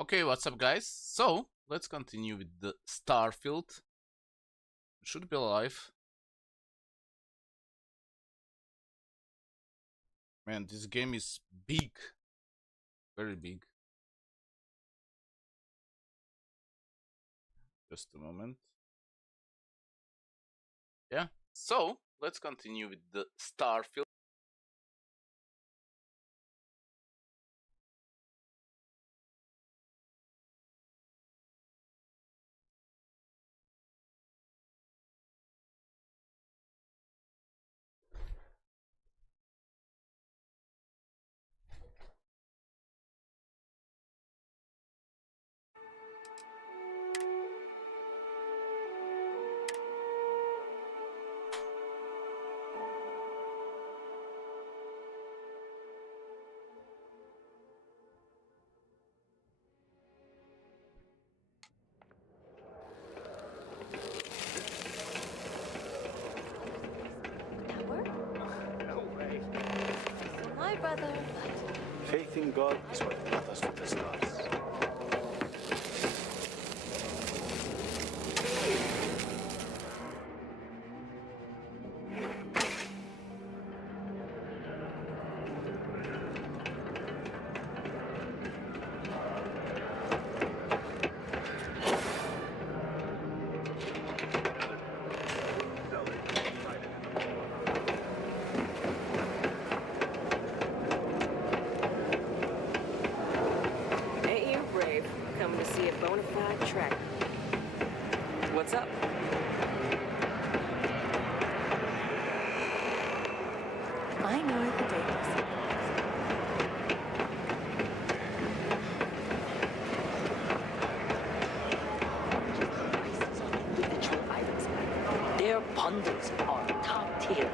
Okay, what's up, guys? So, let's continue with the Starfield. It should be alive. Man, this game is big. Very big. Just a moment. Yeah. So, let's continue with the Starfield. No way. My brother, but Faith in God is what brought us to the stars. ain't you brave? Coming to see a bona fide track. What's up? I know the dangers. Individual items. Their bundles are top tier.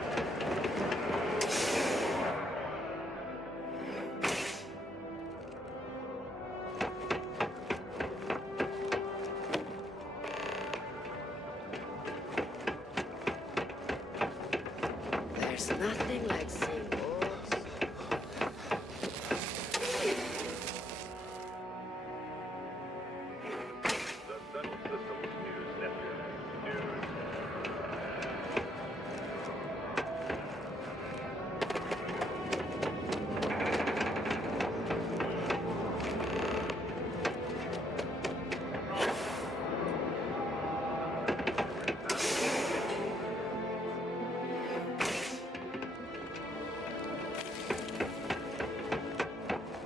There's nothing like seeing wolves.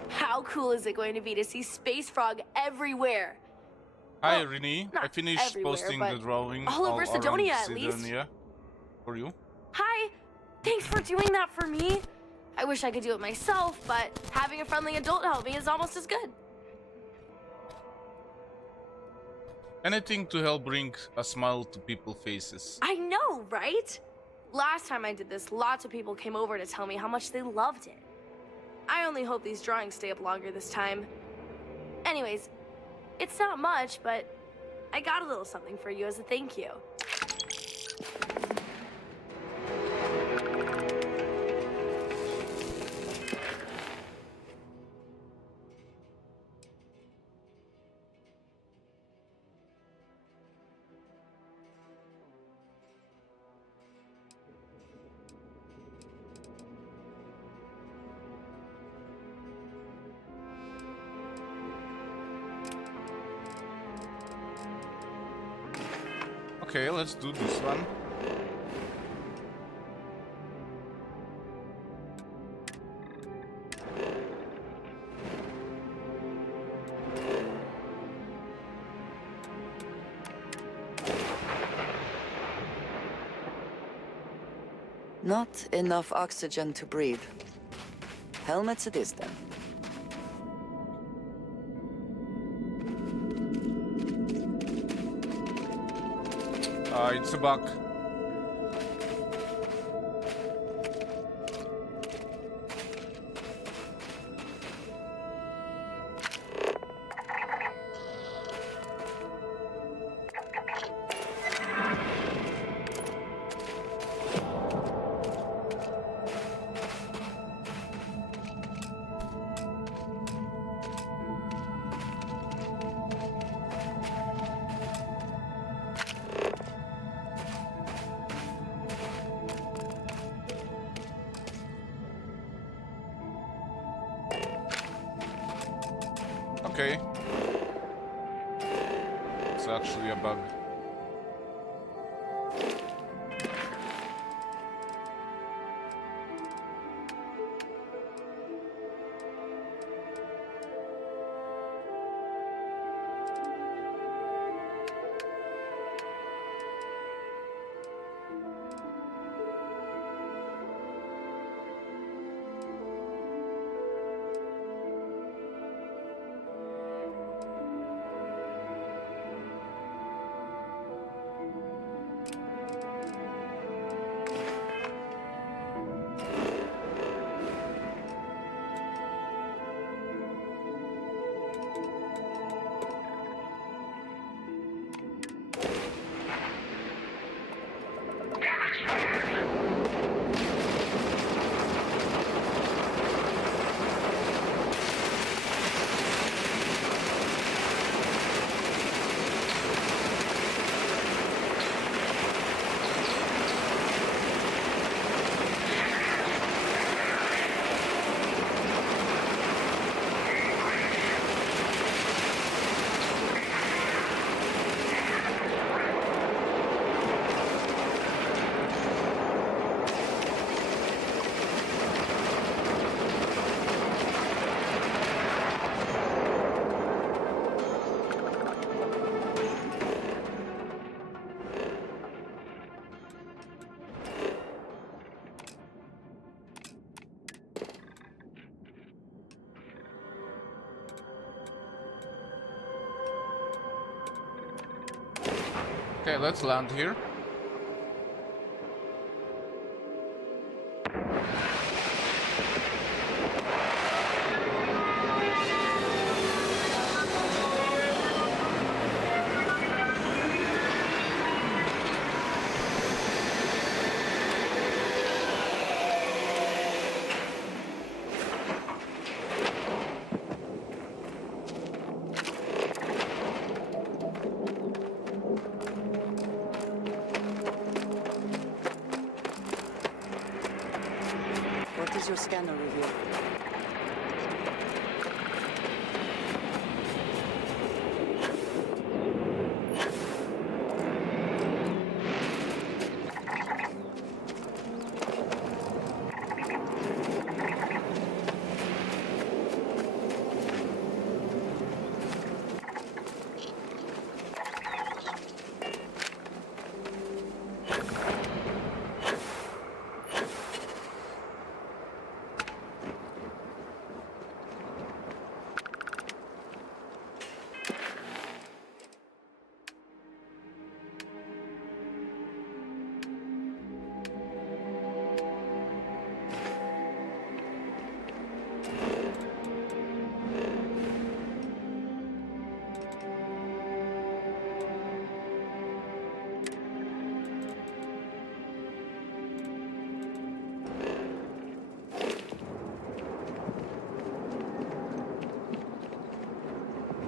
How cool is it going to be to see Space Frog everywhere? Hi, Well, Rini. not I finished everywhere, posting but the drawing all over around Sidonia, at least. Sidonia. For you. Hi! Thanks for doing that for me. I wish I could do it myself, but having a friendly adult help me is almost as good. Anything to help bring a smile to people's faces. I know, right? Last time I did this, lots of people came over to tell me how much they loved it. I only hope these drawings stay up longer this time. Anyways, it's not much, but I got a little something for you as a thank you. Okay, let's do this one. Not enough oxygen to breathe. Helmets it is then. It's a bug. okay. It's actually a bug. Okay, let's land here. What does your scanner reveal?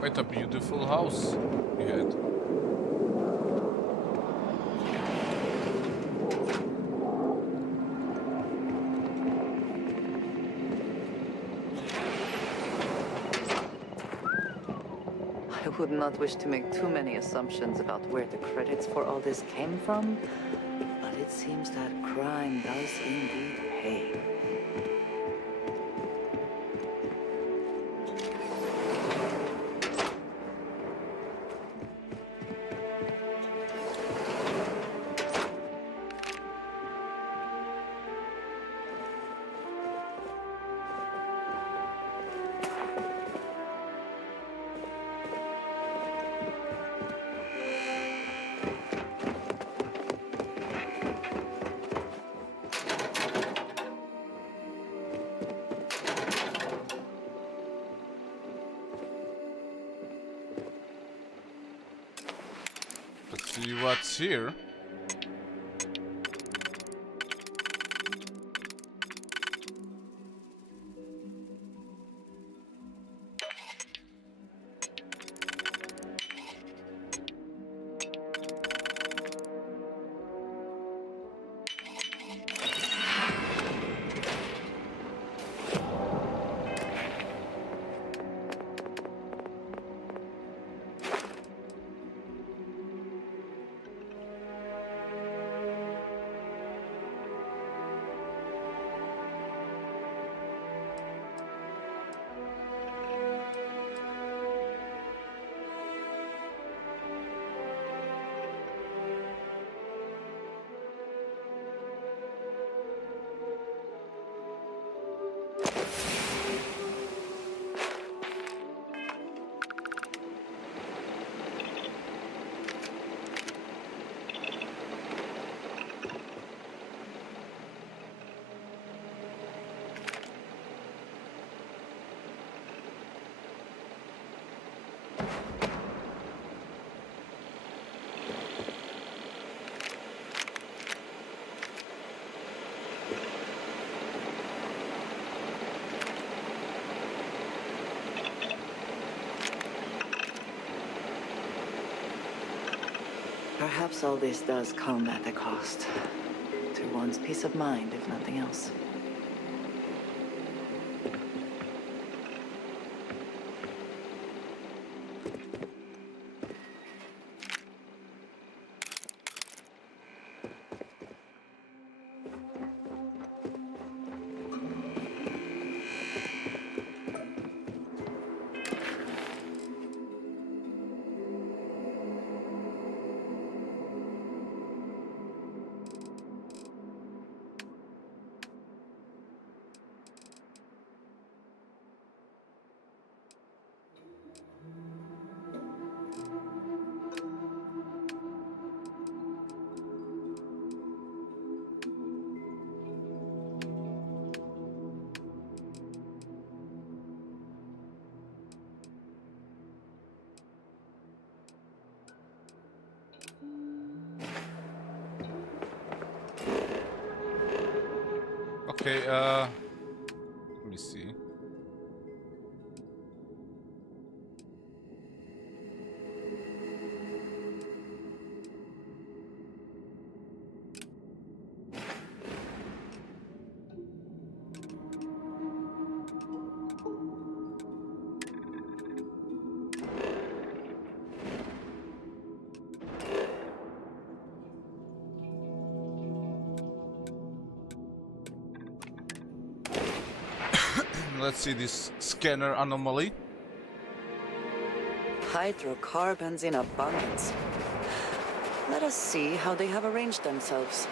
Quite a beautiful house you had. I would not wish to make too many assumptions about where the credits for all this came from, but it seems that crime does indeed pay. Let's see what's here. Perhaps all this does come at a cost. To one's peace of mind, if nothing else. Okay, let me see. Let's see this scanner anomaly. Hydrocarbons in abundance. Let us see how they have arranged themselves.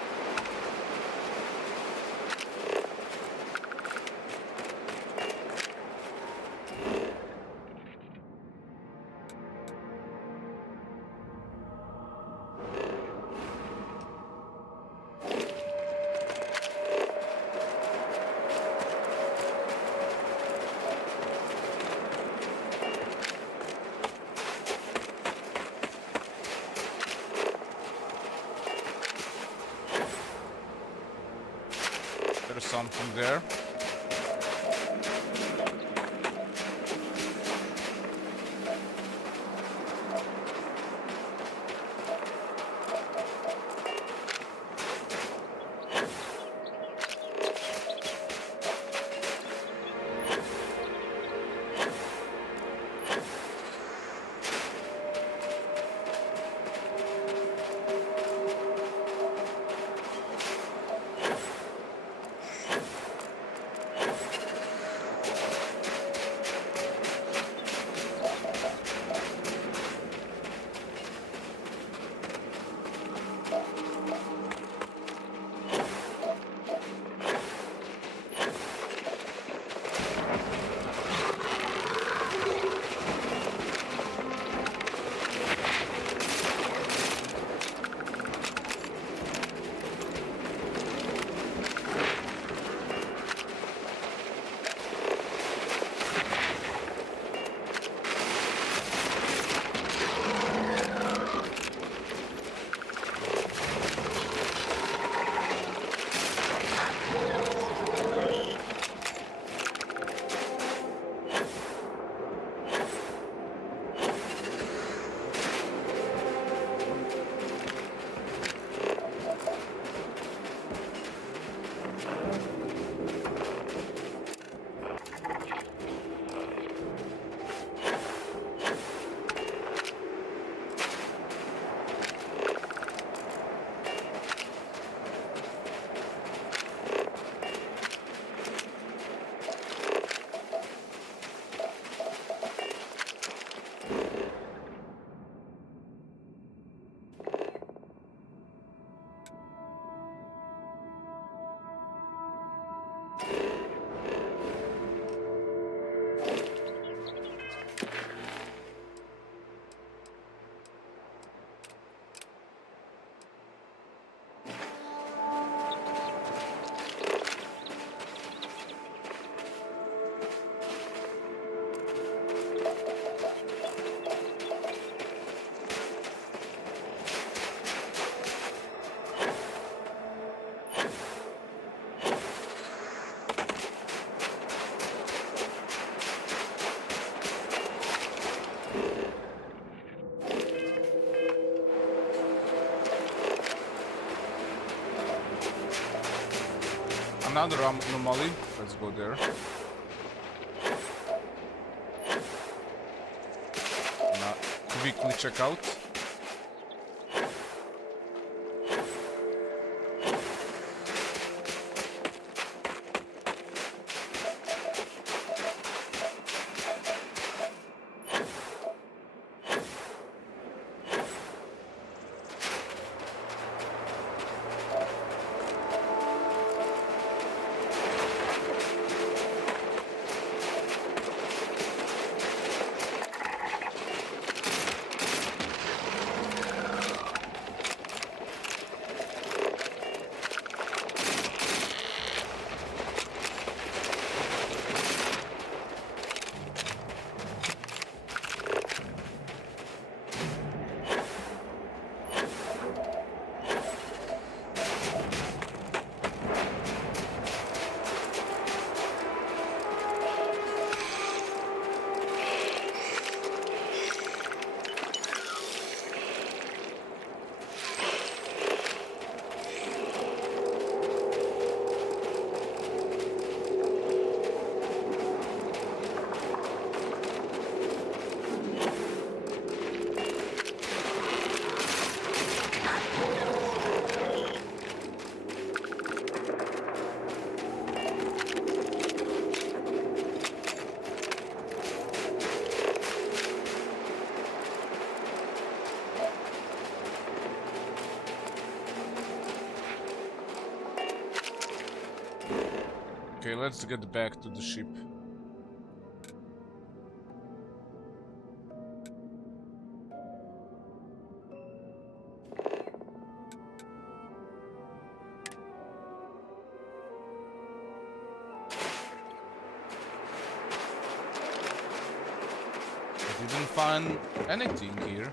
There's something there. another anomaly. Let's go there. Now, quickly check out. Okay, let's get back to the ship. I didn't find anything here.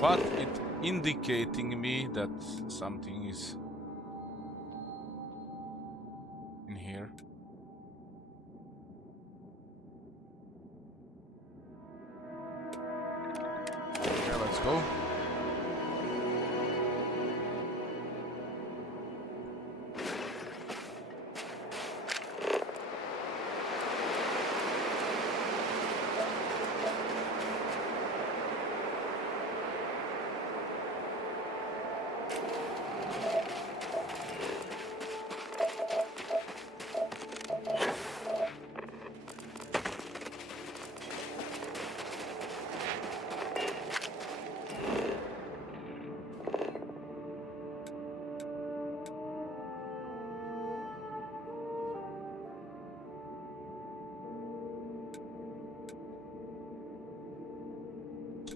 But it indicating me that something is in here. Okay, let's go.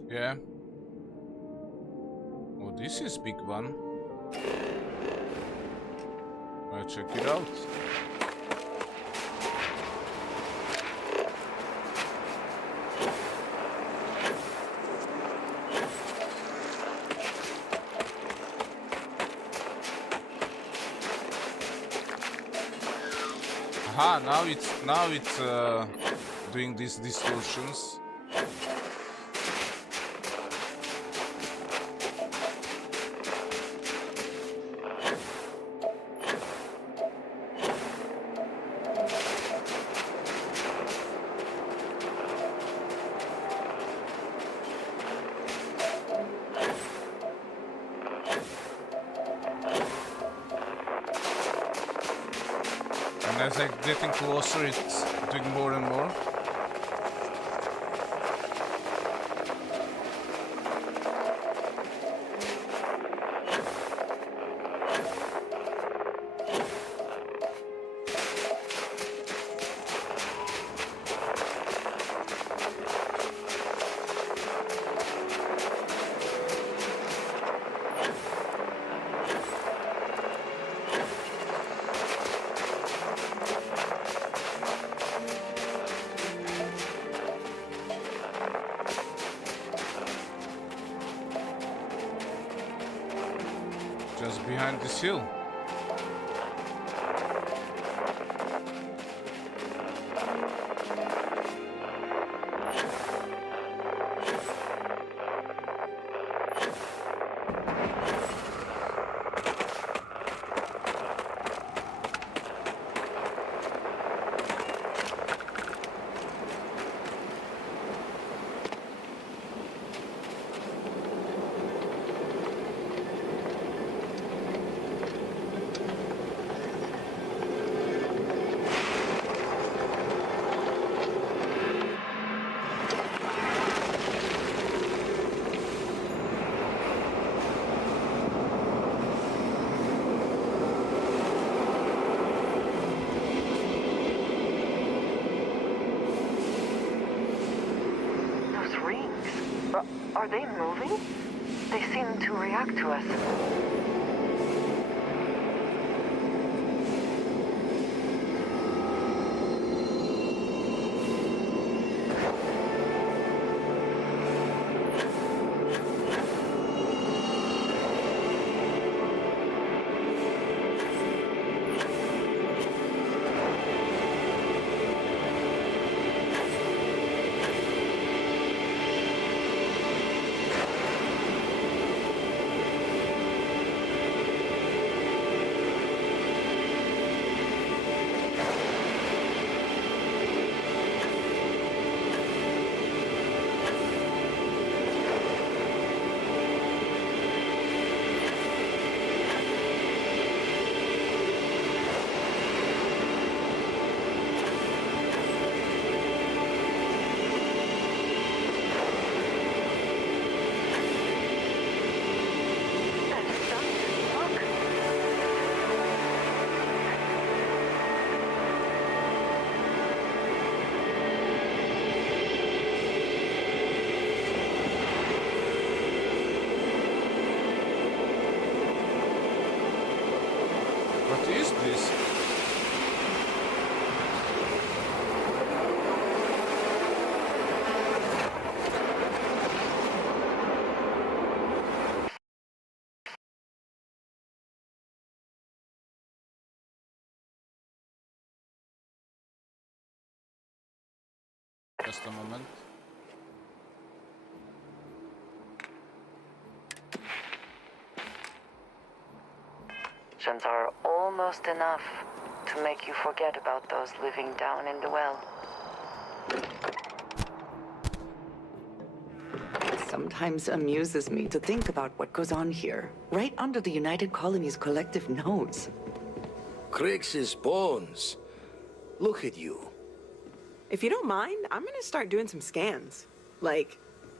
Yeah. Oh, this is big one. I'll check it out. Aha, now it's doing these distortions. And as I'm getting closer, it's doing more and more. Just behind this hill. Are they moving? They seem to react to us. What is this? Just a moment. Are almost enough to make you forget about those living down in the well. It sometimes amuses me to think about what goes on here, right under the United Colony's collective nose. Crix's bones. Look at you. If you don't mind, I'm gonna start doing some scans. Like,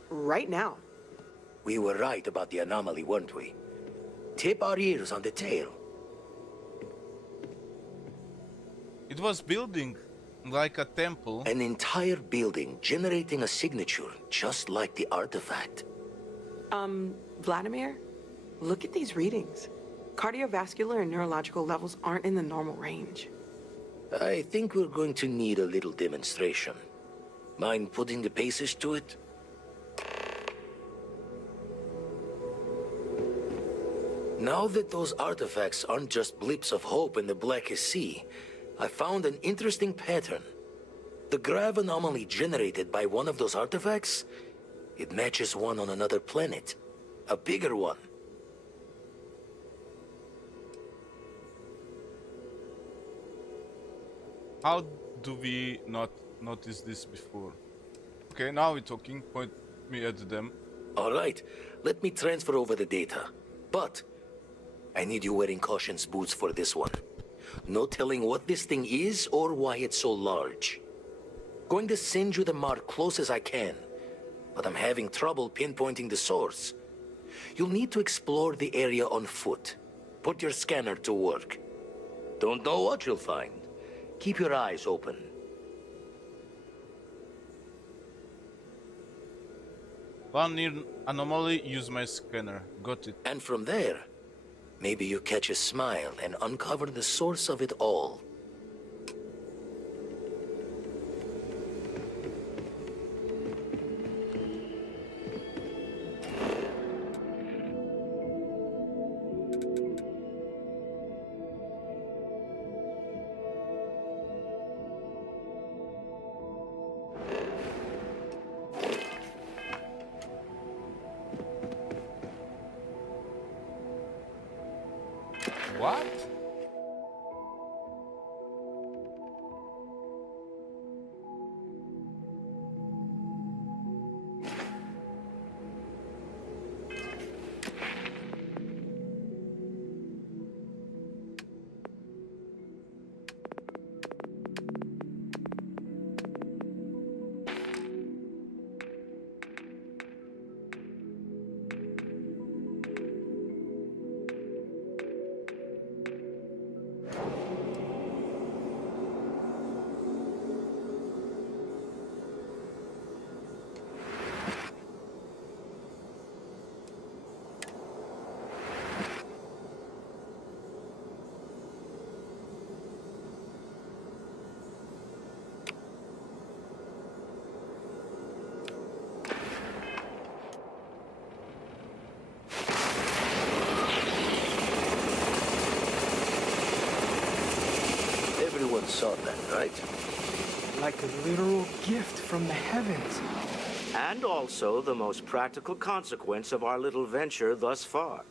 right now. We were right about the anomaly, weren't we? Tip our ears on the tail. It was building like a temple. An entire building generating a signature just like the artifact. Vladimir, look at these readings. Cardiovascular and neurological levels aren't in the normal range. I think we're going to need a little demonstration. Mind putting the paces to it? Now that those artifacts aren't just blips of hope in the blackest sea, I found an interesting pattern. The grav anomaly generated by one of those artifacts, it matches one on another planet. A bigger one. How do we not notice this before? Okay, now we're talking. Point me at them. All right, let me transfer over the data. But I need you wearing caution's boots for this one. No telling what this thing is or why it's so large. Going to send you the mark close as I can, but I'm having trouble pinpointing the source. You'll need to explore the area on foot. Put your scanner to work. Don't know what you'll find. Keep your eyes open. One near anomaly, use my scanner. Got it. And from there, maybe you catch a smile and uncover the source of it all. What? Everyone saw that, right? Like a literal gift from the heavens. And also the most practical consequence of our little venture thus far.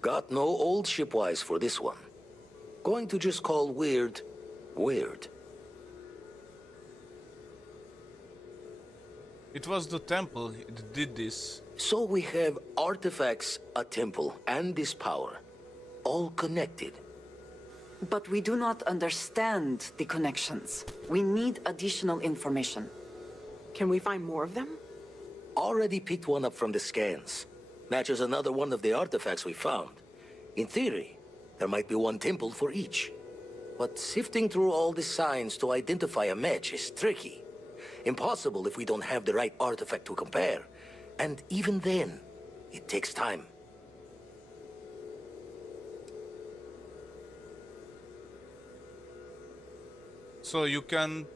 Got no old shipwise for this one. Going to just call weird, weird. It was the temple that did this. So we have artifacts, a temple, and this power. All connected. But we do not understand the connections. We need additional information. Can we find more of them? Already picked one up from the scans. Matches another one of the artifacts we found. In theory, there might be one temple for each. But sifting through all the signs to identify a match is tricky. Impossible if we don't have the right artifact to compare. And even then, it takes time. So you can't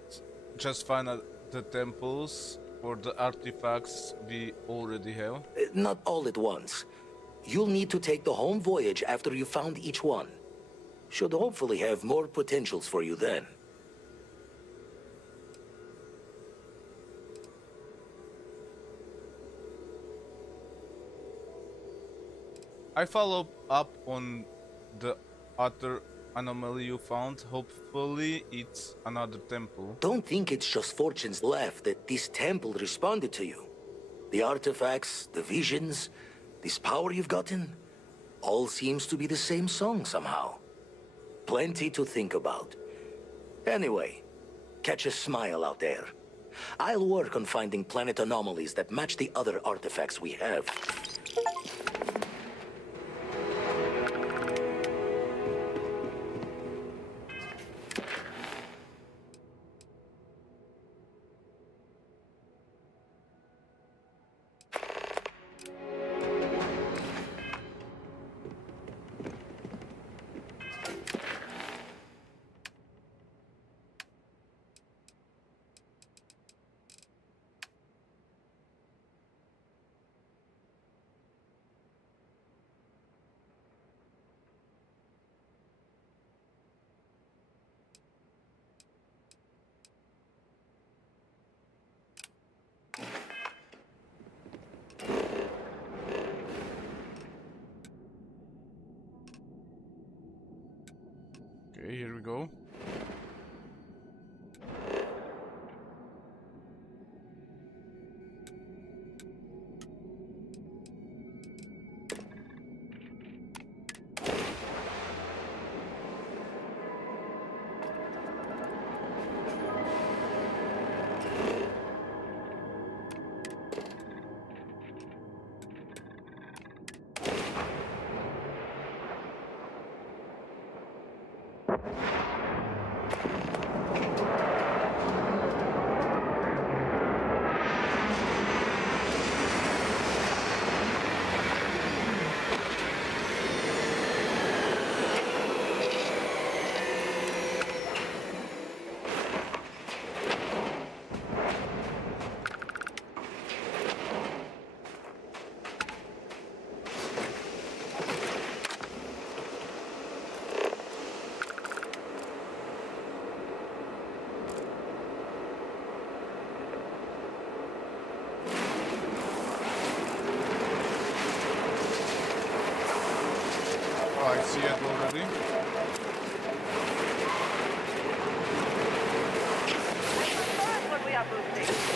just find the temples or the artifacts we already have? Not all at once. You'll need to take the home voyage after you found each one. Should hopefully have more potentials for you then. I follow up on the other anomaly you found. Hopefully it's another temple. Don't think it's just fortunes left that this temple responded to you. The artifacts, the visions, this power you've gotten, all seems to be the same song somehow. Plenty to think about. Anyway, catch a smile out there. I'll work on finding planet anomalies that match the other artifacts we have. Okay, here we go. I see it already. When we are boosting.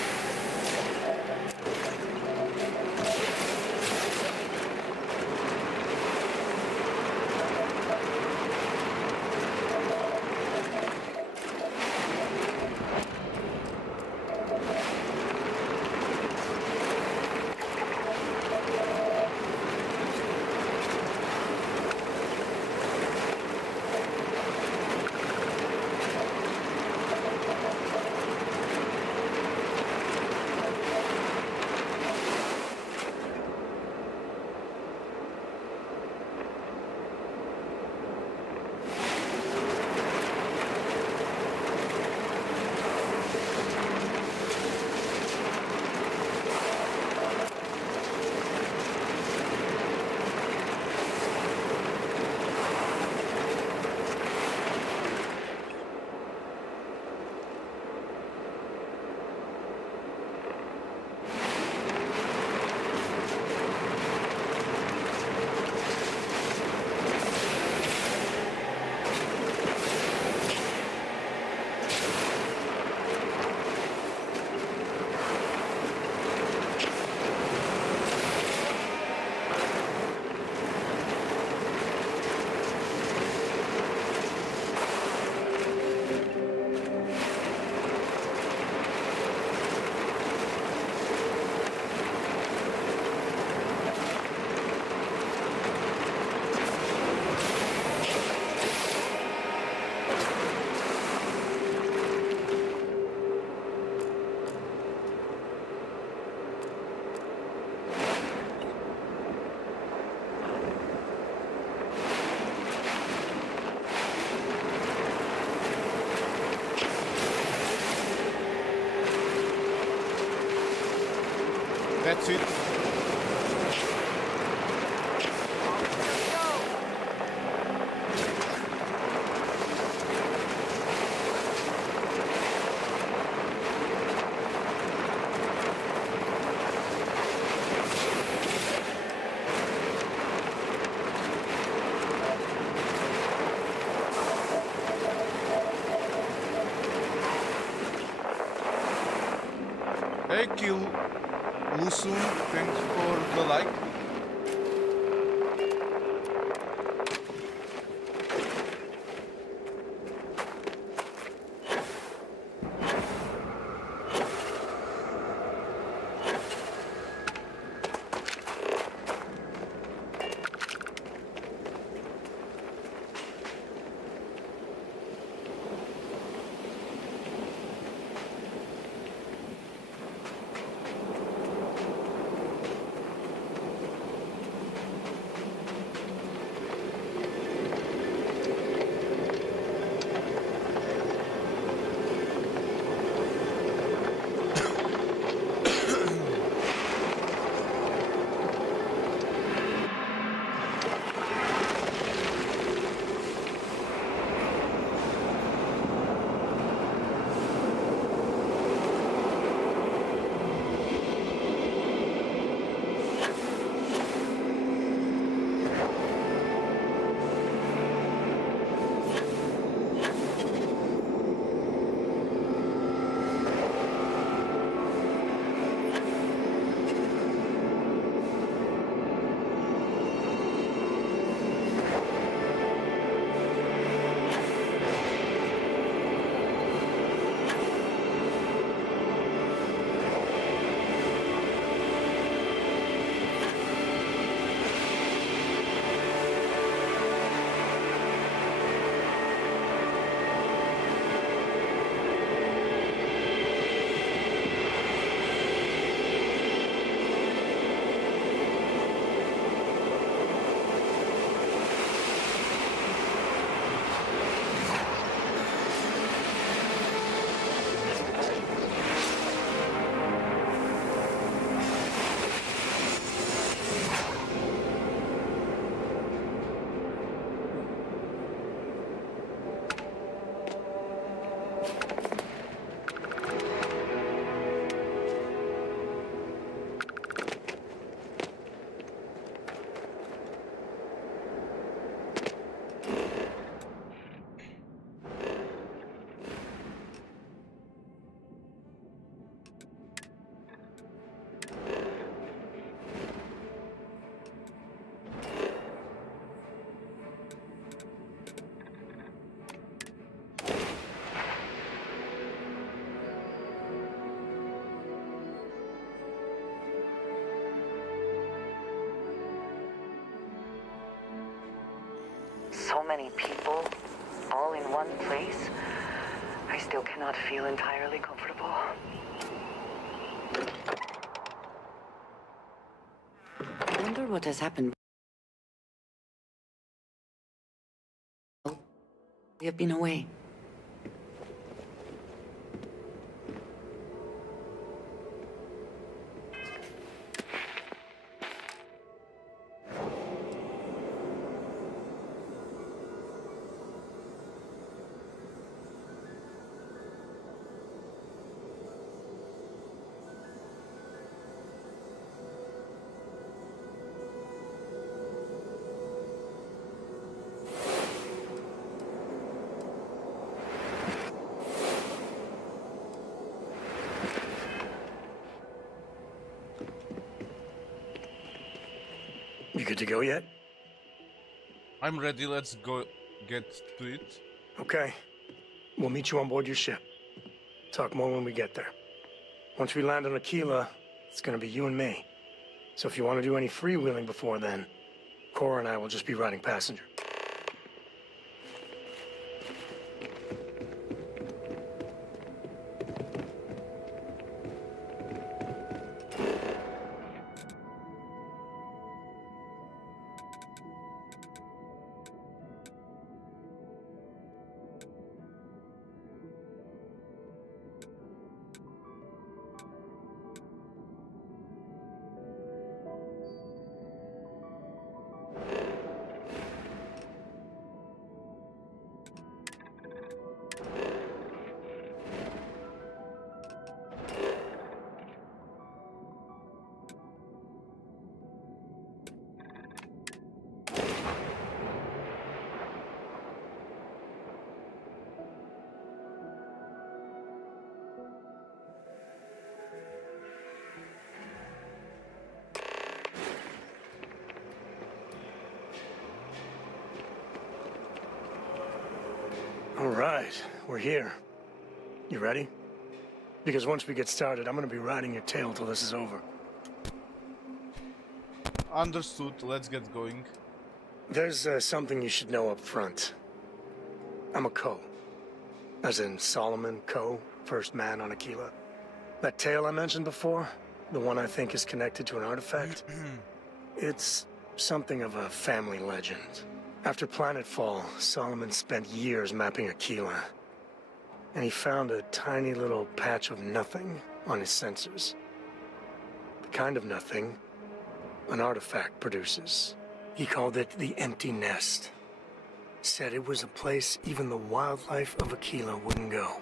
That's it. Hey, Kill Lusun, thanks for the like. so many people, all in one place, I still cannot feel entirely comfortable. I wonder what has happened. We have been away. You good to go yet? I'm ready, let's go get to it. Okay. We'll meet you on board your ship. Talk more when we get there. Once we land on Aquila, it's gonna be you and me. So if you want to do any freewheeling before then, Cora and I will just be riding passenger. All right, we're here. You ready? Because once we get started, I'm gonna be riding your tail till this is over. Understood, let's get going. There's something you should know up front. I'm a Coe. As in Solomon Coe, first man on Aquila. That tale I mentioned before, the one I think is connected to an artifact, it's something of a family legend. After planetfall, Solomon spent years mapping Aquila. And he found a tiny little patch of nothing on his sensors. The kind of nothing an artifact produces. He called it the Empty Nest. Said it was a place even the wildlife of Aquila wouldn't go.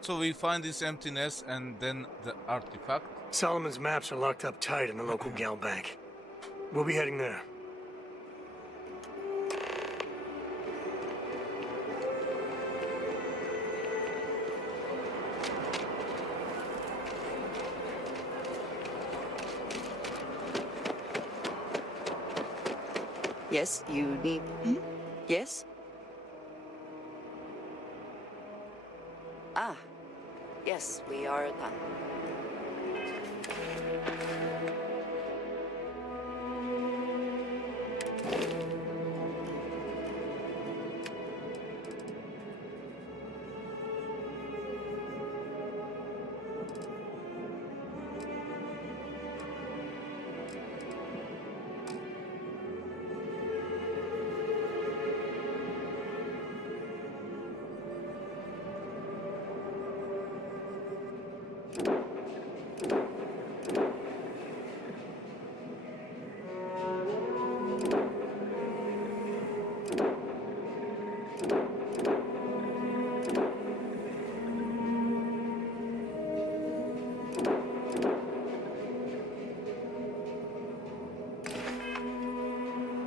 So we find this emptiness and then the artifact. Solomon's maps are locked up tight in the local gal bank. We'll be heading there. Yes, you need... Yes? Ah, yes, we are done.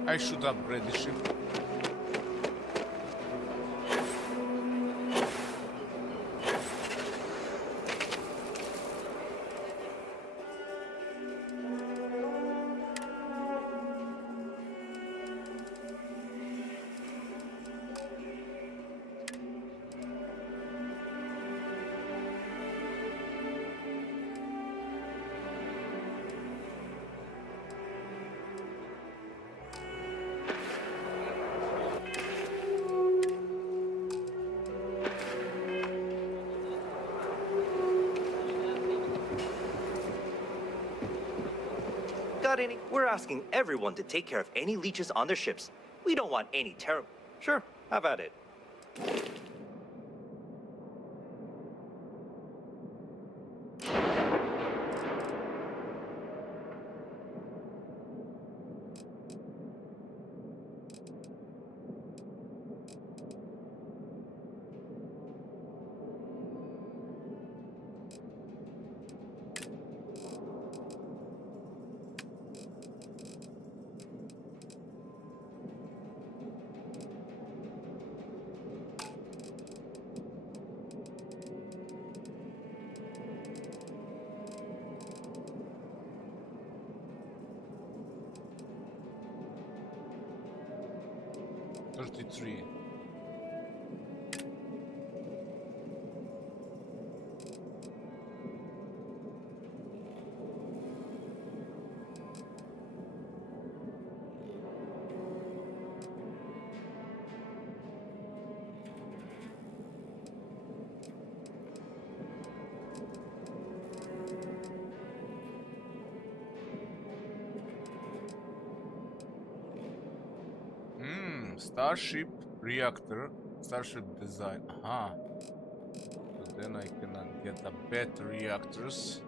I should upgrade the ship. got any? We're asking everyone to take care of any leeches on their ships. We don't want any terrible. Sure, have at it. $33. Starship reactor, Starship design. Aha. So then I can get a better reactors.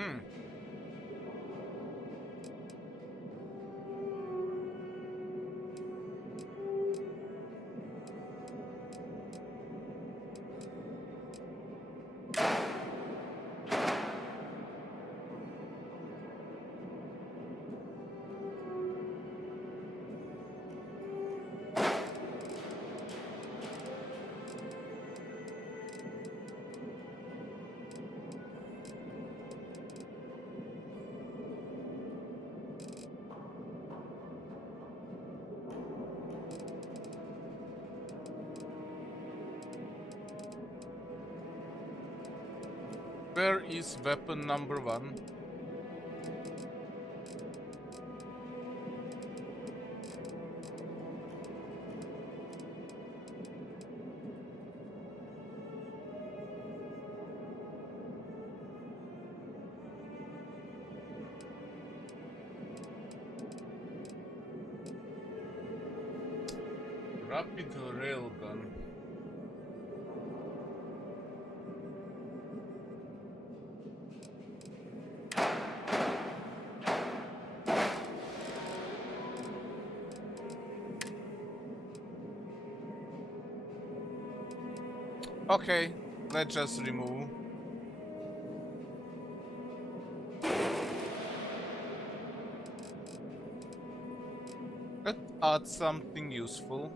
Hmm. Where is weapon number 1? Rapid railgun. Okay, let's just remove. Let's add something useful.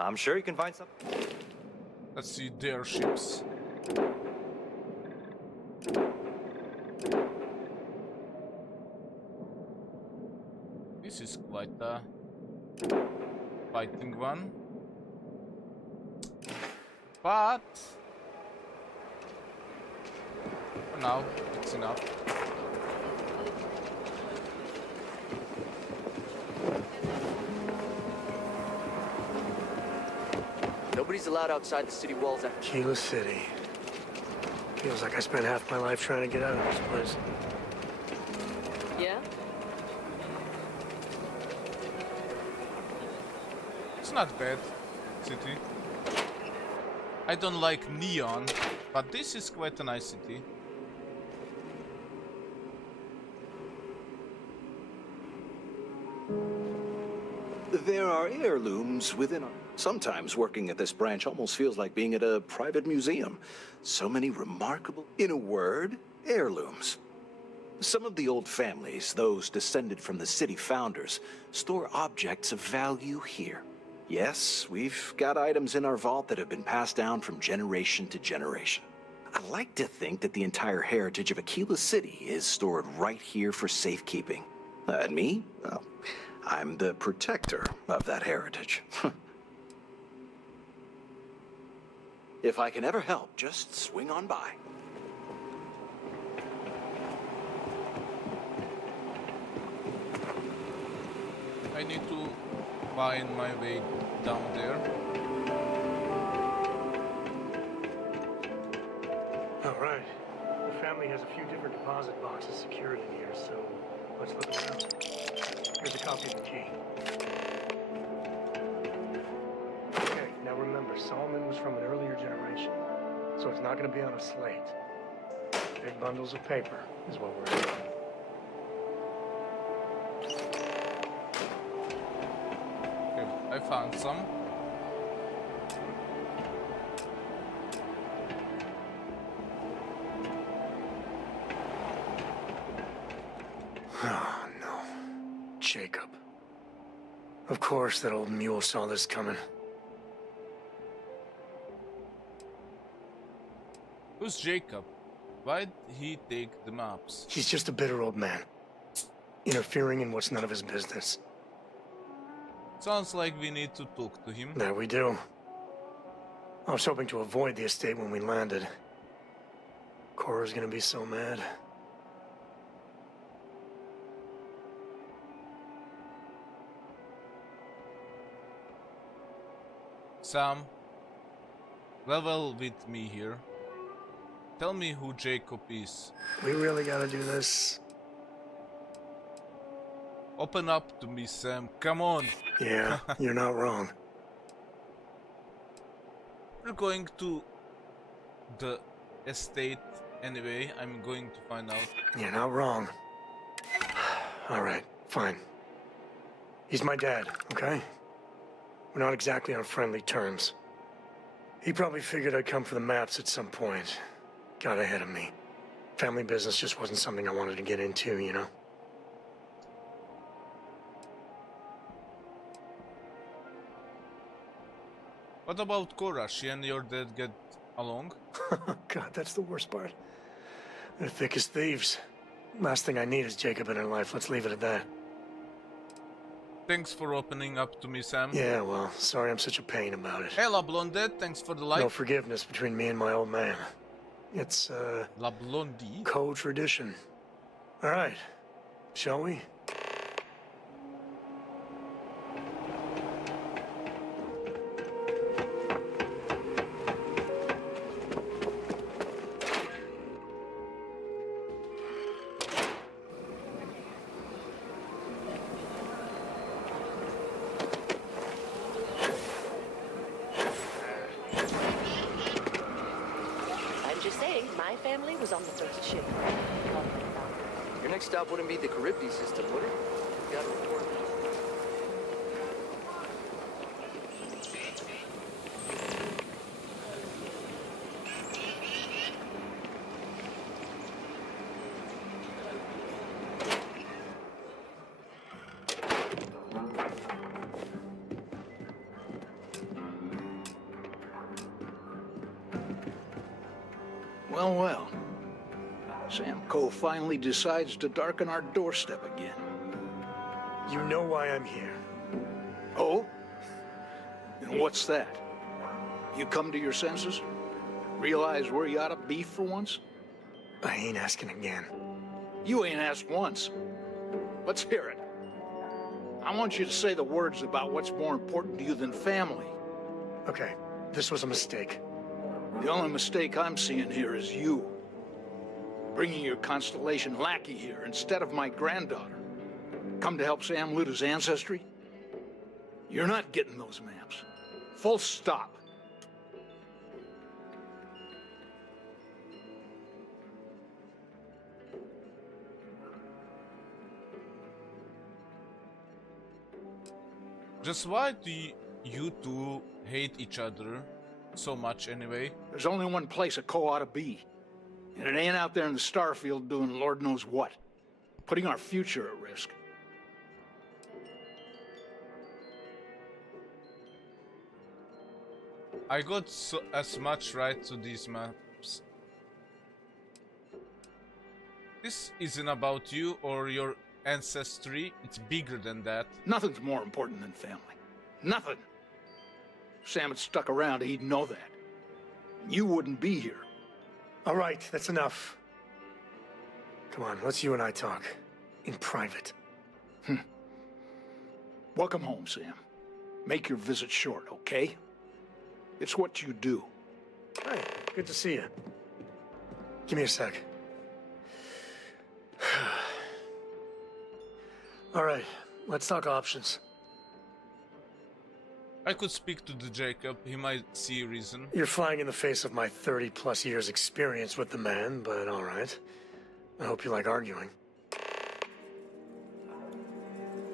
I'm sure you can find something. Let's see their ships. This is quite a fighting one. But for now, it's enough. Nobody's allowed outside the city walls after... Kila City. Feels like I spent half my life trying to get out of this place. Yeah? It's not bad, city. I don't like neon, but this is quite a nice city. There are heirlooms within our... Sometimes working at this branch almost feels like being at a private museum. So many remarkable... In a word, heirlooms. Some of the old families, those descended from the city founders, store objects of value here. Yes, we've got items in our vault that have been passed down from generation to generation. I like to think that the entire heritage of Aquila City is stored right here for safekeeping. And me? Well, I'm the protector of that heritage. If I can ever help, just swing on by. I need to find my way down there. All right. The family has a few different deposit boxes secured in here, so let's look around. Here's a copy of the key. Okay, now remember, Solomon was from an earlier generation, so it's not going to be on a slate. Big bundles of paper is what we're doing. Okay, I found some. Oh, no. Jacob. Of course that old mule saw this coming. Who's Jacob? Why'd he take the maps? He's just a bitter old man, interfering in what's none of his business. Sounds like we need to talk to him. There we do. I was hoping to avoid the estate when we landed. Cora's gonna be so mad. Sam, level with me here. Tell me who Jacob is. We really gotta do this? Open up to me, Sam. Come on. Yeah, you're not wrong. We're going to the estate anyway. I'm going to find out. You're not wrong. Alright, fine. He's my dad, okay? We're not exactly on friendly terms. He probably figured I'd come for the maps at some point. Got ahead of me. Family business just wasn't something I wanted to get into, you know? What about Cora? She and your dad get along? God, that's the worst part. They're thick as thieves. Last thing I need is Jacob in her life. Let's leave it at that. Thanks for opening up to me, Sam. Yeah, well, sorry I'm such a pain about it. Hey, La Blondette, thanks for the like. No forgiveness between me and my old man. It's, La Blondie? co-tradition. All right, shall we? I'm just saying, my family was on the first ship. Your next stop wouldn't be the Charybdis system, would it? You gotta report. Well, well. Sam Coe finally decides to darken our doorstep again. You know why I'm here. Oh? And what's that? You come to your senses? Realize where you ought to be for once? I ain't asking again. You ain't asked once. Let's hear it. I want you to say the words about what's more important to you than family. Okay, this was a mistake. The only mistake I'm seeing here is you. Bringing your Constellation lackey here instead of my granddaughter. Come to help Sam loot his ancestry? You're not getting those maps. Full stop. Just why do you two hate each other so much anyway? There's only one place a co ought to be. And it ain't out there in the Starfield doing Lord knows what. Putting our future at risk. I got as much right to these maps. This isn't about you or your ancestry. It's bigger than that. Nothing's more important than family. Nothing. If Sam had stuck around, he'd know that. You wouldn't be here. All right, that's enough. Come on, let's you and I talk. In private. Welcome home, Sam. Make your visit short, okay? It's what you do. Hi, good to see you. Give me a sec. All right, let's talk options. I could speak to the Jacob. He might see reason. You're flying in the face of my 30-plus years experience with the man, but all right. I hope you like arguing.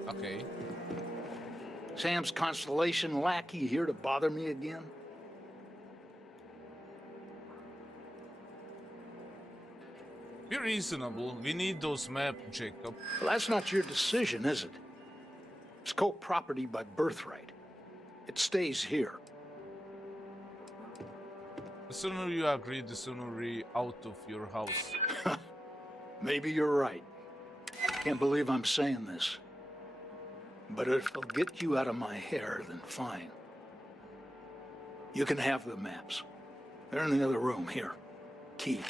Okay. Sam's Constellation lackey here to bother me again? Be reasonable. We need those maps, Jacob. Well, that's not your decision, is it? It's co-property by birthright. It stays here. The sooner you agree, the sooner we out of your house. Maybe you're right. Can't believe I'm saying this. But if it'll get you out of my hair, then fine. You can have the maps. They're in the other room, here. Key.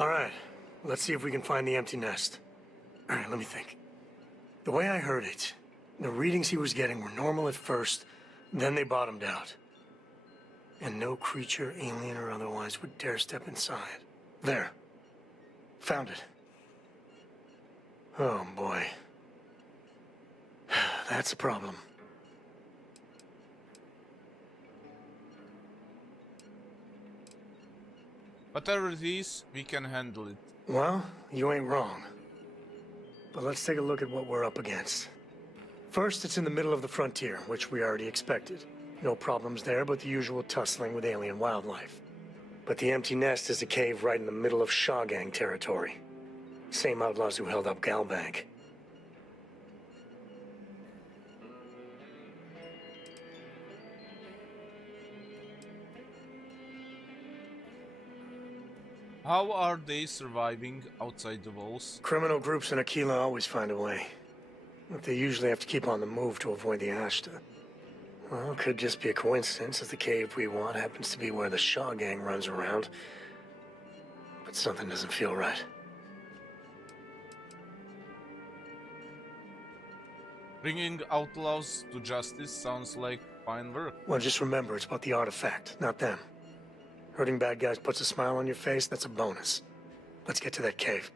All right, let's see if we can find the empty nest. All right, let me think. The way I heard it, the readings he was getting were normal at first, then they bottomed out. And no creature, alien or otherwise, would dare step inside. There. Found it. Oh, boy. That's a problem. Whatever it is, we can handle it. Well, you ain't wrong. But let's take a look at what we're up against. First, it's in the middle of the frontier, which we already expected. No problems there, but the usual tussling with alien wildlife. But the empty nest is a cave right in the middle of Shaw Gang territory. Same outlaws who held up Galbank. How are they surviving outside the walls? Criminal groups in Aquila always find a way. But they usually have to keep on the move to avoid the Ashta. Well, it could just be a coincidence that the cave we want happens to be where the Shaw Gang runs around. But something doesn't feel right. Bringing outlaws to justice sounds like fine work. Well, just remember, it's about the artifact, not them. Hurting bad guys puts a smile on your face, that's a bonus. Let's get to that cave.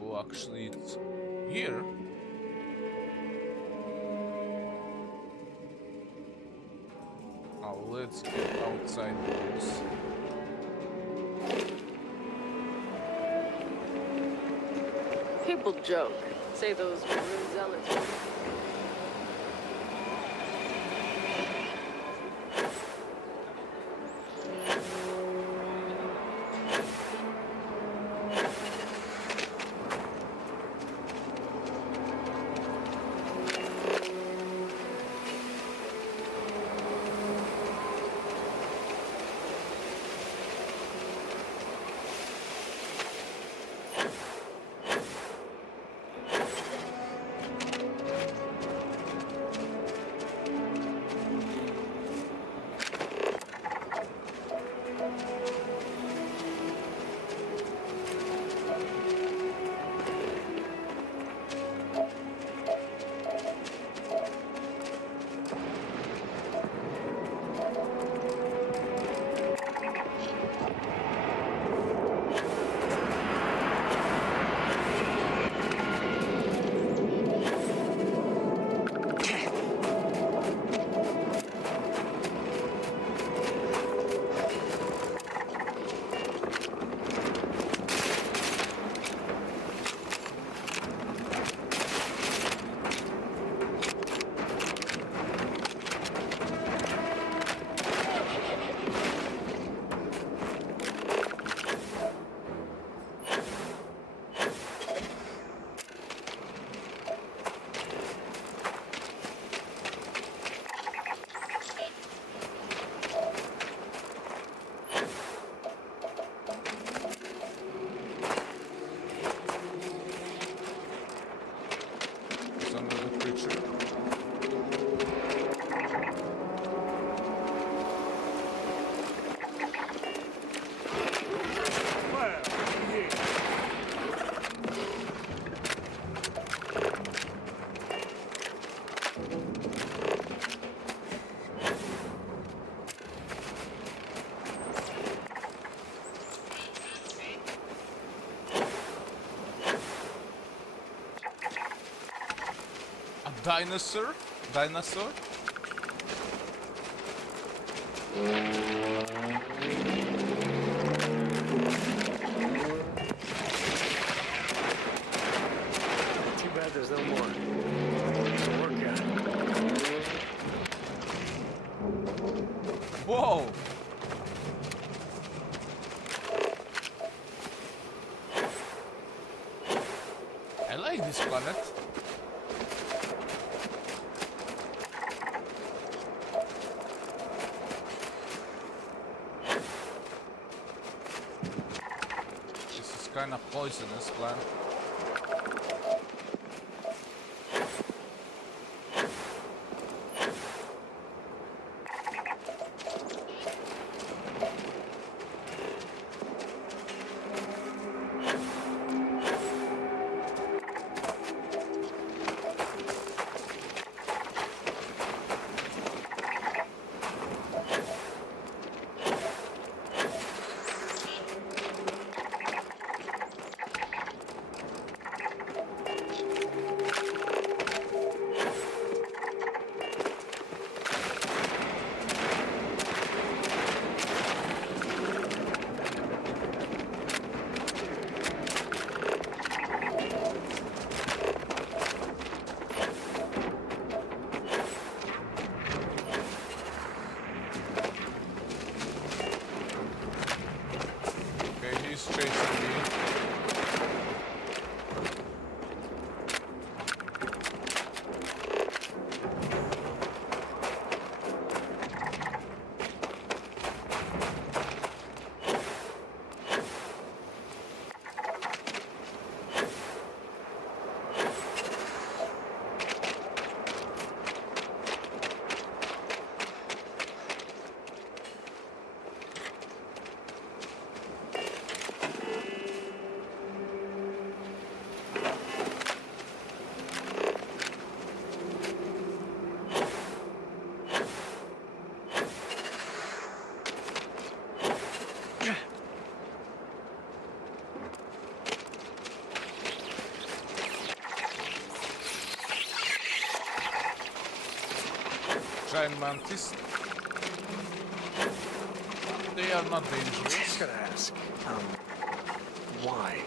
Oh, actually, it's here. Oh, let's get outside the walls. People joke. Say those maroon zealots. Dinosaur? Dinosaur? Too bad there's no more. Work at it. Whoa! I like this planet. This is kind of poisonous plant. He's chasing me. Giant mantis. They are not dangerous. I was gonna ask, why?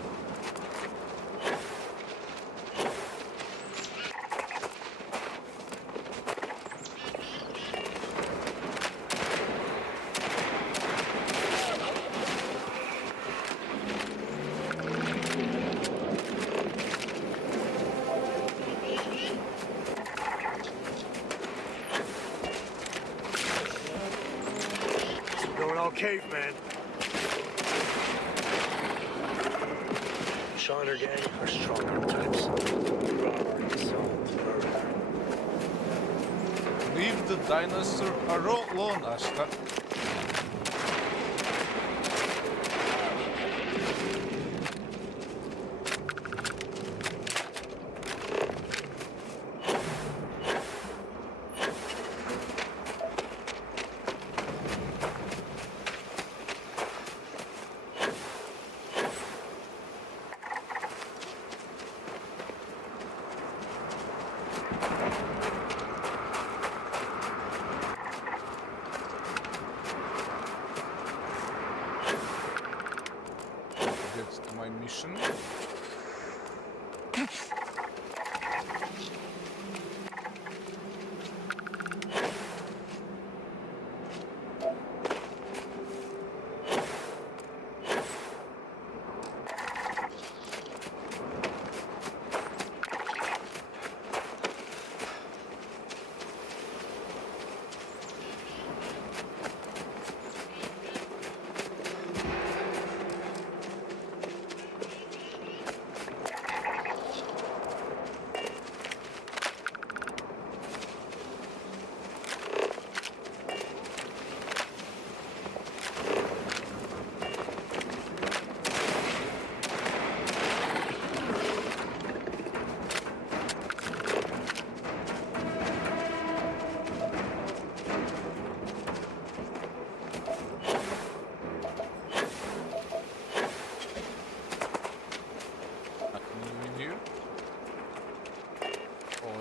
Going all caveman. Shaw and her gang are strong arm types. Robbery, assault, murder. Leave the dinosaur alone, Ashta. Get to my mission.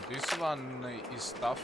This one is tough.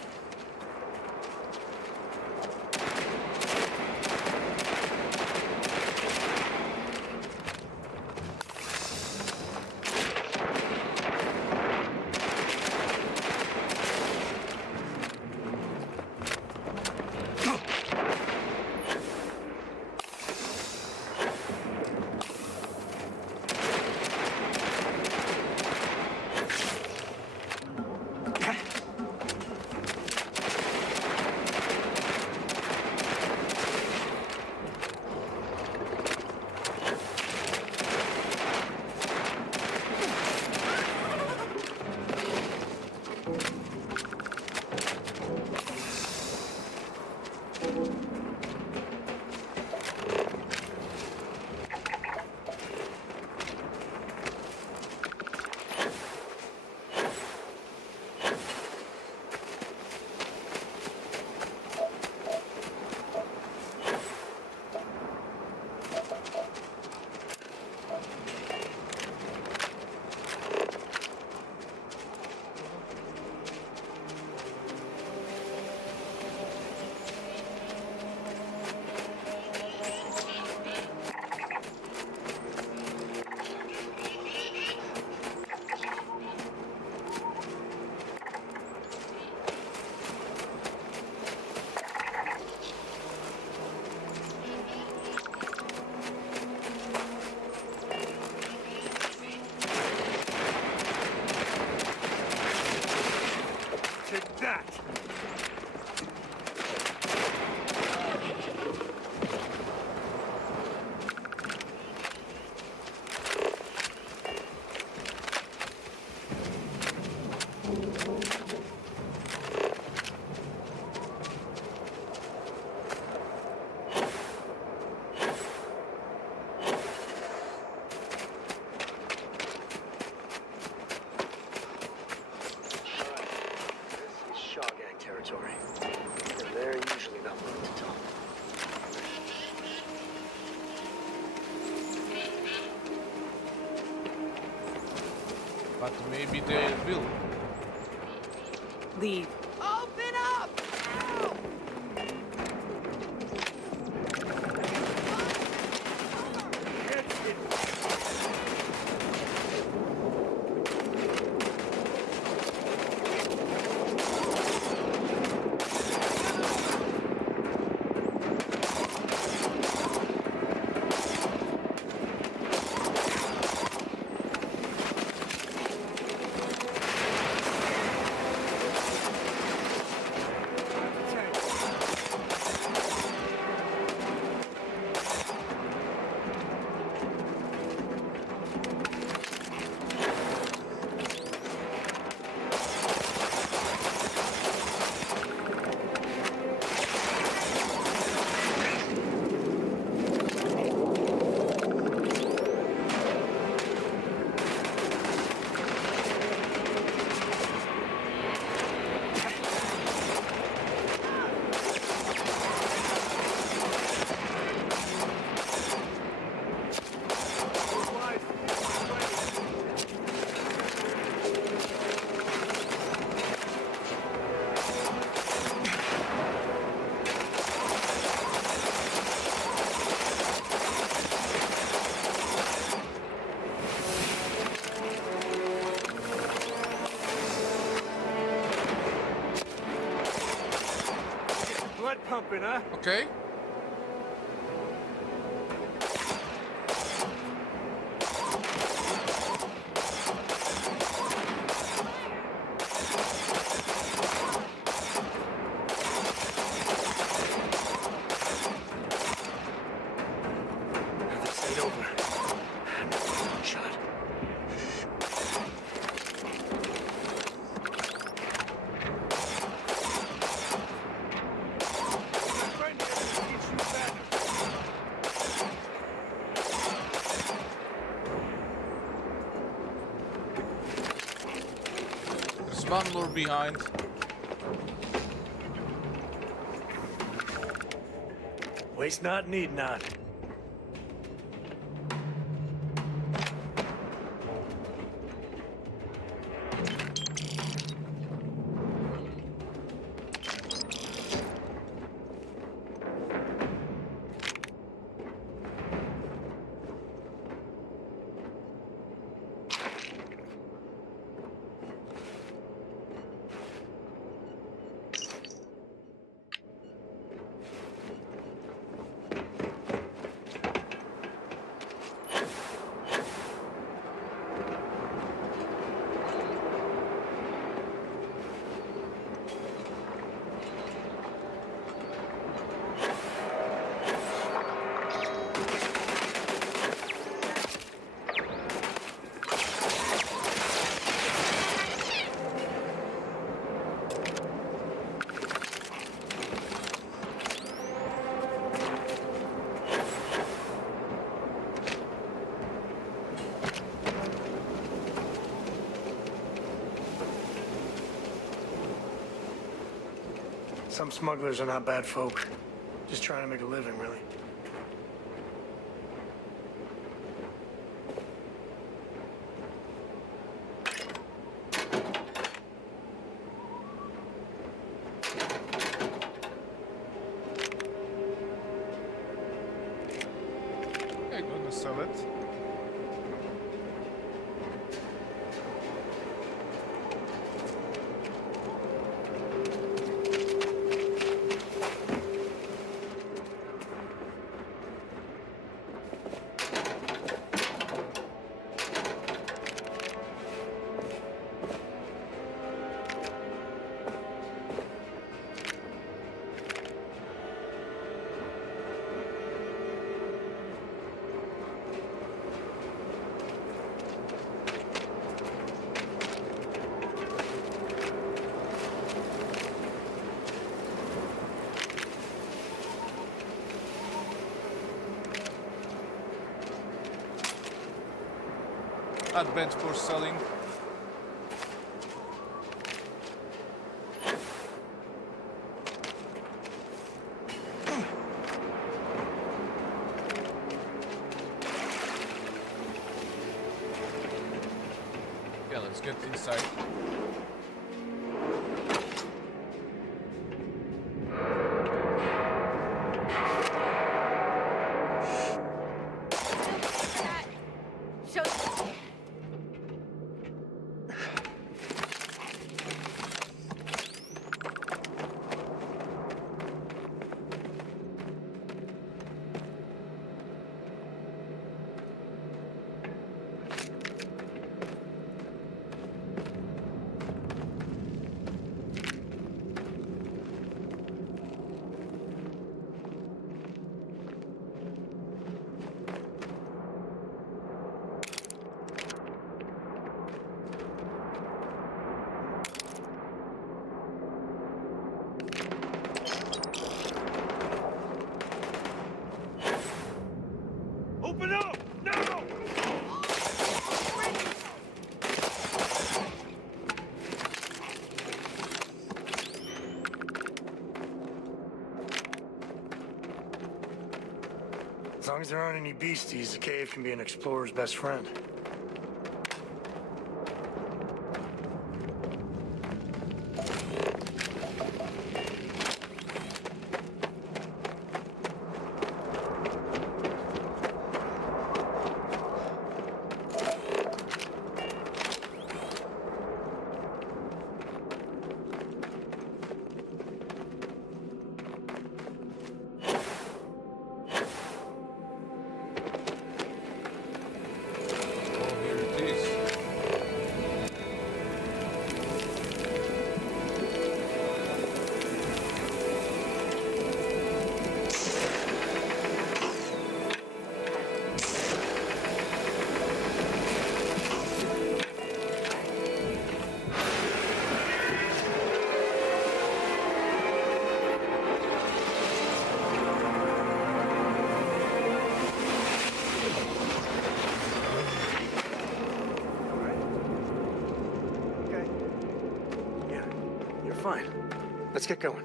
they're usually not willing to talk. But maybe they will. Leave. Open up! Blood pumping, huh? Okay. This ain't over. Shot. There's one more behind. Waste not, need not. Some smugglers are not bad folk. Just trying to make a living, really. I'm gonna sell it. Not bad for selling. get inside. Show. Open up! Now! As long as there aren't any beasties, the cave can be an explorer's best friend. Fine. Let's get going.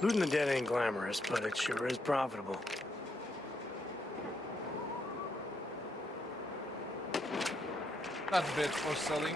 Looting the dead ain't glamorous, but it sure is profitable. Not bad for selling.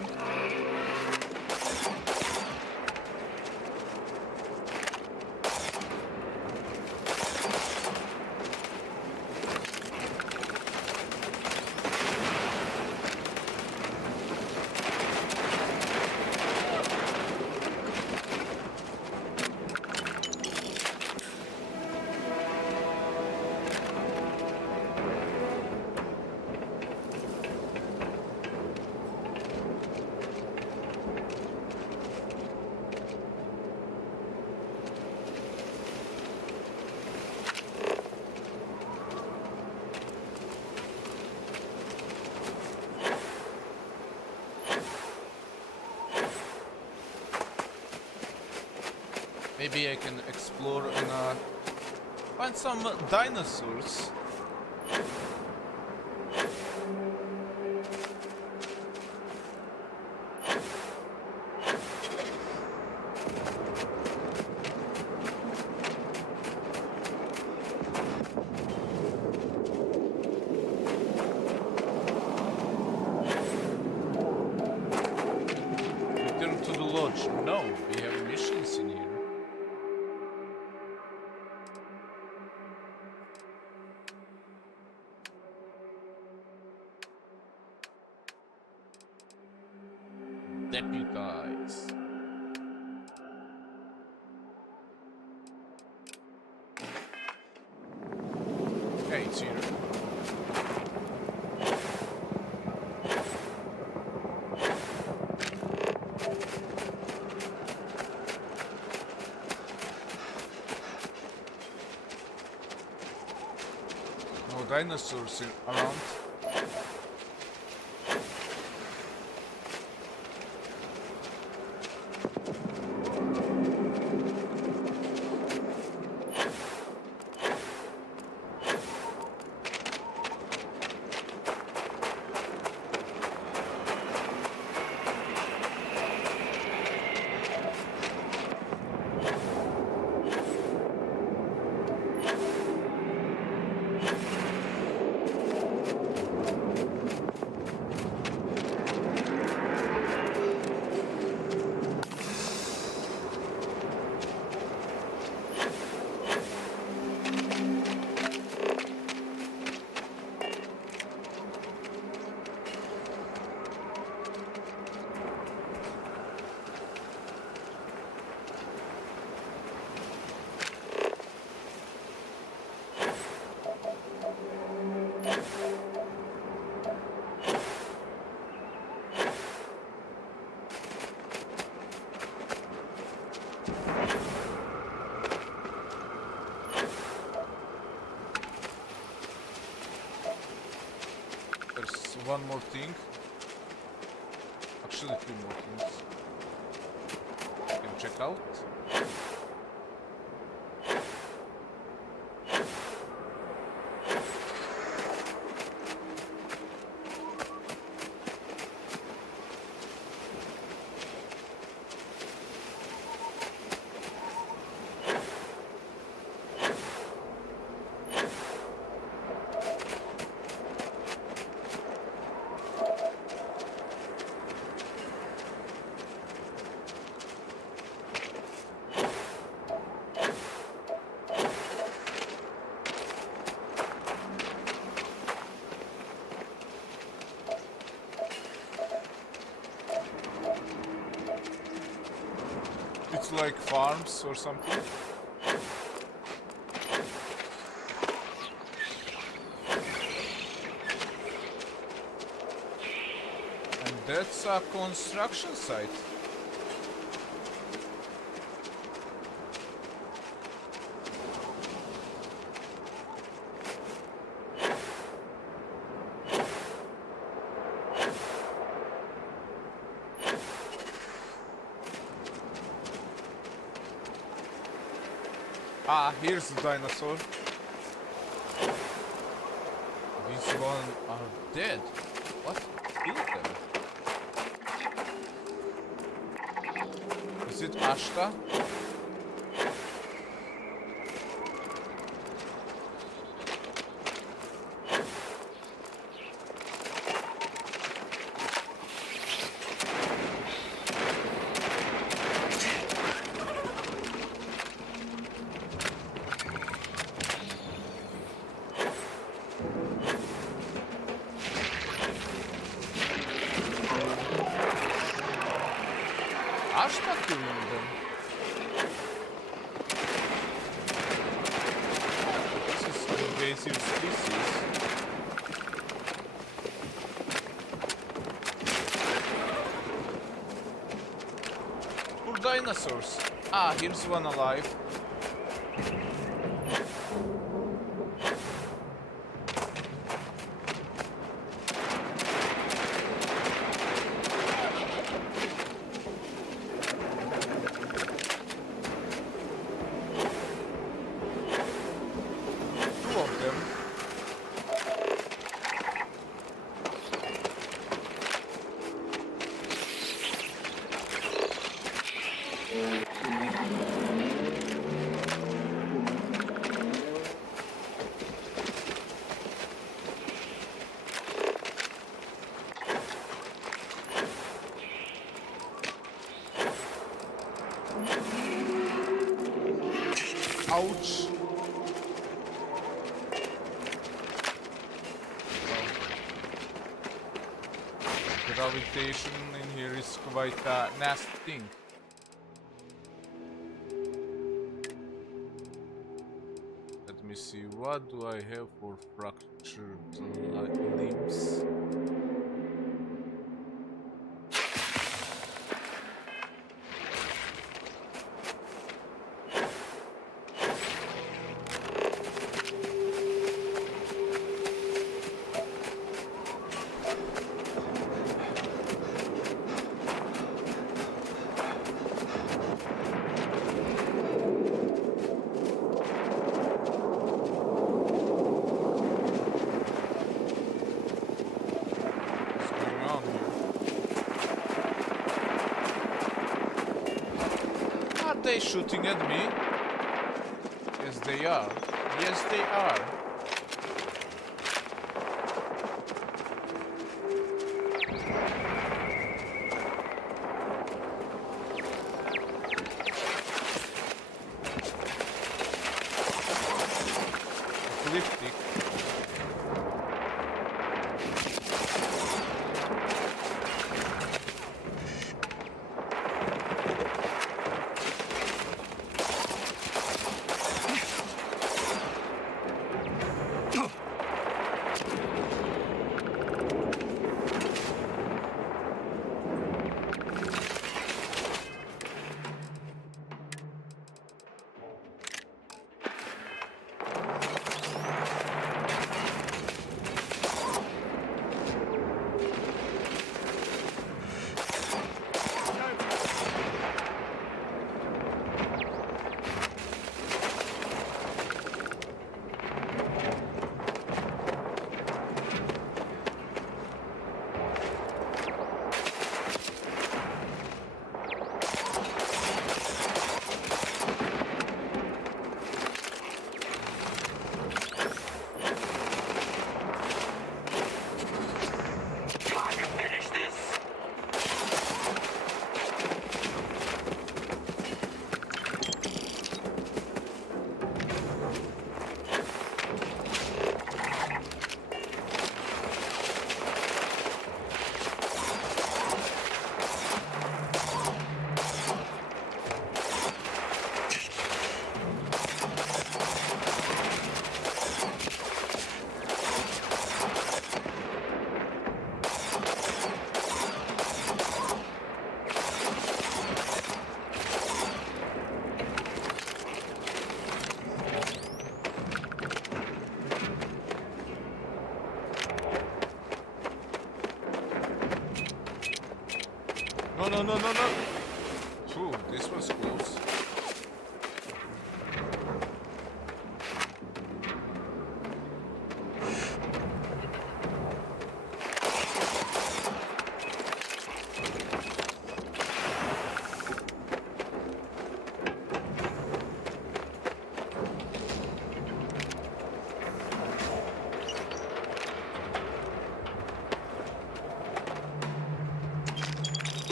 Maybe I can explore and find some dinosaurs. Return to the lodge. No, we have missions in here. Deputize. Okay, it's here. No dinosaurs around. There's one more thing. Actually, three more things. You can check out. It's like farms or something. And that's a construction site. Ah, here's the dinosaur. These one are dead. What killed them? Is it Ashta? Ashta killing them. This is an invasive species. Poor dinosaurs. Ah, here's one alive. Ouch. Gravitation in here is quite a nasty thing. Let me see, what do I have for fractured limbs? Are they shooting at me? Yes, they are. Yes, they are. Uplifting. No, no, no, no, no! Phew, this was close.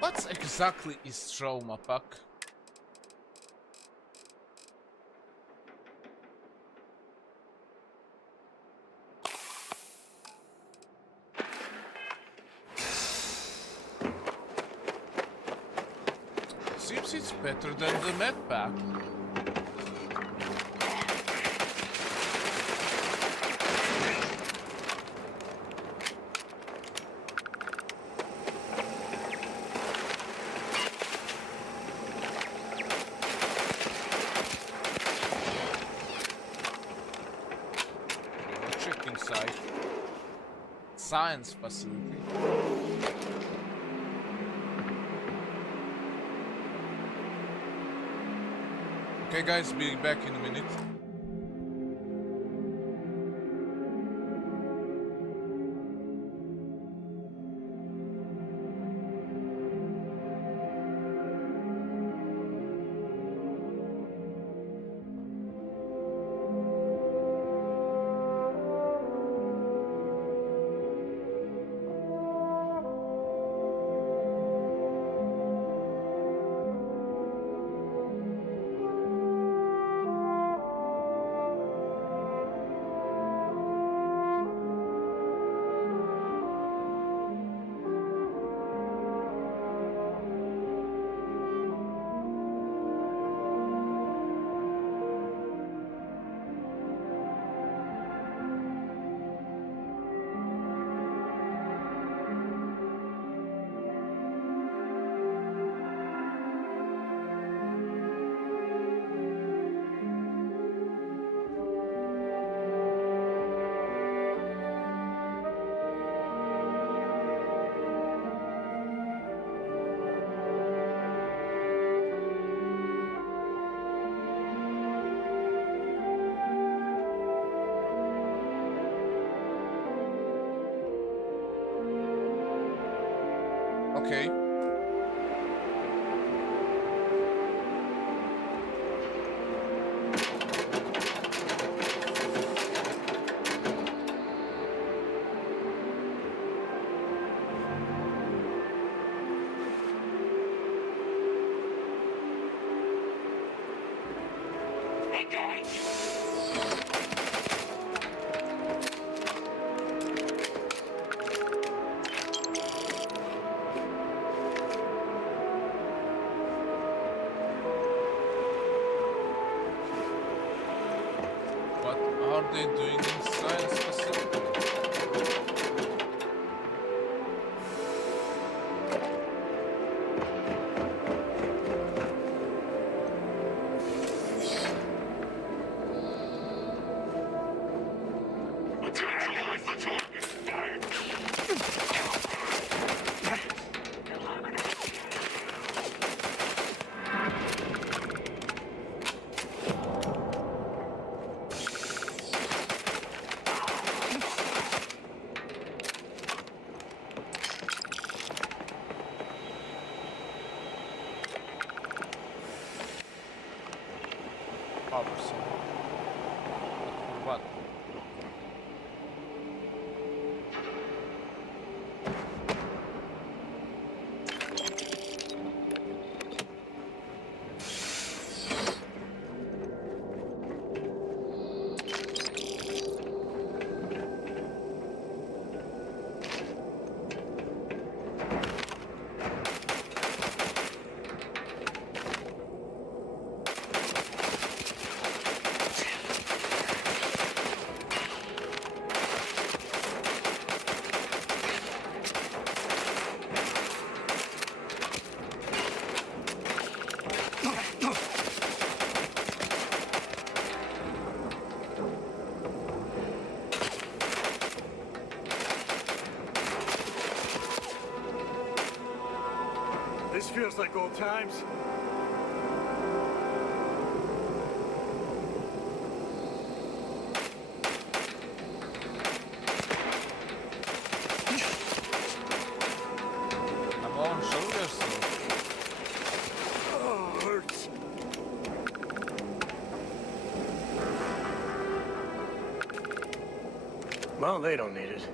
What exactly is trauma pack? Seems it's better than the med pack. Check inside. Science facility. Okay guys, be back in a minute. Okay. What are they doing inside specifically? Power supply. For what? This feels like old times. Come on, show yourself. Oh, hurts. Well, they don't need it.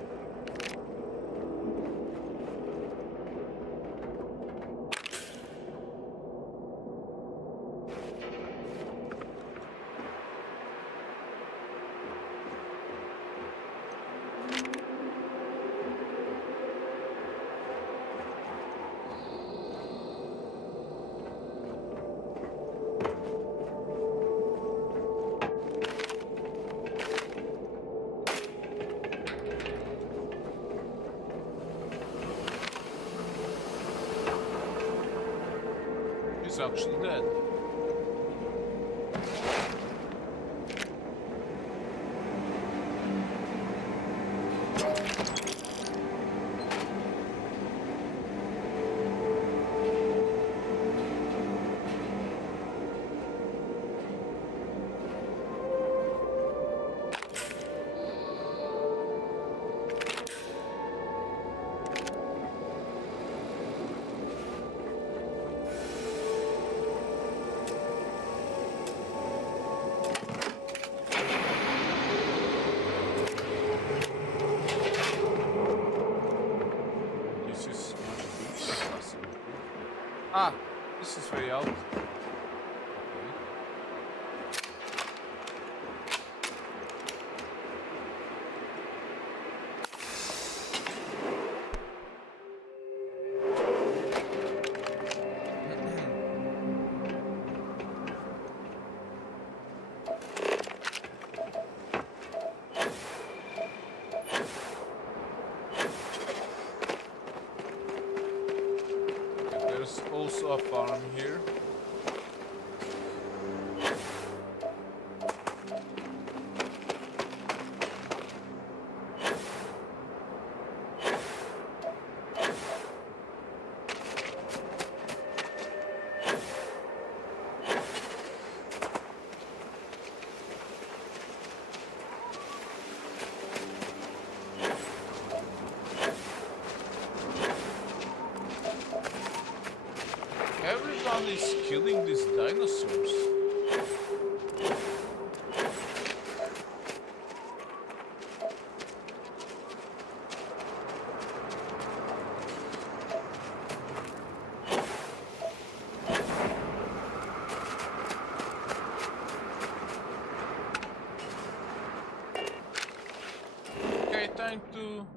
He's actually dead. This is much bigger facility. Ah, this is way out. Okay. There's also a farm here. someone is killing these dinosaurs. Okay, time to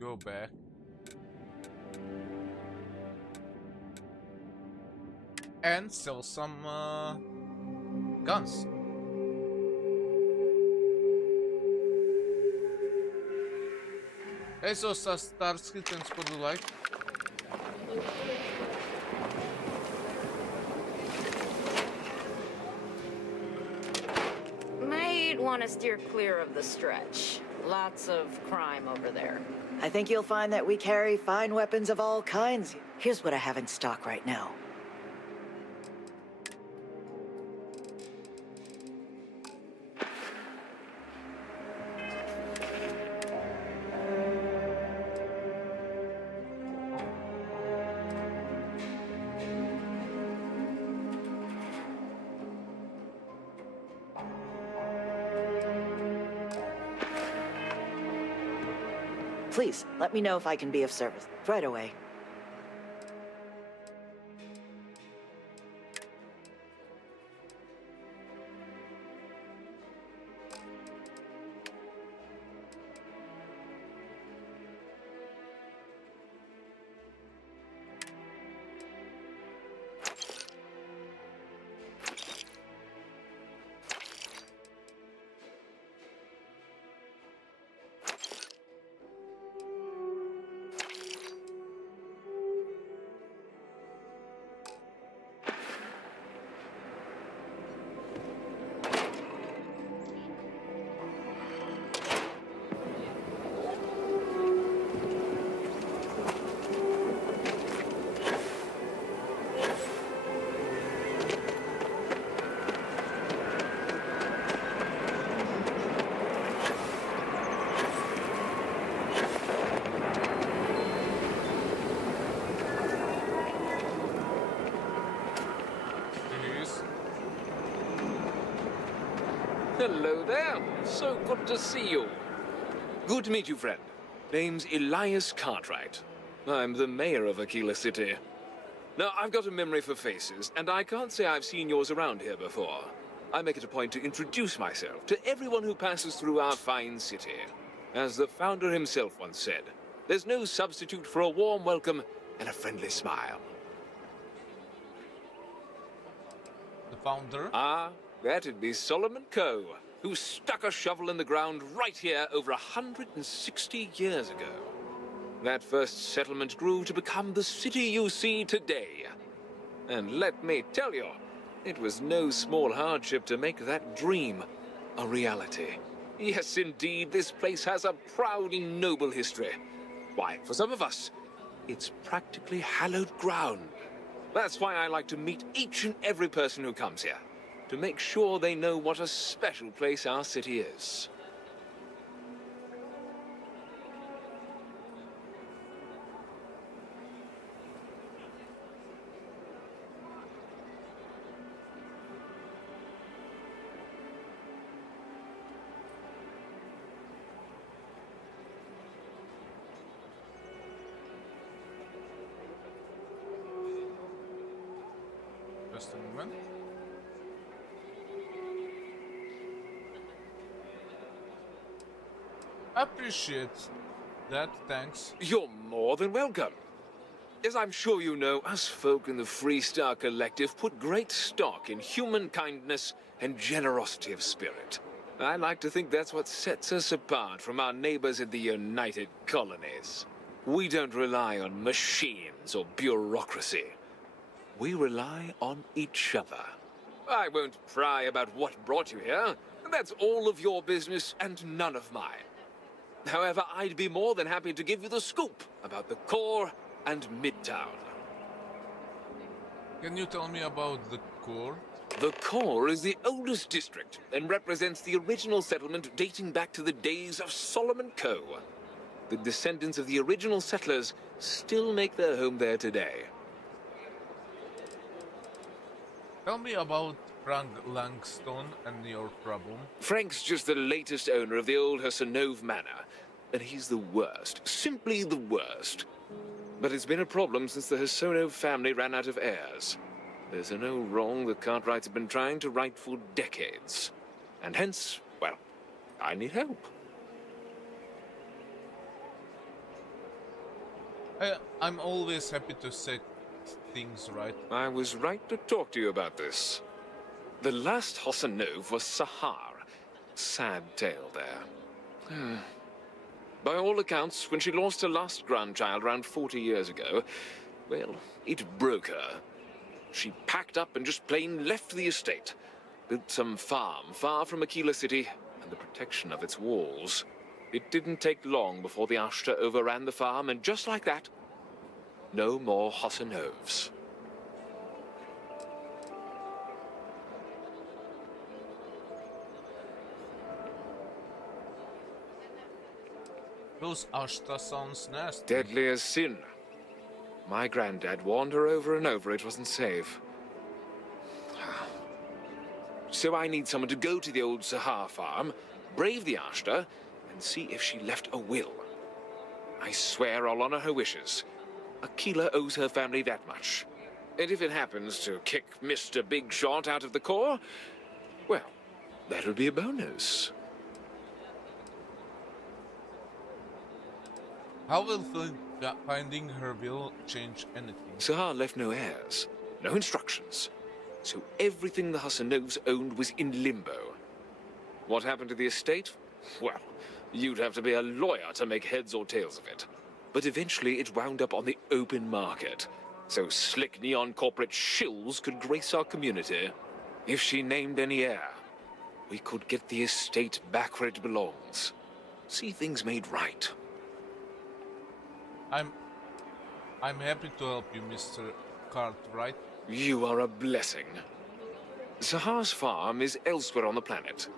go back. And sell some guns. Hey, so Starsky, thanks for the like. Might want to steer clear of the stretch. Lots of crime over there. I think you'll find that we carry fine weapons of all kinds. Here's what I have in stock right now. Please, let me know if I can be of service. Right away. Hello there. So good to see you. Good to meet you, friend. Name's Elias Cartwright. I'm the mayor of Aquila City. Now, I've got a memory for faces, and I can't say I've seen yours around here before. I make it a point to introduce myself to everyone who passes through our fine city. As the founder himself once said, there's no substitute for a warm welcome and a friendly smile. The founder? Ah, that'd be Solomon Coe, who stuck a shovel in the ground right here over 160 years ago. That first settlement grew to become the city you see today. And let me tell you, it was no small hardship to make that dream a reality. Yes, indeed, this place has a proud and noble history. Why, for some of us, it's practically hallowed ground. That's why I like to meet each and every person who comes here, to make sure they know what a special place our city is. Just a moment. Appreciate that, thanks. You're more than welcome. As I'm sure you know, us folk in the Freestar Collective put great stock in human kindness and generosity of spirit. I like to think that's what sets us apart from our neighbors in the United Colonies. We don't rely on machines or bureaucracy. We rely on each other. I won't pry about what brought you here. That's all of your business and none of mine. However, I'd be more than happy to give you the scoop about the core and Midtown. Can you tell me about the core? The core is the oldest district and represents the original settlement dating back to the days of Solomon Coe. the descendants of the original settlers still make their home there today. Tell me about Frank Langstone and your problem. Frank's just the latest owner of the old Hassanove Manor, and he's the worst, simply the worst. But it's been a problem since the Hassanove family ran out of heirs. There's an old wrong the Cartwrights have been trying to right for decades. And hence, well, I need help. I'm always happy to set things right. I was right to talk to you about this. The last Hassanove was Sahar. Sad tale there. By all accounts, when she lost her last grandchild around 40 years ago, well, it broke her. She packed up and just plain left the estate. Built some farm far from Aquila City and the protection of its walls. It didn't take long before the Ashta overran the farm, and just like that, no more Hassanoves. Those Ashta sounds nasty. Deadly as sin. My granddad warned her over and over it wasn't safe. So I need someone to go to the old Sahar farm, brave the Ashta, and see if she left a will. I swear I'll honor her wishes. Aquila owes her family that much. And if it happens to kick Mr. Big Shot out of the Corps, well, that'll be a bonus. How will finding her will change anything? Sahar left no heirs, no instructions. So everything the Hassanoves owned was in limbo. What happened to the estate? Well, you'd have to be a lawyer to make heads or tails of it. But eventually it wound up on the open market, so slick neon corporate shills could grace our community. If she named any heir, we could get the estate back where it belongs. See things made right. I'm happy to help you, Mr. Cartwright. You are a blessing. Sahar's farm is elsewhere on the planet.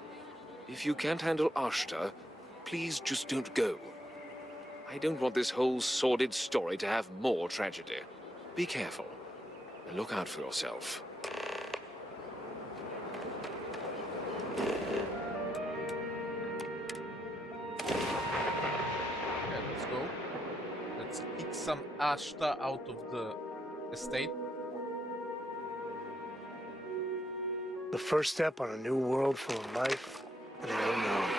If you can't handle Ashta, please just don't go. I don't want this whole sordid story to have more tragedy. Be careful, and look out for yourself. Okay, let's go. Let's kick some Ashta out of the estate. The first step on a new world full of life and the unknown.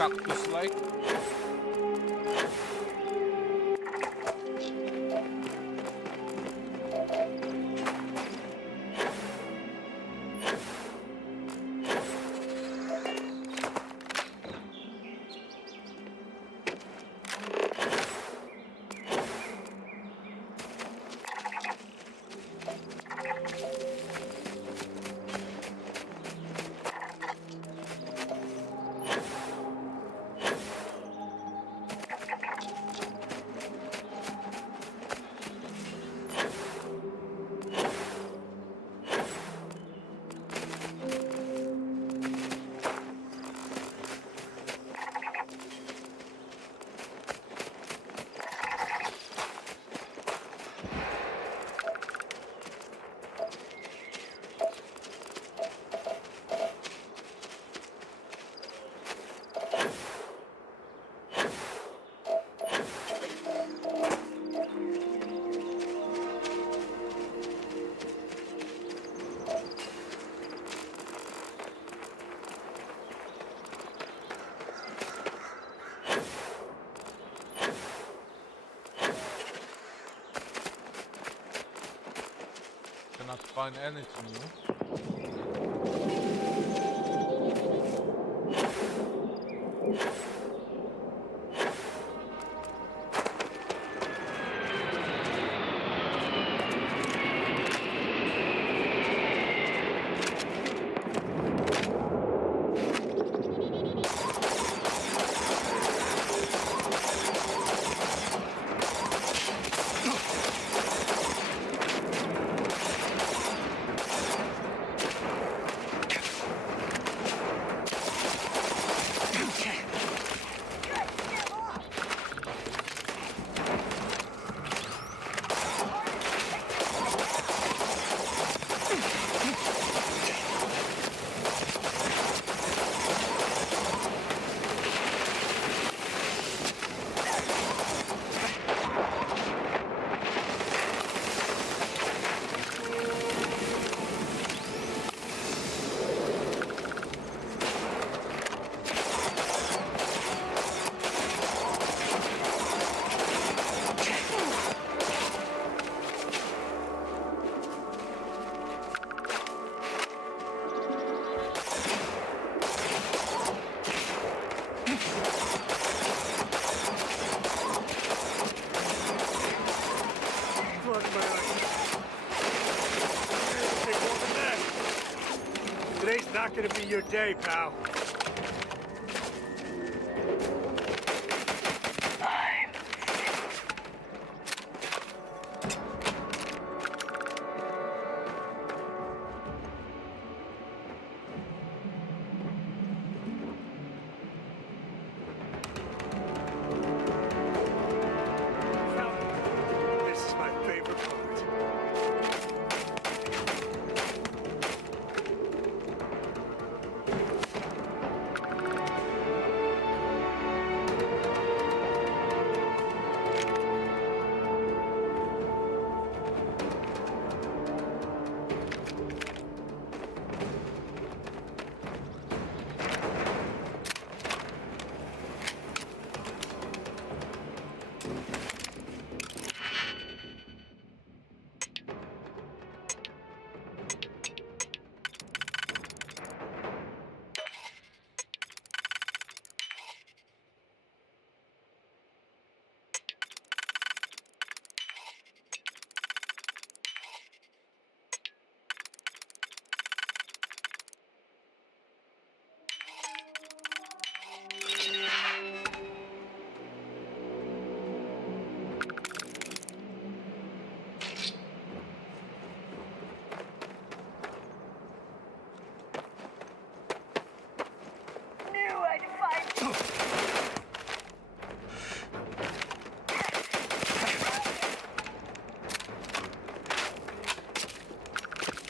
cactus-like. Cannot find anything new. Today's not gonna be your day, pal. This is my favorite part.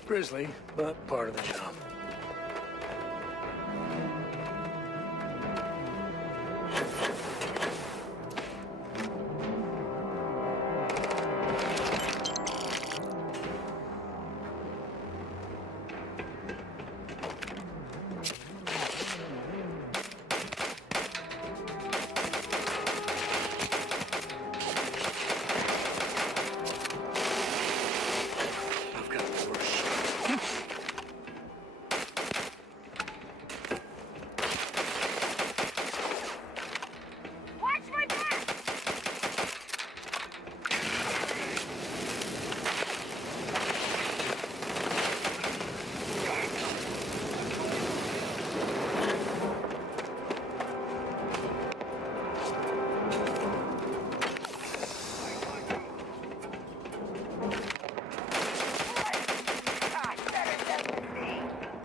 Grisly, but part of the job.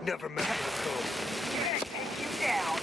Never met a code. Take you down.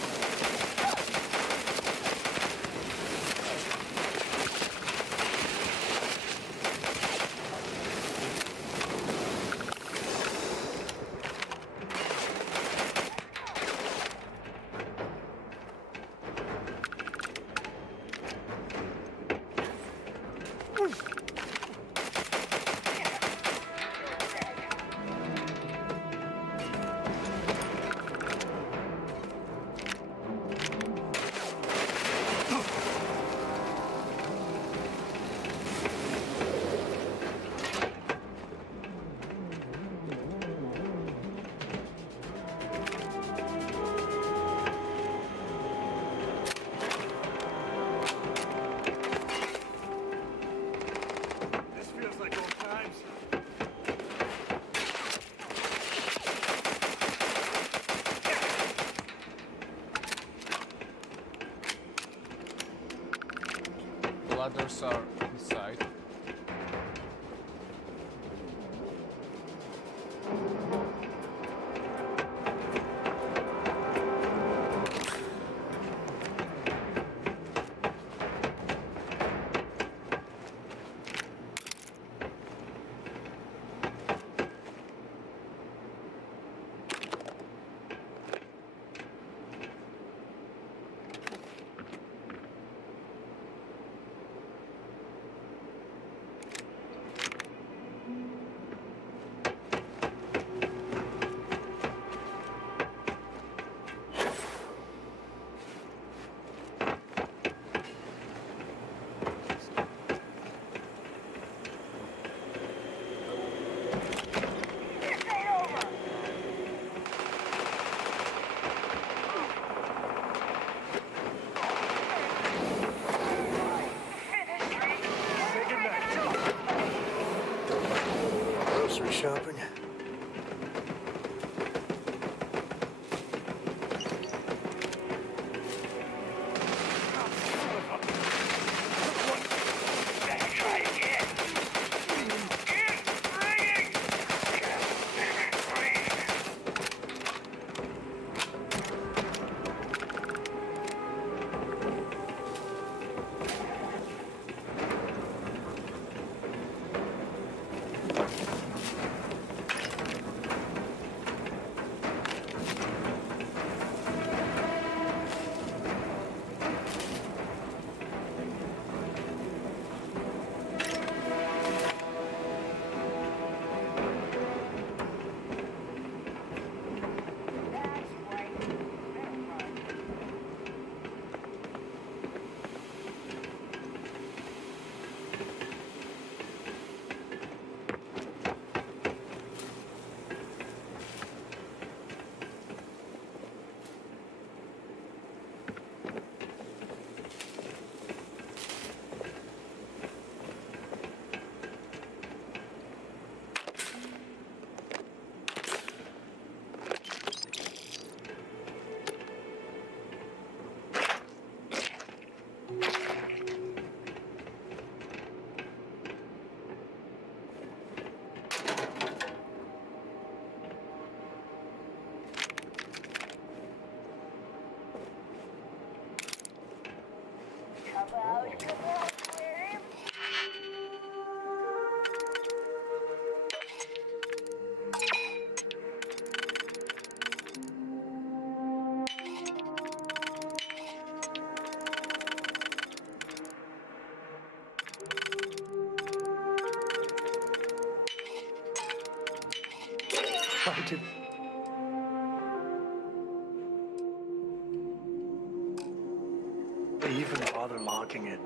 This feels like old times. Ladders are inside. Grocery shopping. Why did... they even bother locking it?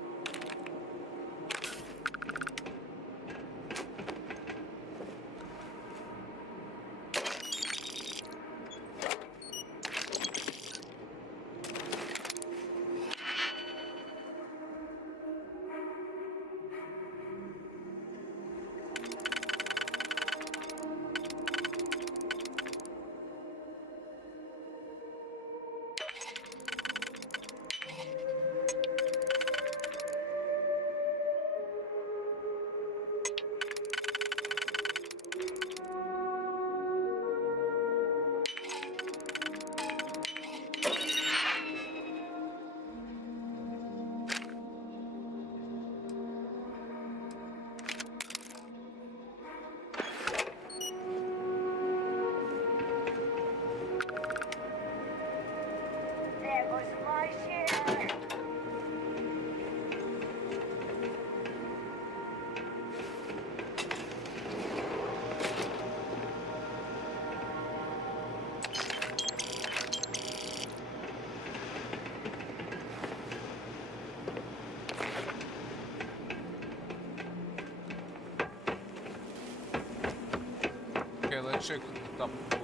check the top floor.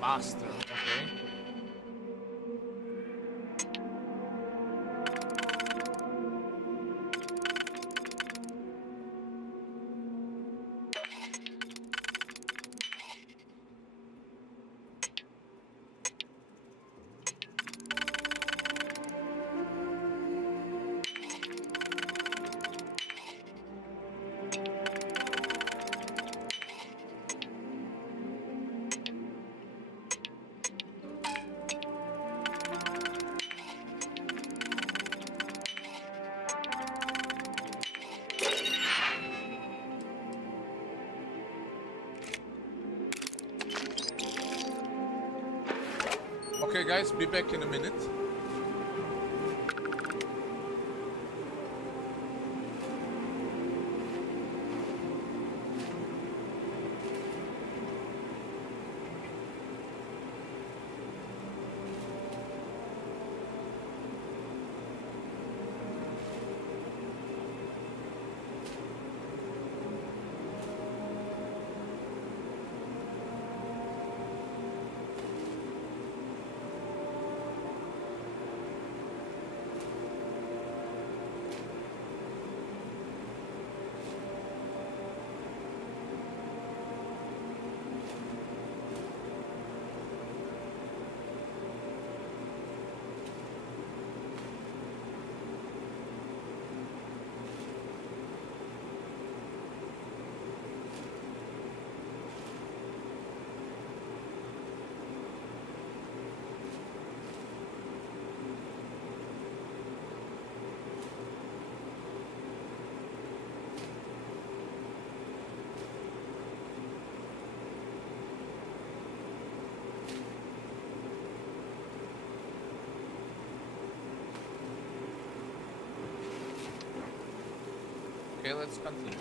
Master, okay. Okay guys, be back in a minute. Okay, let's continue.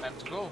Time to go.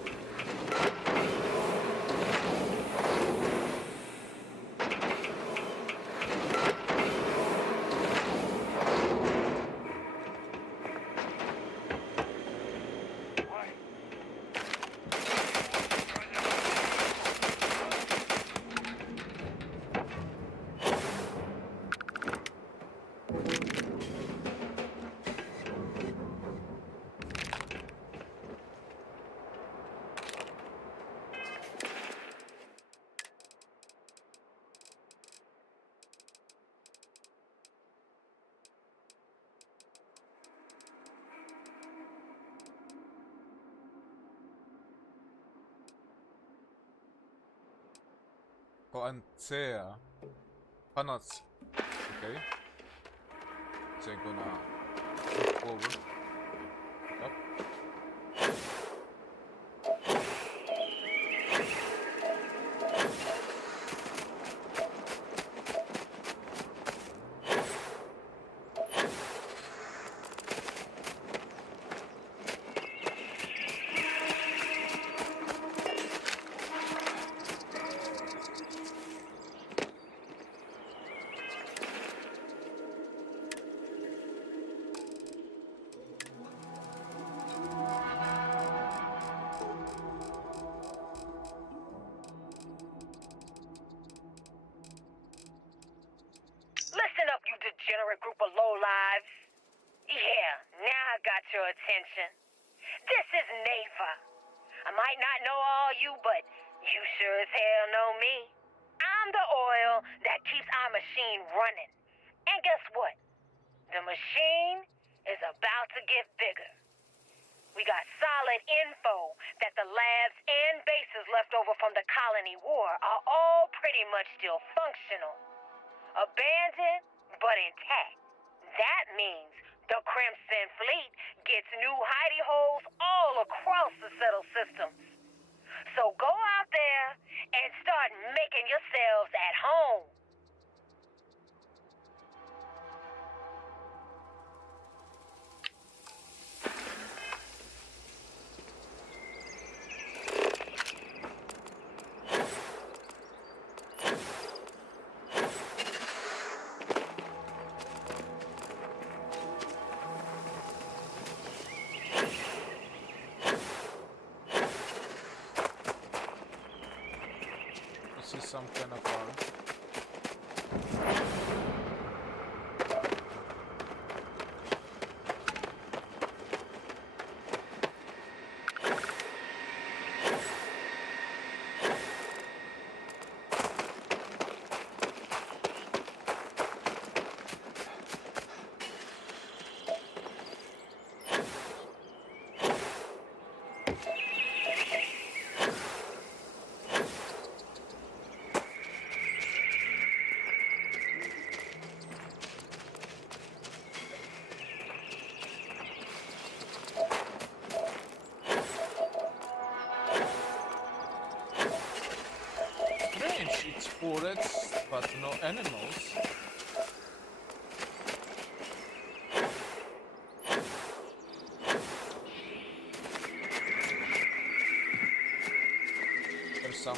Koansea. Panats. Okay. So I'm gonna move forward. Yep. Listen up, you degenerate group of lowlives. Yeah, now I got your attention. This is Nafa. I might not know all you, but you sure as hell know me. I'm the oil that keeps our machine running. And guess what? The machine is about to get bigger. We got solid info that the labs and bases left over from the colony war are all pretty much still functional. Abandoned, but intact. That means the Crimson Fleet gets new hidey holes all across the settled systems. So go out there and start making yourselves at home. This is some kind of car. Strange, it's forests, but no animals. There's some.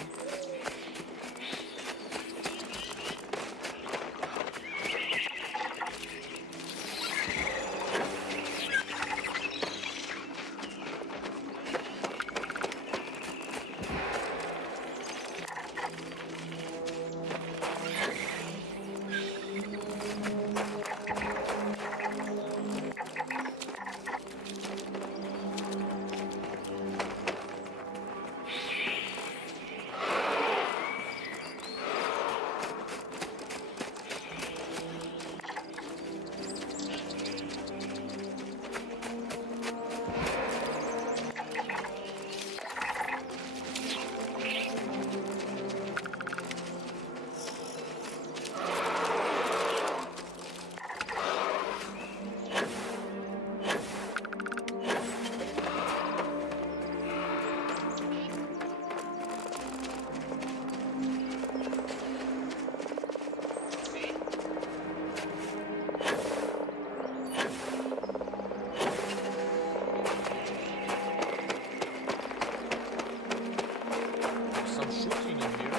Some shooting in here.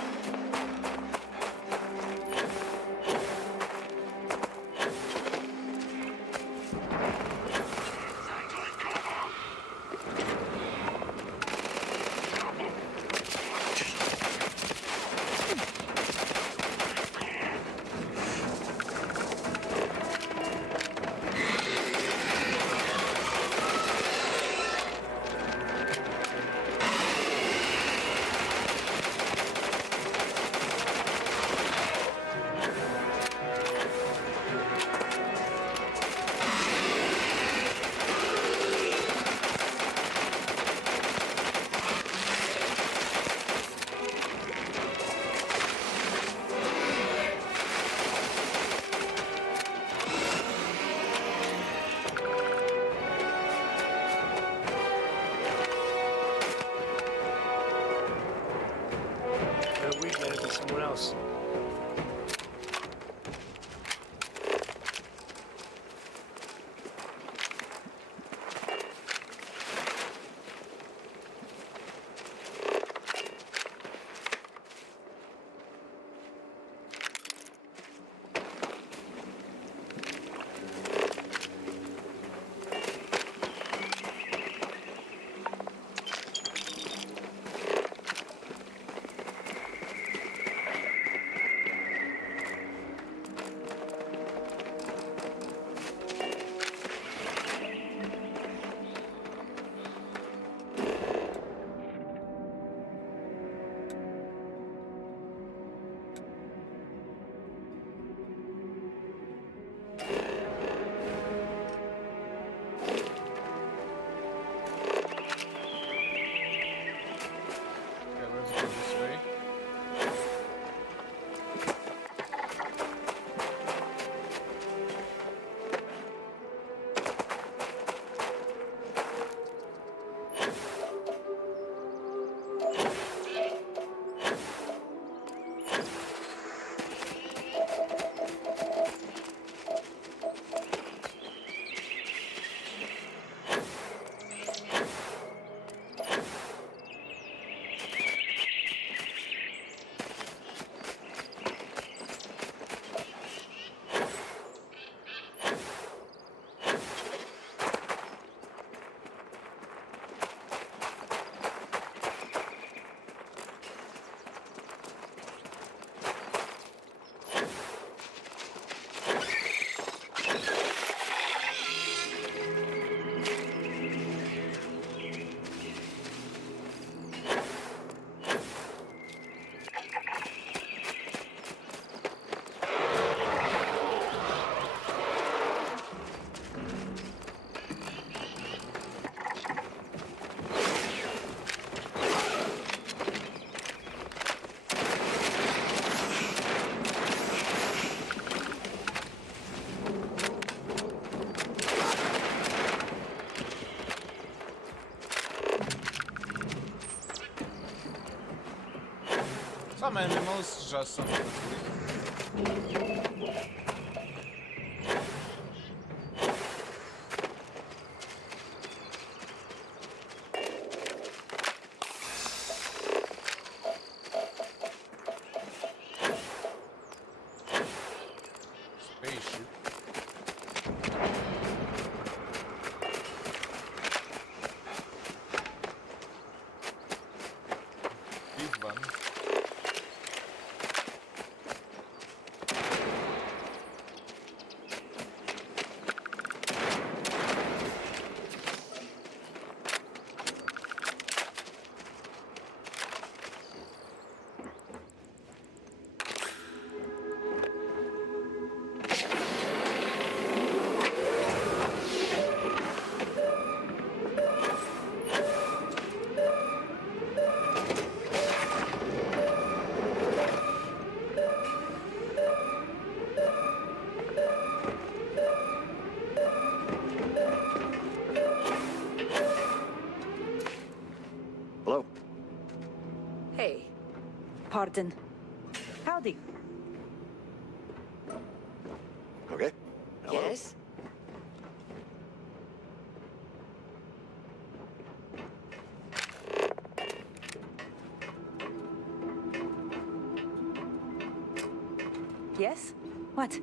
We gotta be somewhere else. Some animals, just some. Spaceship. Big one. Hello? Hey. Pardon. Howdy. Okay. Hello? Yes? Yes? What?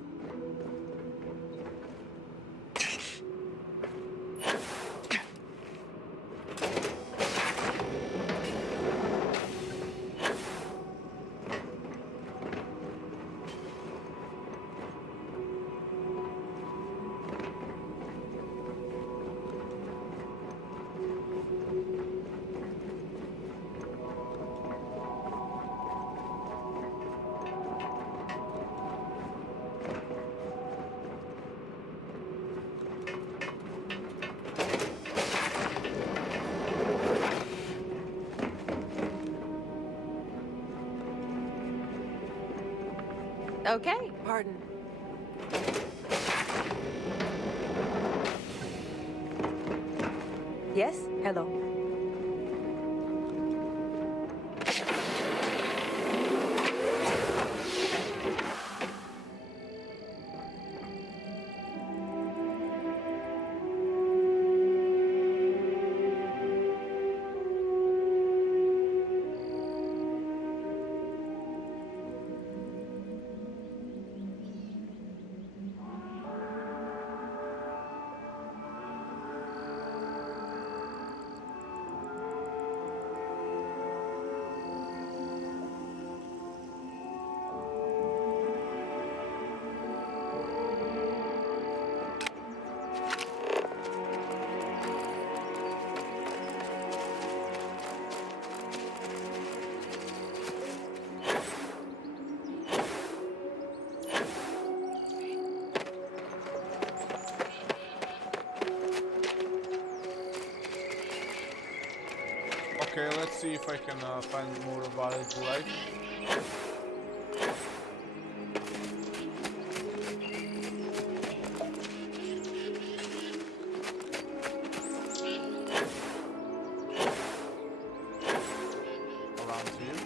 Okay. Pardon. Yes? Hello. Okay, let's see if I can find more about his life. Around here.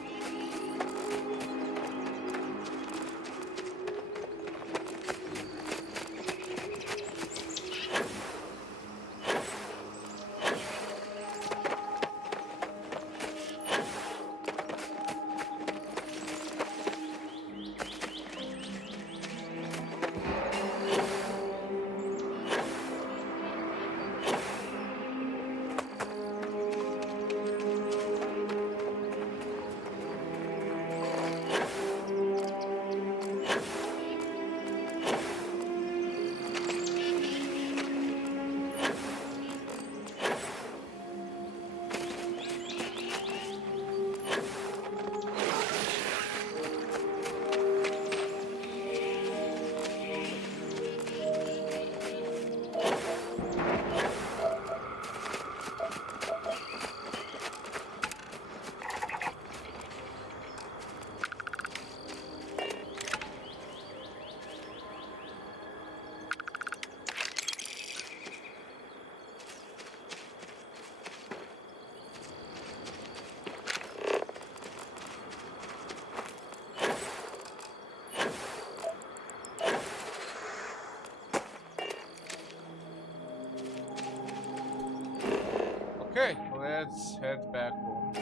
head back home.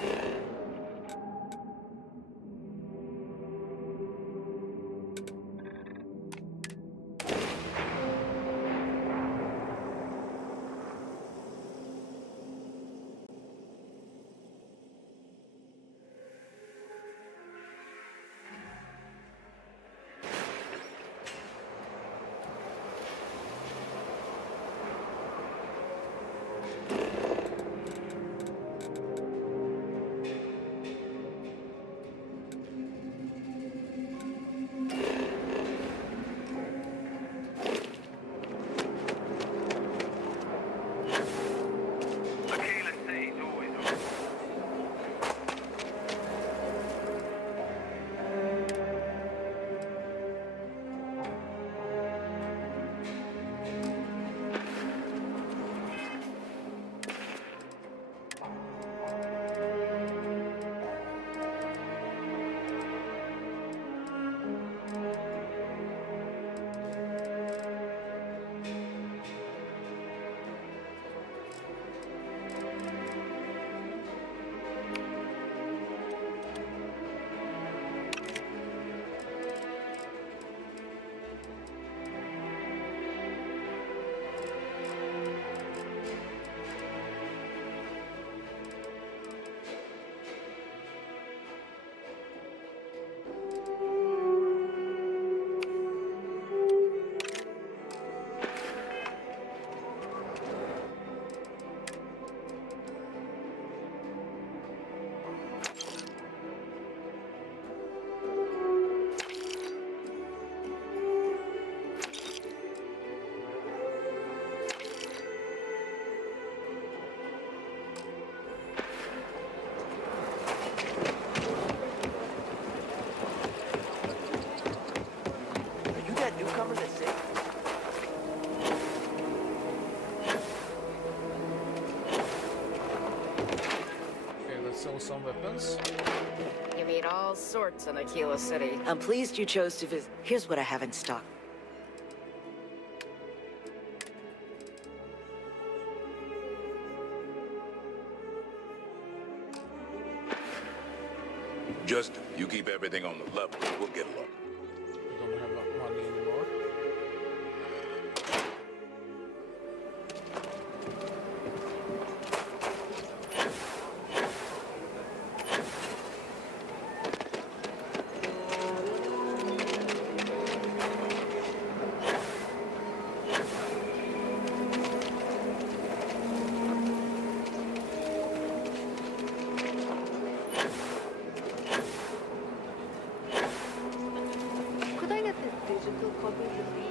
Are you that newcomer that's sick? Okay, let's sell some weapons. You meet all sorts in Aquila City. I'm pleased you chose to visit. Here's what I have in stock. Just you keep everything on the level, we'll get along. Don't have money anymore. Could I get this digital copy of the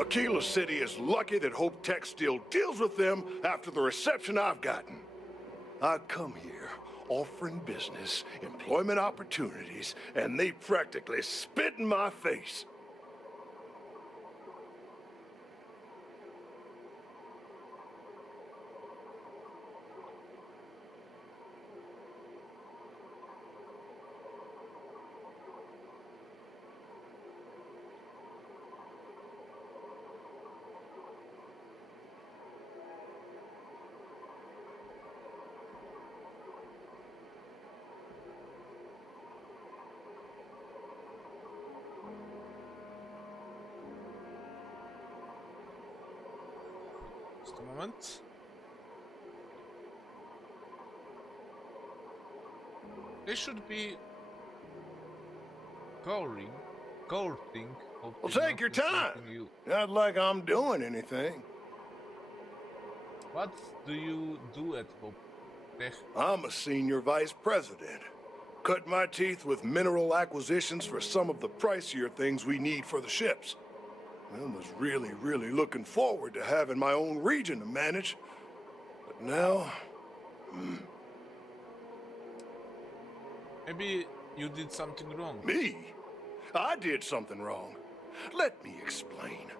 Aquila City is lucky that Hope Tech still deals with them after the reception I've gotten. I come here offering business, employment opportunities, and they practically spit in my face. Just a moment. They should be courting. Well, take your time. Not like I'm doing anything. What do you do at Hope Tech? I'm a senior vice president. Cut my teeth with mineral acquisitions for some of the pricier things we need for the ships. I was really looking forward to having my own region to manage. But Now, Maybe you did something wrong. me? I did something wrong. Let me explain.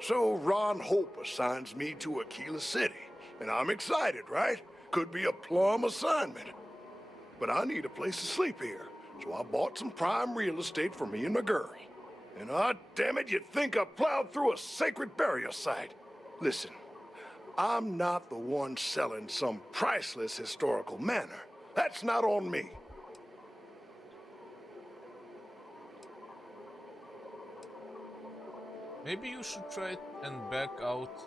So Ron Hope assigns me to Aquila City, and I'm excited, right? Could be a plum assignment. But I need a place to sleep here, so I bought some prime real estate for me and my girl. And damn it, you'd think I plowed through a sacred burial site. Listen, I'm not the one selling some priceless historical manor. That's not on me. Maybe you should try it and back out.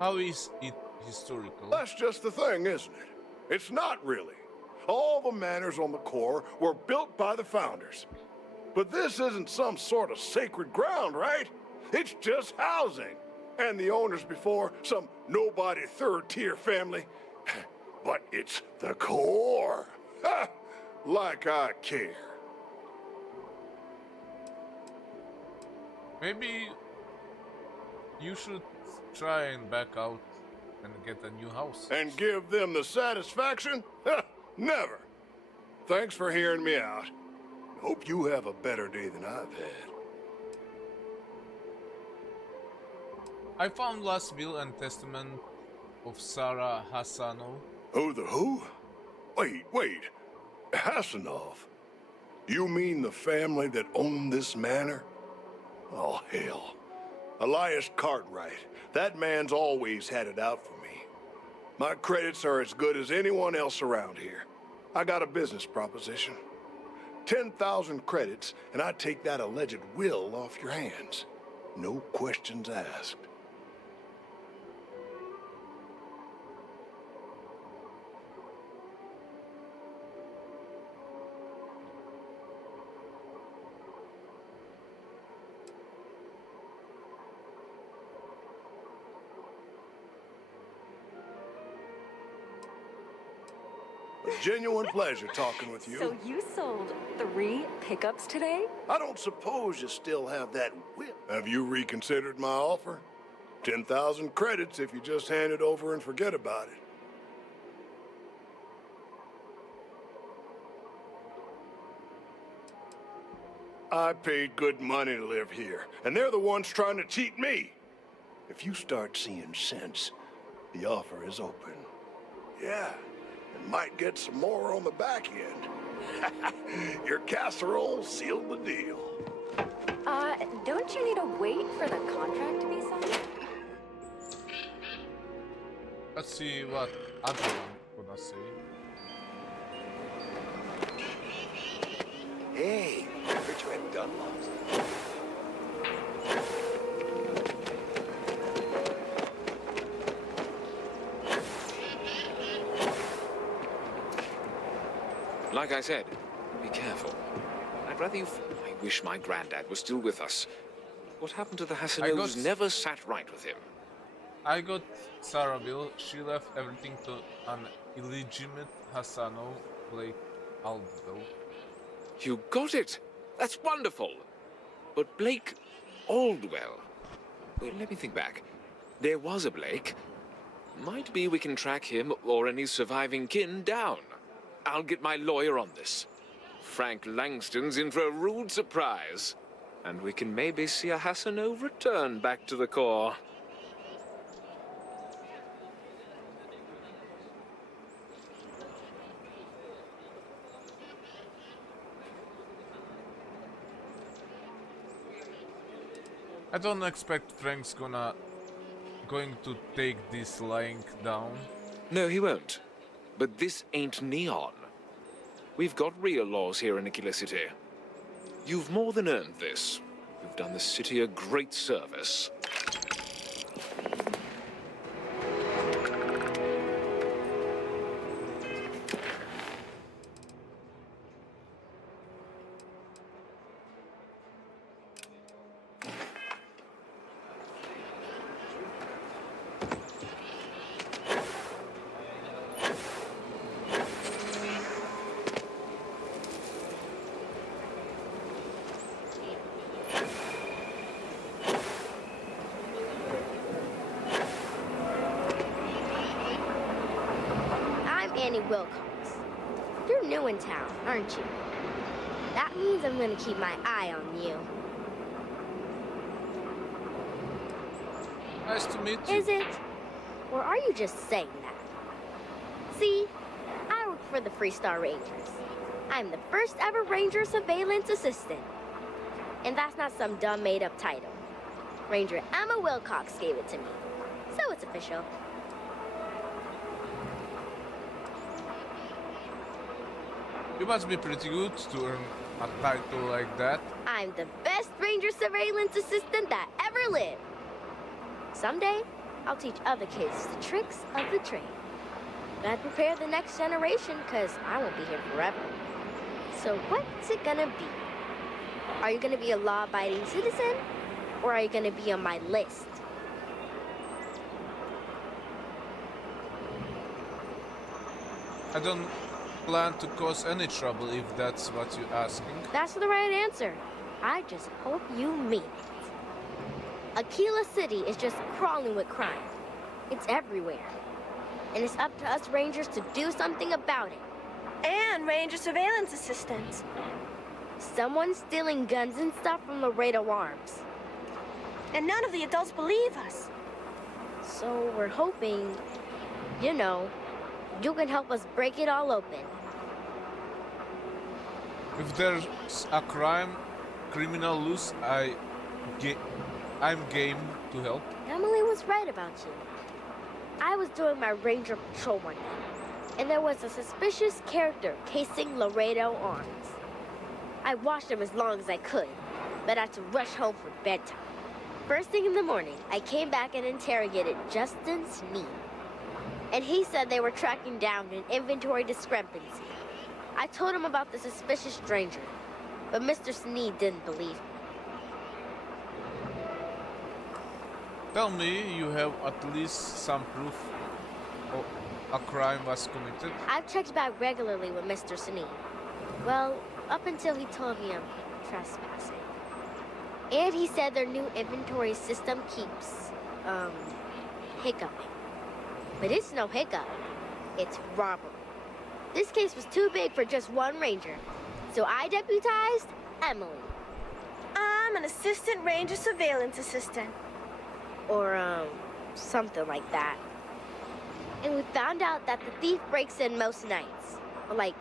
How is it historical? That's just the thing, isn't it? It's not really. All the manors on the core were built by the founders. But this isn't some sort of sacred ground, right? It's just housing. And the owners before, some nobody third-tier family. But it's the core. Ha! Like I care. Maybe you should try and back out and get a new house. And give them the satisfaction? Ha! Never. Thanks for hearing me out. Hope you have a better day than I've had. I found last will and testament of Sarah Hassanov. Oh, the who? Wait. Hassanov? You mean the family that owned this manor? Oh, hell. Elias Cartwright. That man's always had it out for me. My credits are as good as anyone else around here. I got a business proposition. 10,000 credits, and I take that alleged will off your hands. No questions asked. A genuine pleasure talking with you. So you sold 3 pickups today? I don't suppose you still have that whip. Have you reconsidered my offer? 10,000 credits if you just hand it over and forget about it. I paid good money to live here, and they're the ones trying to cheat me. If you start seeing sense, the offer is open. Yeah, and might get some more on the back end. Your casserole sealed the deal. Don't you need to wait for the contract to be signed? Let's see what other one gonna say. Hey, I heard you had Dunlops. Like I said, be careful. I'd rather you... I wish my granddad was still with us. What happened to the Hassanovs never sat right with him. I got Sarah Bill. She left everything to an illegitimate Hassanov, Blake Aldwell. You got it! That's wonderful! But Blake Aldwell... Wait, let me think back. There was a Blake. Might be we can track him or any surviving kin down. I'll get my lawyer on this. Frank Langston's in for a rude surprise. And we can maybe see a Hassanov return back to the core. I don't expect Frank's going to take this lying down. No, he won't. But this ain't Neon. We've got real laws here in Aquila City. You've more than earned this. You've done the city a great service. Wilcox. You're new in town, aren't you? That means I'm gonna keep my eye on you. Nice to meet you. Is it? Or are you just saying that? See, I work for the Freestar Rangers. I'm the first ever Ranger Surveillance Assistant. And that's not some dumb made-up title. Ranger Emma Wilcox gave it to me. So it's official. You must be pretty good to earn a title like that. I'm the best Ranger Surveillance Assistant that ever lived. Someday, I'll teach other kids the tricks of the trade. Gotta prepare the next generation, because I won't be here forever. So what's it gonna be? Are you gonna be a law-abiding citizen? Or are you gonna be on my list? I don't plan to cause any trouble if that's what you're asking. That's the right answer. I just hope you mean it. Aquila City is just crawling with crime. It's everywhere. And it's up to us Rangers to do something about it. And Ranger Surveillance Assistants. Someone's stealing guns and stuff from Laredo Arms. And none of the adults believe us. So we're hoping, you know, you can help us break it all open. If there's a criminal loose, I'm game to help. Emily was right about you. I was doing my Ranger patrol one night, and there was a suspicious character casing Laredo Arms. I watched him as long as I could, but I had to rush home for bedtime. First thing in the morning, I came back and interrogated Justin Sneed. And he said they were tracking down an inventory discrepancy. I told him about the suspicious stranger, but Mr. Sneed didn't believe me. Tell me you have at least some proof a crime was committed. I've checked back regularly with Mr. Sneed. Well, up until he told me I'm trespassing. And he said their new inventory system keeps, hiccuping. But it's no hiccup. It's robbery. This case was too big for just one ranger, so I deputized Emily. I'm an Assistant Ranger Surveillance Assistant. Or, something like that. And we found out that the thief breaks in most nights. Like,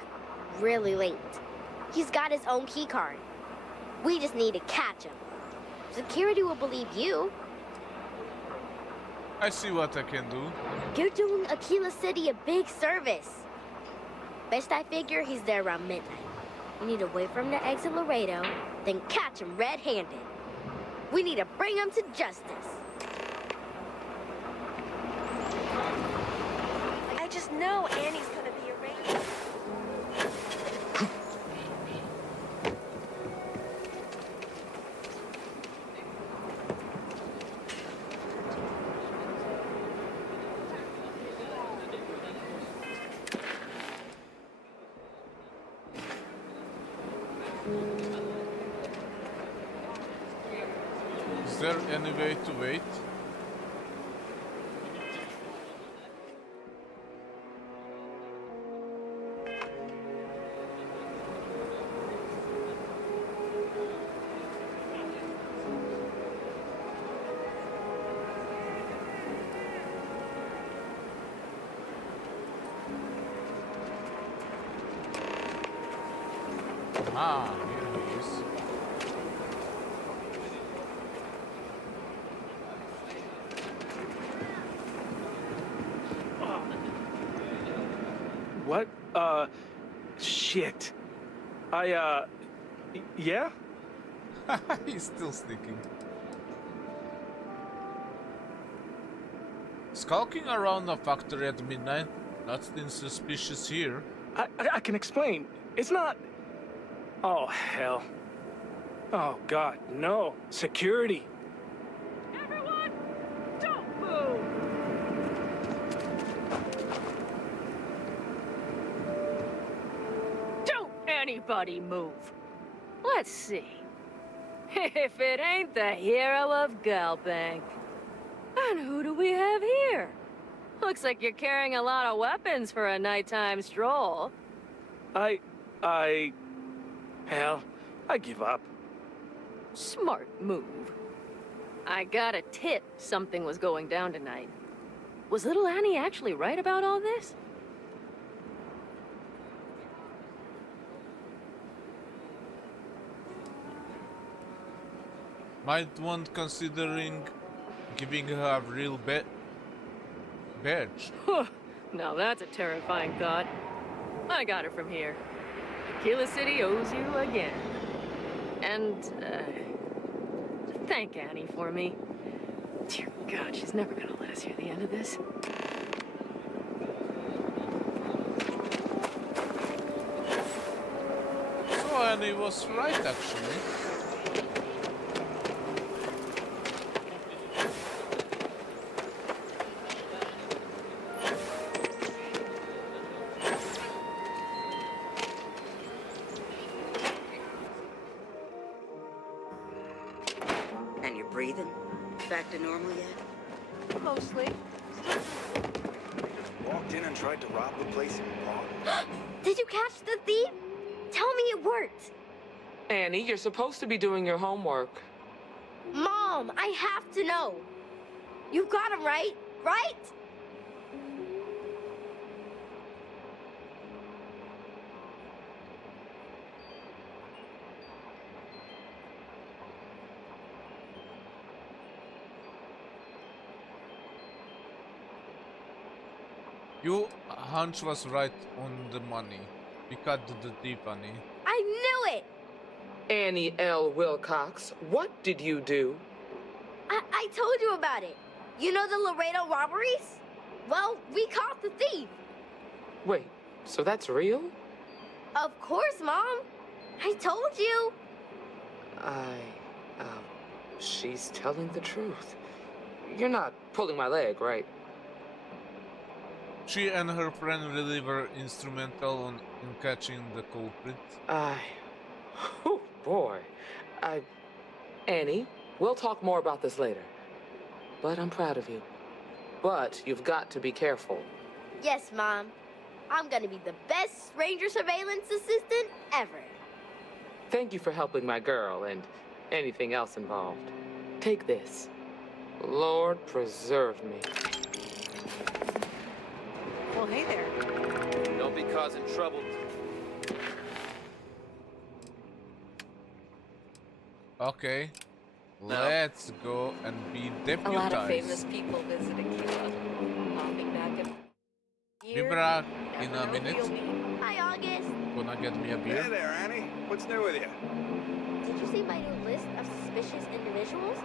really late. He's got his own key card. We just need to catch him. Security will believe you. I see what I can do. You're doing Aquila City a big service. Best I figure he's there around midnight. We need to wait for him to exit Laredo, then catch him red-handed. We need to bring him to justice. I just know Annie's gonna be a ranger. Is there any way to wait? Ah, here he is. What? Shit. Yeah? He's still sneaking. Skulking around a factory at midnight? Nothing suspicious here. I can explain. It's not... Oh, hell. Oh, God, no. Security. Everyone, don't move! Don't anybody move. Let's see. If it ain't the hero of Galbank. And who do we have here? Looks like you're carrying a lot of weapons for a nighttime stroll. Hell, I give up. Smart move. I got a tip something was going down tonight. Was little Annie actually right about all this? Might want considering giving her a real badge. Now that's a terrifying thought. I got it from here. Tequila City owes you again. And, thank Annie for me. Dear God, she's never gonna let us hear the end of this. So Annie was right, actually. And you're breathing? Back to normal yet? Mostly. Walked in and tried to rob the place and robbed. Did you catch the thief? Tell me it worked. Annie, you're supposed to be doing your homework. Mom, I have to know. You got him right? Right? Your hunch was right on the money. We cut the thief, Annie. I knew it! Annie L. Wilcox, what did you do? I told you about it. You know the Laredo robberies? Well, we caught the thief. Wait, so that's real? Of course, Mom. I told you. She's telling the truth. You're not pulling my leg, right? She and her friend really were instrumental in catching the culprit. Oh boy. Annie, we'll talk more about this later. But I'm proud of you. But you've got to be careful. Yes, Mom. I'm gonna be the best ranger surveillance assistant ever. Thank you for helping my girl and anything else involved. Take this. Lord preserve me. Well, hey there. Don't be causing trouble. Okay, let's go and be deputized. A lot of famous people visit Aquila. Popping back and Be back in a minute. Hi, August. Gonna get me a beer. Hey there, Annie. What's new with you? Did you see my new list of suspicious individuals?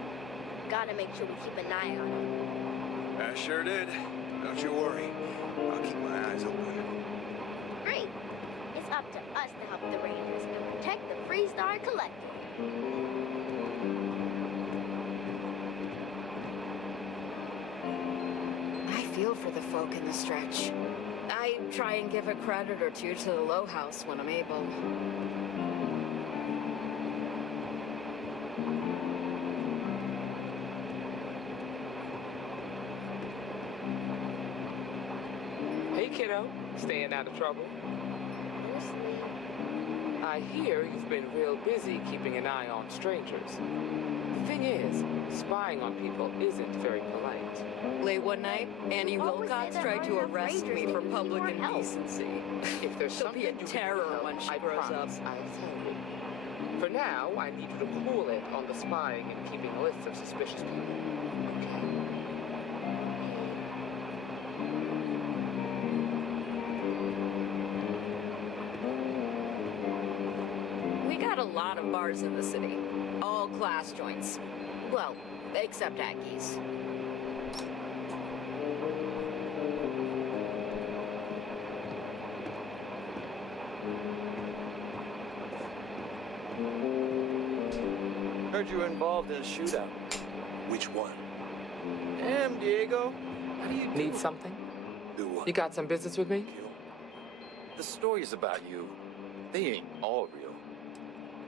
Gotta make sure we keep an eye on them. I sure did. Don't you worry. I'll keep my eyes open. Great. It's up to us to help the Rangers and protect the Freestar Collective. I feel for the folk in the stretch. I try and give a credit or two to the Low House when I'm able. Hey, kiddo. Staying out of trouble? Mostly. I hear you've been real busy keeping an eye on strangers. The thing is, spying on people isn't very polite. Late one night, Annie Always say Wilcox there tried aren't to enough arrest Rangers me that for need public more help. indecency. If there's She'll something be a you can terror help, when she I grows promise up. I'll tell you. For now, I need you to cool it on the spying and keeping lists of suspicious people. We got a lot of bars in the city. All class joints. Well, except Aggies. Heard you were involved in a shootout. Which one? Damn, Diego. How do you do Need something? Do what? You got some business with me? The stories about you, they ain't all real.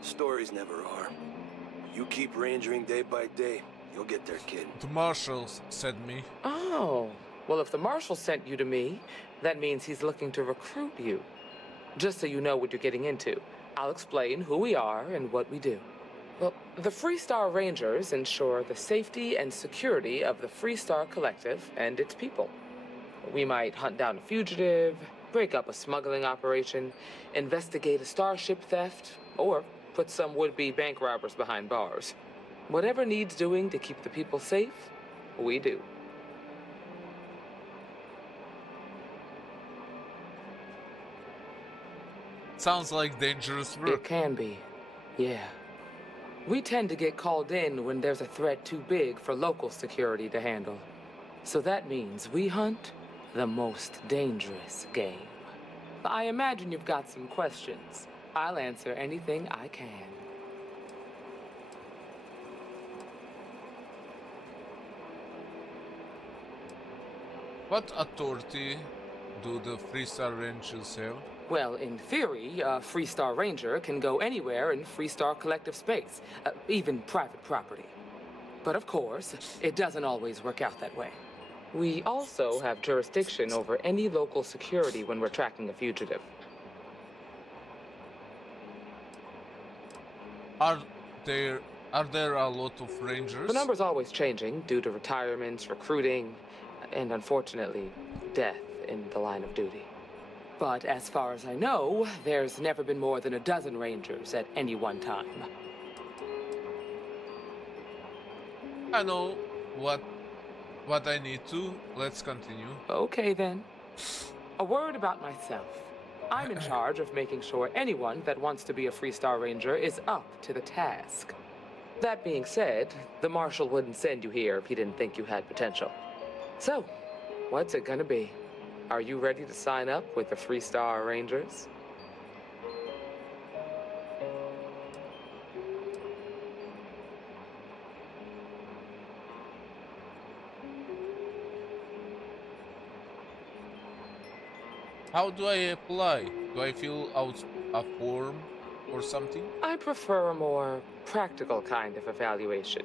Stories never are. You keep rangering day by day, you'll get there, kid. The marshals said me. Oh, Well, if the Marshal sent you to me, that means he's looking to recruit you. Just so you know what you're getting into, I'll explain who we are and what we do. Well, the Freestar Rangers ensure the safety and security of the Freestar Collective and its people. We might hunt down a fugitive, break up a smuggling operation, investigate a starship theft, or put some would-be bank robbers behind bars. Whatever needs doing to keep the people safe, we do. Sounds like dangerous work. It can be, yeah. We tend to get called in when there's a threat too big for local security to handle. So that means we hunt the most dangerous game. I imagine you've got some questions. I'll answer anything I can. What authority do the Freestar Rangers have? Well, in theory, a Freestar Ranger can go anywhere in Freestar Collective space, even private property. But of course, it doesn't always work out that way. We also have jurisdiction over any local security when we're tracking a fugitive. Are there a lot of rangers? The number's always changing due to retirements, recruiting, and unfortunately, death in the line of duty. But as far as I know, there's never been more than a dozen rangers at any one time. I know what I need to. Let's continue. Okay then. A word about myself. I'm in charge of making sure anyone that wants to be a Freestar Ranger is up to the task. That being said, the Marshal wouldn't send you here if he didn't think you had potential. So, what's it gonna be? Are you ready to sign up with the Freestar Rangers? How do I apply? Do I fill out a form or something? I prefer a more practical kind of evaluation.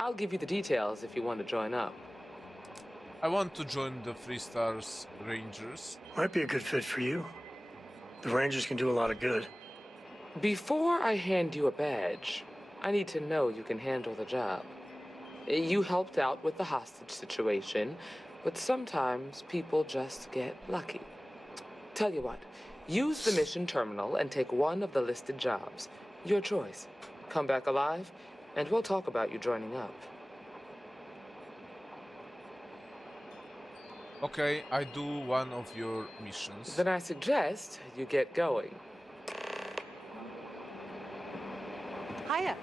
I'll give you the details if you want to join up. I want to join the Freestar Rangers. Might be a good fit for you. The Rangers can do a lot of good. Before I hand you a badge, I need to know you can handle the job. You helped out with the hostage situation, but sometimes people just get lucky. Tell you what, use the mission terminal and take one of the listed jobs. Your choice. Come back alive, and we'll talk about you joining up. Okay, I do one of your missions. Then I suggest you get going. Hiya.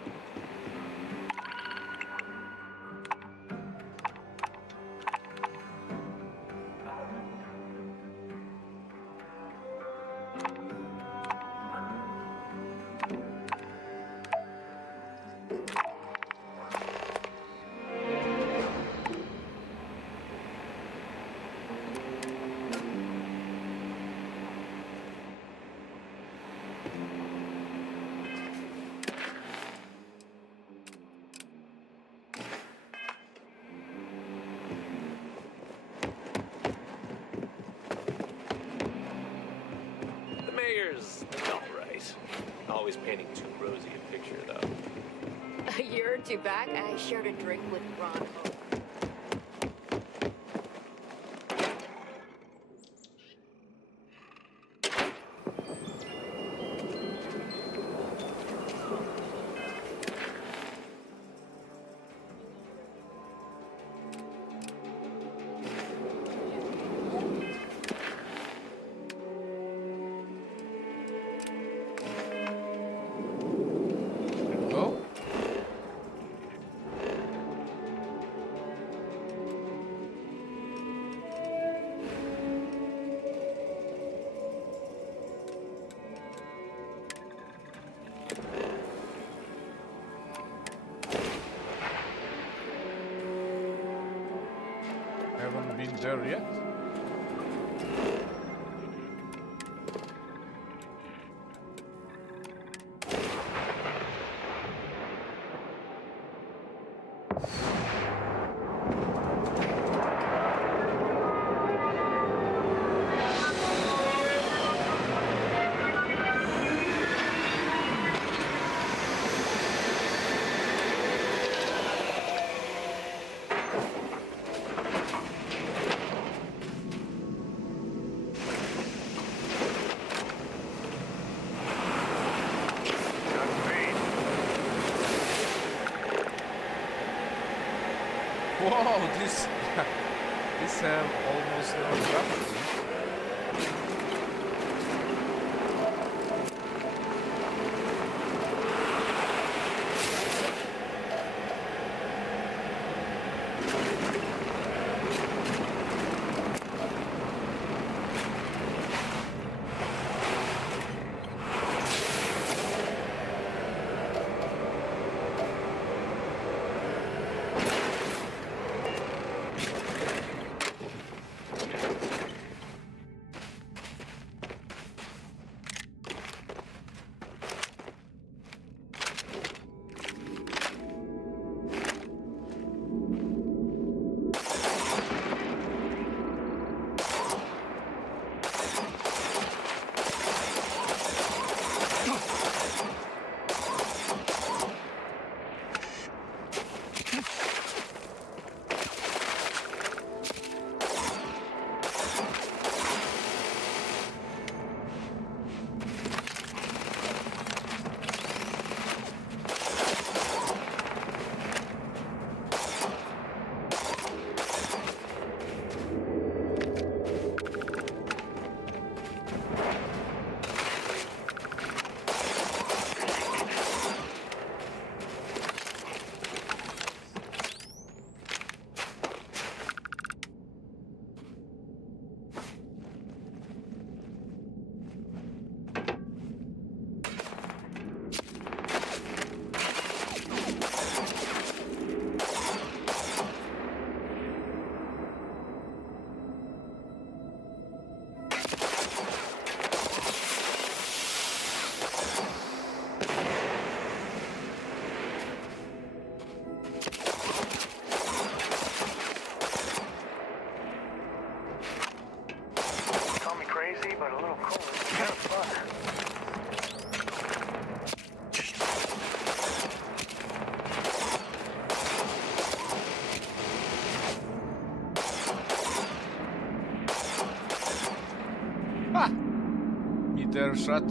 Always painting too rosy a picture, though. A year or two back, I shared a drink with Ron. Haven't been there yet. Whoa, this this have almost no gravity. But a little cold. Kind of fun. Ha! Meter shot.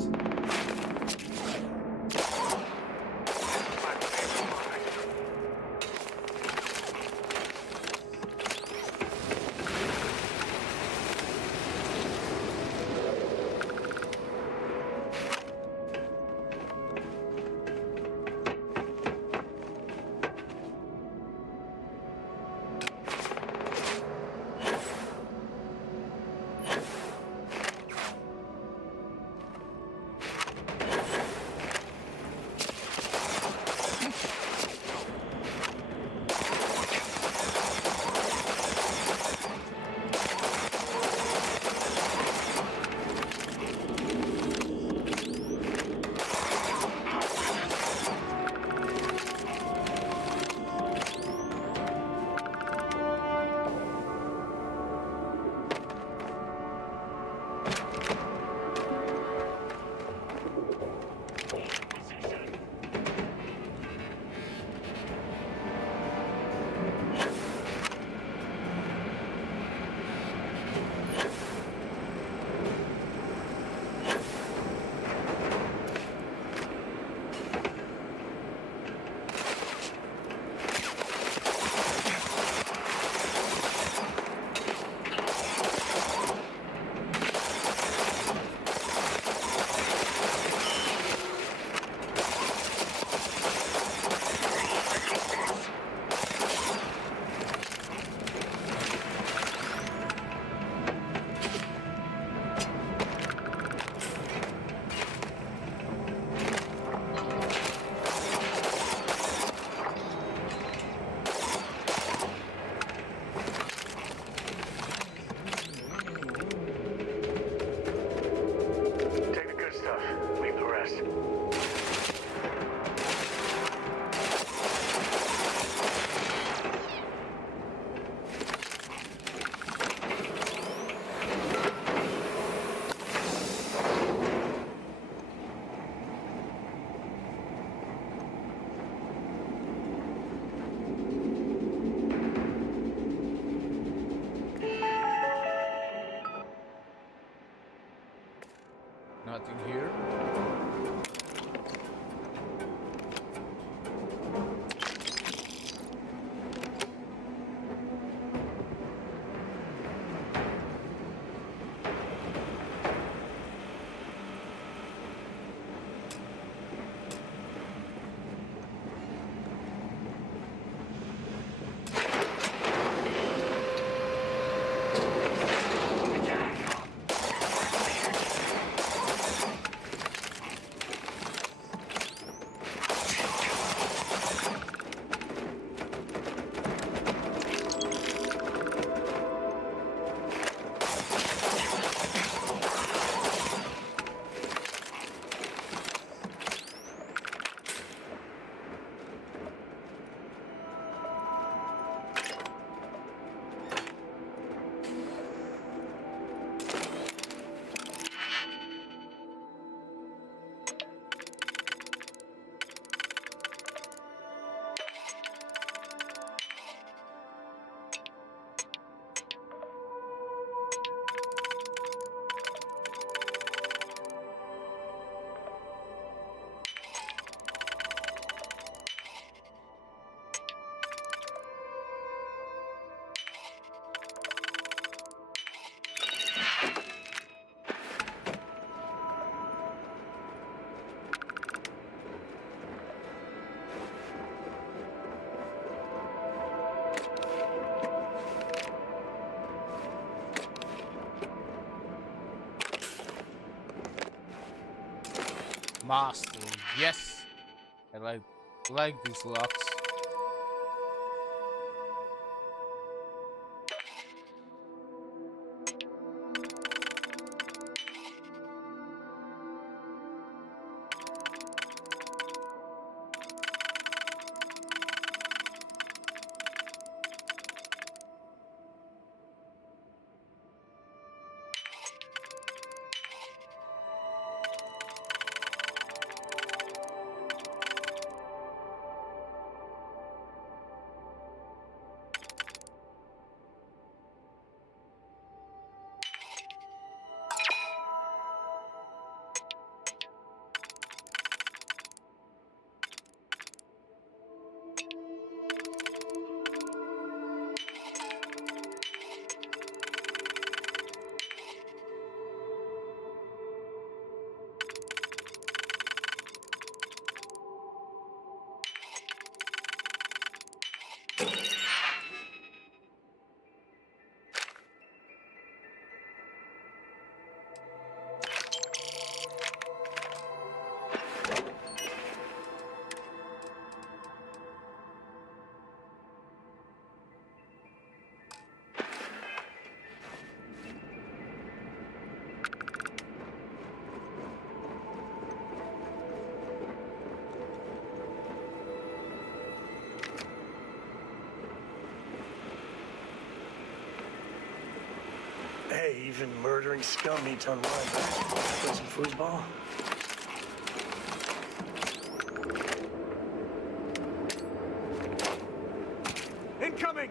Nothing here. Master, yes! I like these locks. Hey, even murdering scum needs unwind, right? Play some foosball? Incoming!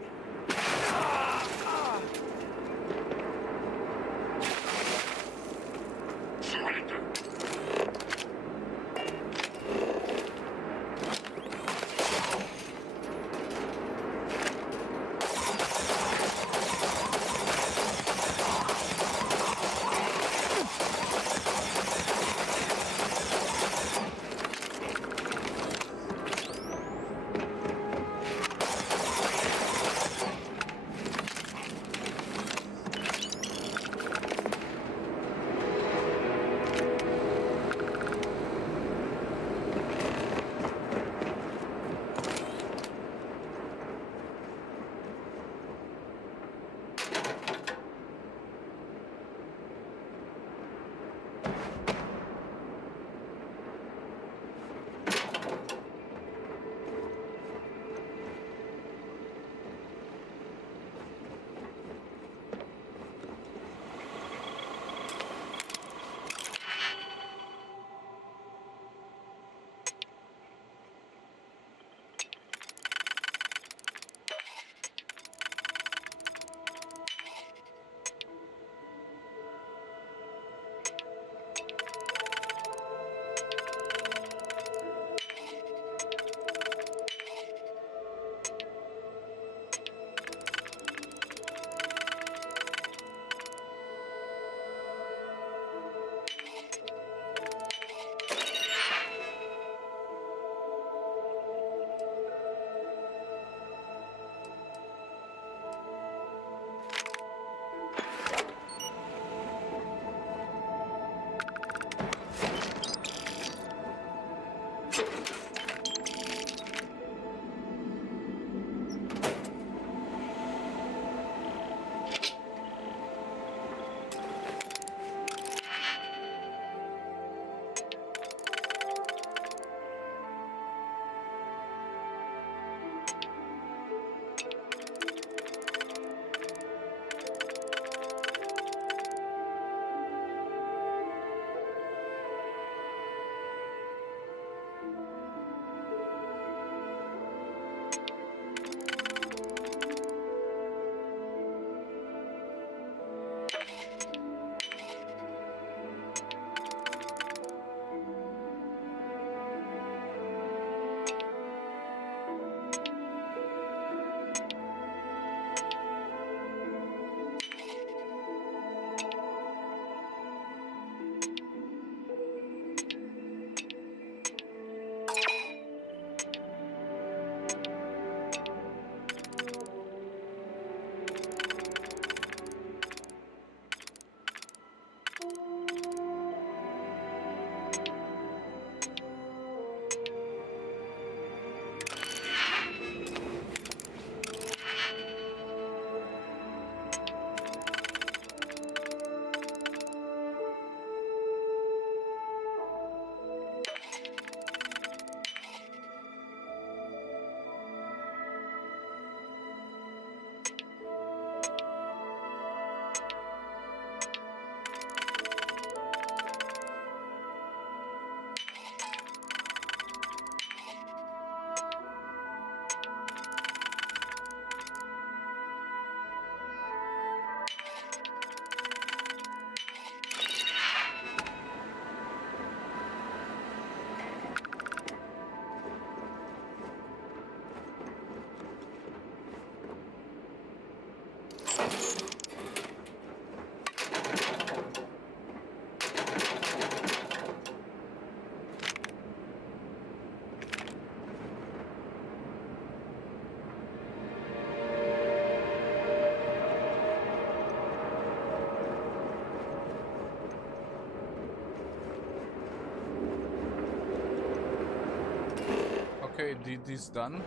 Okay, deed is done.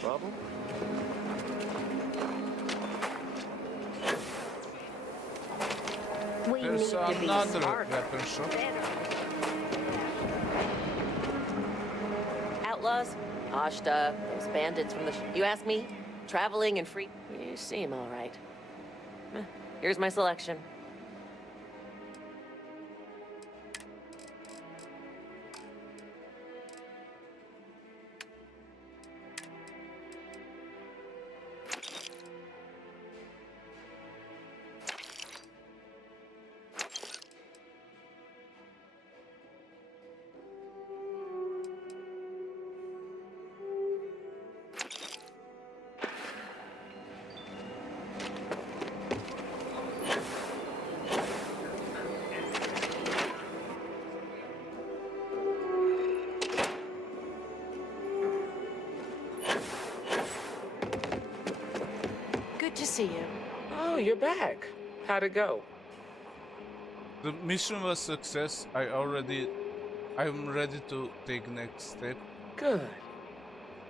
Problem? There's another weapon shop. Outlaws? Ashta, those bandits from the... You ask me? Traveling and free... You seem all right. Here's my selection. Good to see you. Oh, you're back. How'd it go? The mission was success. I'm ready to take next step. Good.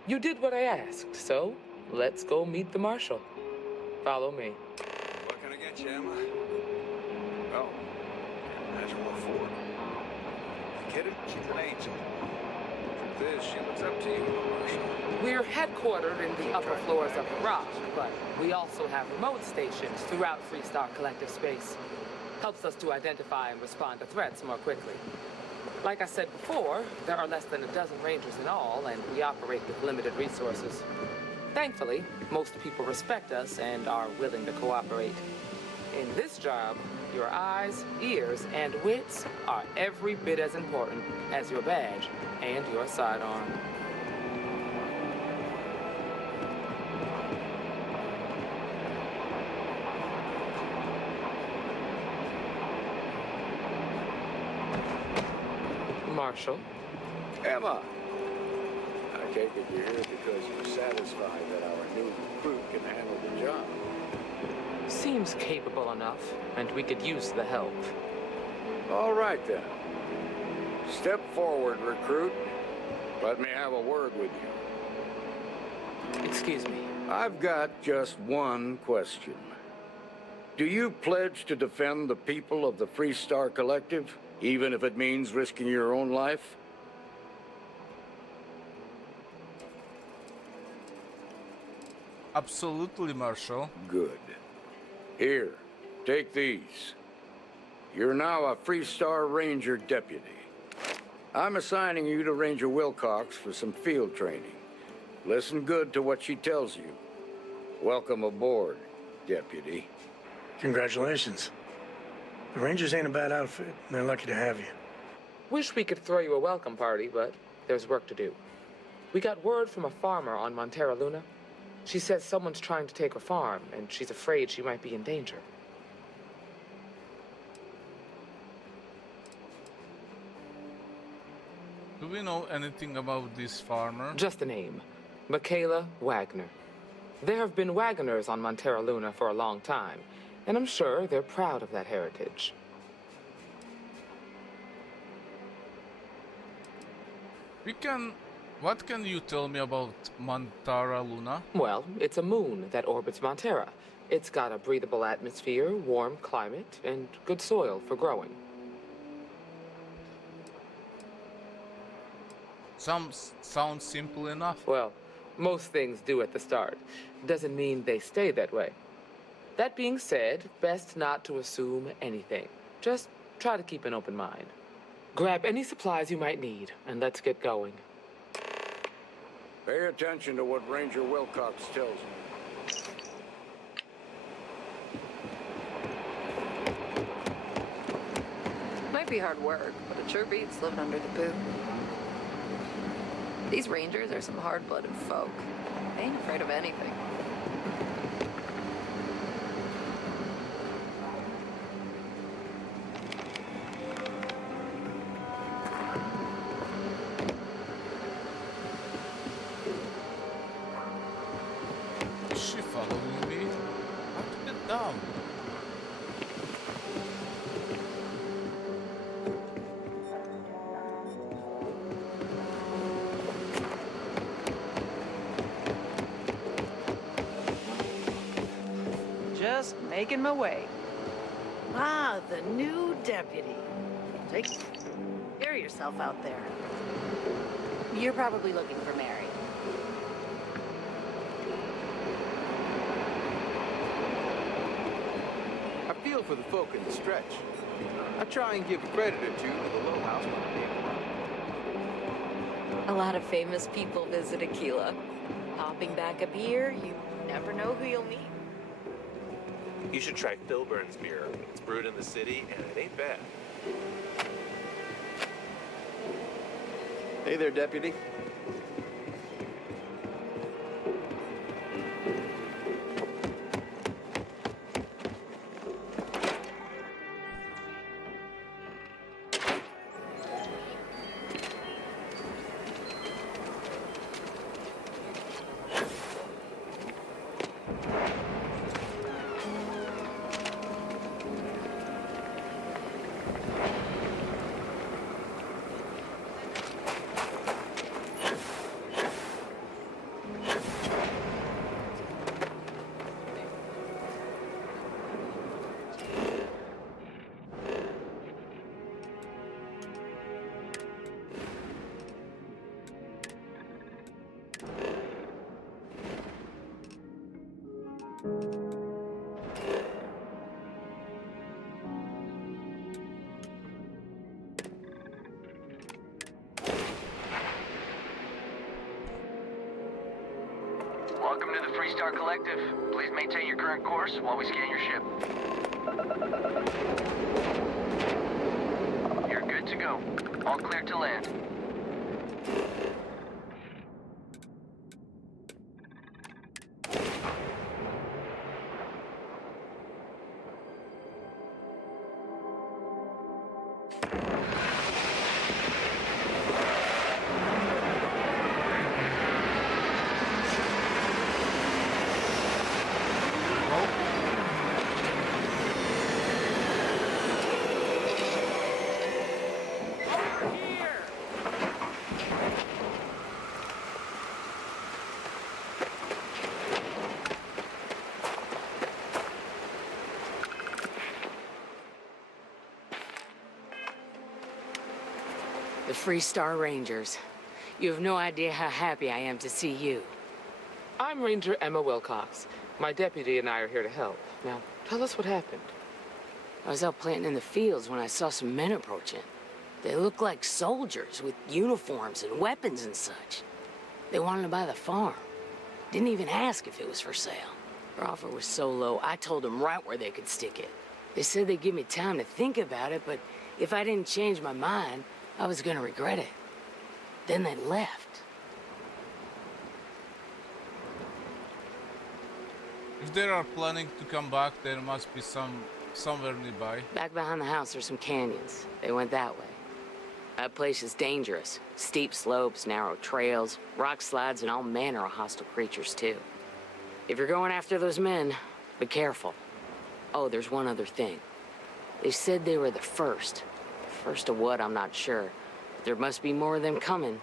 You did what I asked, so let's go meet the marshal. Follow me. What can I get you, Emma? Oh, imagine what for. You kidding? She's an angel. Truth is, she looks up to you, Marshal. We're headquartered in the upper floors of the Rock, but we also have remote stations throughout Freestar Collective space. Helps us to identify and respond to threats more quickly. Like I said before, there are less than a dozen Rangers in all, and we operate with limited resources. Thankfully, most people respect us and are willing to cooperate. In this job, your eyes, ears, and wits are every bit as important as your badge and your sidearm. Marshal? Emma! I take it you're here because you're satisfied that our new recruit can handle the job. Seems capable enough, and we could use the help. All right, then. Step forward, recruit. Let me have a word with you. Excuse me. I've got just one question. Do you pledge to defend the people of the Freestar Collective, even if it means risking your own life? Absolutely, Marshal. Good. Here, take these. You're now a Freestar Ranger deputy. I'm assigning you to Ranger Wilcox for some field training. Listen good to what she tells you. Welcome aboard, deputy. Congratulations. The Rangers ain't a bad outfit. They're lucky to have you. Wish we could throw you a welcome party, but there's work to do. We got word from a farmer on Montera Luna. She says someone's trying to take her farm, and she's afraid she might be in danger. Do we know anything about this farmer? Just the name. Michaela Wagner. There have been Wagoners on Montera Luna for a long time, and I'm sure they're proud of that heritage. What can you tell me about Montara Luna? Well, it's a moon that orbits Montera. It's got a breathable atmosphere, warm climate, and good soil for growing. Sounds simple enough. Well, most things do at the start. Doesn't mean they stay that way. That being said, best not to assume anything. Just try to keep an open mind. Grab any supplies you might need, and let's get going. Pay attention to what Ranger Wilcox tells you. Might be hard work, but it sure beats living under the boot. These Rangers are some hard-blooded folk. They ain't afraid of anything. Is she following me? How to get down? Just making my way. Ah, the new deputy. Take care of yourself out there. You're probably looking for Mary. I feel for the folk in the stretch. I try and give a credit or two to the low house when I A lot of famous people visit Aquila. Popping back up here, you never know who you'll meet. You should try Filburn's beer. It's brewed in the city, and it ain't bad. Hey there, deputy. Welcome to the Freestar Collective. Please maintain your current course while we scan your ship. You're good to go. All clear to land. The Freestar Rangers. You have no idea how happy I am to see you. I'm Ranger Emma Wilcox. My deputy and I are here to help. Now, tell us what happened. I was out planting in the fields when I saw some men approaching. They looked like soldiers with uniforms and weapons and such. They wanted to buy the farm. Didn't even ask if it was for sale. Their offer was so low, I told them right where they could stick it. They said they'd give me time to think about it, but if I didn't change my mind, I was gonna regret it. Then they left. If they are planning to come back, there must be somewhere nearby. Back behind the house are some canyons. They went that way. That place is dangerous. Steep slopes, narrow trails, rock slides, and all manner of hostile creatures, too. If you're going after those men, be careful. Oh, there's one other thing. They said they were the first. First of what, I'm not sure. But there must be more of them coming.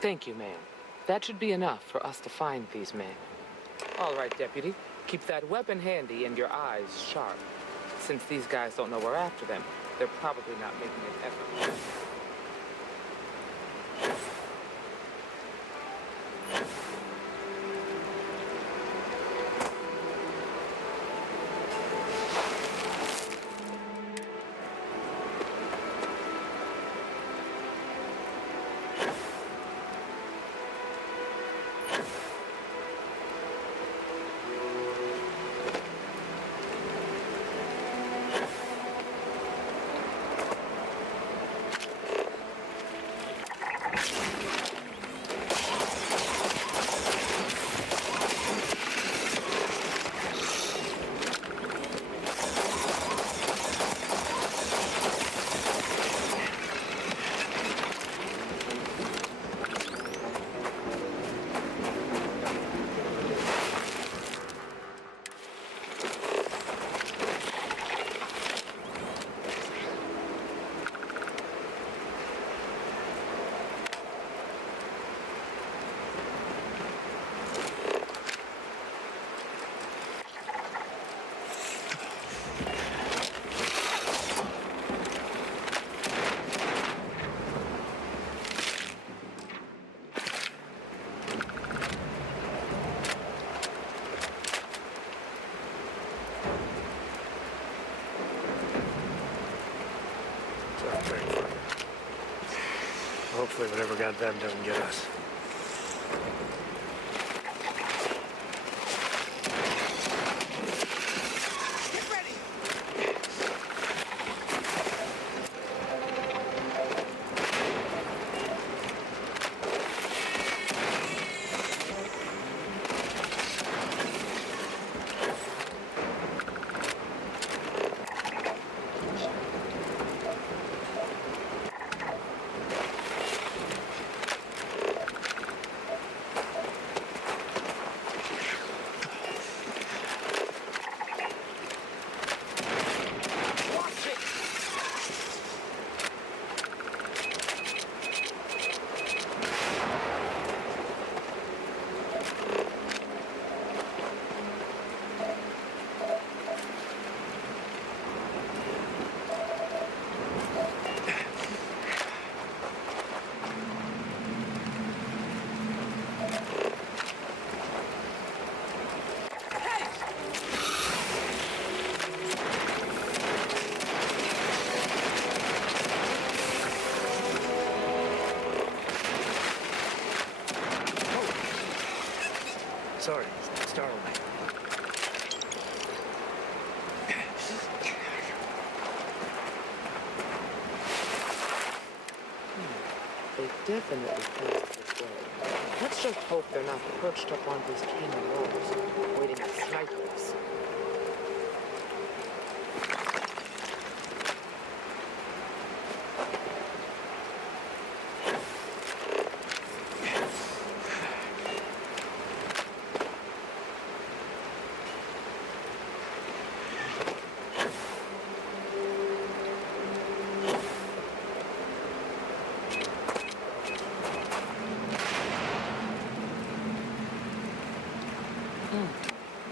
Thank you, ma'am. That should be enough for us to find these men. All right, Deputy. Keep that weapon handy and your eyes sharp. Since these guys don't know we're after them, they're probably not making an effort. Hopefully whatever got them doesn't get us. Sorry, startled me. They definitely passed this way. Let's just hope they're not perched up on these canyon walls, waiting to snipe us.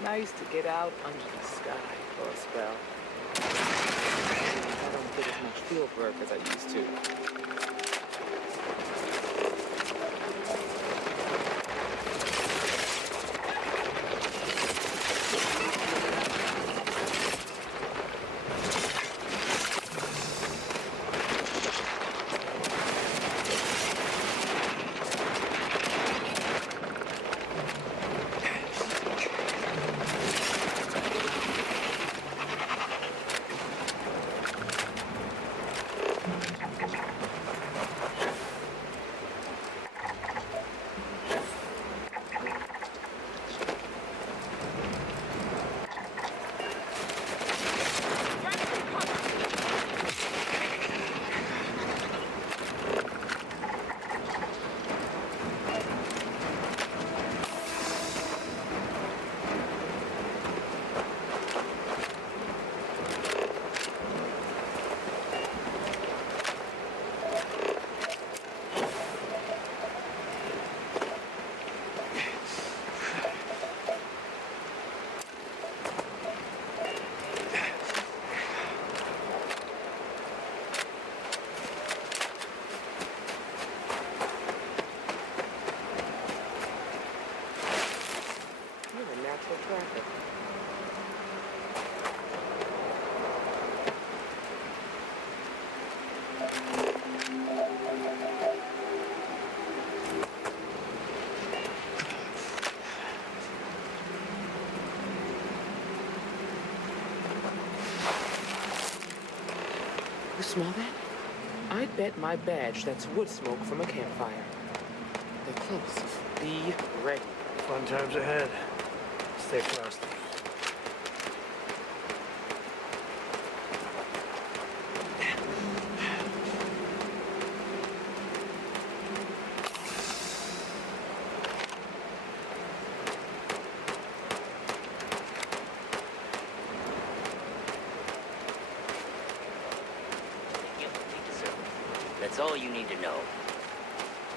Nice to get out under the sky for a spell. I don't get as much field work as I used to. You smell that? I bet my badge that's wood smoke from a campfire. They're close. Be ready. Fun times ahead. Stay frosty. That's all you need to know.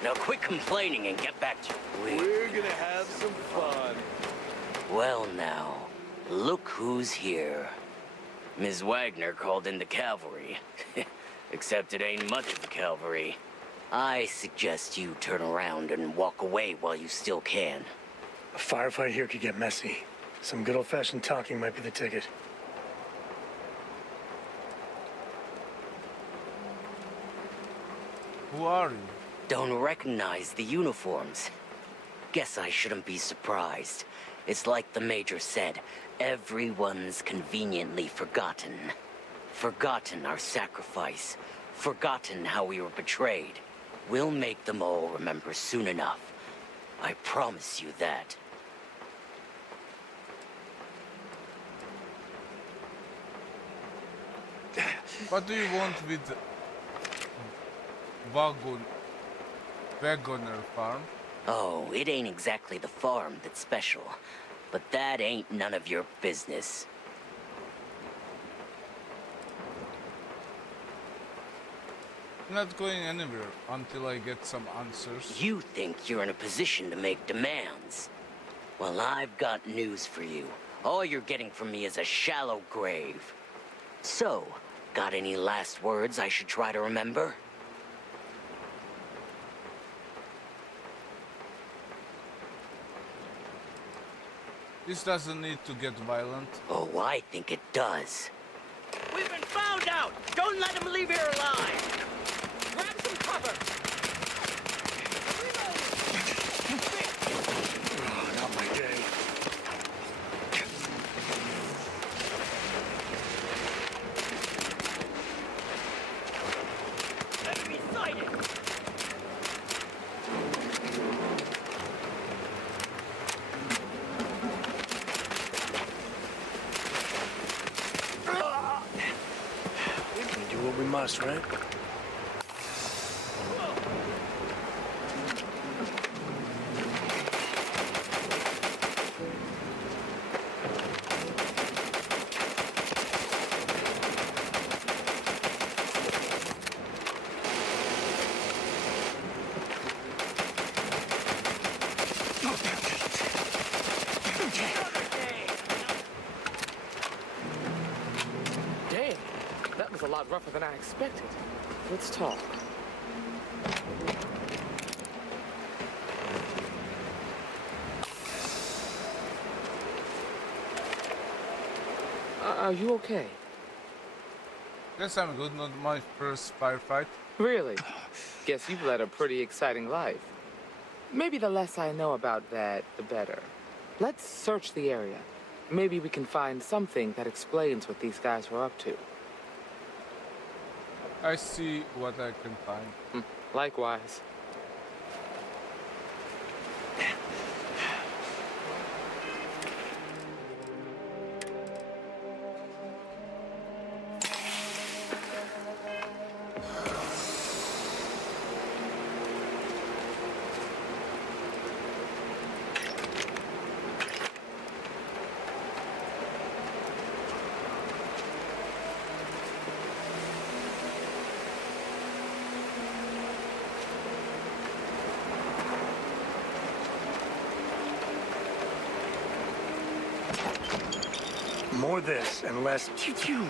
Now quit complaining and get back to your We're gonna have some fun. Well now, look who's here. Ms. Wagner called in the cavalry. Except it ain't much of the cavalry. I suggest you turn around and walk away while you still can. A firefight here could get messy. Some good old-fashioned talking might be the ticket. Who are you? Don't recognize the uniforms. Guess I shouldn't be surprised. It's like the Major said, everyone's conveniently forgotten. Forgotten our sacrifice. Forgotten how we were betrayed. We'll make them all remember soon enough. I promise you that. What do you want with Wagoner Farm? Oh, it ain't exactly the farm that's special. But that ain't none of your business. I'm not going anywhere until I get some answers. You think you're in a position to make demands. Well, I've got news for you. All you're getting from me is a shallow grave. So, got any last words I should try to remember? This doesn't need to get violent. Oh, I think it does. We've been found out! Don't let him leave here alive! Grab some cover! Oh, not my day. Enemy sighted! We do what we must, right? Damn, that was a lot rougher than I expected. Let's talk. Are you okay? Guess I'm good, not my first firefight. Really? Guess you've led a pretty exciting life. Maybe the less I know about that, the better. Let's search the area. Maybe we can find something that explains what these guys were up to. I see what I can find. Likewise. More this and less pew-pew.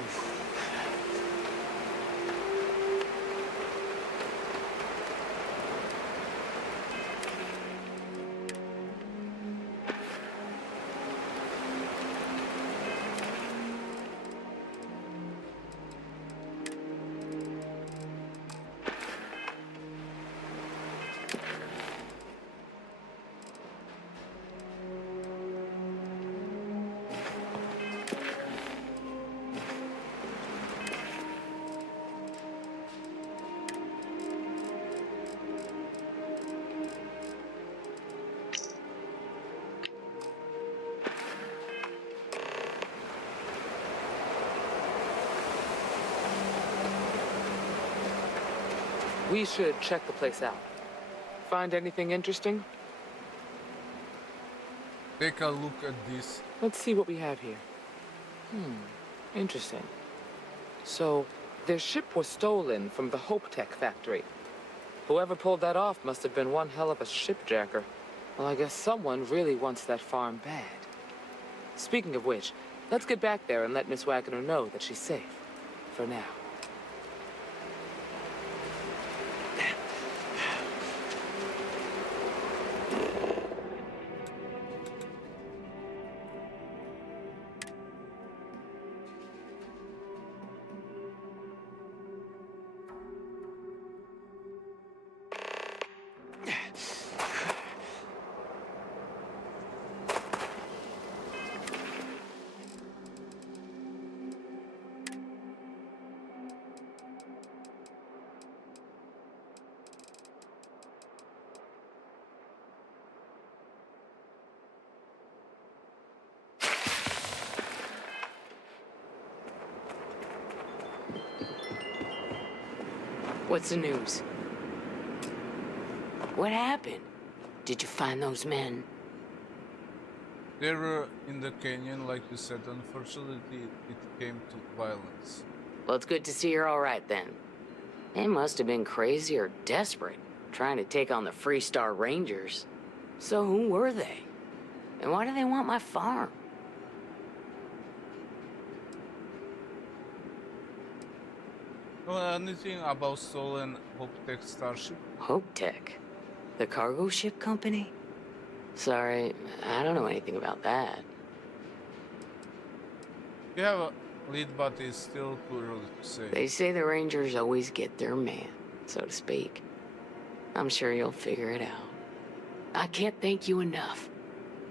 We should check the place out. Find anything interesting? Take a look at this. Let's see what we have here. Interesting. So, their ship was stolen from the Hope Tech factory. Whoever pulled that off must have been one hell of a shipjacker. Well, I guess someone really wants that farm bad. Speaking of which, let's get back there and let Miss Wagner know that she's safe. For now. What's the news? What happened? Did you find those men? They were in the canyon, like you said. Unfortunately, it came to violence. Well, it's good to see you're all right then. They must have been crazy or desperate, trying to take on the Freestar Rangers. So who were they? And why do they want my farm? Know anything about stolen Hope Tech starship? Hope Tech? The cargo ship company? Sorry, I don't know anything about that. You have a lead, but it's still too early to say. They say the Rangers always get their man, so to speak. I'm sure you'll figure it out. I can't thank you enough.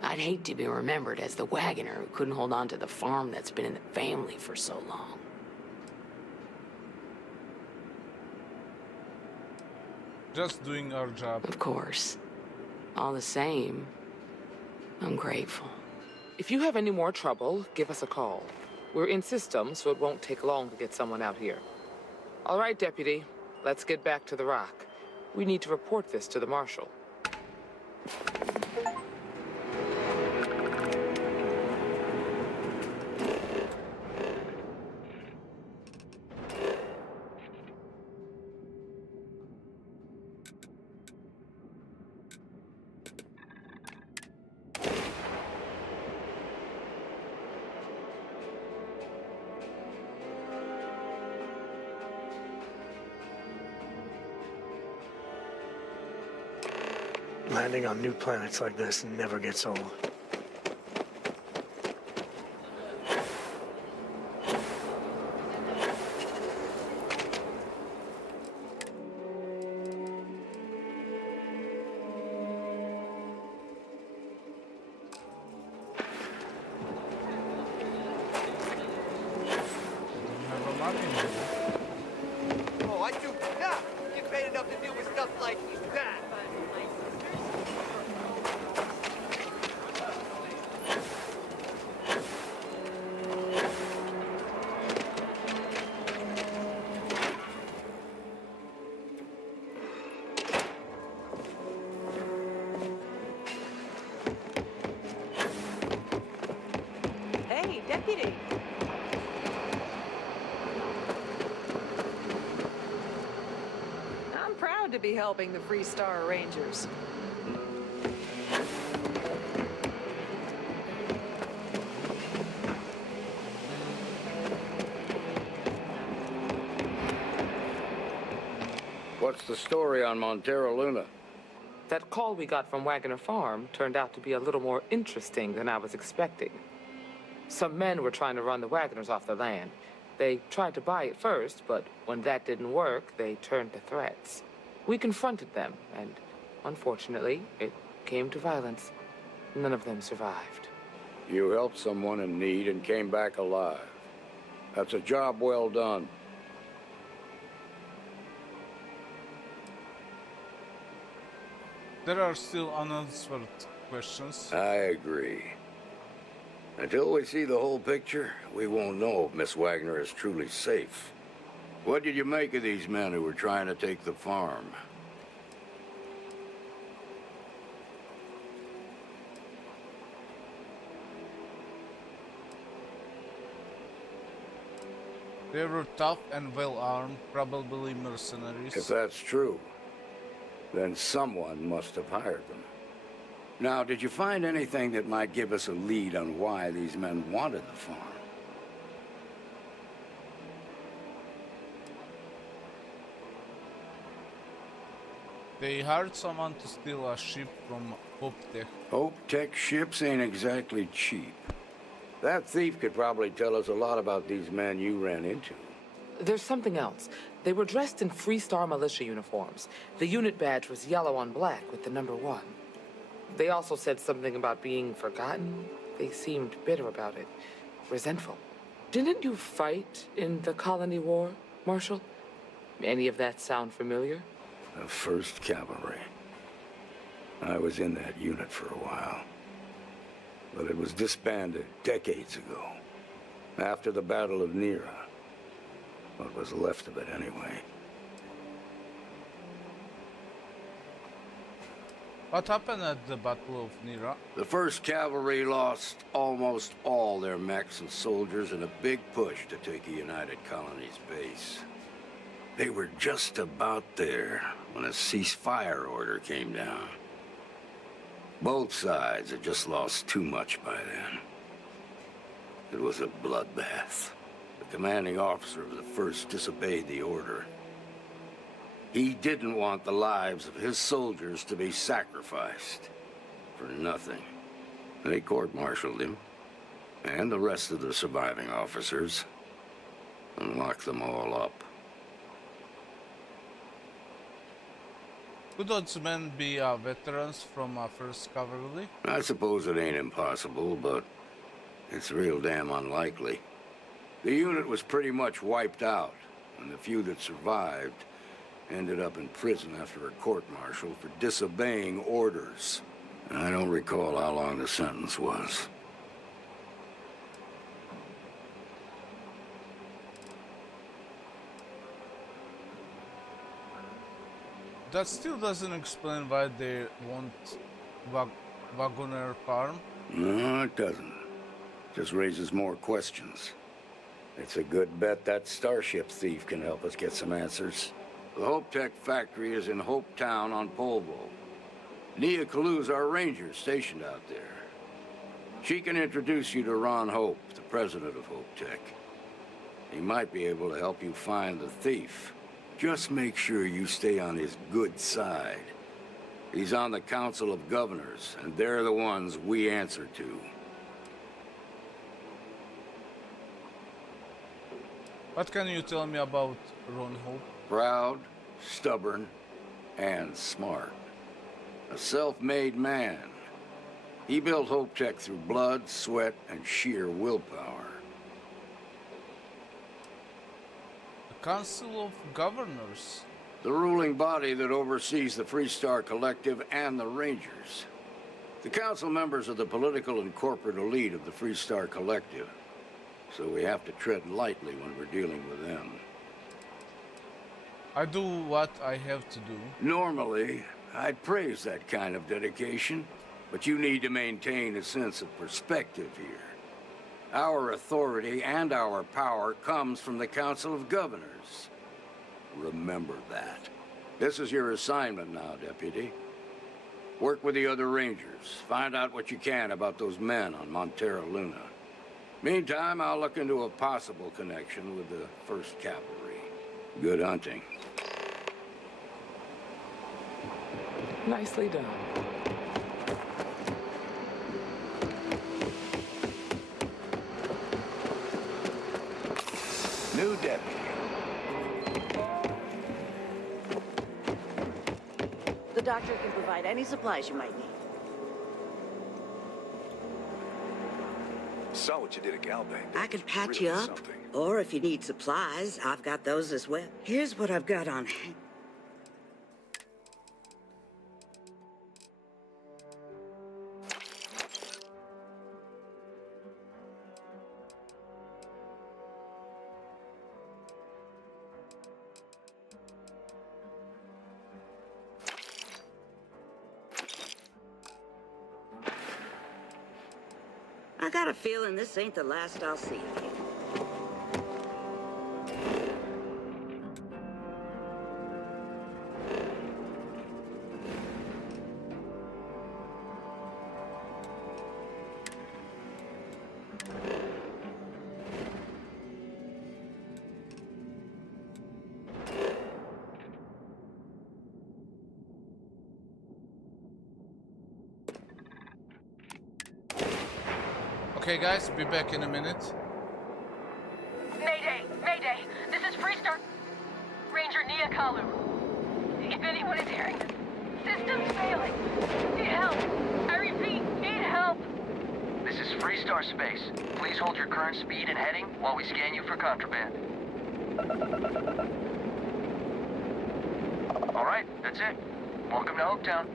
I'd hate to be remembered as the wagoner who couldn't hold on to the farm that's been in the family for so long. Just doing our job. Of course. All the same, I'm grateful. If you have any more trouble, give us a call. We're in system, so it won't take long to get someone out here. All right, Deputy. Let's get back to the rock. We need to report this to the Marshal. Landing on new planets like this never gets old. Oh, I do not get paid enough to deal with stuff like that. Hey, Deputy. I'm proud to be helping the Freestar Rangers. What's the story on Montero Luna? That call we got from Wagner Farm turned out to be a little more interesting than I was expecting. Some men were trying to run the Wagners off the land. They tried to buy it first, but when that didn't work, they turned to threats. We confronted them, and unfortunately, it came to violence. None of them survived. You helped someone in need and came back alive. That's a job well done. There are still unanswered questions. I agree. Until we see the whole picture, we won't know if Miss Wagner is truly safe. What did you make of these men who were trying to take the farm? They were tough and well armed, probably mercenaries. If that's true, then someone must have hired them. Now, did you find anything that might give us a lead on why these men wanted the farm? They hired someone to steal a ship from HopeTech. HopeTech ships ain't exactly cheap. That thief could probably tell us a lot about these men you ran into. There's something else. They were dressed in Freestar militia uniforms. The unit badge was yellow on black with the number 1. They also said something about being forgotten. They seemed bitter about it, resentful. Didn't you fight in the Colony War, Marshal? Any of that sound familiar? The 1st Cavalry. I was in that unit for a while. But it was disbanded decades ago, after the Battle of Nera. What was left of it, anyway. What happened at the Battle of Nera? The 1st Cavalry lost almost all their mechs and soldiers in a big push to take a United Colonies base. They were just about there when a ceasefire order came down. Both sides had just lost too much by then. It was a bloodbath. The commanding officer of the 1st disobeyed the order. He didn't want the lives of his soldiers to be sacrificed for nothing. They court-martialed him, and the rest of the surviving officers, and locked them all up. Could those men be veterans from 1st Cavalry? I suppose it ain't impossible, but it's real damn unlikely. The unit was pretty much wiped out, and the few that survived ended up in prison after a court-martial for disobeying orders. I don't recall how long the sentence was. That still doesn't explain why they want Wagoner Farm. No, it doesn't. Just raises more questions. It's a good bet that starship thief can help us get some answers. The HopeTech factory is in Hope Town on Polvo. Nia Kalu's our ranger stationed out there. She can introduce you to Ron Hope, the president of HopeTech. He might be able to help you find the thief. Just make sure you stay on his good side. He's on the Council of Governors, and they're the ones we answer to. What can you tell me about Ron Hope? Proud, stubborn, and smart. A self-made man. He built HopeTech through blood, sweat, and sheer willpower. Council of Governors. The ruling body that oversees the Freestar Collective and the Rangers. The council members are the political and corporate elite of the Freestar Collective, so we have to tread lightly when we're dealing with them. I do what I have to do. Normally, I'd praise that kind of dedication, but you need to maintain a sense of perspective here. Our authority and our power comes from the Council of Governors. Remember that. This is your assignment now, Deputy. Work with the other Rangers. Find out what you can about those men on Montera Luna. Meantime, I'll look into a possible connection with the 1st Cavalry. Good hunting. Nicely done. New deputy. The doctor can provide any supplies you might need. Saw what you did at Galbank. I can patch you up. Or if you need supplies, I've got those as well. Here's what I've got on hand. I got a feeling this ain't the last I'll see of you. Okay, guys, be back in a minute. Mayday! Mayday! This is Freestar Ranger Nia Kalu. If anyone is hearing this, system's failing. Need help! I repeat, need help! This is Freestar Space. Please hold your current speed and heading while we scan you for contraband. Alright, that's it. Welcome to Hopetown.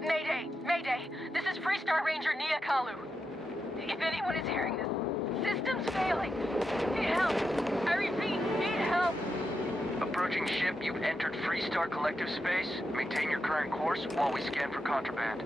Mayday! Mayday! This is Freestar Ranger Nia Kalu. If anyone is hearing this, system's failing. Need help! I repeat, need help! Approaching ship, you've entered Freestar Collective Space. Maintain your current course while we scan for contraband.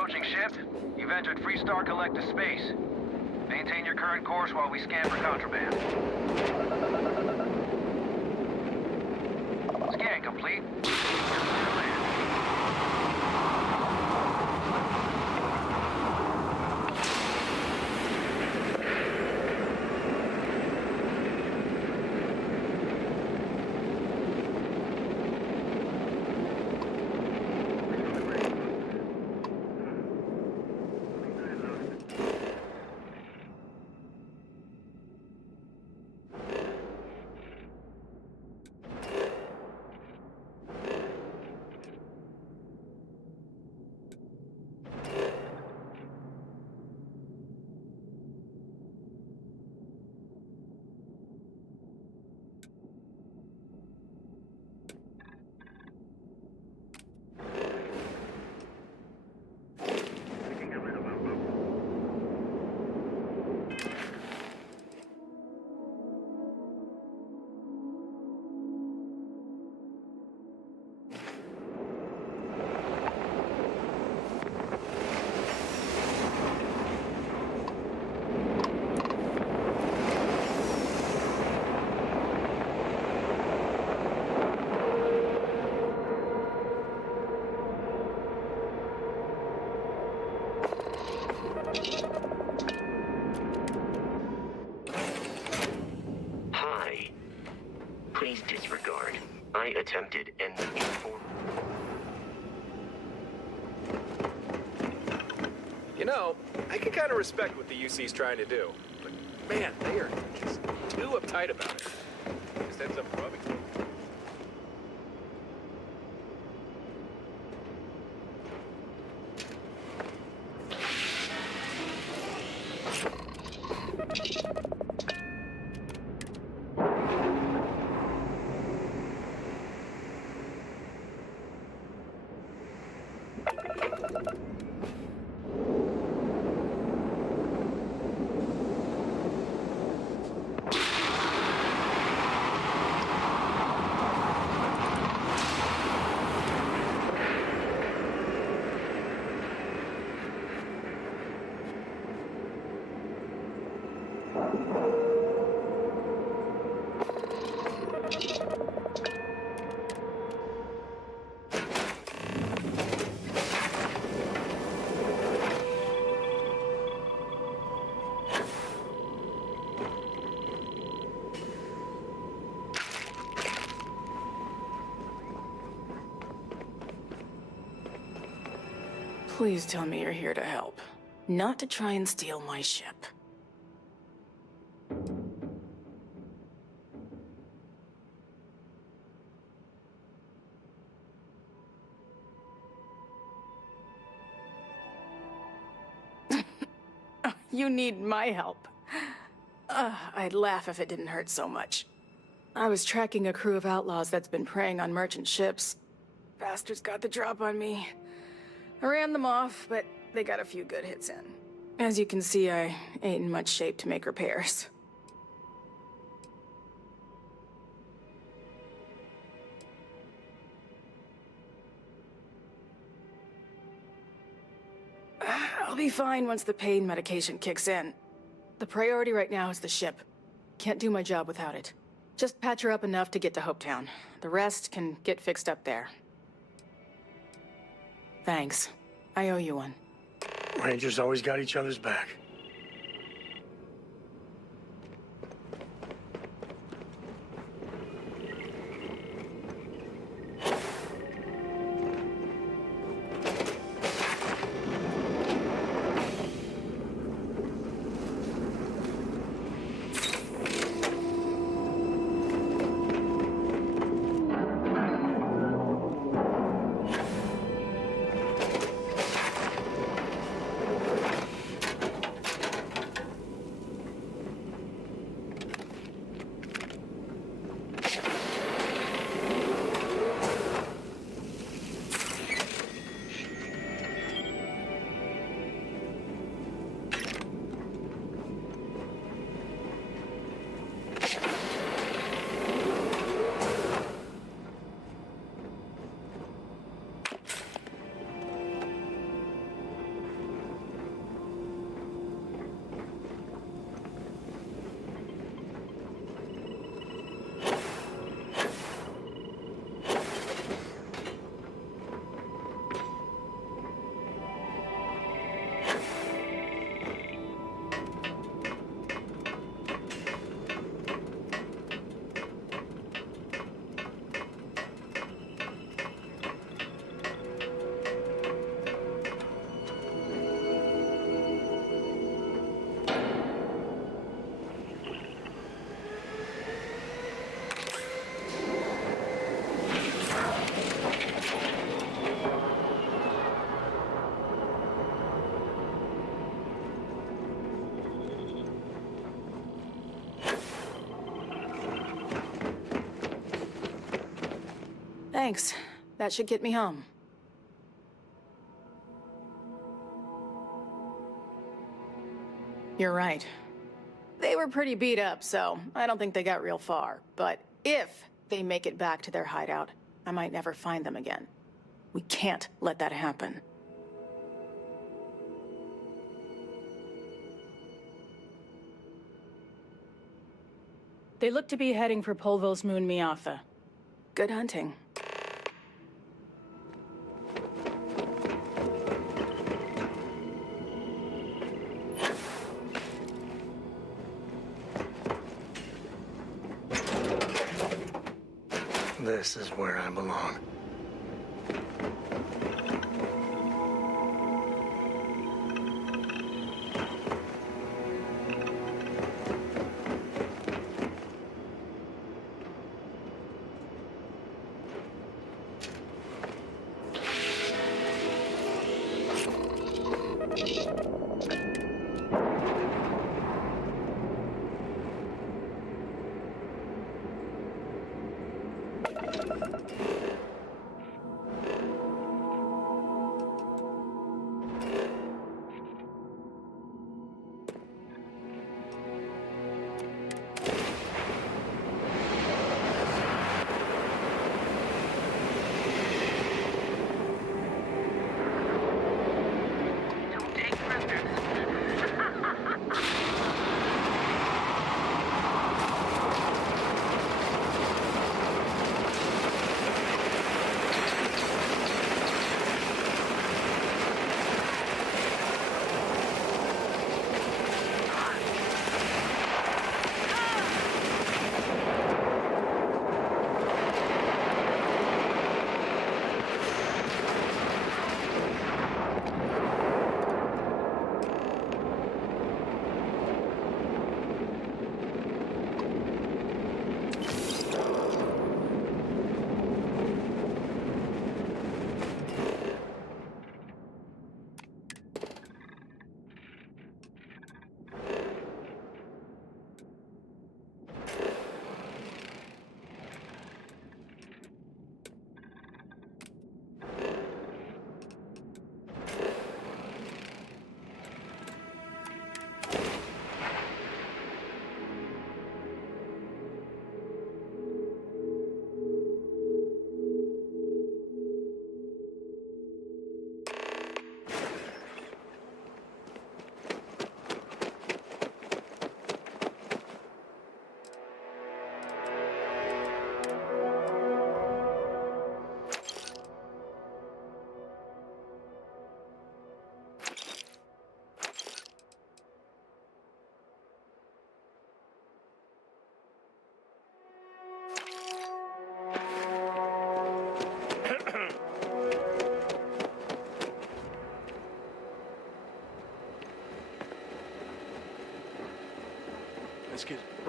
Approaching ship. You've entered Freestar Collective space. Maintain your current course while we scan for contraband. Scan complete. Hi. Please disregard. I attempted an inform. You know, I can kind of respect what the UC's trying to do. But man, they are just too uptight about it. Just ends up rubbing. Please tell me you're here to help, not to try and steal my ship. You need my help. I'd laugh if it didn't hurt so much. I was tracking a crew of outlaws that's been preying on merchant ships. Bastards got the drop on me. I ran them off, but they got a few good hits in. As you can see, I ain't in much shape to make repairs. I'll be fine once the pain medication kicks in. The priority right now is the ship. Can't do my job without it. Just patch her up enough to get to Hopetown. The rest can get fixed up there. Thanks. I owe you one. Rangers always got each other's back. Thanks. That should get me home. You're right. They were pretty beat up, so I don't think they got real far. But if they make it back to their hideout, I might never find them again. We can't let that happen. They look to be heading for Polvo's moon Miatha. Good hunting. This is where I belong.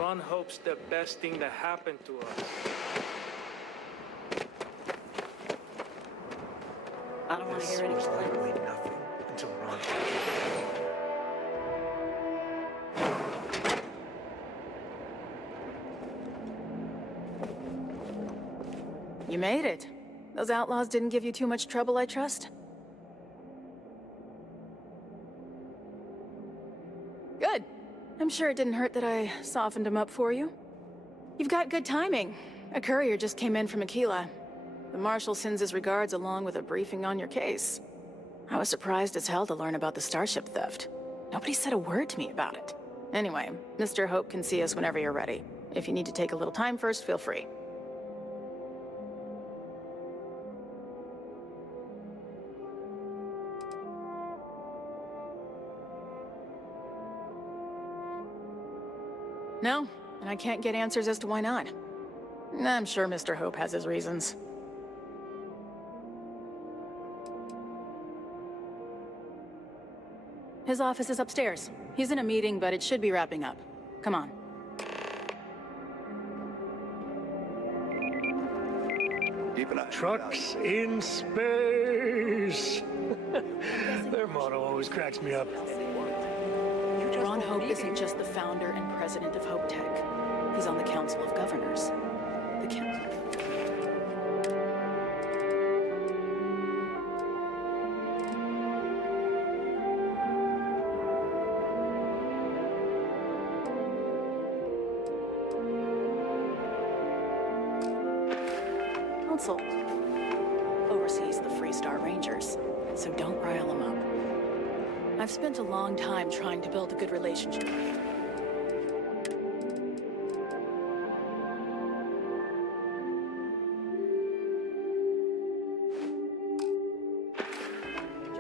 Ron hopes the best thing that happened to us. I don't want to hear any was literally nothing until Ron. You made it. Those outlaws didn't give you too much trouble, I trust? Good. I'm sure it didn't hurt that I softened him up for you. You've got good timing. A courier just came in from Aquila. The Marshal sends his regards along with a briefing on your case. I was surprised as hell to learn about the starship theft. Nobody said a word to me about it. Anyway, Mr. Hope can see us whenever you're ready. If you need to take a little time first, feel free. No, and I can't get answers as to why not. I'm sure Mr. Hope has his reasons. His office is upstairs. He's in a meeting, but it should be wrapping up. Come on. Trucks in space. Their motto always cracks me up. Ron Hope isn't just the founder and president of Hope Tech. He's on the Council of Governors. The council oversees the Freestar Rangers, so don't rile them up. I've spent a long time trying to build a good relationship.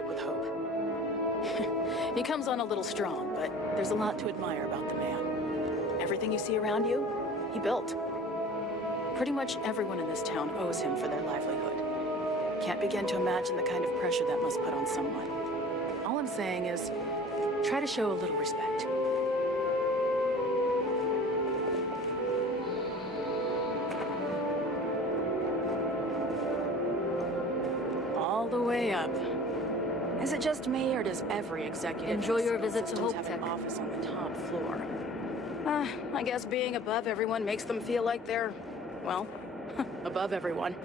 With Hope. He comes on a little strong, but there's a lot to admire about the man. Everything you see around you, he built. Pretty much everyone in this town owes him for their livelihood. Can't begin to imagine the kind of pressure that must put on someone. All I'm saying is, try to show a little respect. All the way up. Is it just me, or does every executive Enjoy your in visit to systems Hope have an Tech. office on the top floor? I guess being above everyone makes them feel like they're, well, above everyone.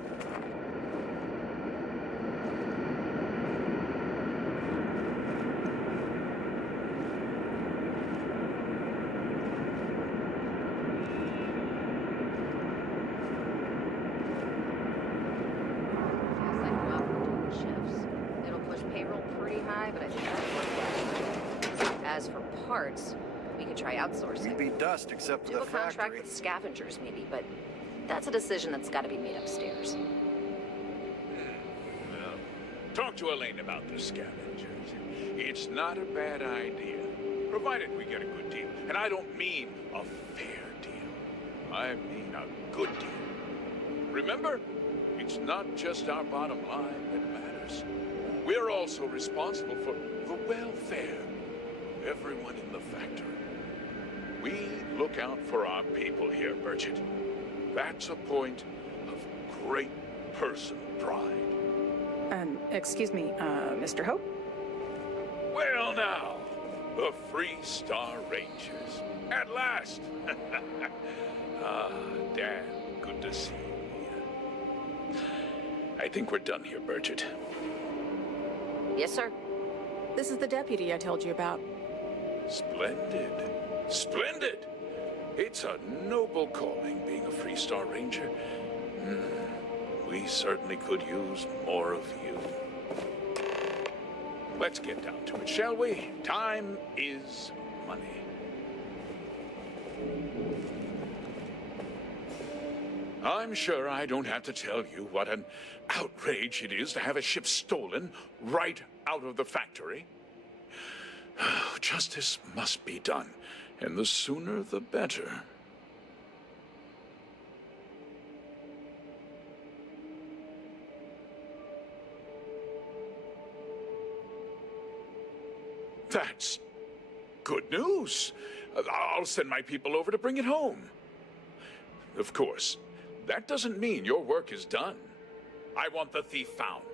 It'll push payroll pretty high, but I think that's worth it. As for parts, we could try outsourcing. We'd be dust except for Do the a contract factory. with scavengers, maybe, but that's a decision that's got to be made upstairs. Well, talk to Elaine about the scavengers. It's not a bad idea, provided we get a good deal. And I don't mean a fair deal. I mean a good deal. Remember, it's not just our bottom line that matters. We're also responsible for the welfare of everyone in the factory. We look out for our people here, Bridget. That's a point of great personal pride. Excuse me, Mr. Hope? Well now, the Freestar Rangers. At last! Dan, good to see you, Mia. I think we're done here, Bridget. Yes, sir. This is the deputy I told you about. Splendid. Splendid! It's a noble calling, being a Freestar Ranger. We certainly could use more of you. Let's get down to it, shall we? Time is money. I'm sure I don't have to tell you what an outrage it is to have a ship stolen right out of the factory. Justice must be done, and the sooner the better. That's good news. I'll send my people over to bring it home. Of course, that doesn't mean your work is done. I want the thief found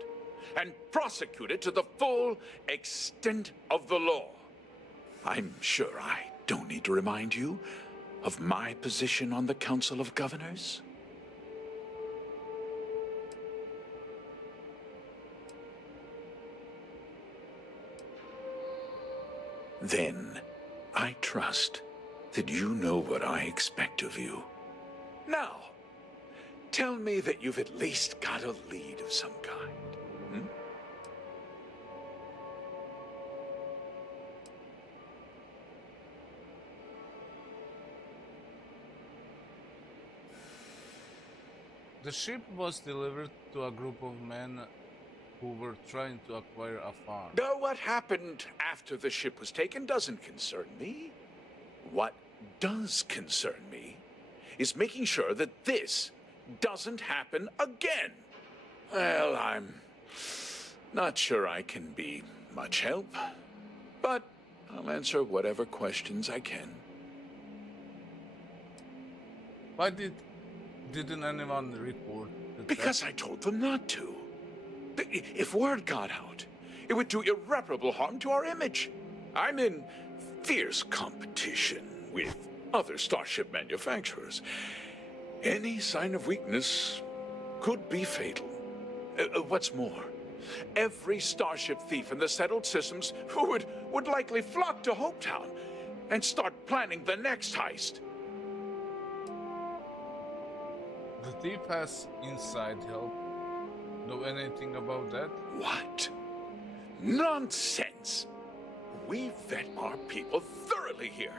and prosecuted to the full extent of the law. I'm sure I don't need to remind you of my position on the Council of Governors. Then, I trust that you know what I expect of you. Now, tell me that you've at least got a lead of some kind. Hmm? The ship was delivered to a group of men who were trying to acquire a farm. Now, what happened after the ship was taken doesn't concern me. What does concern me is making sure that this doesn't happen again. Well, I'm not sure I can be much help, but I'll answer whatever questions I can. Why didn't anyone report the Because I told them not to. If word got out, it would do irreparable harm to our image. I'm in fierce competition with other starship manufacturers. Any sign of weakness could be fatal. What's more, every starship thief in the settled systems would likely flock to Hopetown and start planning the next heist. The thief has inside help. Know anything about that? What? Nonsense! We vet our people thoroughly here.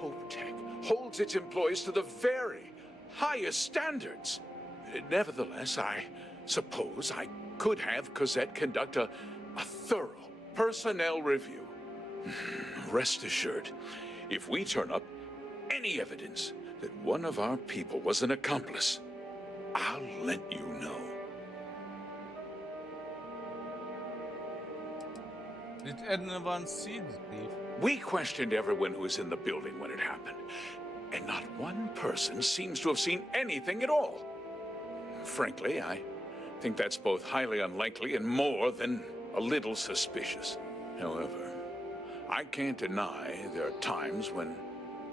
HopeTech holds its employees to the very highest standards. Nevertheless, I suppose I could have Cosette conduct a thorough personnel review. Rest assured, if we turn up any evidence that one of our people was an accomplice, I'll let you know. Did anyone see the thief? We questioned everyone who was in the building when it happened, and not one person seems to have seen anything at all. Frankly, I think that's both highly unlikely and more than a little suspicious. However, I can't deny there are times when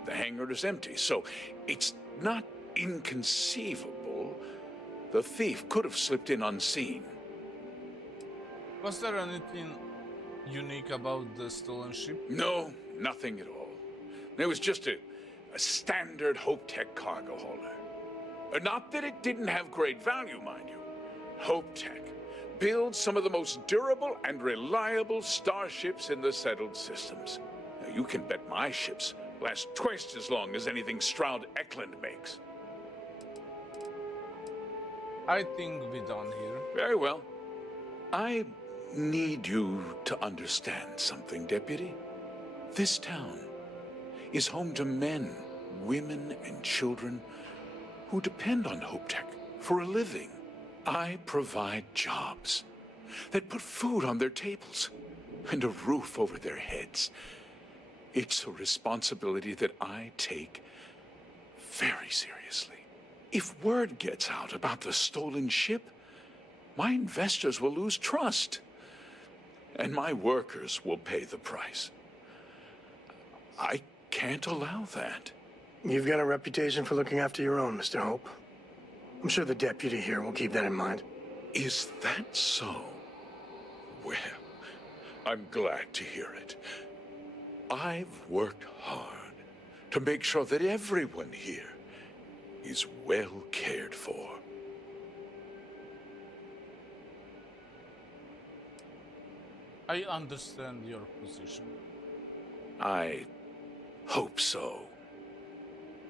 the hangar is empty, so it's not inconceivable the thief could have slipped in unseen. Was there anything unique about the stolen ship? No, nothing at all. It was just a standard HopeTech cargo hauler. Not that it didn't have great value, mind you. HopeTech builds some of the most durable and reliable starships in the settled systems. Now, you can bet my ships last twice as long as anything Stroud Eklund makes. I think we're done here. Very well. I need you to understand something, Deputy. This town is home to men, women, and children who depend on HopeTech for a living. I provide jobs that put food on their tables and a roof over their heads. It's a responsibility that I take very seriously. If word gets out about the stolen ship, my investors will lose trust, and my workers will pay the price. I can't allow that. You've got a reputation for looking after your own, Mr. Hope. I'm sure the deputy here will keep that in mind. Is that so? Well, I'm glad to hear it. I've worked hard to make sure that everyone here is well cared for. I understand your position. I hope so.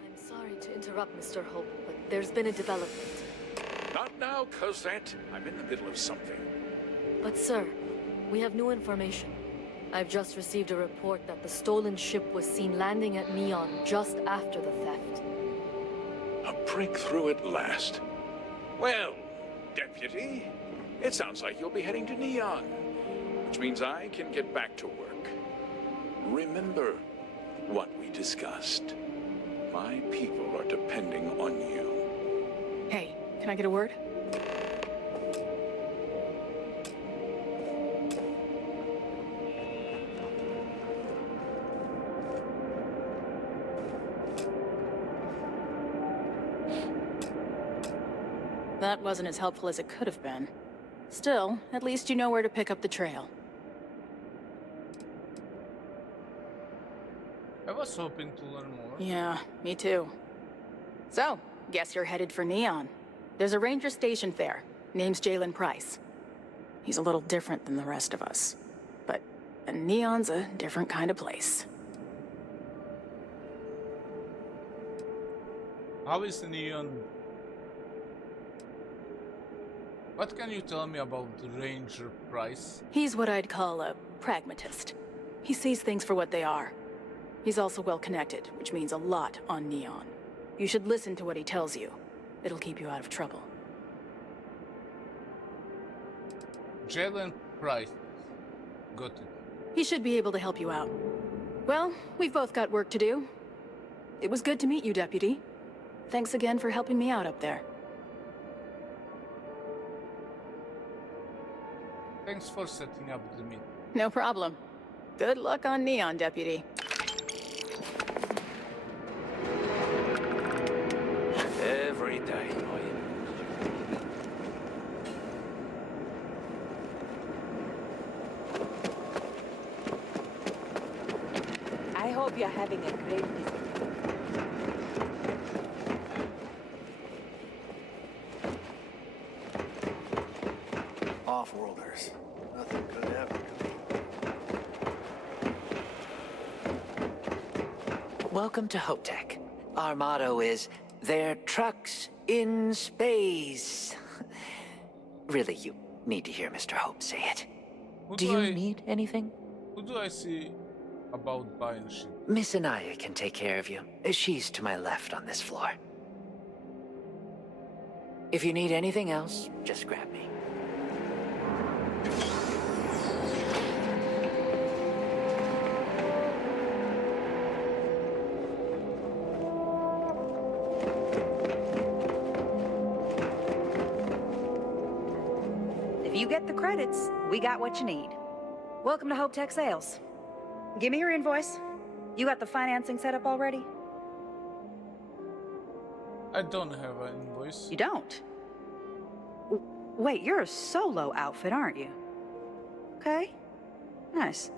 I'm sorry to interrupt, Mr. Hope, but there's been a development. Not now, Cosette. I'm in the middle of something. But sir, we have new information. I've just received a report that the stolen ship was seen landing at Neon just after the theft. A breakthrough at last. Well, Deputy, it sounds like you'll be heading to Neon, which means I can get back to work. Remember what we discussed. My people are depending on you. Hey, can I get a word? That wasn't as helpful as it could have been. Still, at least you know where to pick up the trail. I was hoping to learn more. Yeah, me too. So, guess you're headed for Neon. There's a ranger stationed there. Name's Jalen Price. He's a little different than the rest of us. But Neon's a different kind of place. How is Neon? What can you tell me about Ranger Price? He's what I'd call a pragmatist. He sees things for what they are. He's also well connected, which means a lot on Neon. You should listen to what he tells you. It'll keep you out of trouble. Jalen Price. Got it. He should be able to help you out. Well, we've both got work to do. It was good to meet you, Deputy. Thanks again for helping me out up there. Thanks for setting up the meeting. No problem. Good luck on Neon, Deputy. Every day. I hope you're having a great visit. off-worlders. Nothing good ever could. Welcome to Hope Tech. Our motto is, "They're trucks in space." Really, you need to hear Mr. Hope say it. Do you need anything? Who do I see about buying shit? Miss Anaya can take care of you. She's to my left on this floor. If you need anything else, just grab me. If you get the credits, we got what you need. Welcome to Hope Tech Sales. Give me your invoice. You got the financing set up already? I don't have an invoice. You don't? Wait, you're a solo outfit, aren't you? Okay. Nice.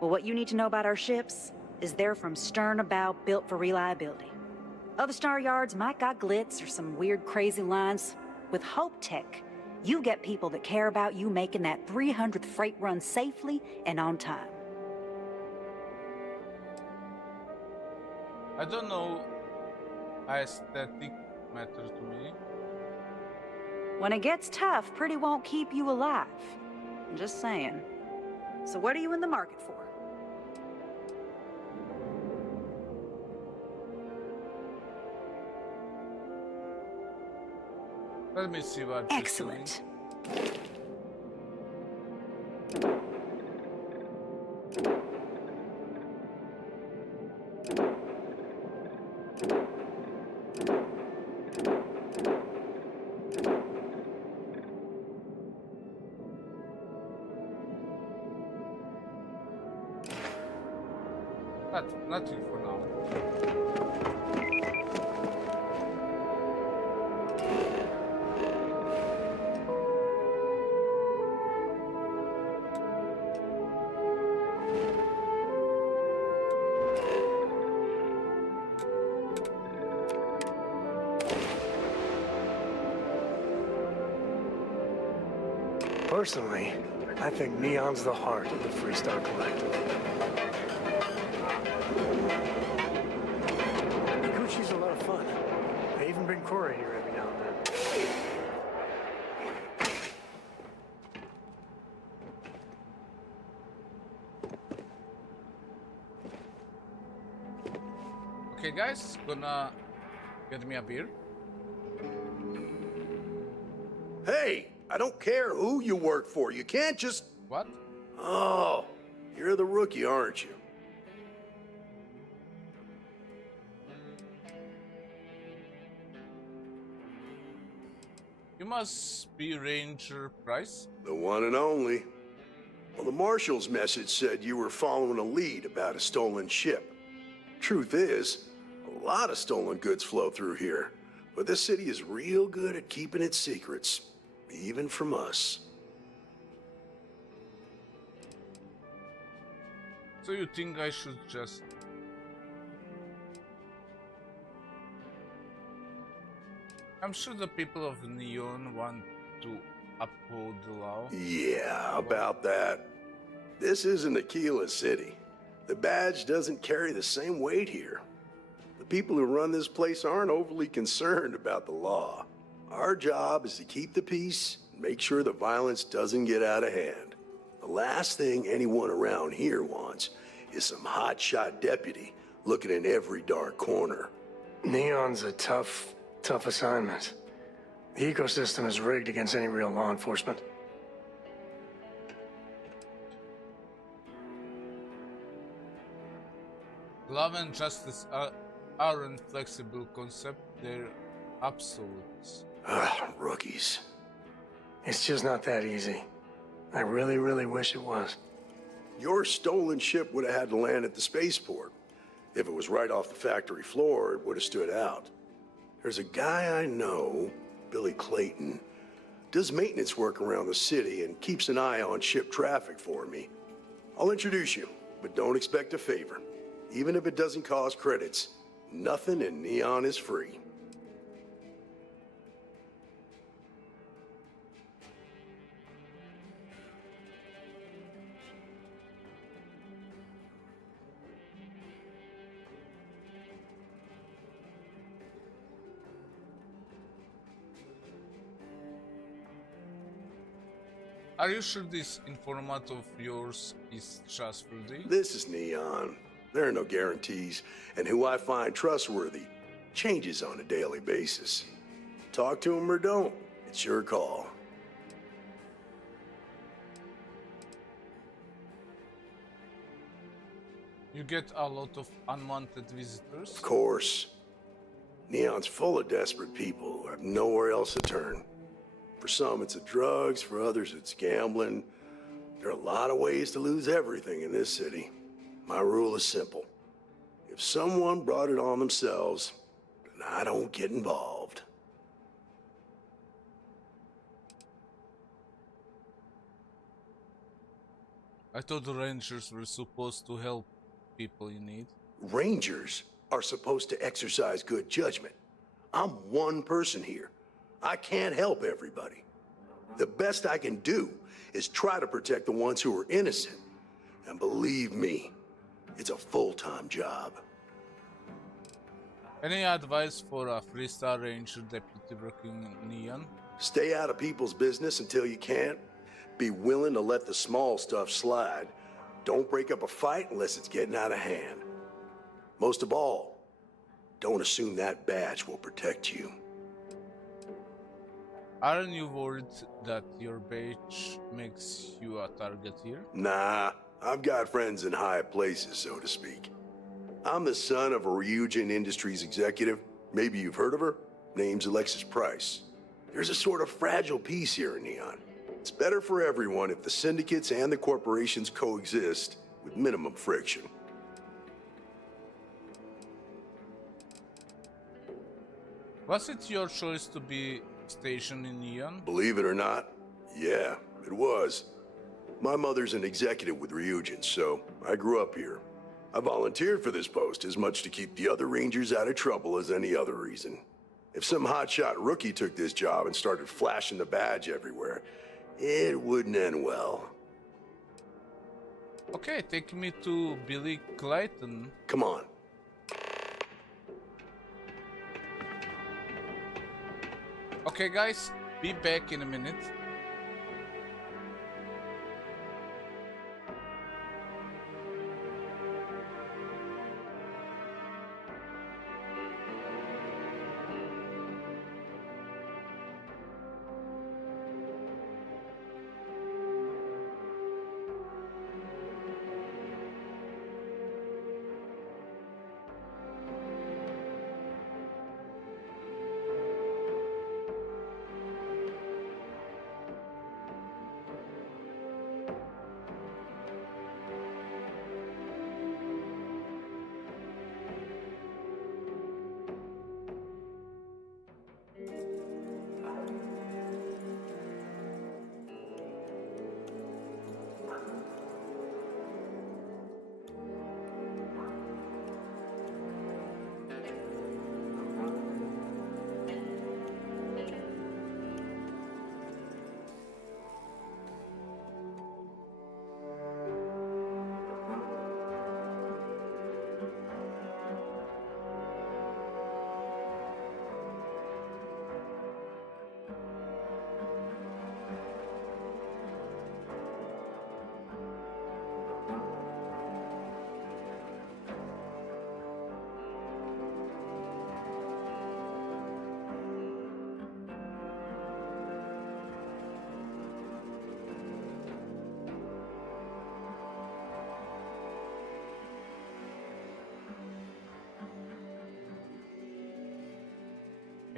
Well, what you need to know about our ships is they're from stern to bow, built for reliability. Other star yards might got glitz or some weird crazy lines. With Hope Tech, you get people that care about you making that 300th freight run safely and on time. I don't know. Aesthetic matter to me. When it gets tough, pretty won't keep you alive. I'm just saying. So what are you in the market for? Let me see what. Excellent. Nothing for now. Personally, I think Neon's the heart of the Freestar Collective. Ikuchi's a lot of fun. I even bring Cora here every now and then. Okay, guys, gonna get me a beer. Hey, I don't care who you work for. You can't just... What? Oh, you're the rookie, aren't you? You must be Ranger Price. The one and only. Well, the Marshal's message said you were following a lead about a stolen ship. Truth is, a lot of stolen goods flow through here, but this city is real good at keeping its secrets, even from us. So you think I should just... I'm sure the people of Neon want to uphold the law. Yeah, about that. This isn't Aquila City. The badge doesn't carry the same weight here. The people who run this place aren't overly concerned about the law. Our job is to keep the peace and make sure the violence doesn't get out of hand. The last thing anyone around here wants is some hotshot deputy looking in every dark corner. Neon's a tough assignment. The ecosystem is rigged against any real law enforcement. Love and justice aren't flexible concepts, they're absolutes. Rookies. It's just not that easy. I really, really wish it was. Your stolen ship would have had to land at the spaceport. If it was right off the factory floor, it would have stood out. There's a guy I know, Billy Clayton, does maintenance work around the city and keeps an eye on ship traffic for me. I'll introduce you, but don't expect a favor. Even if it doesn't cost credits, nothing in Neon is free. Are you sure this informant of yours is trustworthy? This is Neon. There are no guarantees, and who I find trustworthy changes on a daily basis. Talk to him or don't. It's your call. You get a lot of unwanted visitors? Of course. Neon's full of desperate people who have nowhere else to turn. For some, it's the drugs. For others, it's gambling. There are a lot of ways to lose everything in this city. My rule is simple. If someone brought it on themselves, then I don't get involved. I thought the Rangers were supposed to help people in need. Rangers are supposed to exercise good judgment. I'm one person here. I can't help everybody. The best I can do is try to protect the ones who are innocent. And believe me, it's a full-time job. Any advice for a Freestar Ranger deputy working in Neon? Stay out of people's business until you can't. Be willing to let the small stuff slide. Don't break up a fight unless it's getting out of hand. Most of all, don't assume that badge will protect you. Aren't you worried that your badge makes you a target here? Nah, I've got friends in high places, so to speak. I'm the son of a Ryujin Industries executive. Maybe you've heard of her? Name's Alexis Price. There's a sort of fragile peace here in Neon. It's better for everyone if the syndicates and the corporations coexist with minimum friction. Was it your choice to be stationed in Neon? Believe it or not, yeah, it was. My mother's an executive with Ryujin, so I grew up here. I volunteered for this post as much to keep the other Rangers out of trouble as any other reason. If some hotshot rookie took this job and started flashing the badge everywhere, it wouldn't end well. Okay, take me to Billy Clayton. Come on. Okay guys, be back in a minute.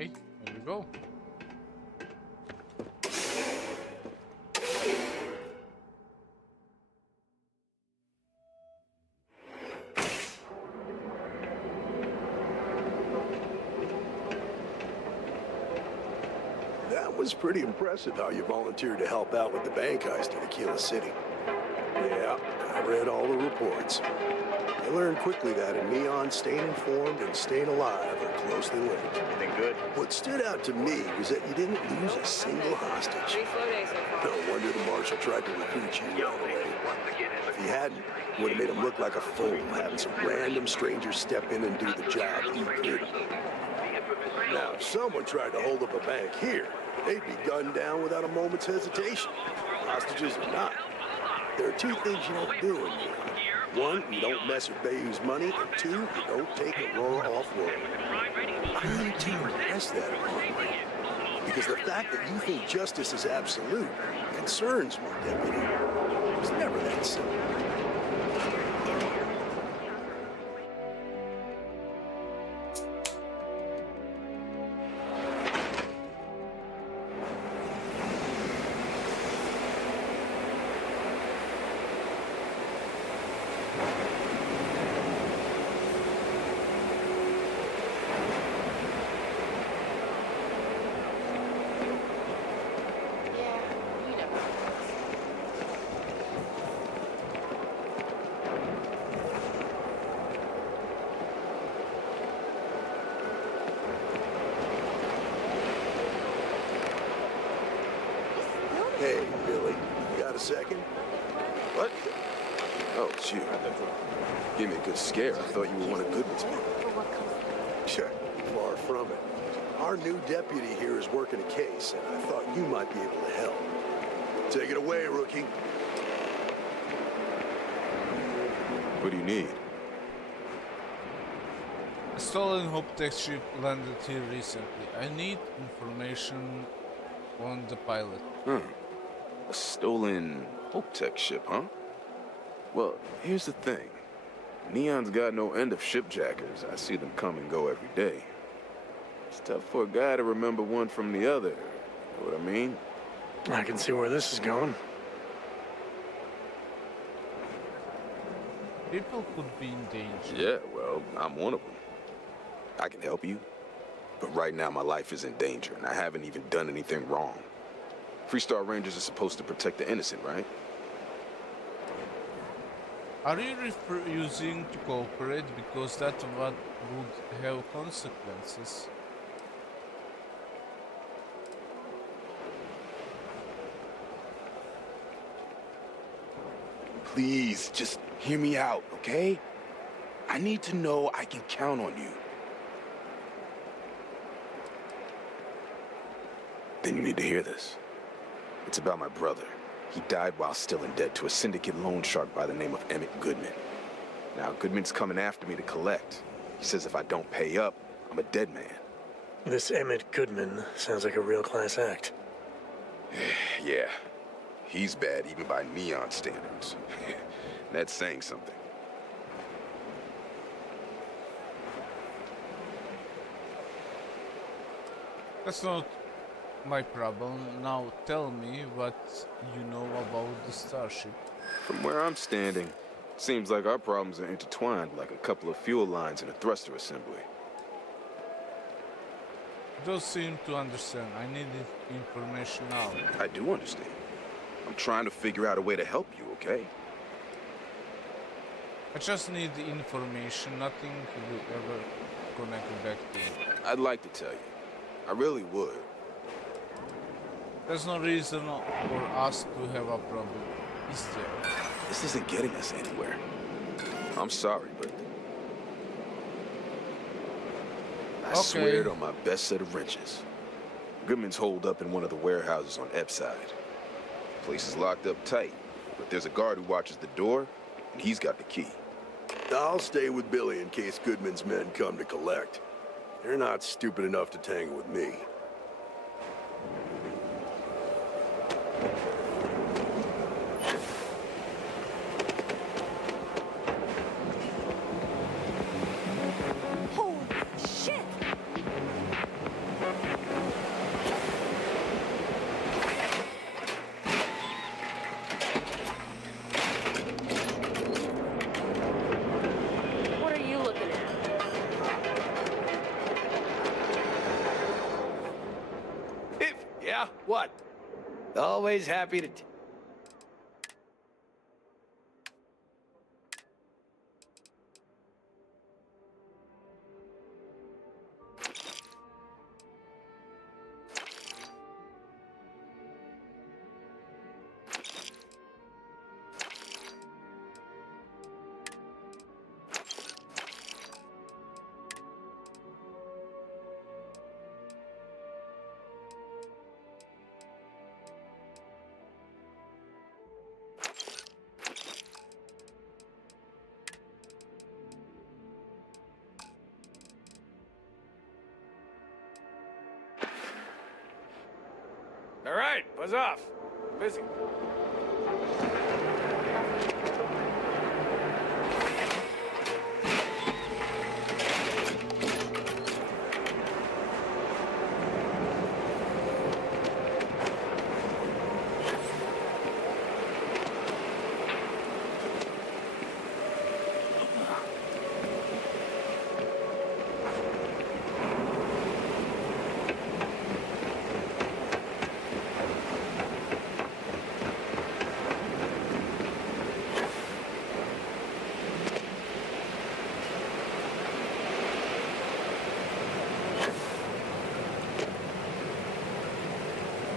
Okay, there we go. That was pretty impressive how you volunteered to help out with the bank heist in Aquila City. Yeah, I read all the reports. I learned quickly that in Neon, staying informed and staying alive are closely linked. Anything good? What stood out to me was that you didn't lose a single hostage. Pretty slow day so far. No wonder the marshal tried to recruit you right away. If he hadn't, it would have made him look like a fool, having some random stranger step in and do the job he could. Now, if someone tried to hold up a bank here, they'd be gunned down without a moment's hesitation. hostages or not. There are two things you don't do in here. One, you don't mess with Bayou's money, and two, you don't take Aurora off-world. I need to impress that upon you. Because the fact that you think justice is absolute concerns me, Deputy. It's never that simple. Hey, Billy, you got a second? What? Oh, shoot. Gave me a good scare. I thought you were one of Goodman's men. Sure, far from it. Our new deputy here is working a case, and I thought you might be able to help. Take it away, rookie. What do you need? A stolen Hope Tech ship landed here recently. I need information on the pilot. A stolen Hope Tech ship, huh? Well, here's the thing. Neon's got no end of shipjackers. I see them come and go every day. It's tough for a guy to remember one from the other. Know what I mean? I can see where this is going. People could be in danger. Yeah, well, I'm one of them. I can help you. But right now, my life is in danger, and I haven't even done anything wrong. Freestar Rangers are supposed to protect the innocent, right? Are you refusing to cooperate because that what would have consequences? Please, just hear me out, okay? I need to know I can count on you. Then you need to hear this. It's about my brother. He died while still in debt to a syndicate loan shark by the name of Emmett Goodman. Now, Goodman's coming after me to collect. He says if I don't pay up, I'm a dead man. This Emmett Goodman sounds like a real class act. Yeah. He's bad even by Neon standards. That's saying something. That's not my problem. Now tell me what you know about the Starship. From where I'm standing, seems like our problems are intertwined like a couple of fuel lines in a thruster assembly. You don't seem to understand. I need information now. I do understand. I'm trying to figure out a way to help you, okay? I just need the information. Nothing will ever connect back to you. I'd like to tell you. I really would. There's no reason for us to have a problem, is there? This isn't getting us anywhere. I'm sorry, but... I swear it on my best set of wrenches. Goodman's holed up in one of the warehouses on Epside. Place is locked up tight, but there's a guard who watches the door, and he's got the key. I'll stay with Billy in case Goodman's men come to collect. They're not stupid enough to tangle with me. What are you looking at? Yeah, what? Always happy to... Buzz off. Busy.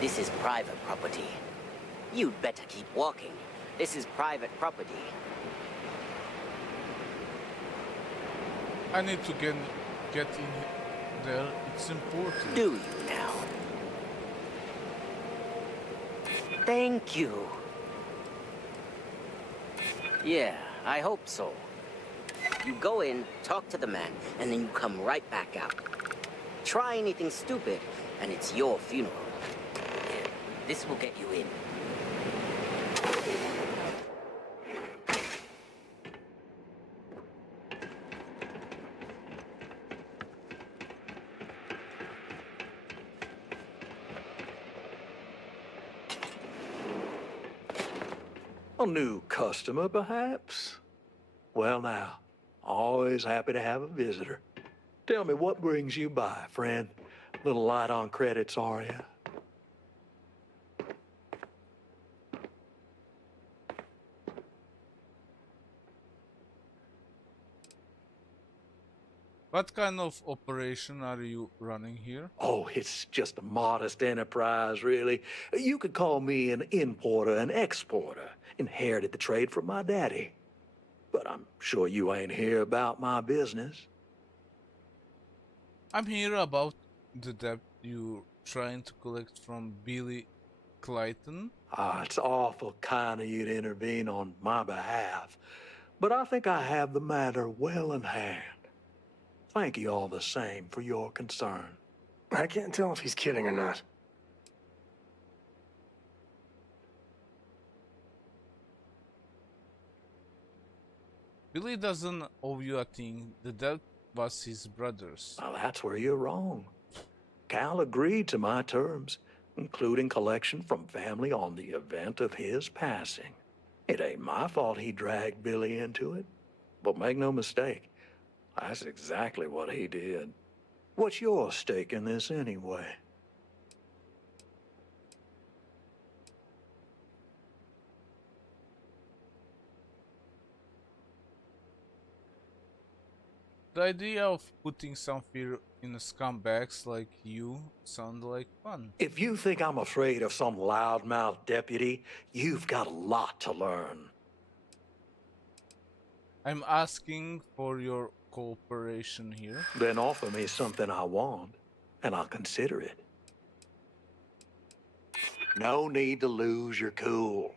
This is private property. You'd better keep walking. This is private property. I need to get in there. It's important. Do you now? Thank you. Yeah, I hope so. You go in, talk to the man, and then you come right back out. Try anything stupid, and it's your funeral. Here, this will get you in. A new customer, perhaps? Well, now, always happy to have a visitor. Tell me, what brings you by, friend? Little light on credits, are you? What kind of operation are you running here? Oh, it's just a modest enterprise, really. You could call me an importer and exporter. Inherited the trade from my daddy. But I'm sure you ain't here about my business. I'm here about the debt you're trying to collect from Billy Clayton. It's awful kind of you to intervene on my behalf. But I think I have the matter well in hand. Thank you all the same for your concern. I can't tell if he's kidding or not. Billy doesn't owe you a thing. The debt was his brother's. Well, that's where you're wrong. Cal agreed to my terms, including collection from family on the event of his passing. It ain't my fault he dragged Billy into it. But make no mistake, that's exactly what he did. What's your stake in this anyway? The idea of putting some fear in scumbags like you sound like fun. If you think I'm afraid of some loudmouth deputy, you've got a lot to learn. I'm asking for your cooperation here. Then offer me something I want, and I'll consider it. No need to lose your cool.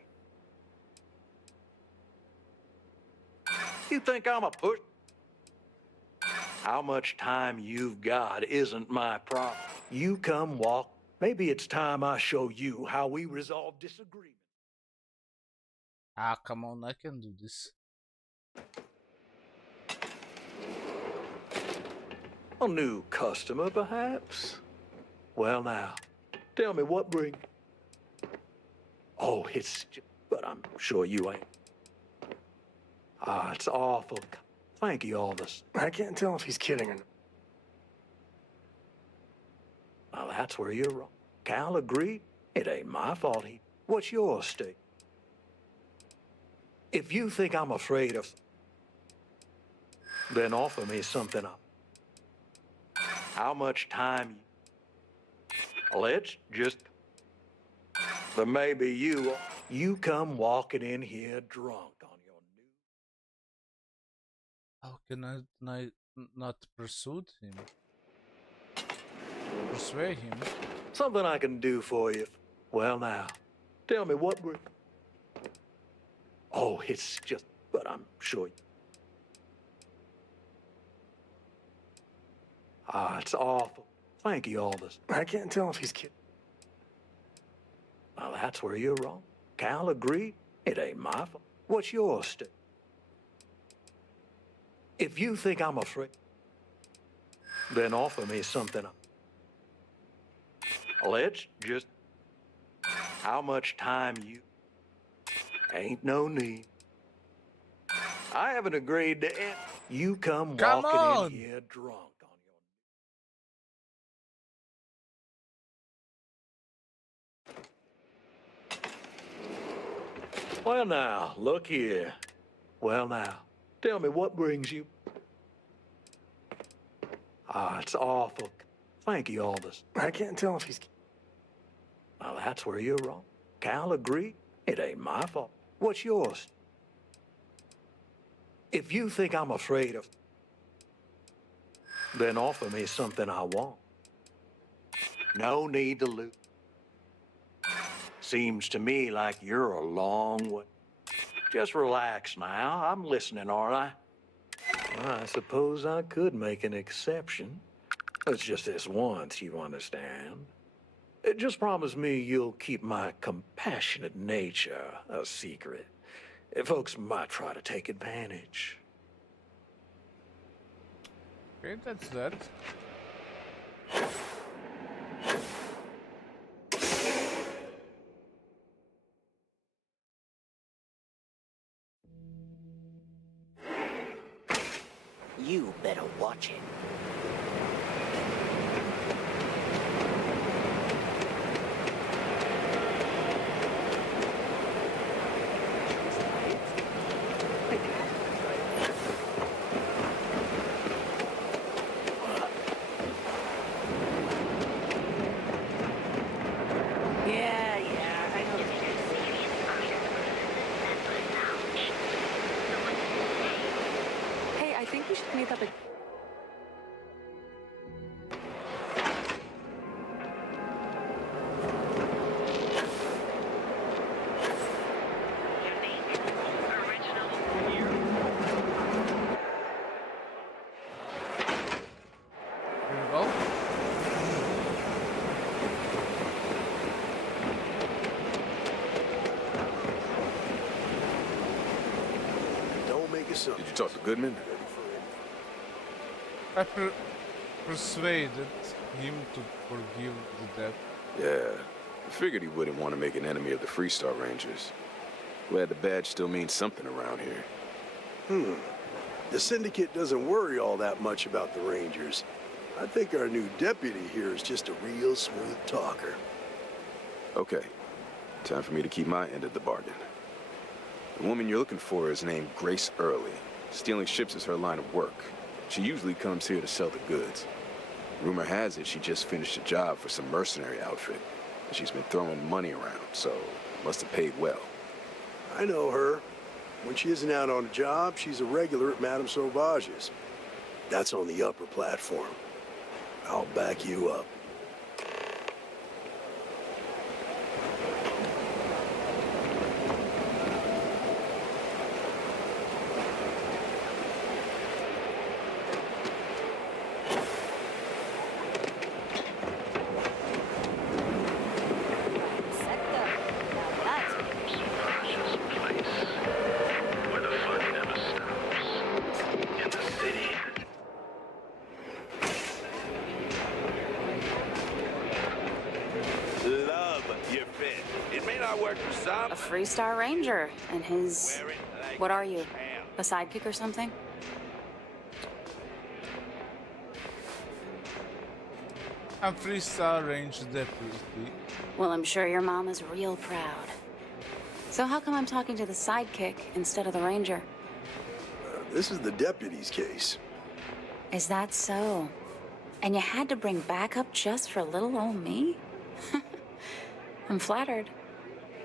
You think I'm a push? How much time you've got isn't my problem. You come walk. Maybe it's time I show you how we resolve disagreement. Ah, come on, I can do this. A new customer, perhaps? Well, now, tell me what bring... Oh, it's... But I'm sure you ain't. It's awful. Thank you all this. I can't tell if he's kidding or not. Well, that's where you're wrong. Cal agreed. It ain't my fault he... What's your stake? If you think I'm afraid of... Then offer me something up. How much time... Let's just... But maybe you come walking in here drunk on your new... How can I not pursue him? Persuade him? Something I can do for you. Well, now, tell me what we're... Oh, it's just... But I'm sure... It's awful. Thank you all this. I can't tell if he's kidding. Well, that's where you're wrong. Cal agreed. It ain't my fault. What's yours, If you think I'm afraid, then offer me something. Let's just... How much time you... Ain't no need. I haven't agreed to end. You come walking on! in here drunk. Well now, look here. Well now, tell me what brings you... Ah, it's awful. Thank you, Aldous. I can't tell if he's... Well, that's where you're wrong. Cal agreed. It ain't my fault. What's yours? If you think I'm afraid of... Then offer me something I want. No need to lose. Seems to me like you're a long way. Just relax now. I'm listening, aren't I? I suppose I could make an exception. It's just this once, you understand. Just promise me you'll keep my compassionate nature a secret. Folks might try to take advantage. Okay, that's that. You better watch it. Hey, I think we should meet up at... Here we go. Don't make assumptions. Did you talk to Goodman? I persuaded him to forgive the debt. Yeah, I figured he wouldn't want to make an enemy of the Freestar Rangers. Glad the badge still means something around here. The Syndicate doesn't worry all that much about the Rangers. I think our new deputy here is just a real smooth talker. Okay, time for me to keep my end of the bargain. The woman you're looking for is named Grace Early. Stealing ships is her line of work. She usually comes here to sell the goods. Rumor has it she just finished a job for some mercenary outfit. And she's been throwing money around, so must have paid well. I know her. When she isn't out on a job, she's a regular at Madame Sauvage's. That's on the upper platform. I'll back you up. A Freestar Ranger and his... What are you? A sidekick or something? I'm Freestar Range deputy. Well, I'm sure your mom is real proud. So how come I'm talking to the sidekick instead of the ranger? This is the deputy's case. Is that so? And you had to bring backup just for little old me? I'm flattered.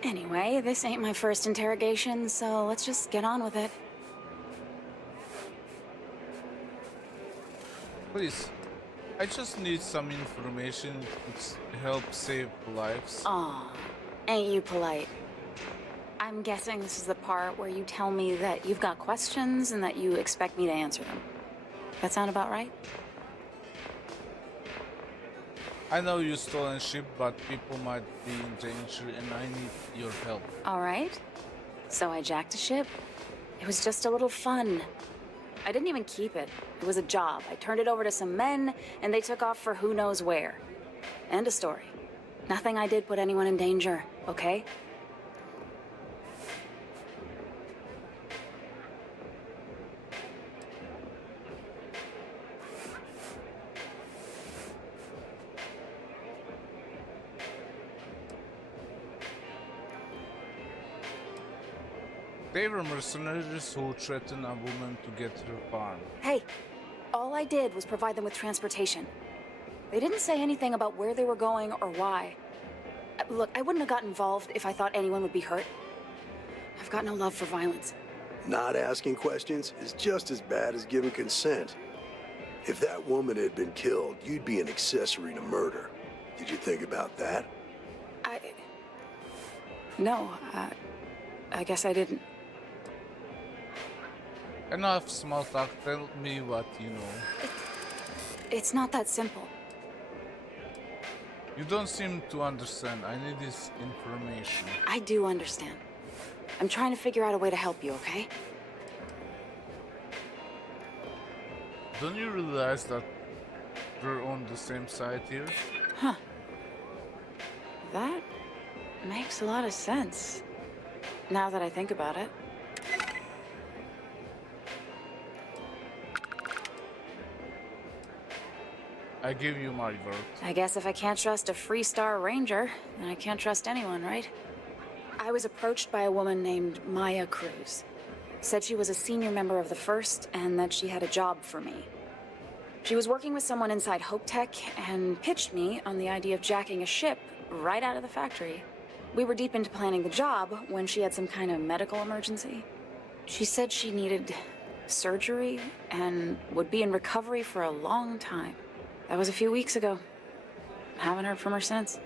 Anyway, this ain't my first interrogation, so let's just get on with it. Please, I just need some information to help save lives. Aw, ain't you polite? I'm guessing this is the part where you tell me that you've got questions and that you expect me to answer them. That sound about right? I know you stolen ship, but people might be in danger and I need your help. All right. So I jacked a ship. It was just a little fun. I didn't even keep it. It was a job. I turned it over to some men, and they took off for who knows where. End of story. Nothing I did put anyone in danger, okay? They were mercenaries who threatened a woman to get her farm. Hey, all I did was provide them with transportation. They didn't say anything about where they were going or why. Look, I wouldn't have gotten involved if I thought anyone would be hurt. I've got no love for violence. Not asking questions is just as bad as giving consent. If that woman had been killed, you'd be an accessory to murder. Did you think about that? No, I guess I didn't. Enough small talk, tell me what you know. It's not that simple. You don't seem to understand. I need this information. I do understand. I'm trying to figure out a way to help you, okay? Don't you realize that we're on the same side here? Huh. That makes a lot of sense. Now that I think about it. I give you my word. I guess if I can't trust a Freestar Ranger, then I can't trust anyone, right? I was approached by a woman named Maya Cruz. Said she was a senior member of the First and that she had a job for me. She was working with someone inside Hope Tech and pitched me on the idea of jacking a ship right out of the factory. We were deep into planning the job when she had some kind of medical emergency. She said she needed surgery and would be in recovery for a long time. That was a few weeks ago. Haven't heard from her since.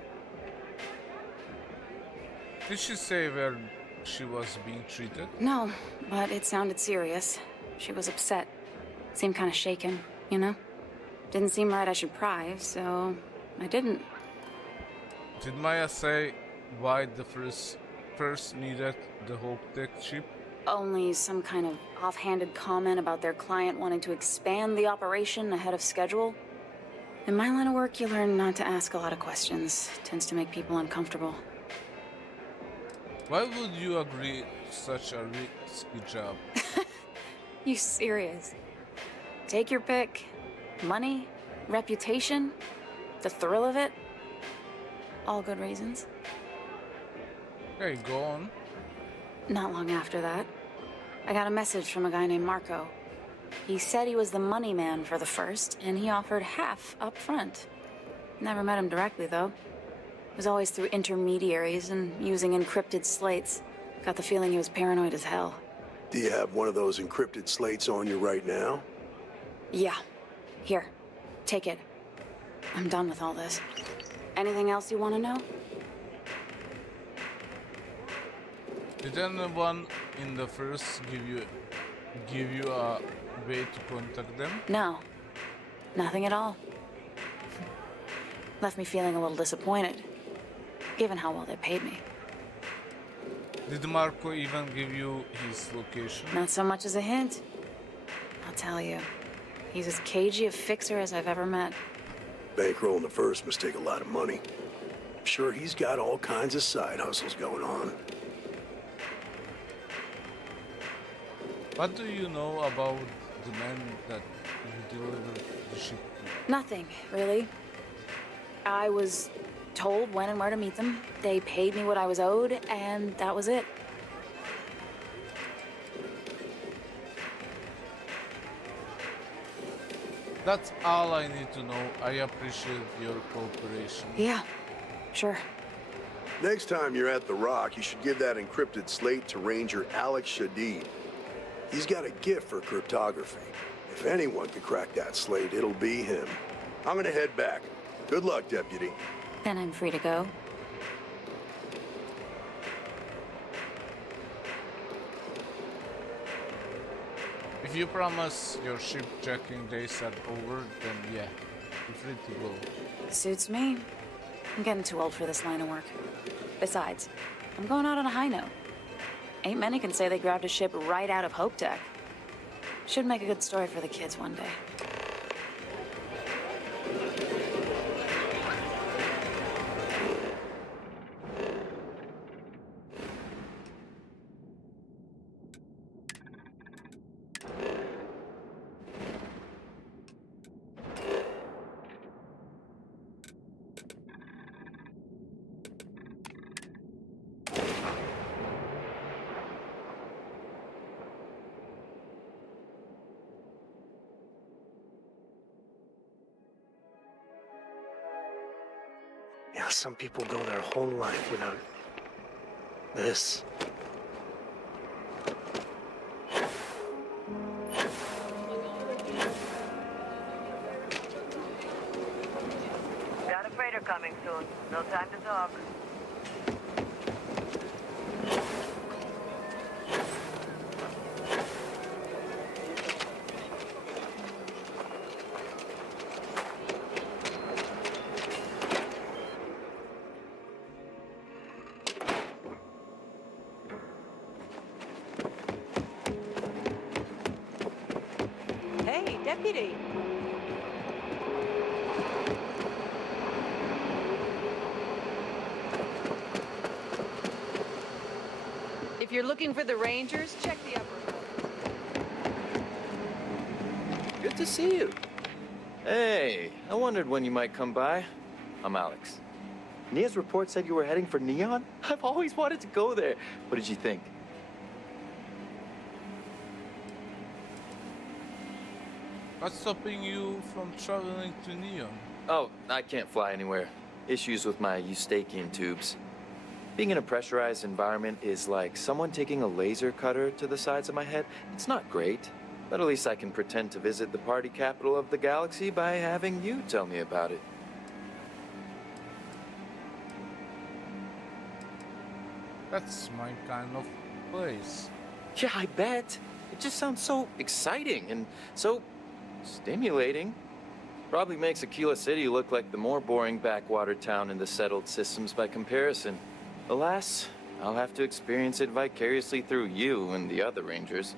Did she say where she was being treated? No, but it sounded serious. She was upset. Seemed kind of shaken, you know? Didn't seem right I should pry, so I didn't. Did Maya say why the first needed the Hope Tech ship? Only some kind of offhanded comment about their client wanting to expand the operation ahead of schedule. In my line of work, you learn not to ask a lot of questions. Tends to make people uncomfortable. Why would you agree to such a risky job? You serious? Take your pick. Money, reputation, the thrill of it. All good reasons. Okay, go on. Not long after that, I got a message from a guy named Marco. He said he was the money man for the First, and he offered half up front. Never met him directly, though. It was always through intermediaries and using encrypted slates. Got the feeling he was paranoid as hell. Do you have one of those encrypted slates on you right now? Yeah. Here. Take it. I'm done with all this. Anything else you want to know? Did anyone in the First give you a way to contact them? No. Nothing at all. Left me feeling a little disappointed, given how well they paid me. Did Marco even give you his location? Not so much as a hint. I'll tell you, he's as cagey a fixer as I've ever met. Bankrolling the First must take a lot of money. I'm sure he's got all kinds of side hustles going on. What do you know about the men that you delivered the ship to? Nothing, really. I was told when and where to meet them. They paid me what I was owed, and that was it. That's all I need to know. I appreciate your cooperation. Yeah, sure. Next time you're at the Rock, you should give that encrypted slate to Ranger Alex Shadid. He's got a gift for cryptography. If anyone can crack that slate, it'll be him. I'm gonna head back. Good luck, Deputy. Then I'm free to go. If you promise your ship jacking days are over, then yeah, you're free to go. Suits me. I'm getting too old for this line of work. Besides, I'm going out on a high note. Ain't many can say they grabbed a ship right out of Hope Tech. Should make a good story for the kids one day. Yeah, some people go their whole life without this. Got a freighter coming soon. No time to talk. Hey, deputy. If you're looking for the Rangers, check the upper floor. Good to see you. Hey, I wondered when you might come by. I'm Alex. Nia's report said you were heading for Neon? I've always wanted to go there. What did you think? What's stopping you from traveling to Neon? Oh, I can't fly anywhere. Issues with my eustachian tubes. Being in a pressurized environment is like someone taking a laser cutter to the sides of my head. It's not great, but at least I can pretend to visit the party capital of the galaxy by having you tell me about it. That's my kind of place. Yeah, I bet. It just sounds so exciting and so stimulating. Probably makes Aquila City look like the more boring backwater town in the settled systems by comparison. Alas, I'll have to experience it vicariously through you and the other Rangers.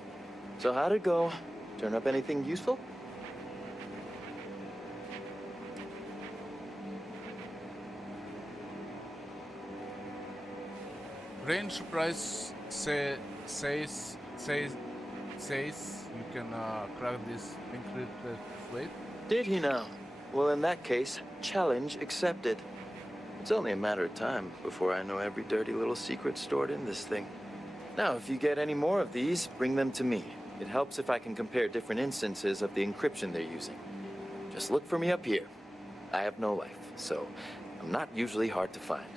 So how'd it go? Turn up anything useful? Range price says you can crack this encrypted fleet. Did he now? Well, in that case, challenge accepted. It's only a matter of time before I know every dirty little secret stored in this thing. Now, if you get any more of these, bring them to me. It helps if I can compare different instances of the encryption they're using. Just look for me up here. I have no life, so I'm not usually hard to find.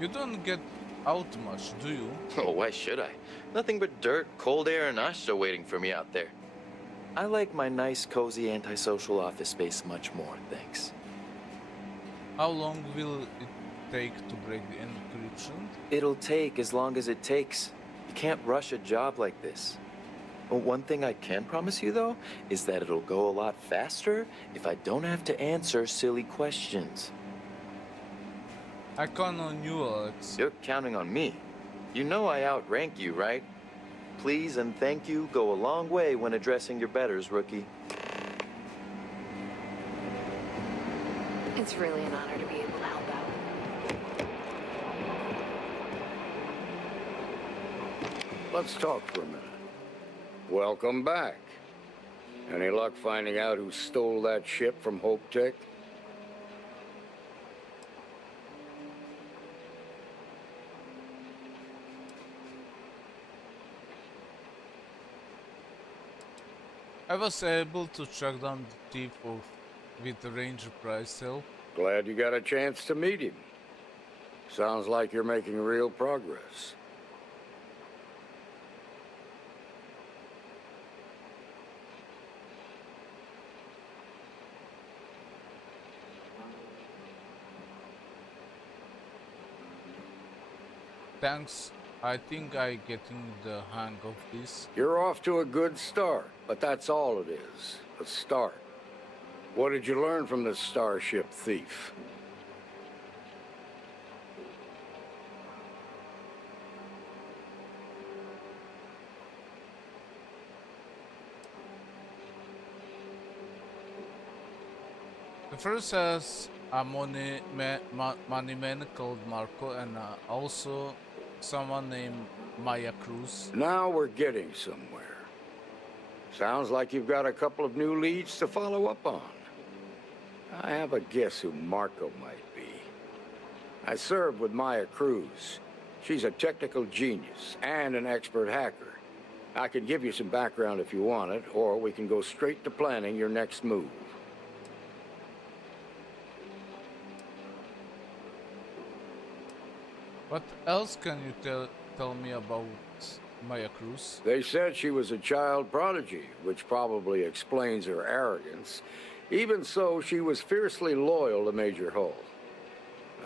You don't get out much, do you? Oh, why should I? Nothing but dirt, cold air, and Asha waiting for me out there. I like my nice, cozy, antisocial office space much more, thanks. How long will it take to break the encryption? It'll take as long as it takes. You can't rush a job like this. But one thing I can promise you, though, is that it'll go a lot faster if I don't have to answer silly questions. I count on you, Alex. You're counting on me. You know I outrank you, right? Please and thank you go a long way when addressing your betters, rookie. It's really an honor to be able to help out. Let's talk for a minute. Welcome back. Any luck finding out who stole that ship from Hope Tech? I was able to track down the thief with the Ranger price sale. Glad you got a chance to meet him. Sounds like you're making real progress. Thanks. I think I getting the hang of this. You're off to a good start, but that's all it is, a start. What did you learn from this starship thief? The first has a money man called Marco and also someone named Maya Cruz. Now we're getting somewhere. Sounds like you've got a couple of new leads to follow up on. I have a guess who Marco might be. I served with Maya Cruz. She's a technical genius and an expert hacker. I can give you some background if you want it, or we can go straight to planning your next move. What else can you tell me about Maya Cruz? They said she was a child prodigy, which probably explains her arrogance. Even so, she was fiercely loyal to Major Hull.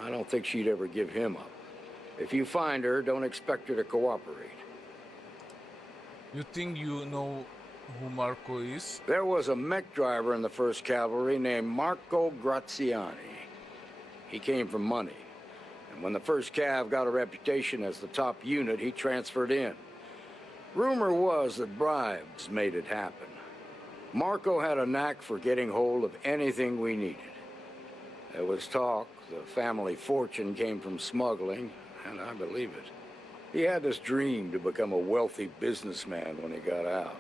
I don't think she'd ever give him up. If you find her, don't expect her to cooperate. You think you know who Marco is? There was a mech driver in the 1st Cavalry named Marco Graziani. He came from money. And when the 1st Cav got a reputation as the top unit, he transferred in. Rumor was that bribes made it happen. Marco had a knack for getting hold of anything we needed. There was talk the family fortune came from smuggling, and I believe it. He had this dream to become a wealthy businessman when he got out.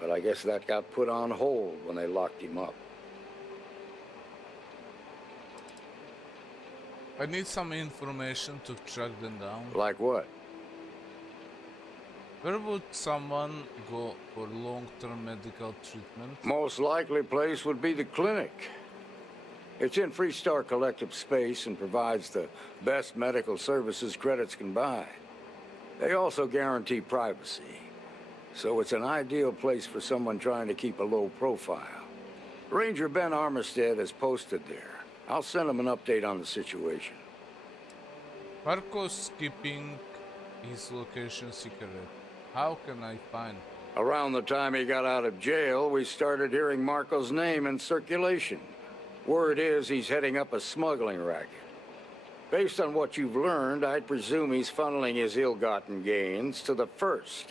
But I guess that got put on hold when they locked him up. I need some information to track them down. Like what? Where would someone go for long-term medical treatment? Most likely place would be the clinic. It's in Freestar Collective space and provides the best medical services credits can buy. They also guarantee privacy, so it's an ideal place for someone trying to keep a low profile. Ranger Ben Armistead is posted there. I'll send him an update on the situation. Marco's keeping his location secret. How can I find? Around the time he got out of jail, we started hearing Marco's name in circulation. Word is he's heading up a smuggling racket. Based on what you've learned, I'd presume he's funneling his ill-gotten gains to the 1st.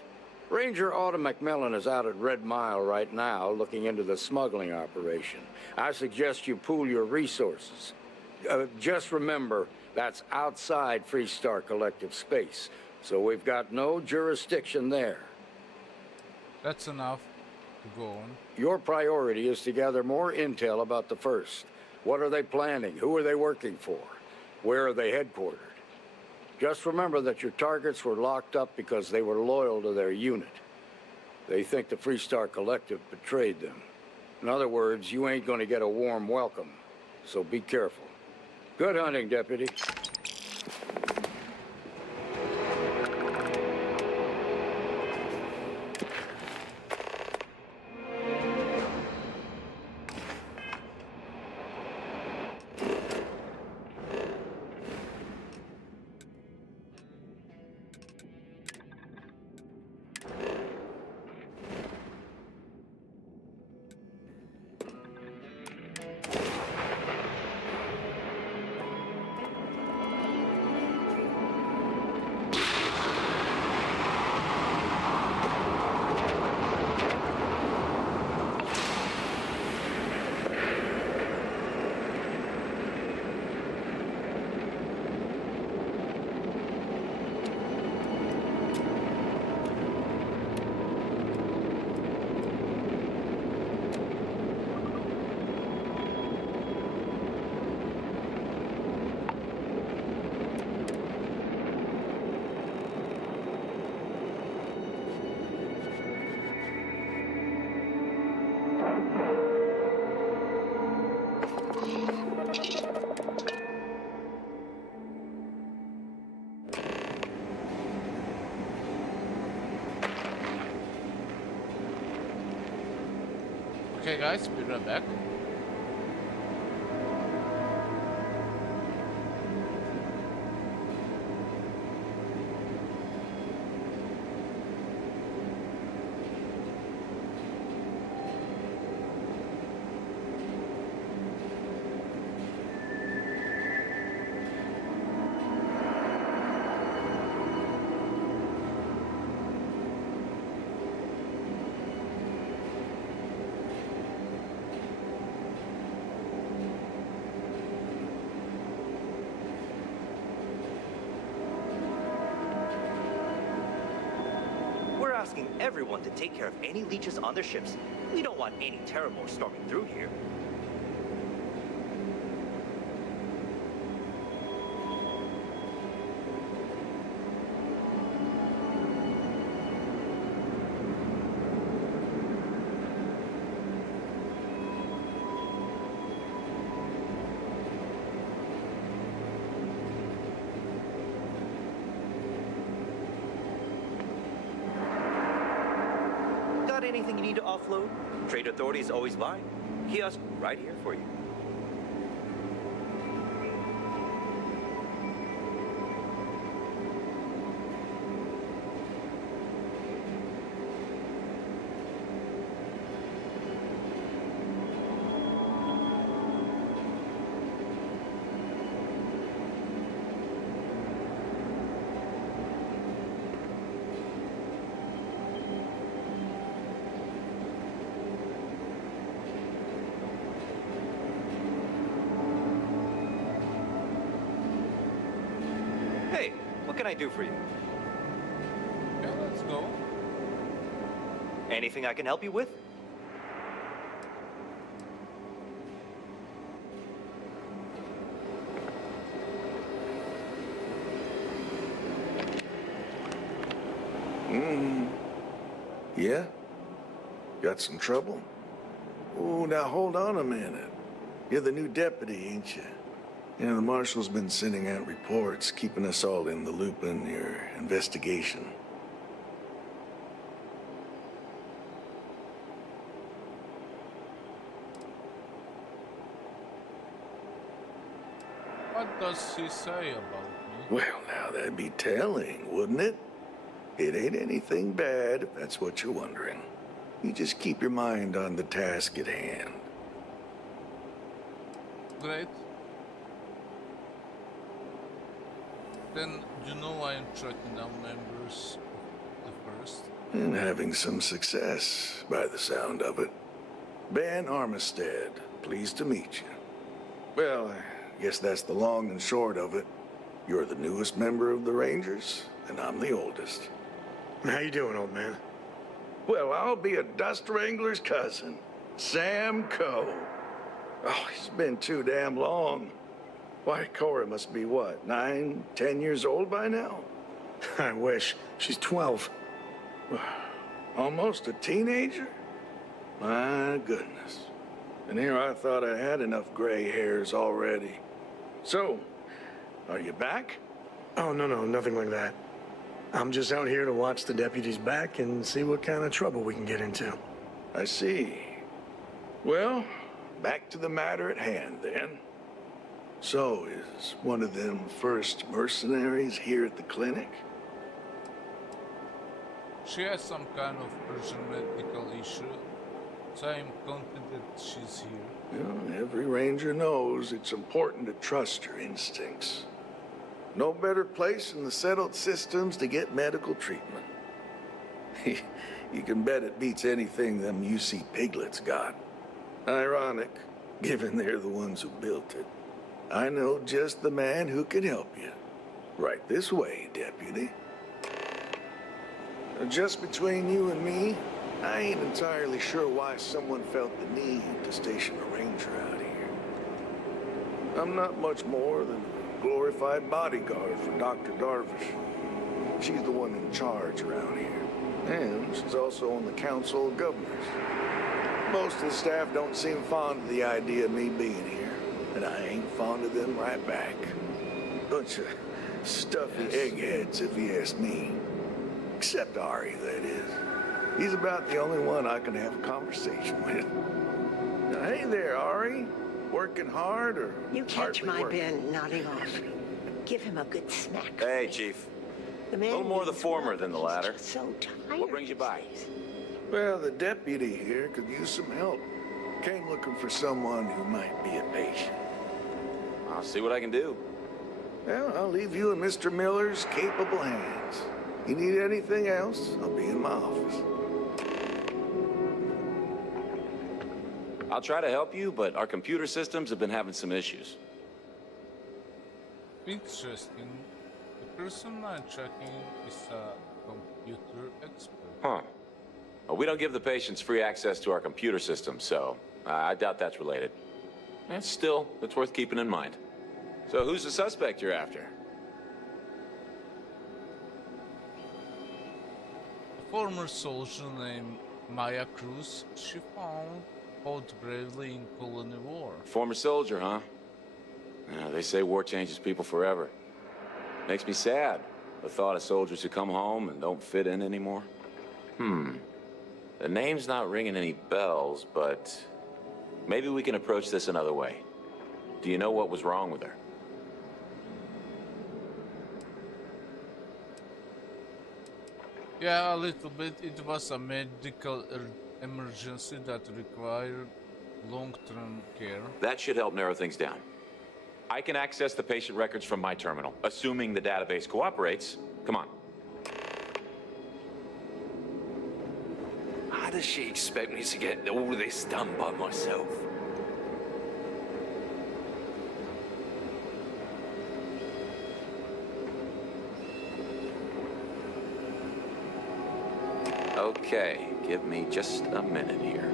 Ranger Autumn McMillan is out at Red Mile right now looking into the smuggling operation. I suggest you pool your resources. Just remember, that's outside Freestar Collective space, so we've got no jurisdiction there. That's enough to go on. Your priority is to gather more intel about the 1st. What are they planning? Who are they working for? Where are they headquartered? Just remember that your targets were locked up because they were loyal to their unit. They think the Freestar Collective betrayed them. In other words, you ain't gonna get a warm welcome, so be careful. Good hunting, Deputy. Okay guys, be right back. asking everyone to take care of any leeches on their ships. We don't want any Terramore storming through here. Got anything you need to offload? Trade Authority is always mine. Kiosk right here for you. Hey, what can I do for you? Yeah, let's go. Anything I can help you with? Yeah? Got some trouble? Oh, now hold on a minute. You're the new deputy, ain't you? Yeah, the marshal's been sending out reports, keeping us all in the loop in your investigation. What does he say about me? Well, now that'd be telling, wouldn't it? It ain't anything bad, if that's what you're wondering. You just keep your mind on the task at hand. Great. Then you know I am tracking down members of the first. And having some success, by the sound of it. Ben Armistead, pleased to meet you. Well, I guess that's the long and short of it. You're the newest member of the Rangers, and I'm the oldest. How you doing, old man? Well, I'll be a dust wrangler's cousin, Sam Coe. Oh, it's been too damn long. Why, Cora must be what, 9, 10 years old by now? I wish. She's 12. Almost a teenager? My goodness. And here I thought I had enough gray hairs already. So, are you back? Oh, no, nothing like that. I'm just out here to watch the deputies back and see what kind of trouble we can get into. I see. Well, back to the matter at hand, then. So, is one of them first mercenaries here at the clinic? She has some kind of urgent medical issue, so I am confident she's here. Well, every ranger knows it's important to trust your instincts. No better place in the settled systems to get medical treatment. You can bet it beats anything them UC piglets got. Ironic, given they're the ones who built it. I know just the man who can help you. Right this way, Deputy. Just between you and me, I ain't entirely sure why someone felt the need to station a ranger out here. I'm not much more than a glorified bodyguard for Dr. Darvish. She's the one in charge around here. And she's also on the Council of Governors. Most of the staff don't seem fond of the idea of me being here, and I ain't fond of them right back. Bunch of stuffy eggheads, if you ask me. Except Ari, that is. He's about the only one I can have a conversation with. Now, hey there, Ari. Working hard or You catch hardly my working? Ben nodding off. Give him a good smack. Hey, Chief. The A man little more the needs former work, than the he's latter. just so tired. What brings you by? Well, the deputy here could use some help. Came looking for someone who might be a patient. I'll see what I can do. Well, I'll leave you in Mr. Miller's capable hands. You need anything else, I'll be in my office. I'll try to help you, but our computer systems have been having some issues. Interesting. The person I'm tracking is a computer expert. Huh. Well, we don't give the patients free access to our computer system, so I doubt that's related. And still, it's worth keeping in mind. So who's the suspect you're after? A former soldier named Maya Cruz. She fought bravely in colony war. Former soldier, huh? Yeah, they say war changes people forever. Makes me sad, the thought of soldiers who come home and don't fit in anymore. The name's not ringing any bells, but maybe we can approach this another way. Do you know what was wrong with her? Yeah, a little bit. It was a medical emergency that required long-term care. That should help narrow things down. I can access the patient records from my terminal, assuming the database cooperates. Come on. How does she expect me to get all this done by myself? Okay, give me just a minute here.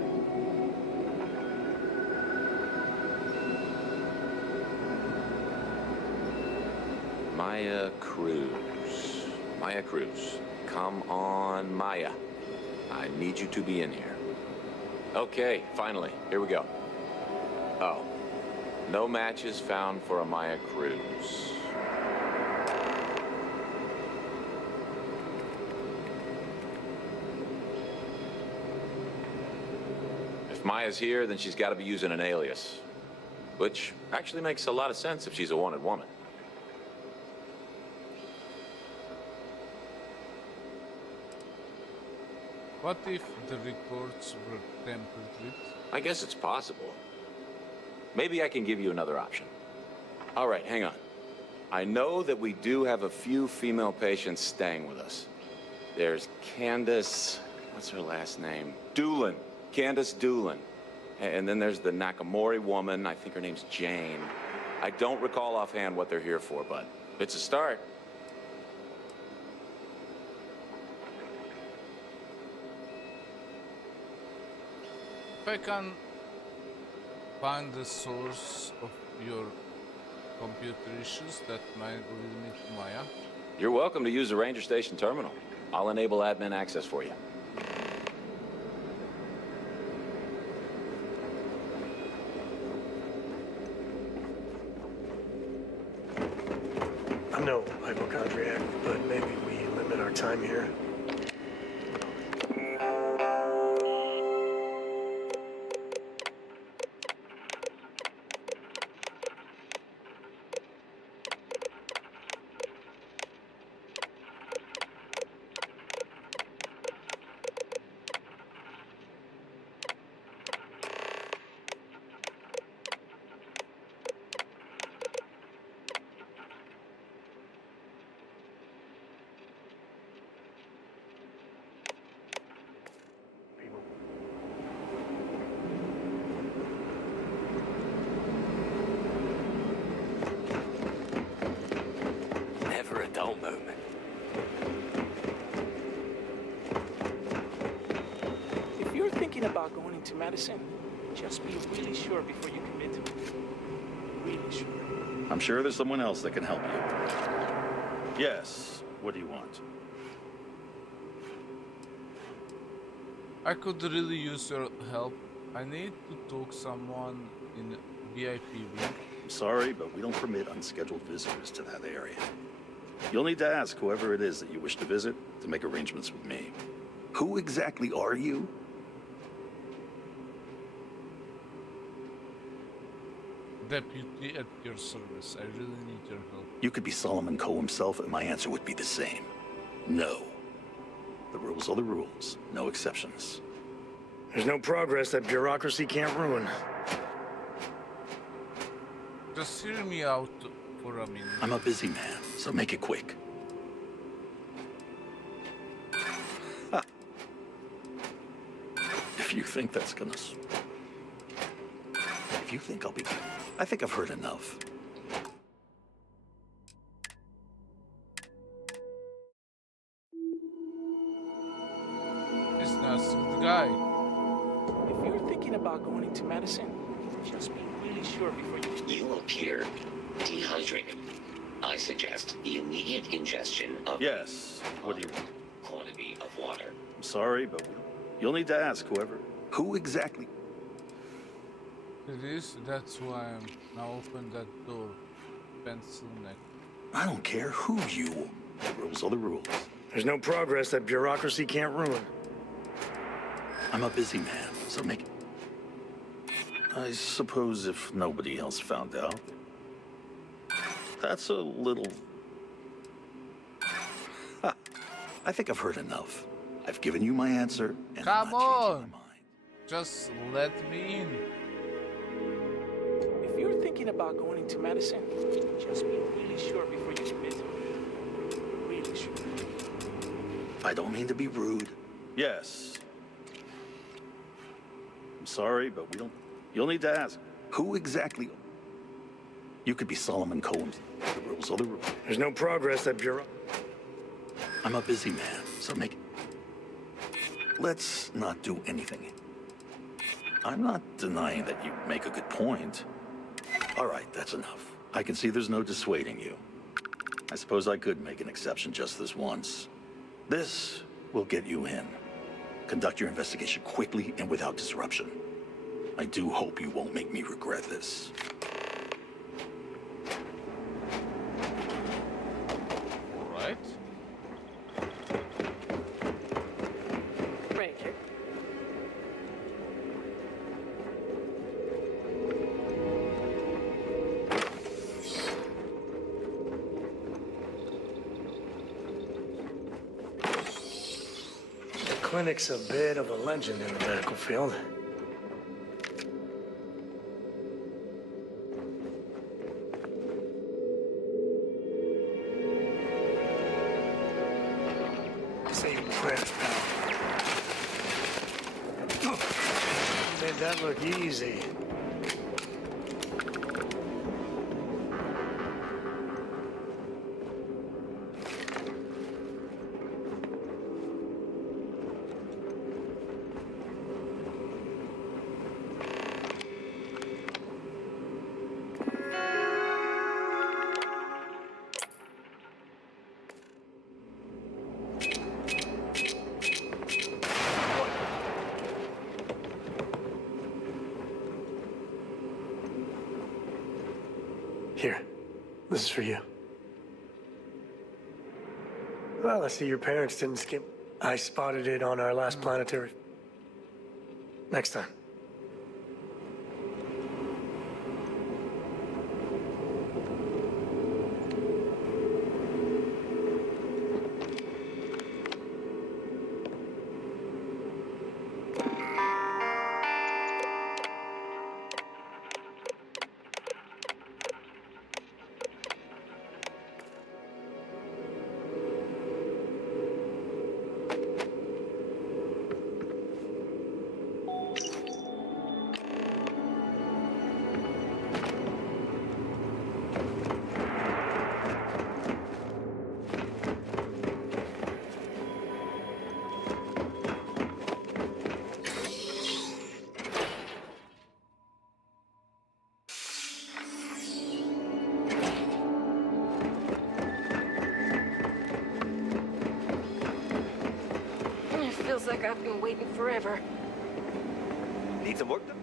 Maya Cruz. Maya Cruz. Come on, Maya. I need you to be in here. Okay, finally. Here we go. Oh. No matches found for a Maya Cruz. If Maya's here, then she's got to be using an alias. Which actually makes a lot of sense if she's a wanted woman. What if the records were tampered with? I guess it's possible. Maybe I can give you another option. All right, hang on. I know that we do have a few female patients staying with us. There's Candace, what's her last name? Doolin. Candace Doolin. And then there's the Nakamori woman, I think her name's Jane. I don't recall offhand what they're here for, but it's a start. If I can find the source of your computer issues, that might lead me to Maya. You're welcome to use the Ranger Station terminal. I'll enable admin access for you. I'm no hypochondriac, but maybe we limit our time here. Never a dull moment. If you're thinking about going into medicine, just be really sure before you commit to it. Really sure. I'm sure there's someone else that can help you. Yes, what do you want? I could really use your help. I need to talk someone in VIP room. I'm sorry, but we don't permit unscheduled visitors to that area. You'll need to ask whoever it is that you wish to visit to make arrangements with me. Who exactly are you? Deputy at your service. I really need your help. You could be Solomon Coe himself, and my answer would be the same. No. The rules are the rules. No exceptions. There's no progress that bureaucracy can't ruin. Just hear me out for a minute. I'm a busy man, so make it quick. Ha. If you think that's gonna... If you think I'll be... I think I've heard enough. nasty guy. If you're thinking about going into medicine, just be really sure before you... You appear dehydrated. I suggest the immediate ingestion of... Yes. What do you want? Quantity of water. I'm sorry, but you'll need to ask whoever. Who exactly? It is. That's why I'm now open that door. Pencil neck. I don't care who you. The rules are the rules. There's no progress that bureaucracy can't ruin. I'm a busy man, so make it. I suppose if nobody else found out. That's a little... Ha. I think I've heard enough. I've given you my answer, and Come on! Just let me in. If you're thinking about going into medicine, just be really sure before you commit. Really sure. I don't mean to be rude. Yes. I'm sorry, but we don't... You'll need to ask. Who exactly... You could be Solomon Combs. The rules are the rules. There's no progress that bureau... I'm a busy man, so make it... Let's not do anything. I'm not denying that you make a good point. All right, that's enough. I can see there's no dissuading you. I suppose I could make an exception just this once. This will get you in. Conduct your investigation quickly and without disruption. I do hope you won't make me regret this. All right. Ranger. The clinic's a bit of a legend in the medical field. Say your prayers, pal. Made that look easy. Here, this is for you. Well, I see your parents didn't skip. I spotted it on our last planetary. Next time. It feels like I've been waiting forever. Need some work done?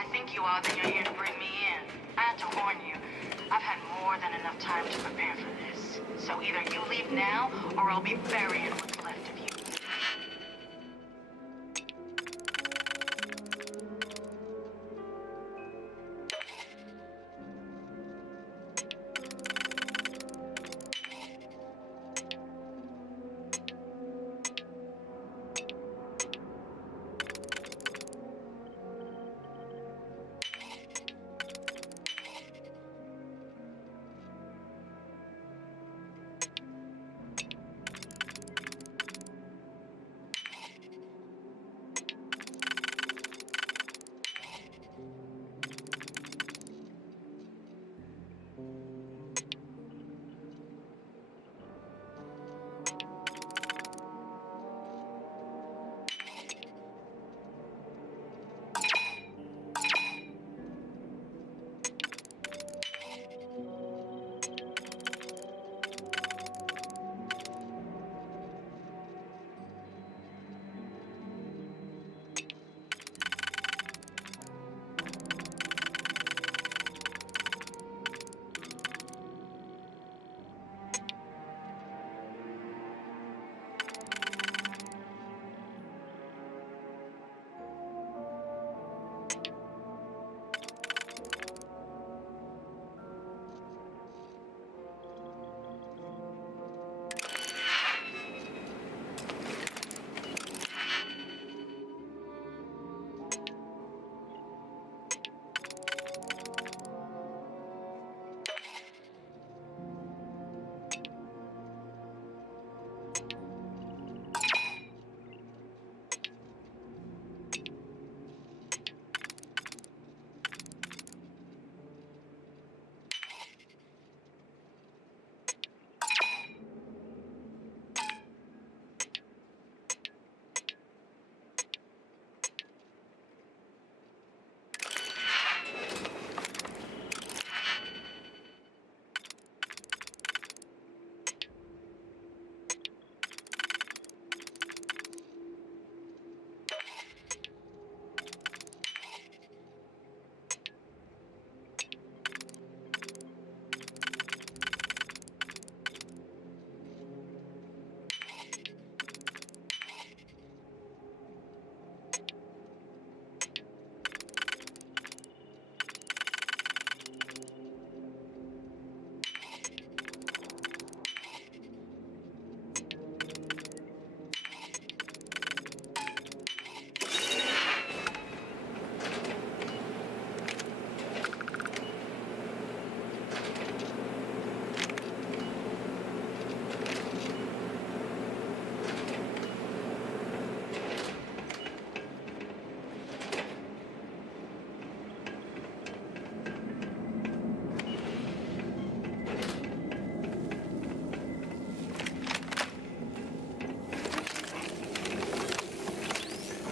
I think you are, then you're here to bring me in. I have to warn you, I've had more than enough time to prepare for this. So either you leave now, or I'll be burying what's left of you.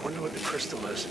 Wonder what the crystal is.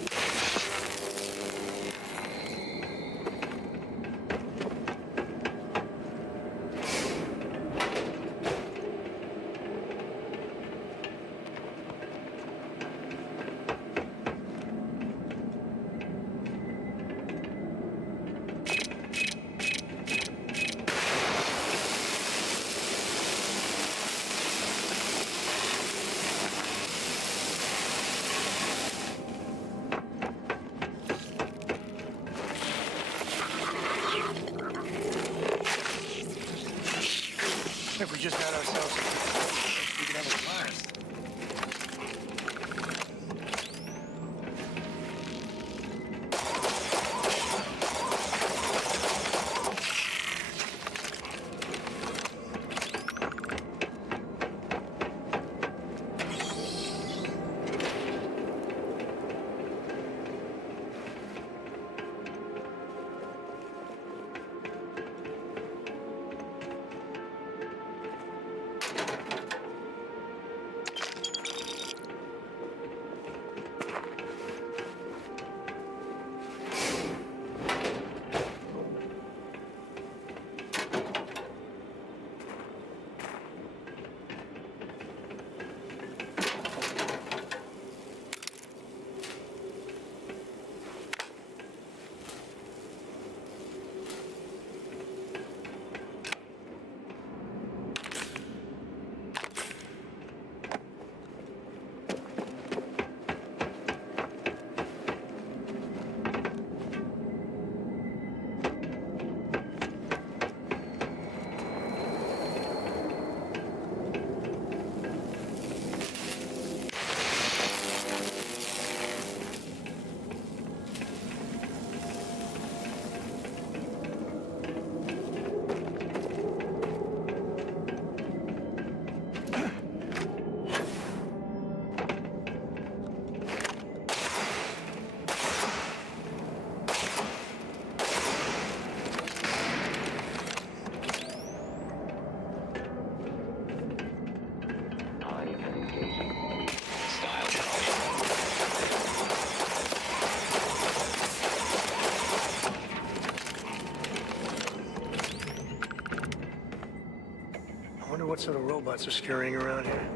what sort of robots are scurrying around here.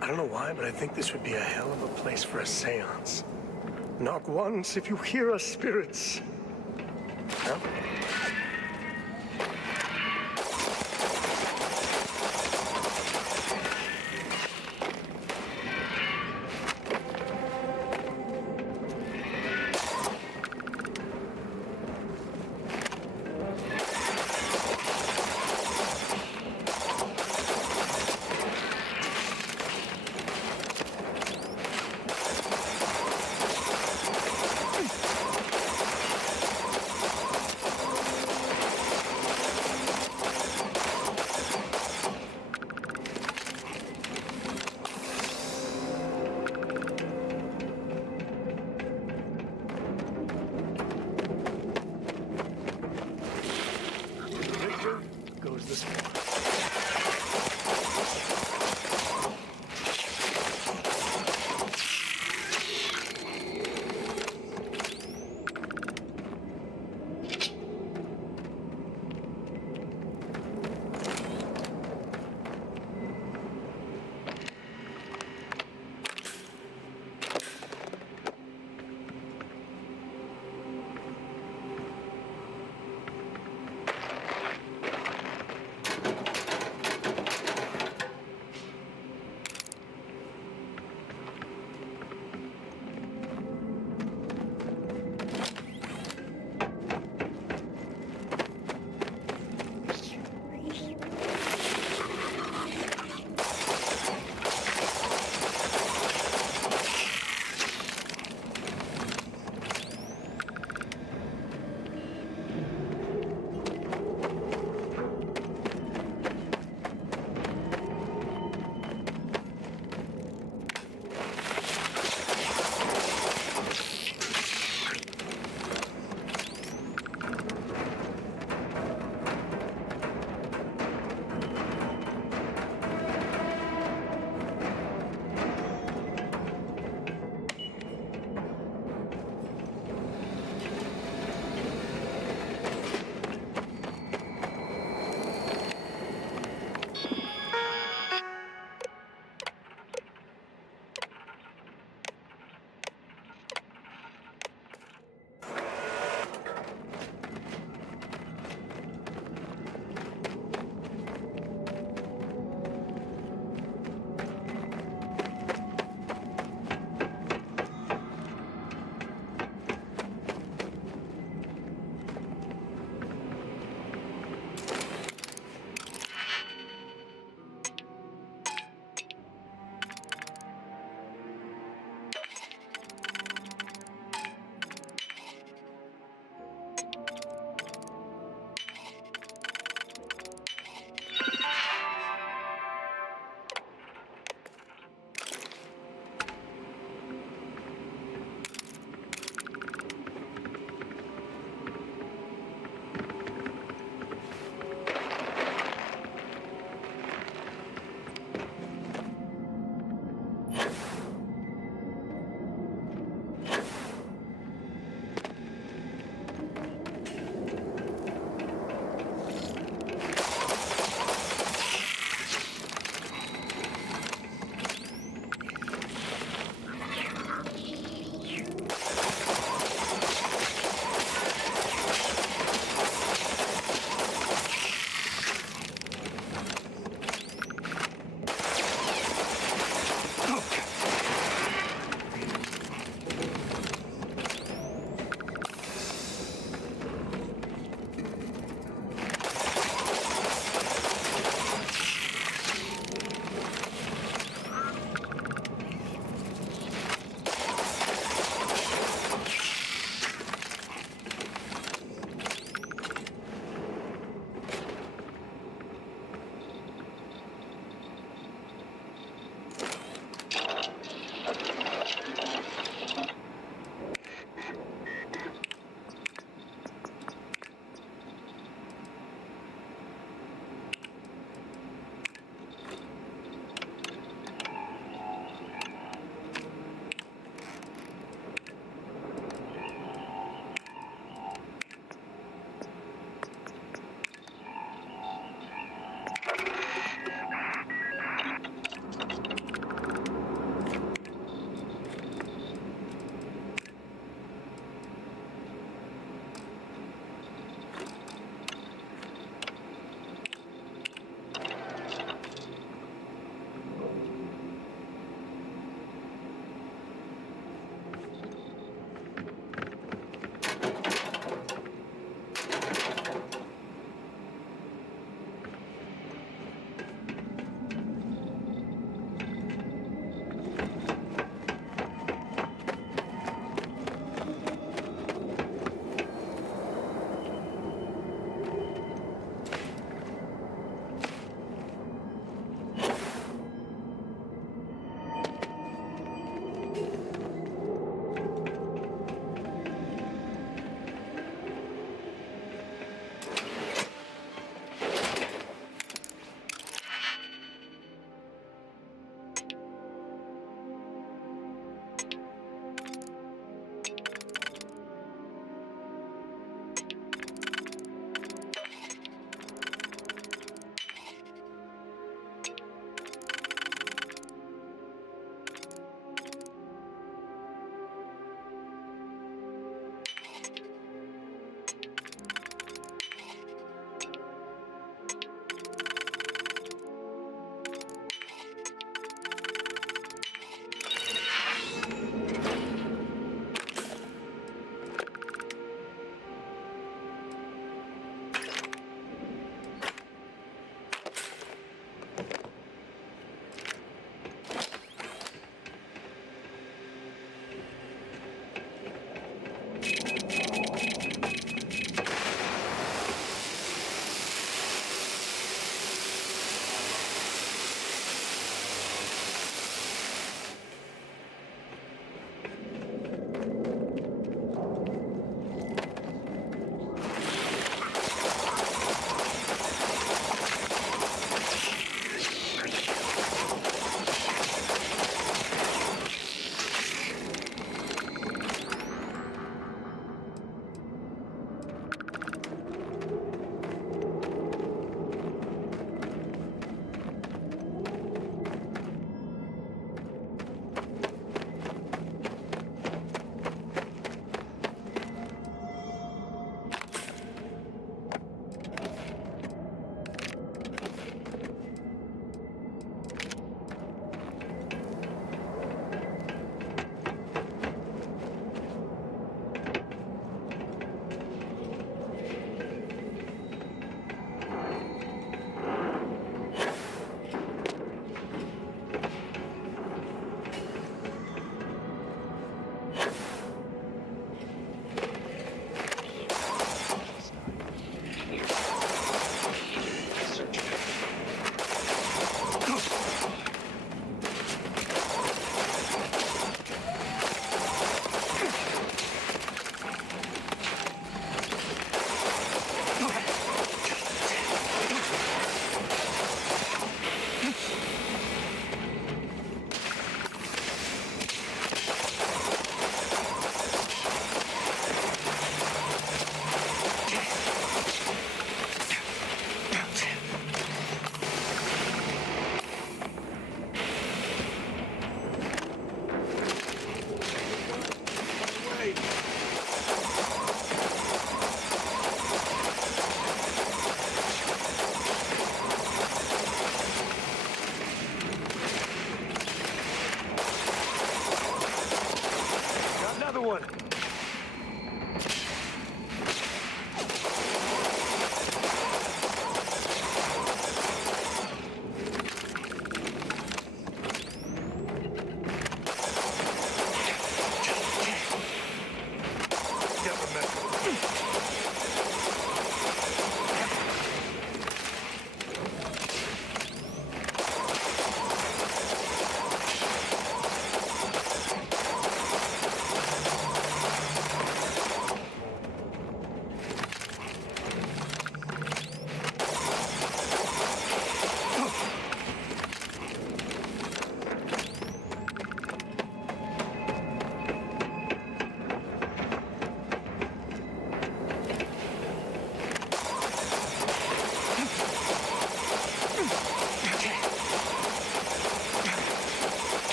I don't know why, but I think this would be a hell of a place for a seance. Knock once if you hear us, spirits. Huh?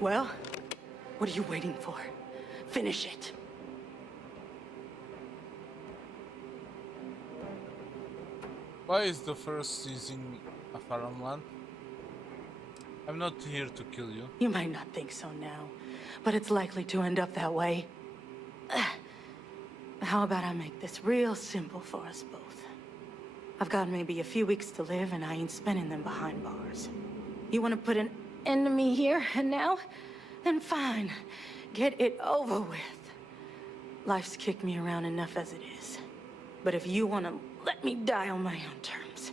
Well, what are you waiting for? Finish it. Why is the first using a farmland? I'm not here to kill you. You might not think so now, but it's likely to end up that way. How about I make this real simple for us both? I've got maybe a few weeks to live, and I ain't spending them behind bars. You want to put an end to me here and now? Then fine. Get it over with. Life's kicked me around enough as it is. But if you want to let me die on my own terms,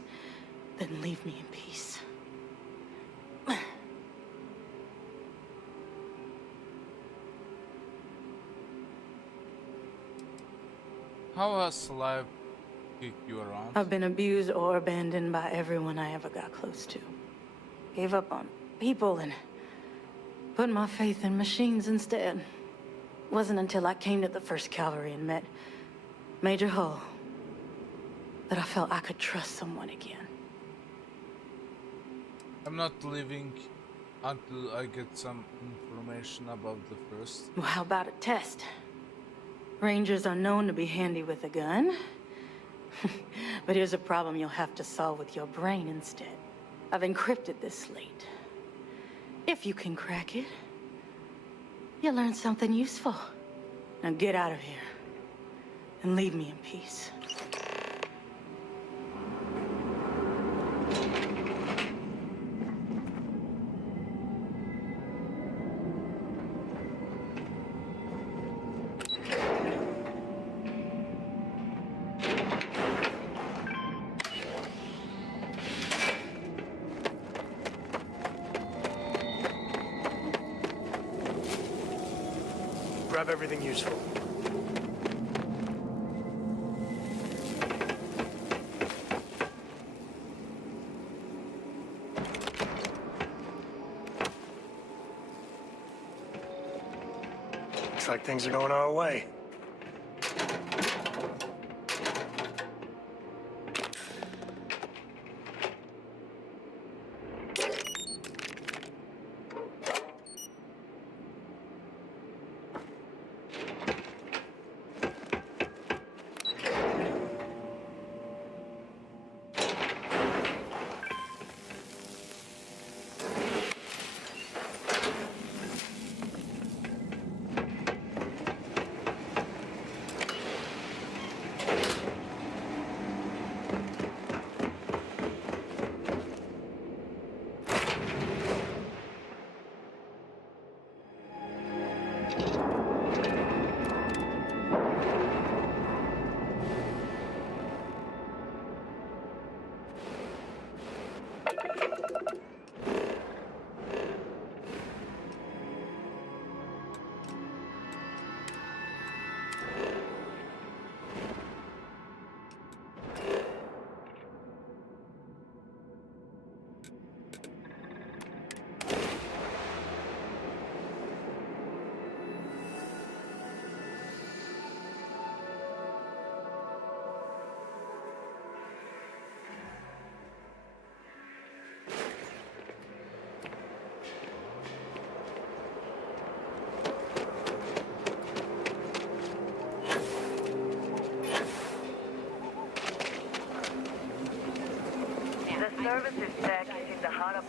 then leave me in peace. How has life kicked you around? I've been abused or abandoned by everyone I ever got close to. Gave up on people and put my faith in machines instead. Wasn't until I came to the 1st Cavalry and met Major Hull that I felt I could trust someone again. I'm not leaving until I get some information about the first. Well, how about a test? Rangers are known to be handy with a gun. But here's a problem you'll have to solve with your brain instead. I've encrypted this slate. If you can crack it, you'll learn something useful. Now get out of here and leave me in peace. Grab everything useful. Looks like things are going our way.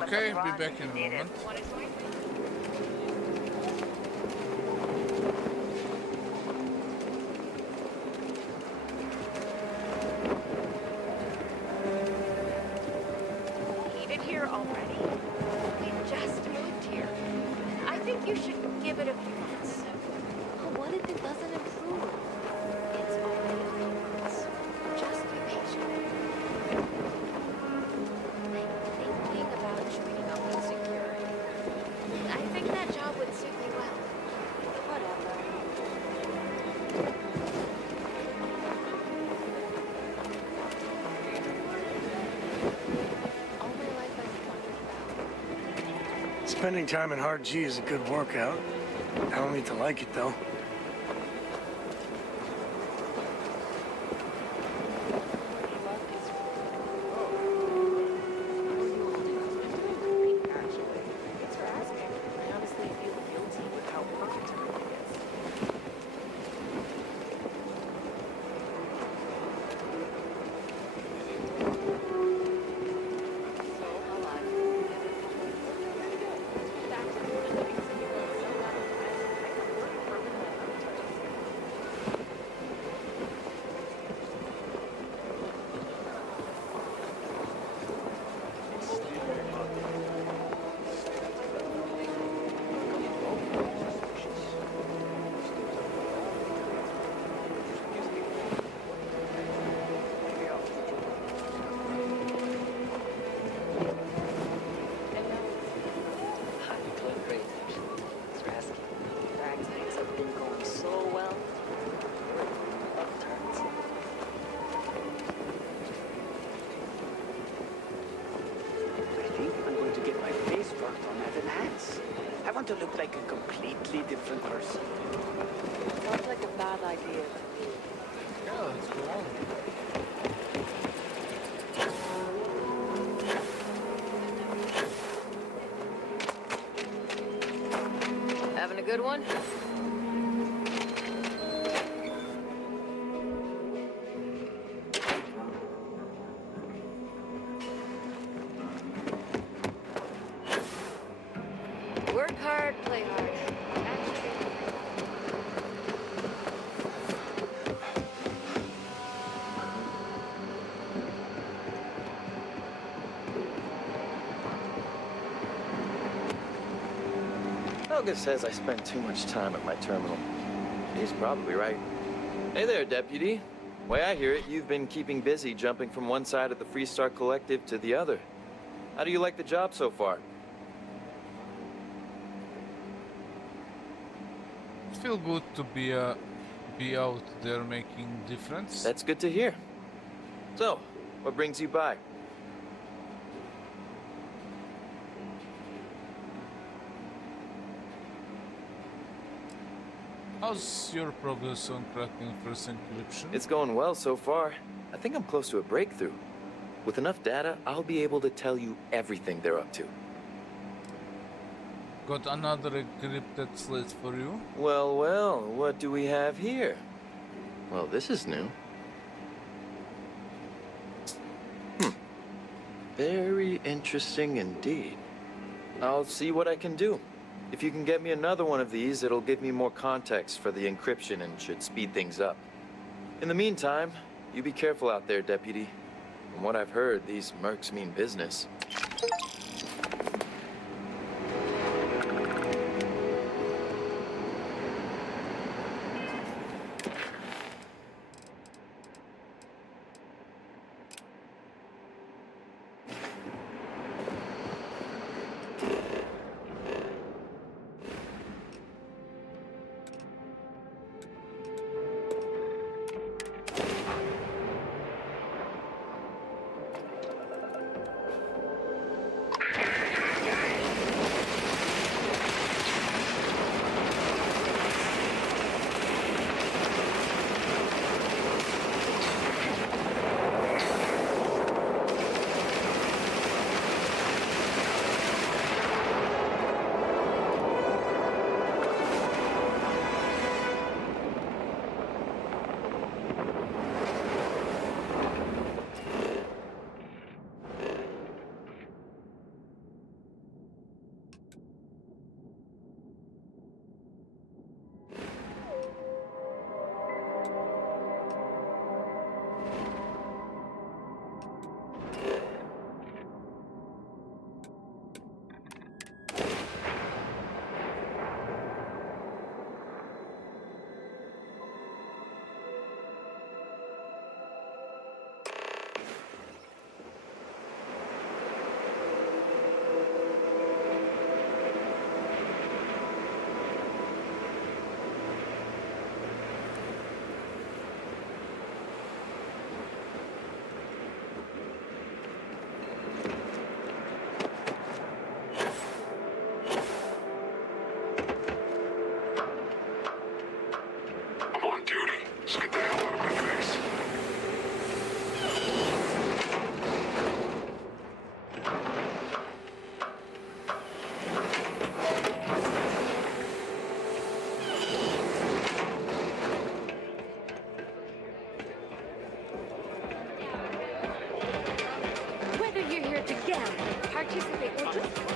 Okay, be back in a moment. Heated here already? We just moved here. I think you should give it a few months. But what if it doesn't improve? It's only a few months. Just be patient. I'm thinking about joining up with security. I think that job would suit me well. Whatever. Spending time in Hard G is a good workout. I don't need to like it, though. Thanks for asking. I honestly feel want to look like a completely different person. Sounds like a bad idea to me. Yeah, let's go on. Having a good one? Work hard, play hard. Helga says I spend too much time at my terminal. He's probably right. Hey there, Deputy. Way I hear it, you've been keeping busy jumping from one side of the Freestar Collective to the other. How do you like the job so far? Feel good to be out there making difference. That's good to hear. So, what brings you by? How's your progress on cracking first encryption? It's going well so far. I think I'm close to a breakthrough. With enough data, I'll be able to tell you everything they're up to. Got another encrypted slate for you. Well, well, what do we have here? Well, this is new. Very interesting indeed. I'll see what I can do. If you can get me another one of these, it'll give me more context for the encryption and should speed things up. In the meantime, you be careful out there, Deputy. From what I've heard, these mercs mean business.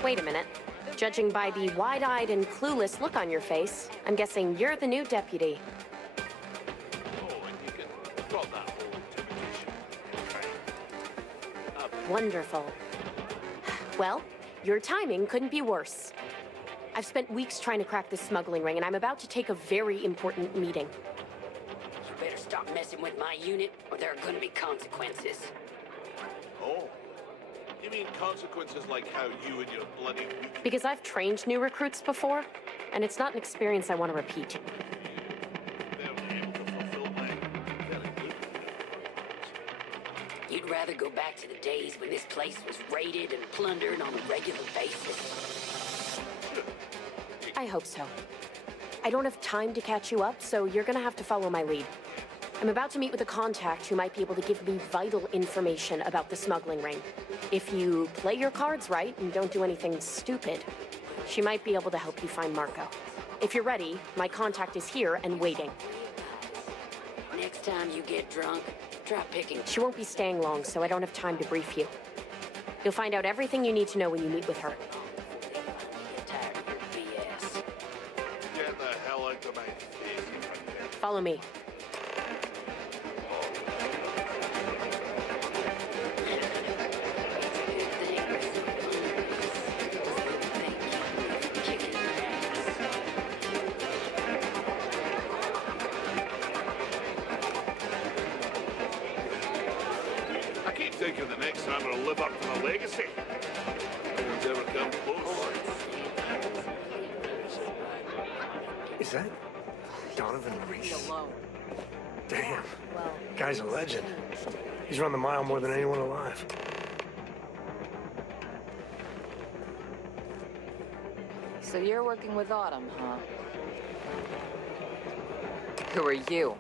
Wait a minute. Judging by the wide-eyed and clueless look on your face, I'm guessing you're the new deputy. Wonderful. Well, your timing couldn't be worse. I've spent weeks trying to crack this smuggling ring, and I'm about to take a very important meeting. You better stop messing with my unit, or there are gonna be consequences. Oh. You mean consequences like how you and your bloody... Because I've trained new recruits before, and it's not an experience I want to repeat. You'd rather go back to the days when this place was raided and plundered on a regular basis. I hope so. I don't have time to catch you up, so you're gonna have to follow my lead. I'm about to meet with a contact who might be able to give me vital information about the smuggling ring. If you play your cards right and don't do anything stupid, she might be able to help you find Marco. If you're ready, my contact is here and waiting. Next time you get drunk, try picking. She won't be staying long, so I don't have time to brief you. You'll find out everything you need to know when you meet with her. Get the hell out of my face. Follow me. I keep thinking the next time I'll live up to my legacy. Nothing's ever come close. Is that Donovan Reese? Damn. Guy's a legend. He's run the mile more than anyone alive. So you're working with Autumn, huh? Who are you?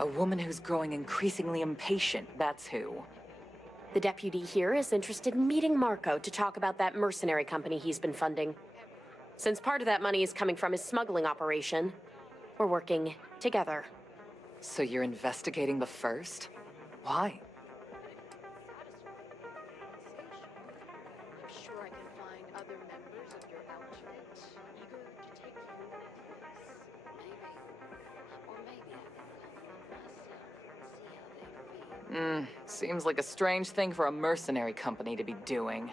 A woman who's growing increasingly impatient, that's who. The deputy here is interested in meeting Marco to talk about that mercenary company he's been funding. Since part of that money is coming from his smuggling operation, we're working together. So you're investigating the first? Why? I'm sure I can find other members of your outfit eager to take you with us. Maybe. Or maybe I can come myself and see how they feel. Seems like a strange thing for a mercenary company to be doing.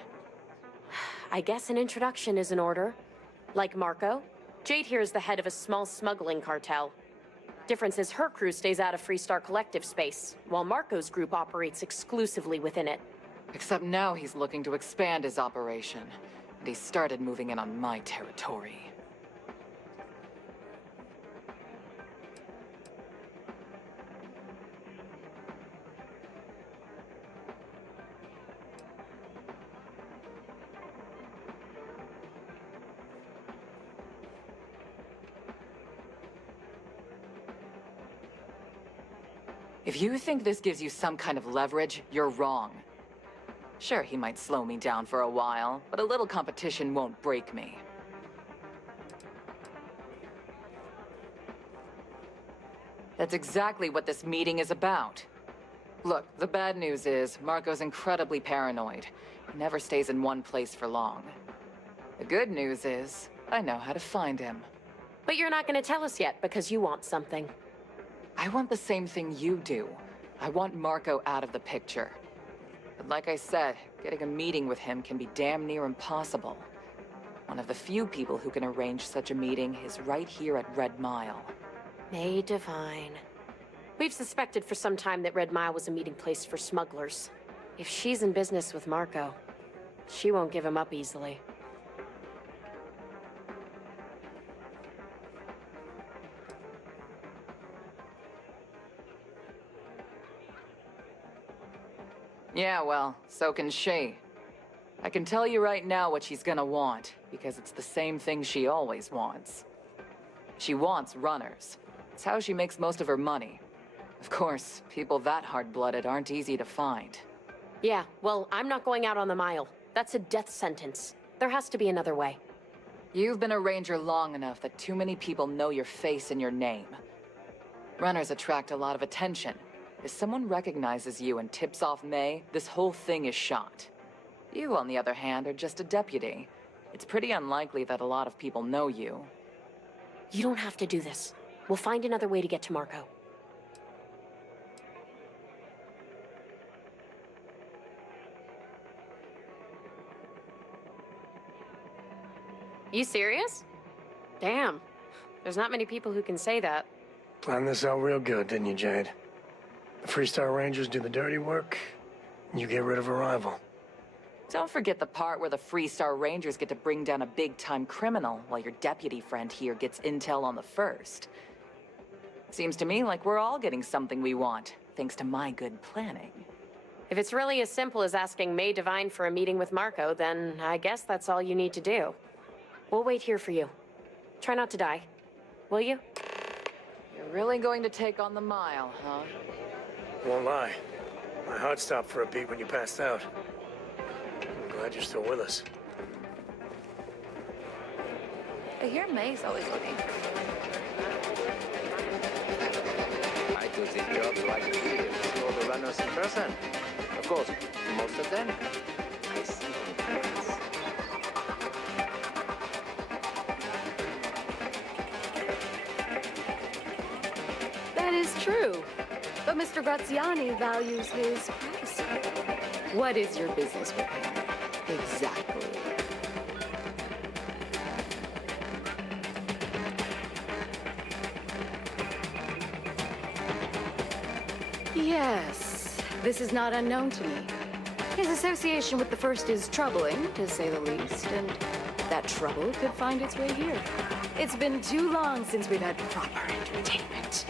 I guess an introduction is in order. Like Marco, Jade here is the head of a small smuggling cartel. Difference is her crew stays out of Freestar Collective space, while Marco's group operates exclusively within it. Except now he's looking to expand his operation, and he started moving in on my territory. If you think this gives you some kind of leverage, you're wrong. Sure, he might slow me down for a while, but a little competition won't break me. That's exactly what this meeting is about. Look, the bad news is, Marco's incredibly paranoid. He never stays in one place for long. The good news is, I know how to find him. But you're not going to tell us yet because you want something. I want the same thing you do. I want Marco out of the picture. But like I said, getting a meeting with him can be damn near impossible. One of the few people who can arrange such a meeting is right here at Red Mile. May divine. We've suspected for some time that Red Mile was a meeting place for smugglers. If she's in business with Marco, she won't give him up easily. Yeah, well, so can she. I can tell you right now what she's gonna want, because it's the same thing she always wants. She wants runners. It's how she makes most of her money. Of course, people that hard-blooded aren't easy to find. Yeah, well, I'm not going out on the mile. That's a death sentence. There has to be another way. You've been a ranger long enough that too many people know your face and your name. Runners attract a lot of attention. If someone recognizes you and tips off May, this whole thing is shot. You, on the other hand, are just a deputy. It's pretty unlikely that a lot of people know you. You don't have to do this. We'll find another way to get to Marco. You serious? Damn. There's not many people who can say that. Planned this out real good, didn't you, Jade? The Freestar Rangers do the dirty work, and you get rid of a rival. Don't forget the part where the Freestar Rangers get to bring down a big-time criminal, while your deputy friend here gets intel on the first. Seems to me like we're all getting something we want. thanks to my good planning. If it's really as simple as asking May Divine for a meeting with Marco, then I guess that's all you need to do. We'll wait here for you. Try not to die. Will you? You're really going to take on the mile, huh? Won't lie. My heart stopped for a beat when you passed out. I'm glad you're still with us. I hear May's always looking for you. I do this job so I can see all the runners in person. Of course, most of them, I see in France. That is true. But Mr. Graziani values his privacy. What is your business with him? Exactly. Yes, this is not unknown to me. His association with the First is troubling, to say the least, and that trouble could find its way here. It's been too long since we've had proper entertainment.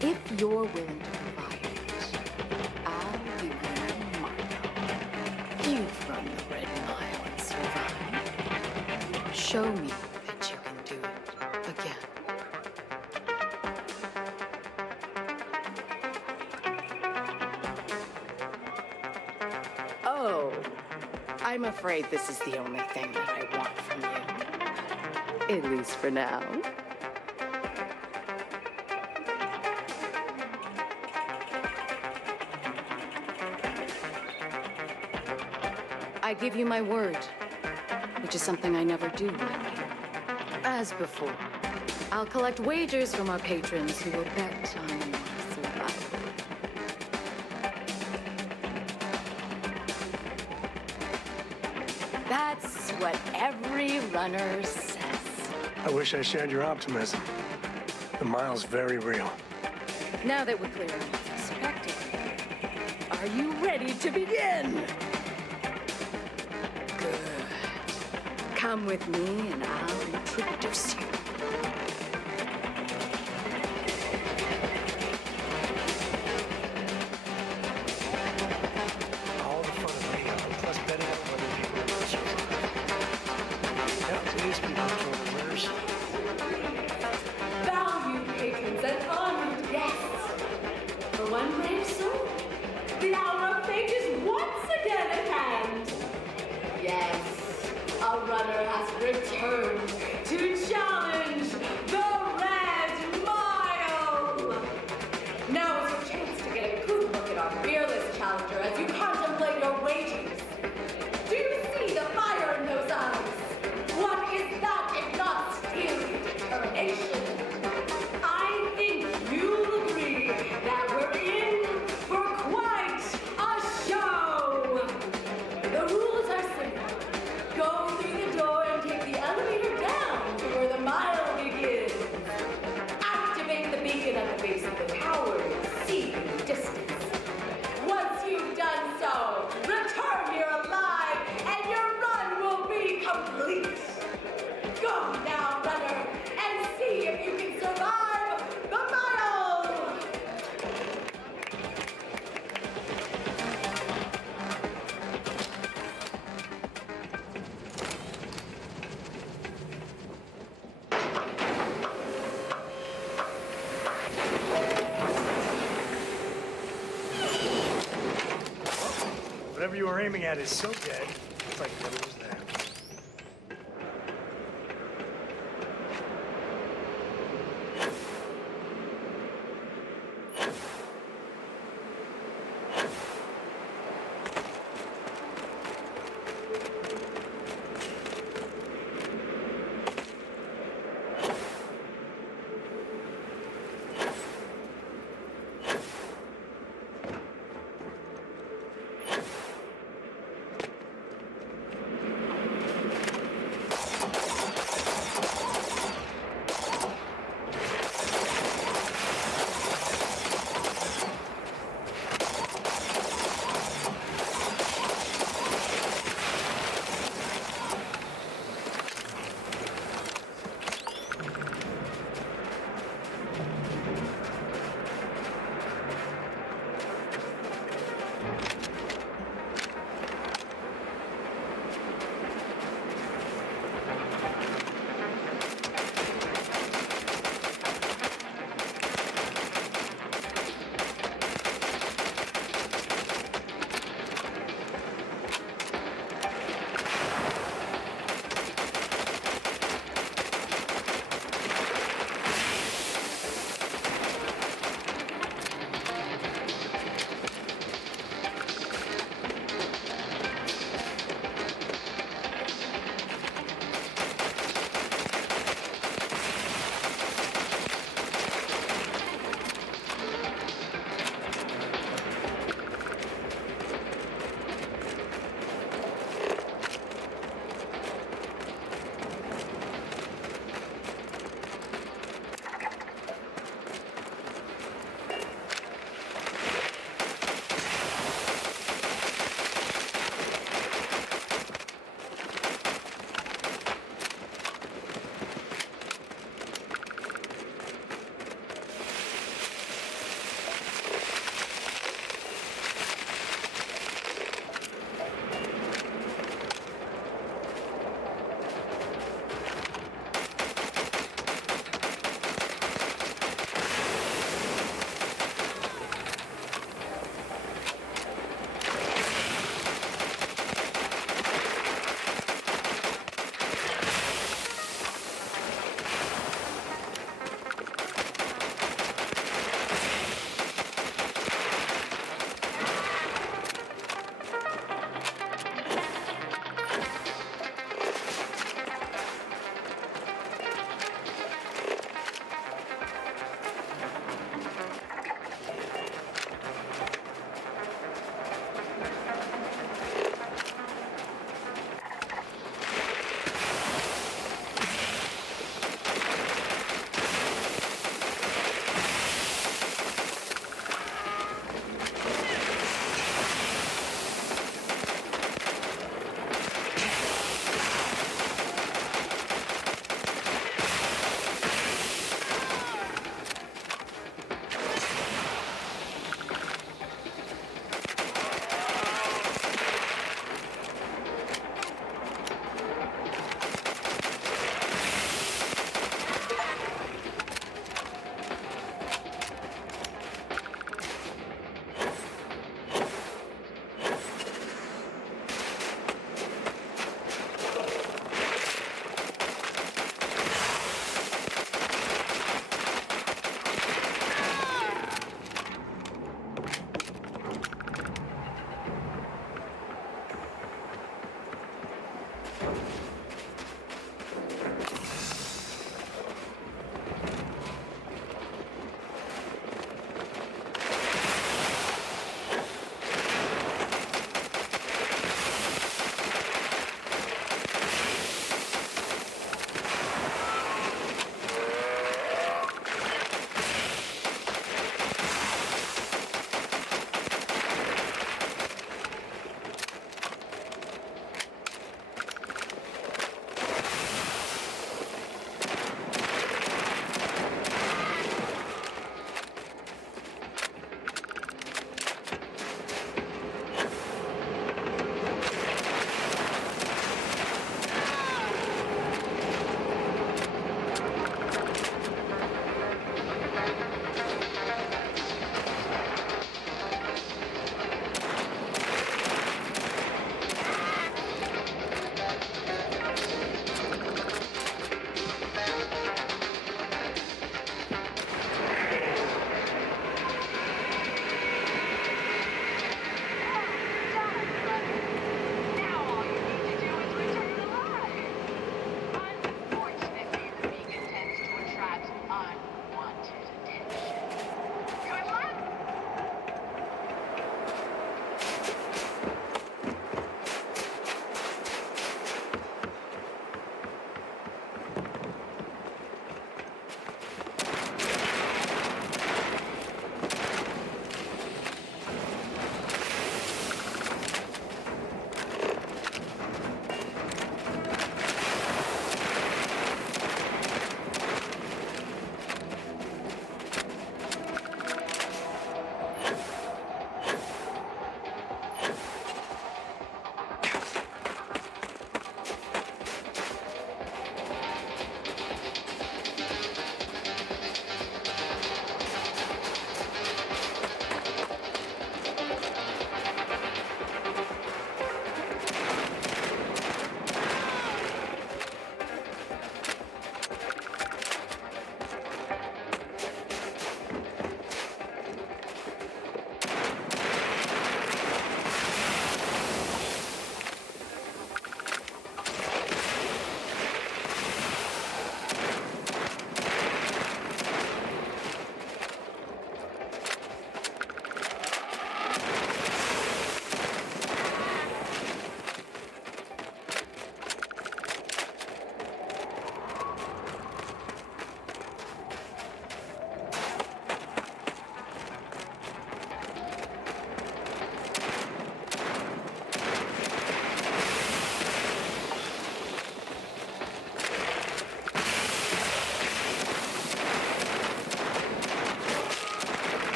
If you're willing to provide it, I'll give you Marco. You've run the Red Mile and survived. Show me that you can do it again. Oh, I'm afraid this is the only thing that I want from you. At least for now. I give you my word, which is something I never do lightly. As before, I'll collect wagers from our patrons who will bet on your survival. That's what every runner says. I wish I shared your optimism. The mile's very real. Now that we're clear on what's expected, are you ready to begin? Good. Come with me and I'll introduce you. All the fun of me, plus betting on whether people will survive. Yeah, these people control the winners. Valued patrons and honored guests. For one brave soul, the hour of fate is once again at hand. Yes, a runner has returned to challenge the Red Mile. Now is your chance to get a good look at our fearless challenger as you contemplate your wagers. Do you see the fire in those eyes? What is that if not steely determination? I think you'll agree that we're in for quite a show. The rules are simple. Go through the door and take the elevator down to where the mile begins. Activate the beacon at the base of the tower and see in the distance. Once you've done so, return here alive and your run will be complete. Go now, runner, and see if you can survive the mile! Whatever you were aiming at is so dead, it's like it never was there.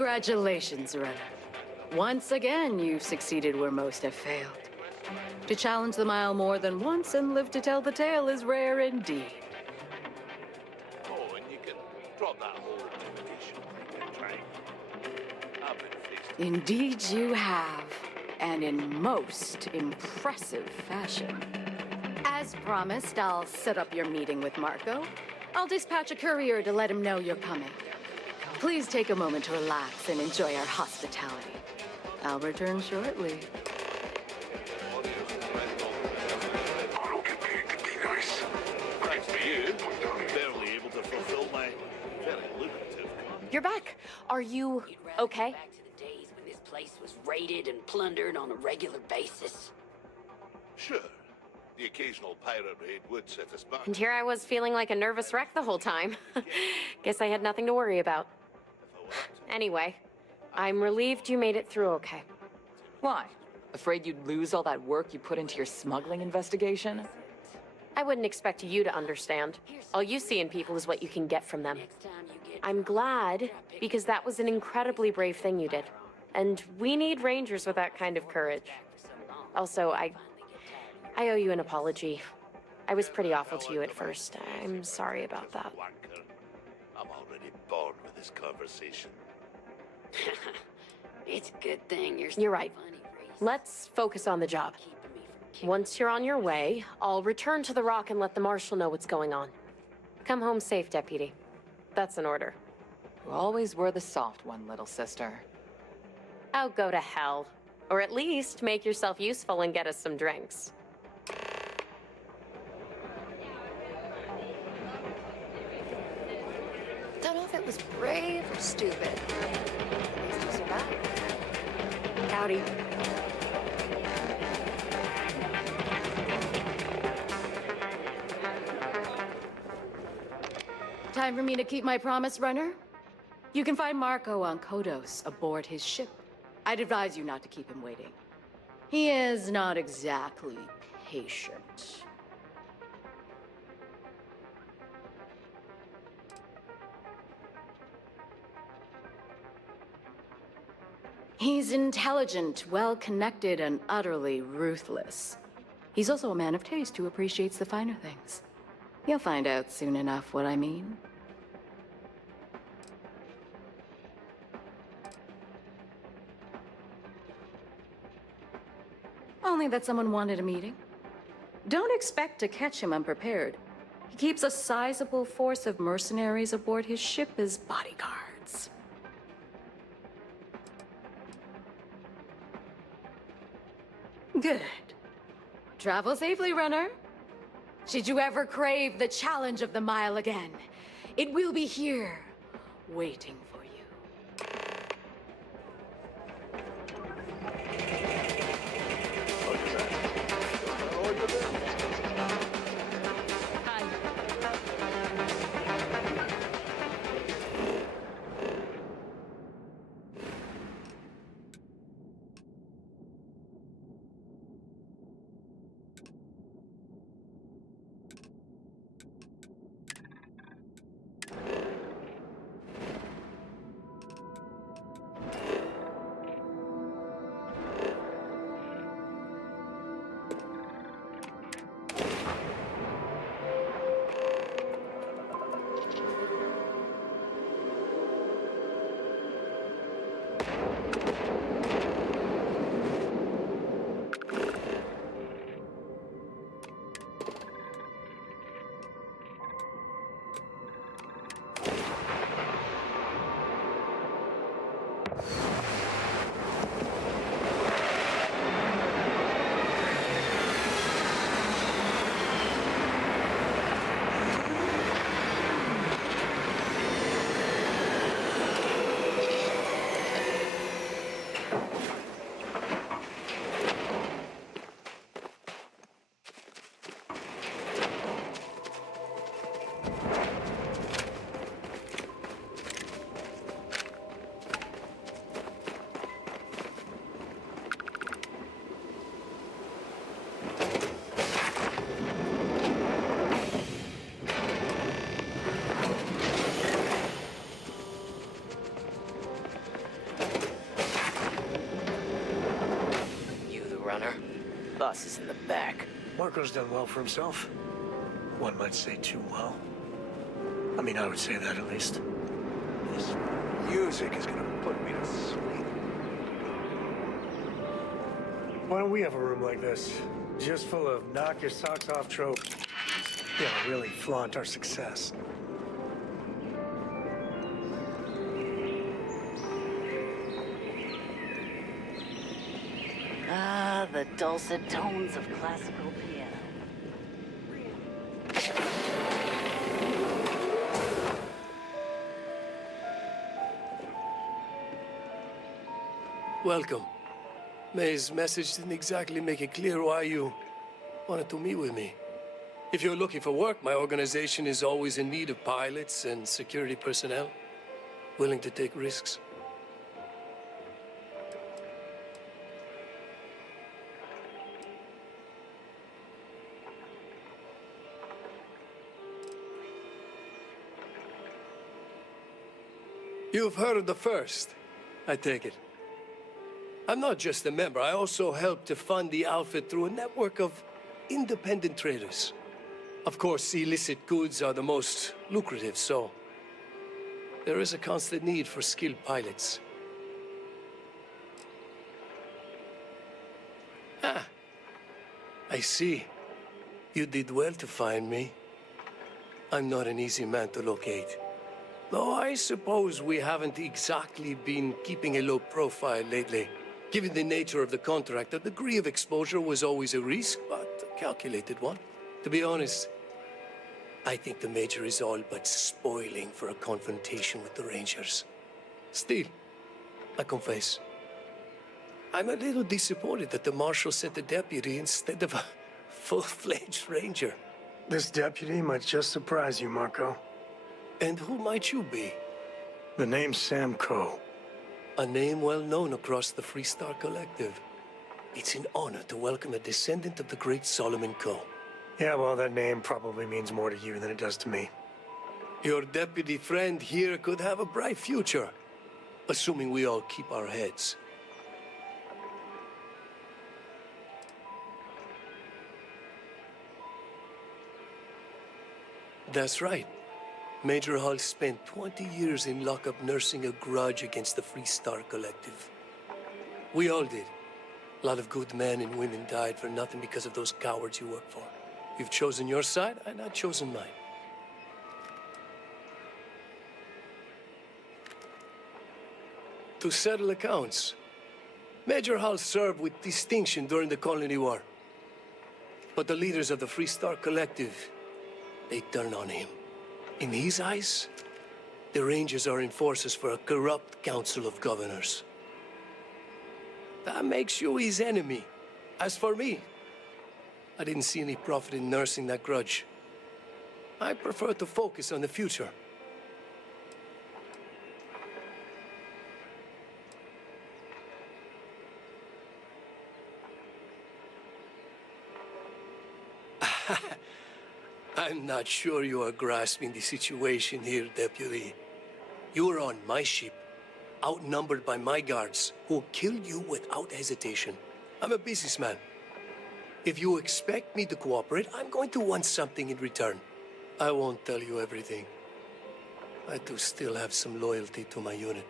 Congratulations, Runner. Once again, you've succeeded where most have failed. To challenge the mile more than once and live to tell the tale is rare indeed. Oh, and you can drop that whole intimidation thing and try. I've been faced. Indeed you have, and in most impressive fashion. As promised, I'll set up your meeting with Marco. I'll dispatch a courier to let him know you're coming. Please take a moment to relax and enjoy our hospitality. I'll return shortly. Thanks to you, I'm barely able to fulfill my very lucrative. You're back. Are you okay? Back to the days when this place was raided and plundered on a regular basis. Sure, the occasional pirate raid would set us back. And here I was feeling like a nervous wreck the whole time. Guess I had nothing to worry about. Anyway, I'm relieved you made it through okay. Why? Afraid you'd lose all that work you put into your smuggling investigation? I wouldn't expect you to understand. All you see in people is what you can get from them. I'm glad, because that was an incredibly brave thing you did. And we need rangers with that kind of courage. Also, I owe you an apology. I was pretty awful to you at first. I'm sorry about that. I'm already bored with this conversation. It's a good thing You're right. Let's focus on the job. Once you're on your way, I'll return to the Rock and let the Marshal know what's going on. Come home safe, Deputy. That's an order. You always were the soft one, little sister. Oh, go to hell. Or at least make yourself useful and get us some drinks. Don't know if it was brave or stupid. At least you survived. Howdy. Time for me to keep my promise, Runner? You can find Marco on Kodos aboard his ship. I'd advise you not to keep him waiting. He is not exactly patient. He's intelligent, well-connected, and utterly ruthless. He's also a man of taste who appreciates the finer things. You'll find out soon enough what I mean. Only that someone wanted a meeting. Don't expect to catch him unprepared. He keeps a sizable force of mercenaries aboard his ship as bodyguards. Good. Travel safely, Runner. Should you ever crave the challenge of the mile again, it will be here, waiting for you. Hi. boss is in the back. Marco's done well for himself. One might say too well. I mean, I would say that at least. This music is gonna put me to sleep. Why don't we have a room like this? Just full of knock your socks off tropes. Yeah, really flaunt our success. Ah, the dulcet tones of classical piano. Welcome. May's message didn't exactly make it clear why you wanted to meet with me. If you're looking for work, my organization is always in need of pilots and security personnel, willing to take risks. You've heard of the First, I take it. I'm not just a member, I also help to fund the outfit through a network of independent traders. Of course, illicit goods are the most lucrative, so there is a constant need for skilled pilots. Ah, I see. You did well to find me. I'm not an easy man to locate. Though I suppose we haven't exactly been keeping a low profile lately. Given the nature of the contract, a degree of exposure was always a risk, but a calculated one. To be honest, I think the Major is all but spoiling for a confrontation with the Rangers. Still, I confess, I'm a little disappointed that the Marshal sent a deputy instead of a full-fledged Ranger. This deputy might just surprise you, Marco. And who might you be? The name's Sam Coe. A name well known across the Freestar Collective. It's an honor to welcome a descendant of the great Solomon Coe. Yeah, well, that name probably means more to you than it does to me. Your deputy friend here could have a bright future, assuming we all keep our heads. That's right. Major Hull spent 20 years in lockup nursing a grudge against the Freestar Collective. We all did. A lot of good men and women died for nothing because of those cowards you work for. You've chosen your side, and I've chosen mine. To settle accounts, Major Hull served with distinction during the Colony War. But the leaders of the Freestar Collective, they turned on him. In his eyes, the Rangers are enforcers for a corrupt council of governors. That makes you his enemy. As for me, I didn't see any profit in nursing that grudge. I prefer to focus on the future. I'm not sure you are grasping the situation here, Deputy. You are on my ship, outnumbered by my guards, who will kill you without hesitation. I'm a businessman. If you expect me to cooperate, I'm going to want something in return. I won't tell you everything. I do still have some loyalty to my unit.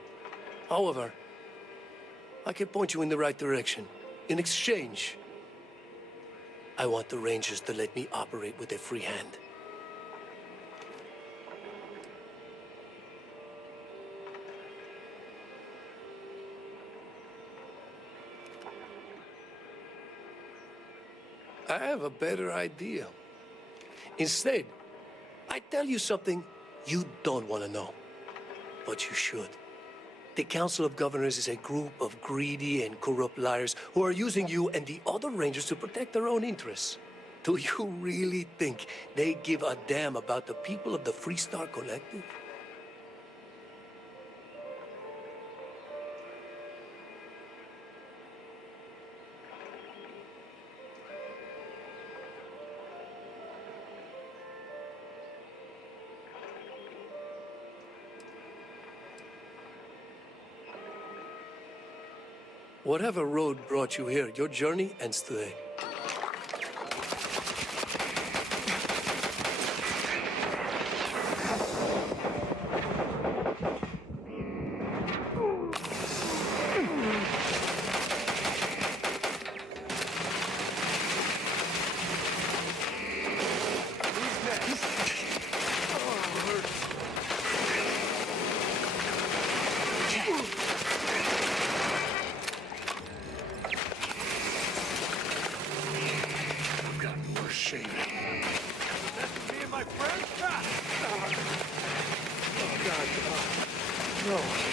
However, I can point you in the right direction. In exchange, I want the Rangers to let me operate with a free hand. I have a better idea. Instead, I tell you something you don't want to know, but you should. The Council of Governors is a group of greedy and corrupt liars who are using you and the other Rangers to protect their own interests. Do you really think they give a damn about the people of the Freestar Collective? Whatever road brought you here, your journey ends today. No.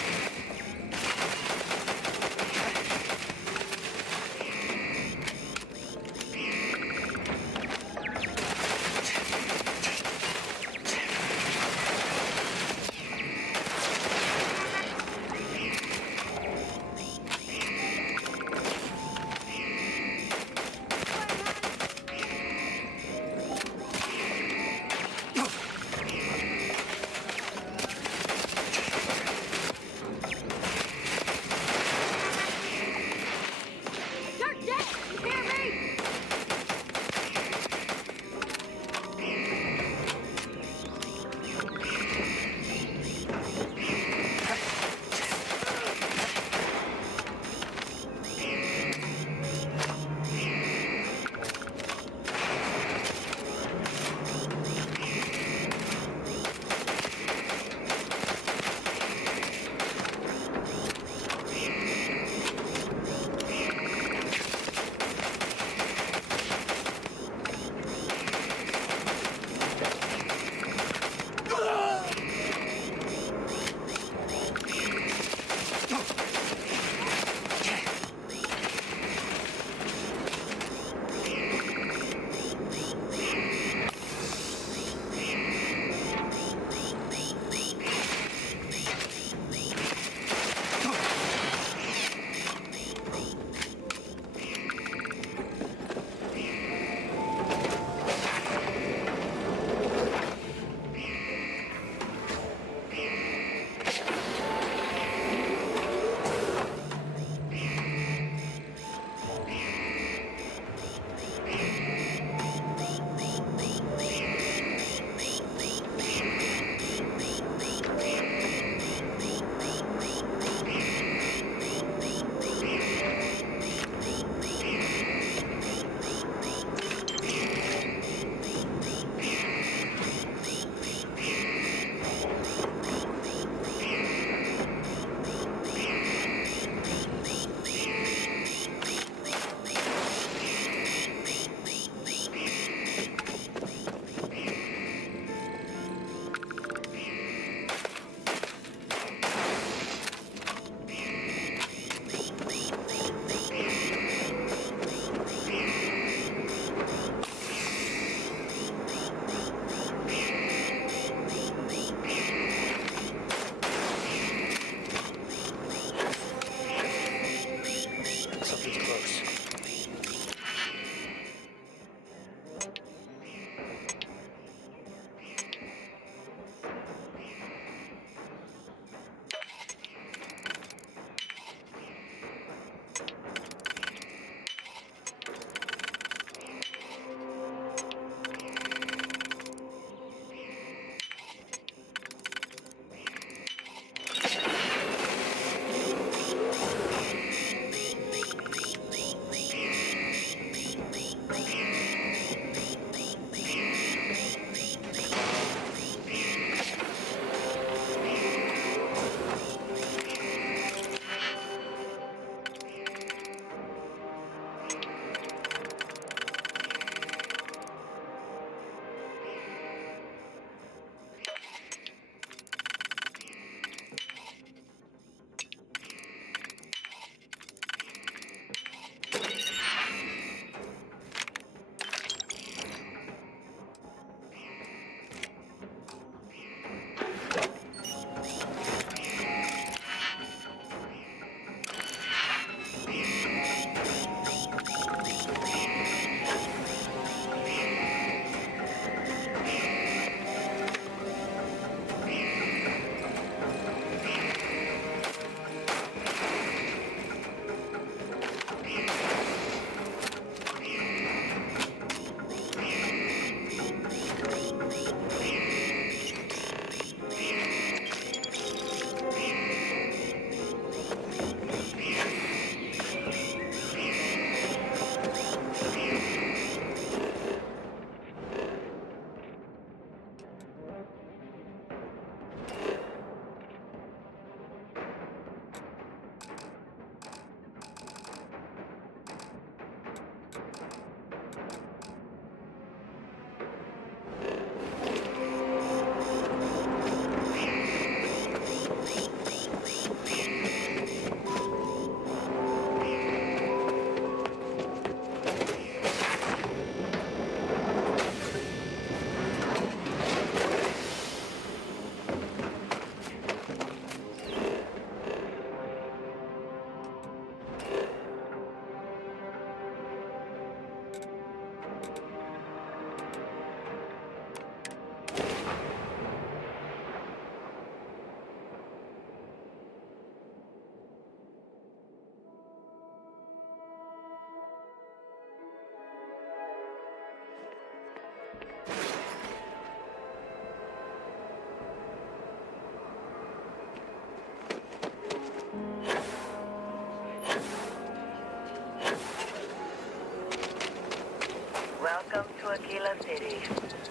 Aquila City,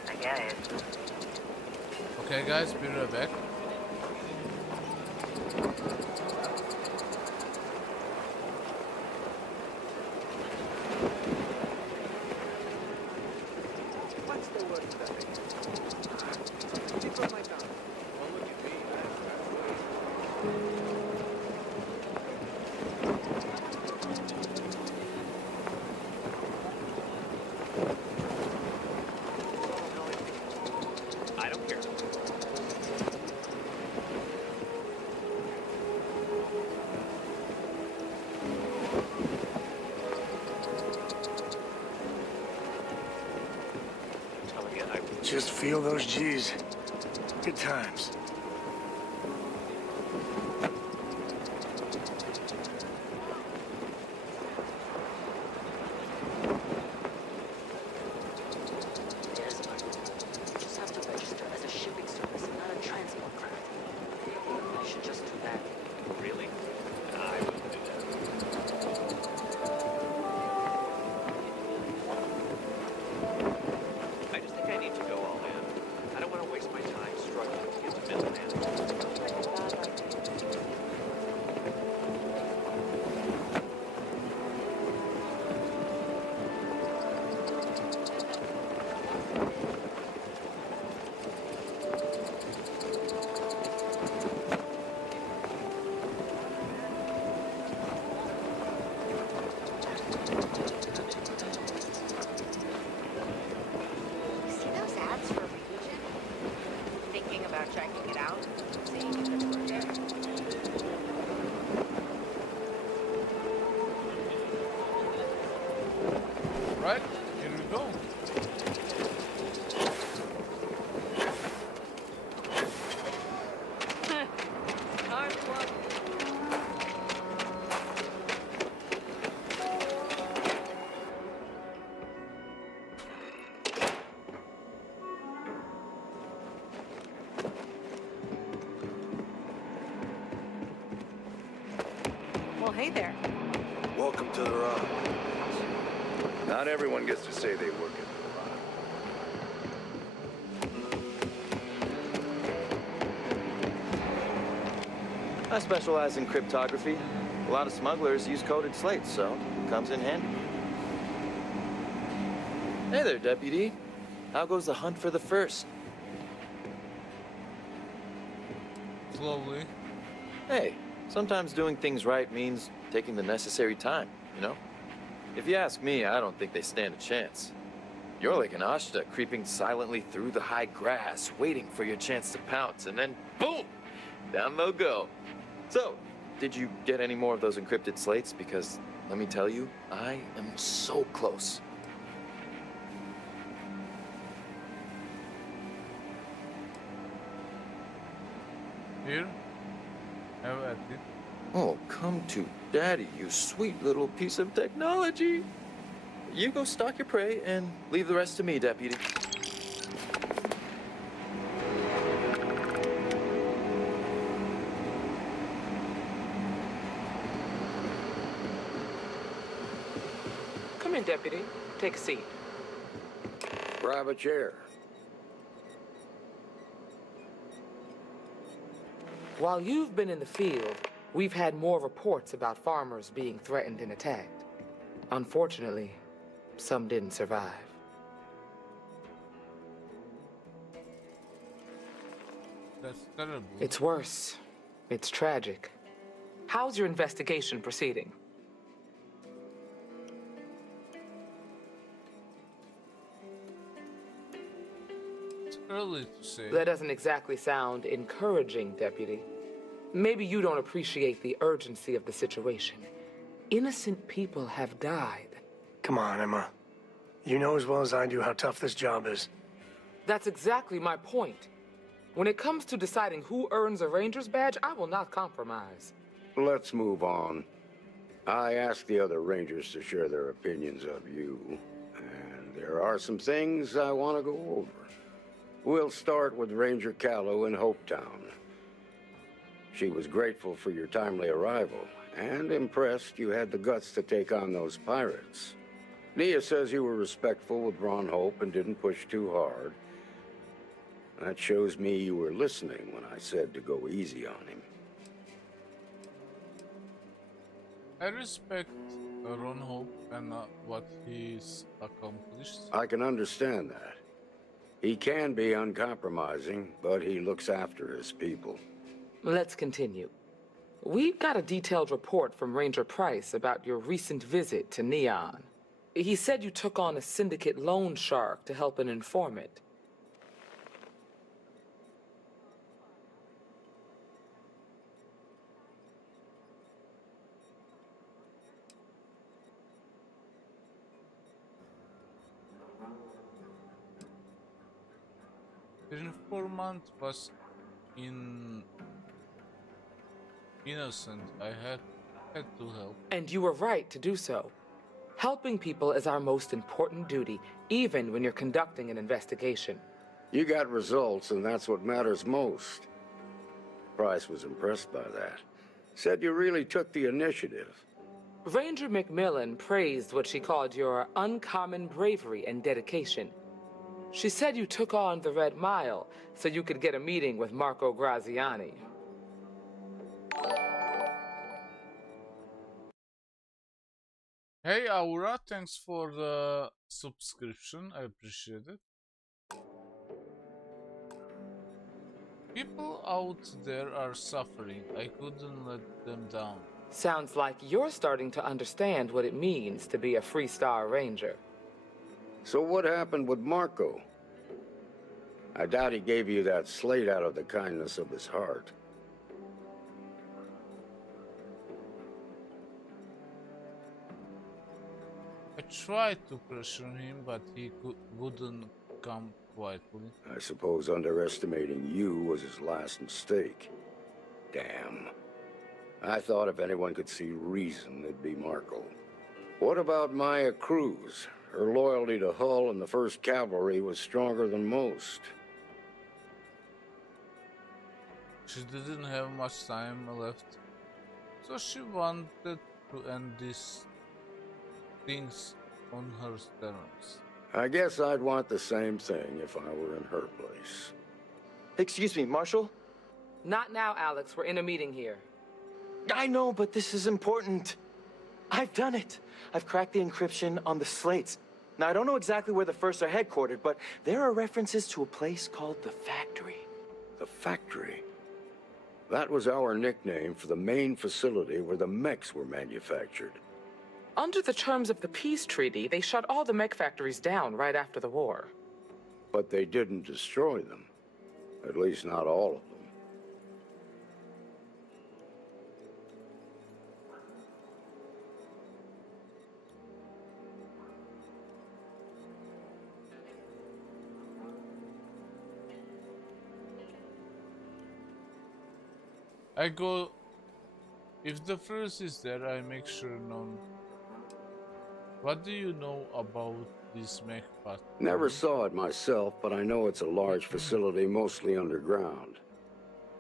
I guess. Okay, guys, be right back. What's the word for that? Tip of my tongue. Well, look at me. I don't care. Just feel those G's. Good times. Just have to register as a shipping service, not a transport craft. I should just do that. Really? I wouldn't do that. I just think I need to go all in. I don't want to waste my time struggling to get the middleman. Sounds like a bad idea. You see those ads for Legion? Thinking about checking it out? Seeing if it's worth it? Right, here we go. Well, hey there. Welcome to the Rock. Not everyone gets to say they work at the Rock. I specialize in cryptography. A lot of smugglers use coded slates, so it comes in handy. Hey there, Deputy. How goes the hunt for the first? Slowly. Hey, sometimes doing things right means taking the necessary time, you know? If you ask me, I don't think they stand a chance. You're like an Ashta creeping silently through the high grass, waiting for your chance to pounce, and then boom! Down they'll go. So, did you get any more of those encrypted slates? Because, let me tell you, I am so close. Here, have at it. Oh, come to Daddy, you sweet little piece of technology. You go stalk your prey and leave the rest to me, Deputy. Come in, Deputy. Take a seat. Grab a chair. While you've been in the field, we've had more reports about farmers being threatened and attacked. Unfortunately, some didn't survive. That's terrible. It's worse. It's tragic. How's your investigation proceeding? It's early to say. That doesn't exactly sound encouraging, Deputy. Maybe you don't appreciate the urgency of the situation. Innocent people have died. Come on, Emma. You know as well as I do how tough this job is. That's exactly my point. When it comes to deciding who earns a Ranger's badge, I will not compromise. Let's move on. I asked the other Rangers to share their opinions of you, and there are some things I want to go over. We'll start with Ranger Callow in Hopetown. She was grateful for your timely arrival, and impressed you had the guts to take on those pirates. Nia says you were respectful with Ron Hope and didn't push too hard. That shows me you were listening when I said to go easy on him. I respect Ron Hope and what he's accomplished. I can understand that. He can be uncompromising, but he looks after his people. Let's continue. We've got a detailed report from Ranger Price about your recent visit to Neon. He said you took on a syndicate loan shark to help an informant. The informant was innocent. I had to help. And you were right to do so. Helping people is our most important duty, even when you're conducting an investigation. You got results, and that's what matters most. Price was impressed by that. Said you really took the initiative. Ranger McMillan praised what she called your uncommon bravery and dedication. She said you took on the Red Mile so you could get a meeting with Marco Graziani. Hey Aura, thanks for the subscription. I appreciate it. People out there are suffering. I couldn't let them down. Sounds like you're starting to understand what it means to be a Freestar Ranger. So what happened with Marco? I doubt he gave you that slate out of the kindness of his heart. I tried to pressure him, but he wouldn't come quietly. I suppose underestimating you was his last mistake. Damn. I thought if anyone could see reason, it'd be Marco. What about Maya Cruz? Her loyalty to Hull and the 1st Cavalry was stronger than most. She didn't have much time left, so she wanted to end these things on her terms. I guess I'd want the same thing if I were in her place. Excuse me, Marshal? Not now, Alex. We're in a meeting here. I know, but this is important. I've done it. I've cracked the encryption on the slates. Now, I don't know exactly where the First are headquartered, but there are references to a place called the Factory. The Factory? That was our nickname for the main facility where the mechs were manufactured. Under the terms of the peace treaty, they shut all the mech factories down right after the war. But they didn't destroy them. At least not all of them. I go... If the first is there, I make sure none. What do you know about this mech part? Never saw it myself, but I know it's a large facility, mostly underground.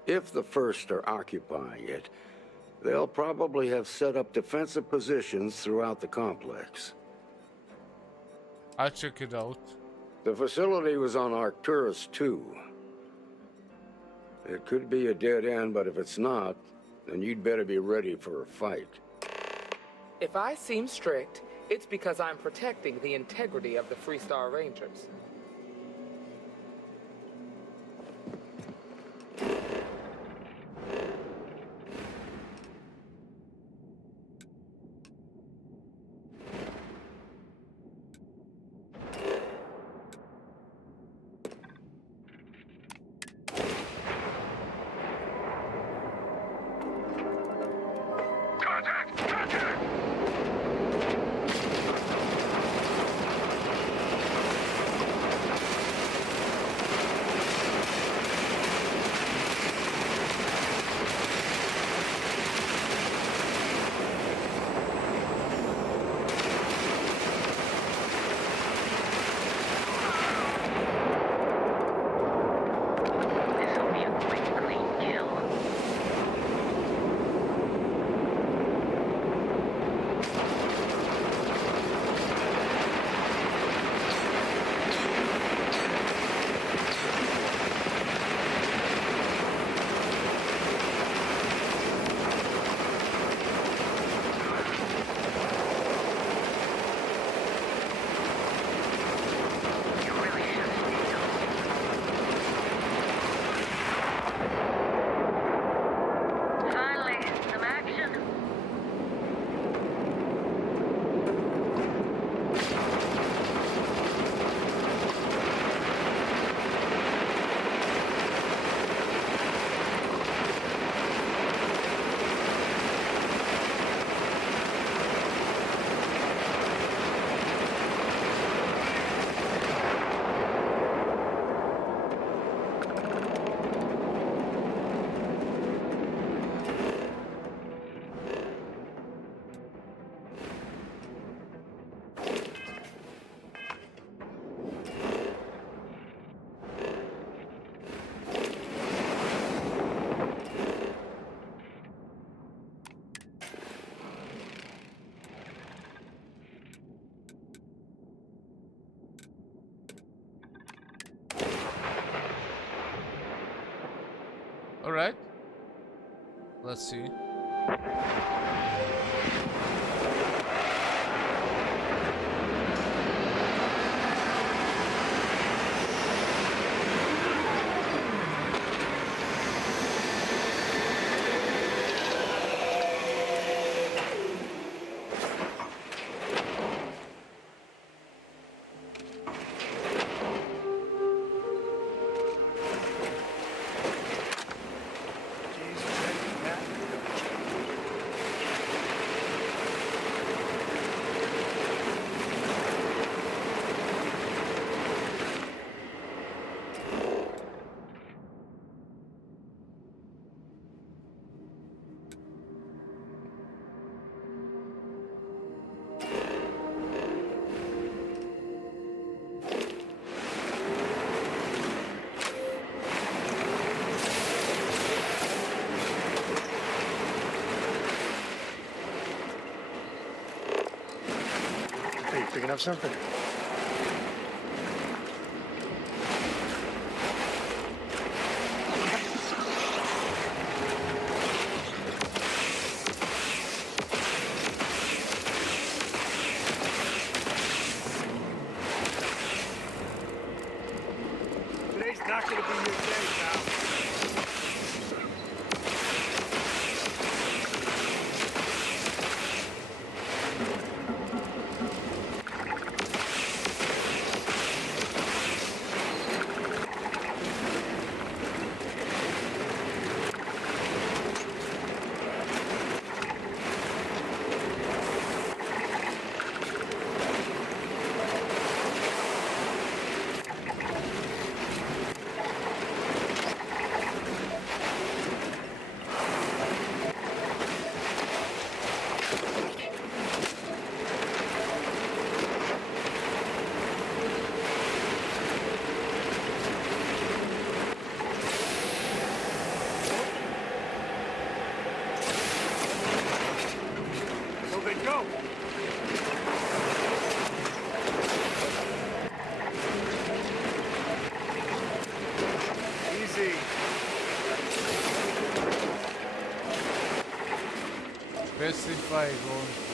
If the First are occupying it, they'll probably have set up defensive positions throughout the complex. I'll check it out. The facility was on Arcturus 2. It could be a dead end, but if it's not, then you'd better be ready for a fight. If I seem strict, it's because I'm protecting the integrity of the Freestar Rangers. Let's see. Hey, you picking up something? Today's not gonna be your day, pal. So they go. Easy. Best if I go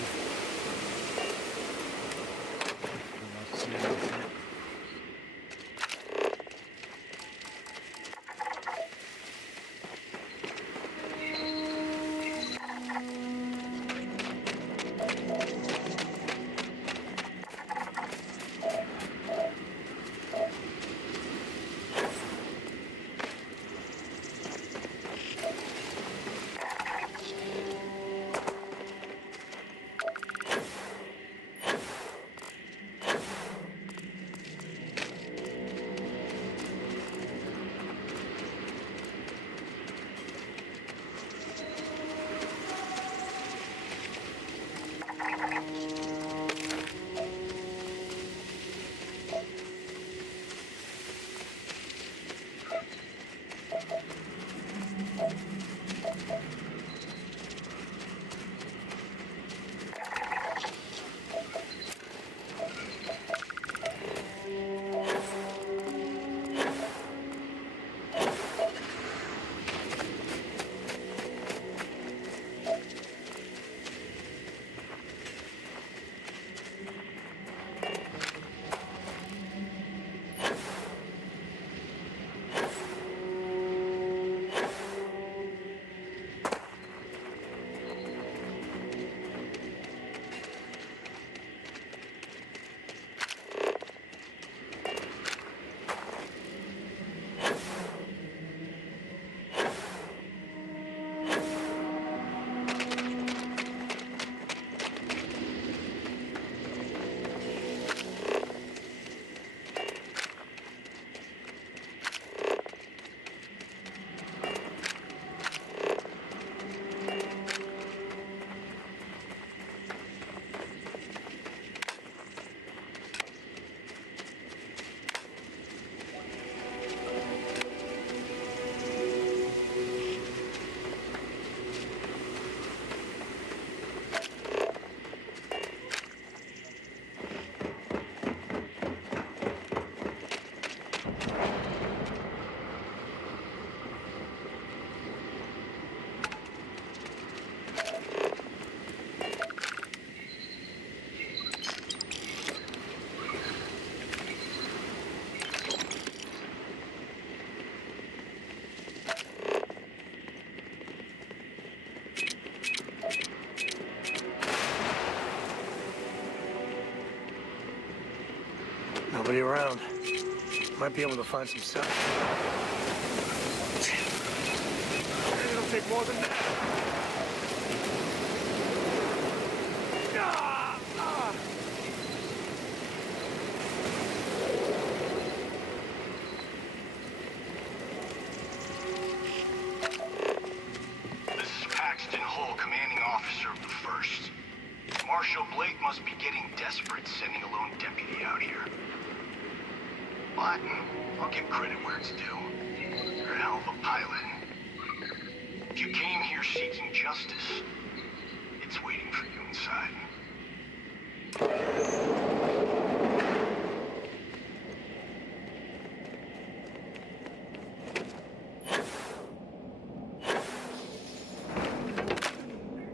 Nobody around. Might be able to find some stuff. It'll take more than that. This is Paxton Hull, commanding officer of the 1st. Marshal Blake must be getting desperate sending a lone deputy out here. But I'll give credit where it's due. You're a hell of a pilot. If you came here seeking justice, it's waiting for you inside.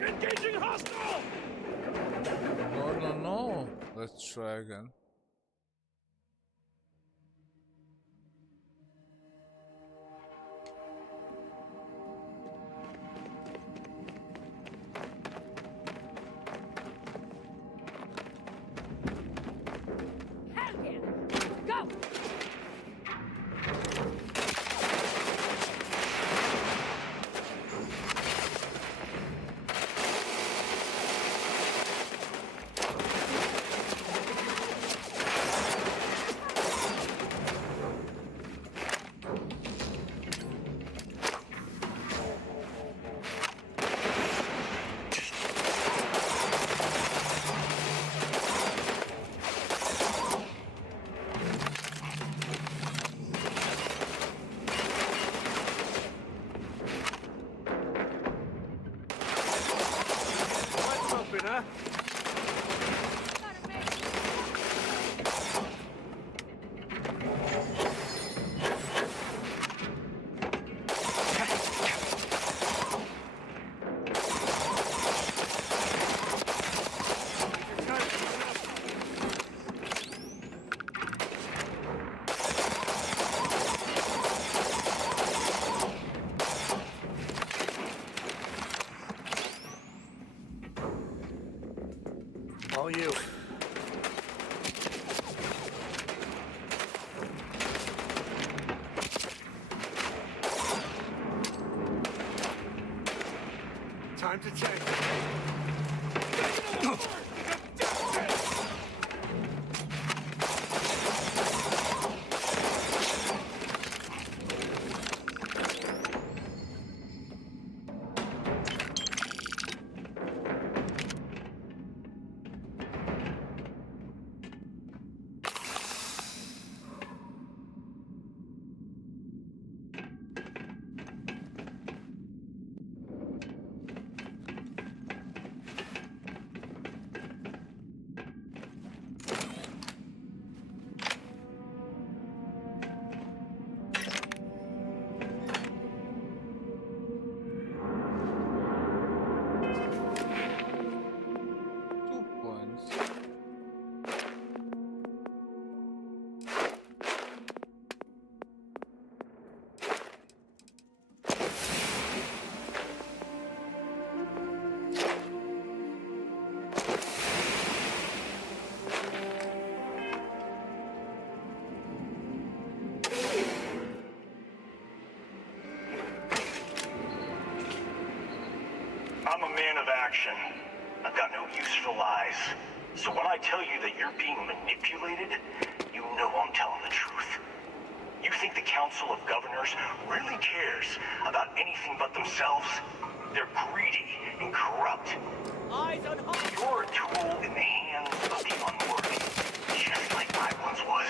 Engaging hostile! No. Let's try again. All you. Time to take. I'm a man of action. I've got no use for lies. So when I tell you that you're being manipulated, you know I'm telling the truth. You think the Council of Governors really cares about anything but themselves? They're greedy and corrupt. Eyes on home. You're a tool in the hands of the unworthy, just like I once was.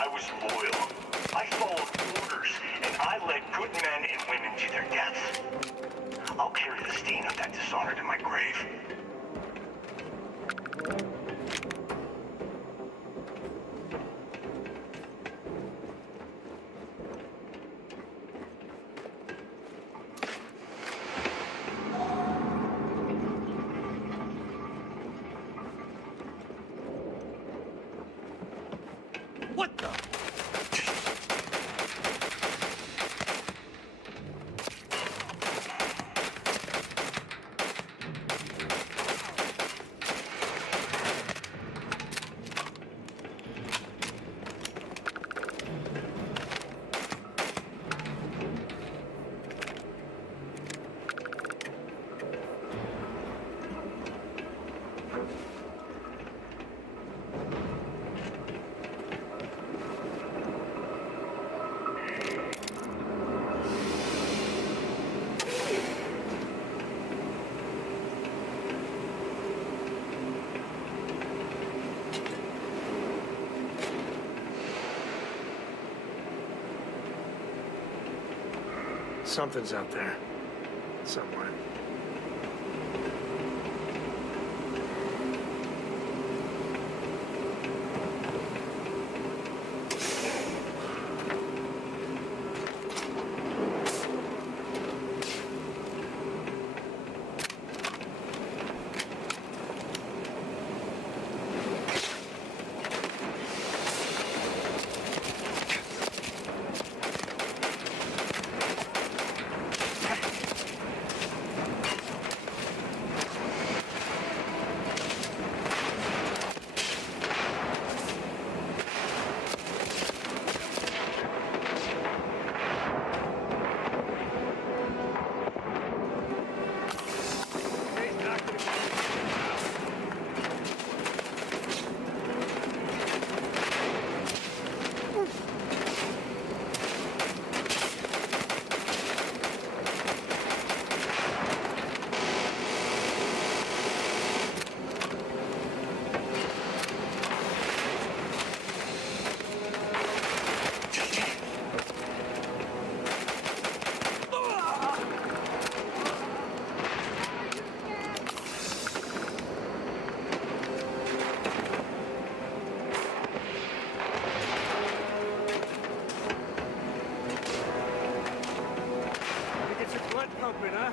I was loyal. I followed orders, and I led good men and women to their deaths. I'll carry the stain of that dishonor to my grave. What the? Something's out there. Somewhere. Pumping, huh?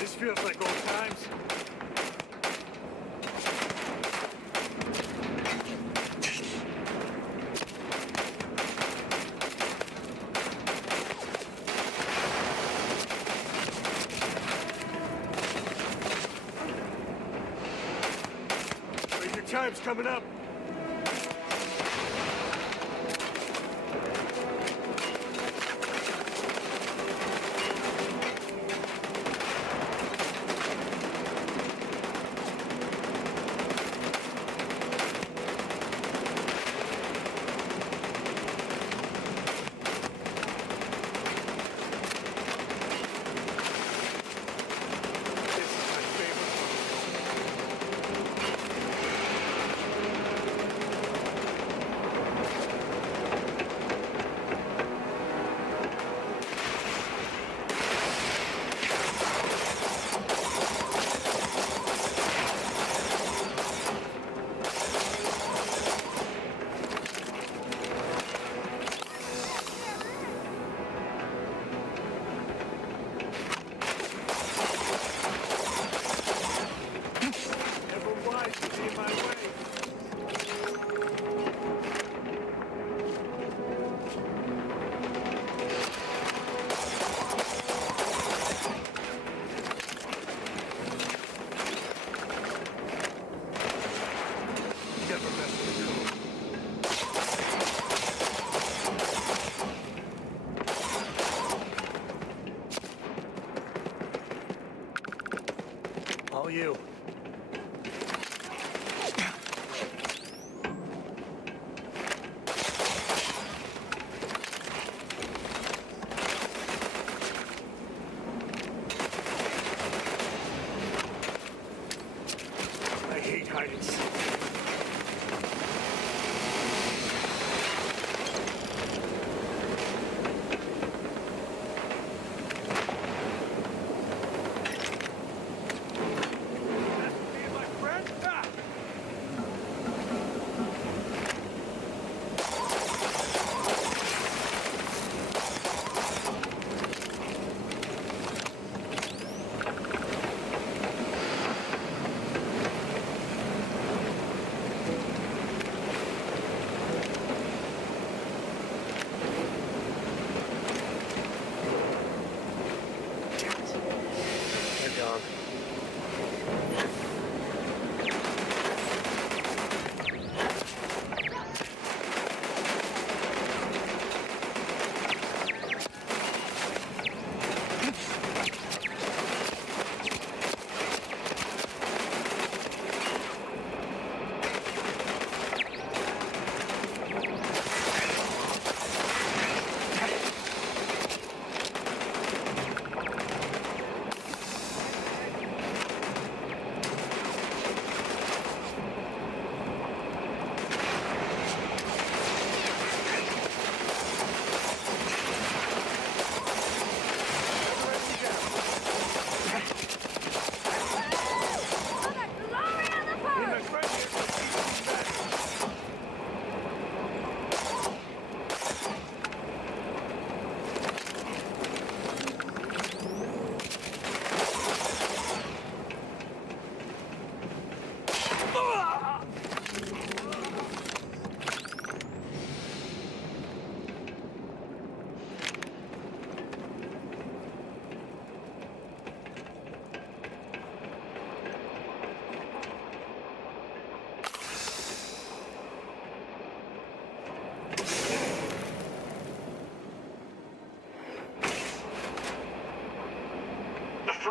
This feels like old times. Time's coming up.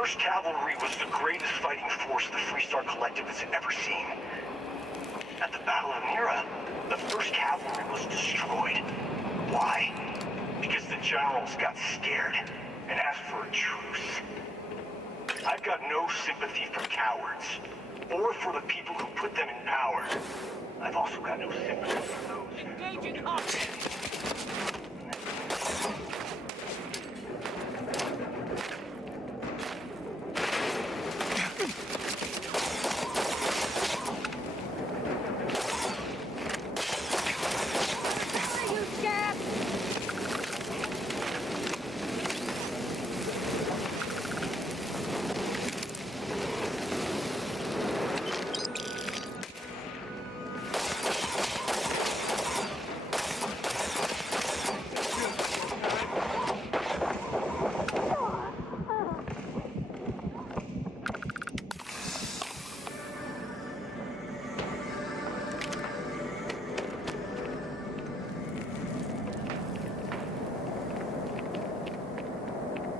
1st Cavalry was the greatest fighting force the Freestar Collective has ever seen. At the Battle of Mira, the 1st Cavalry was destroyed. Why? Because the generals got scared and asked for a truce. I've got no sympathy for cowards, or for the people who put them in power. I've also got no sympathy for those... Engaging combat!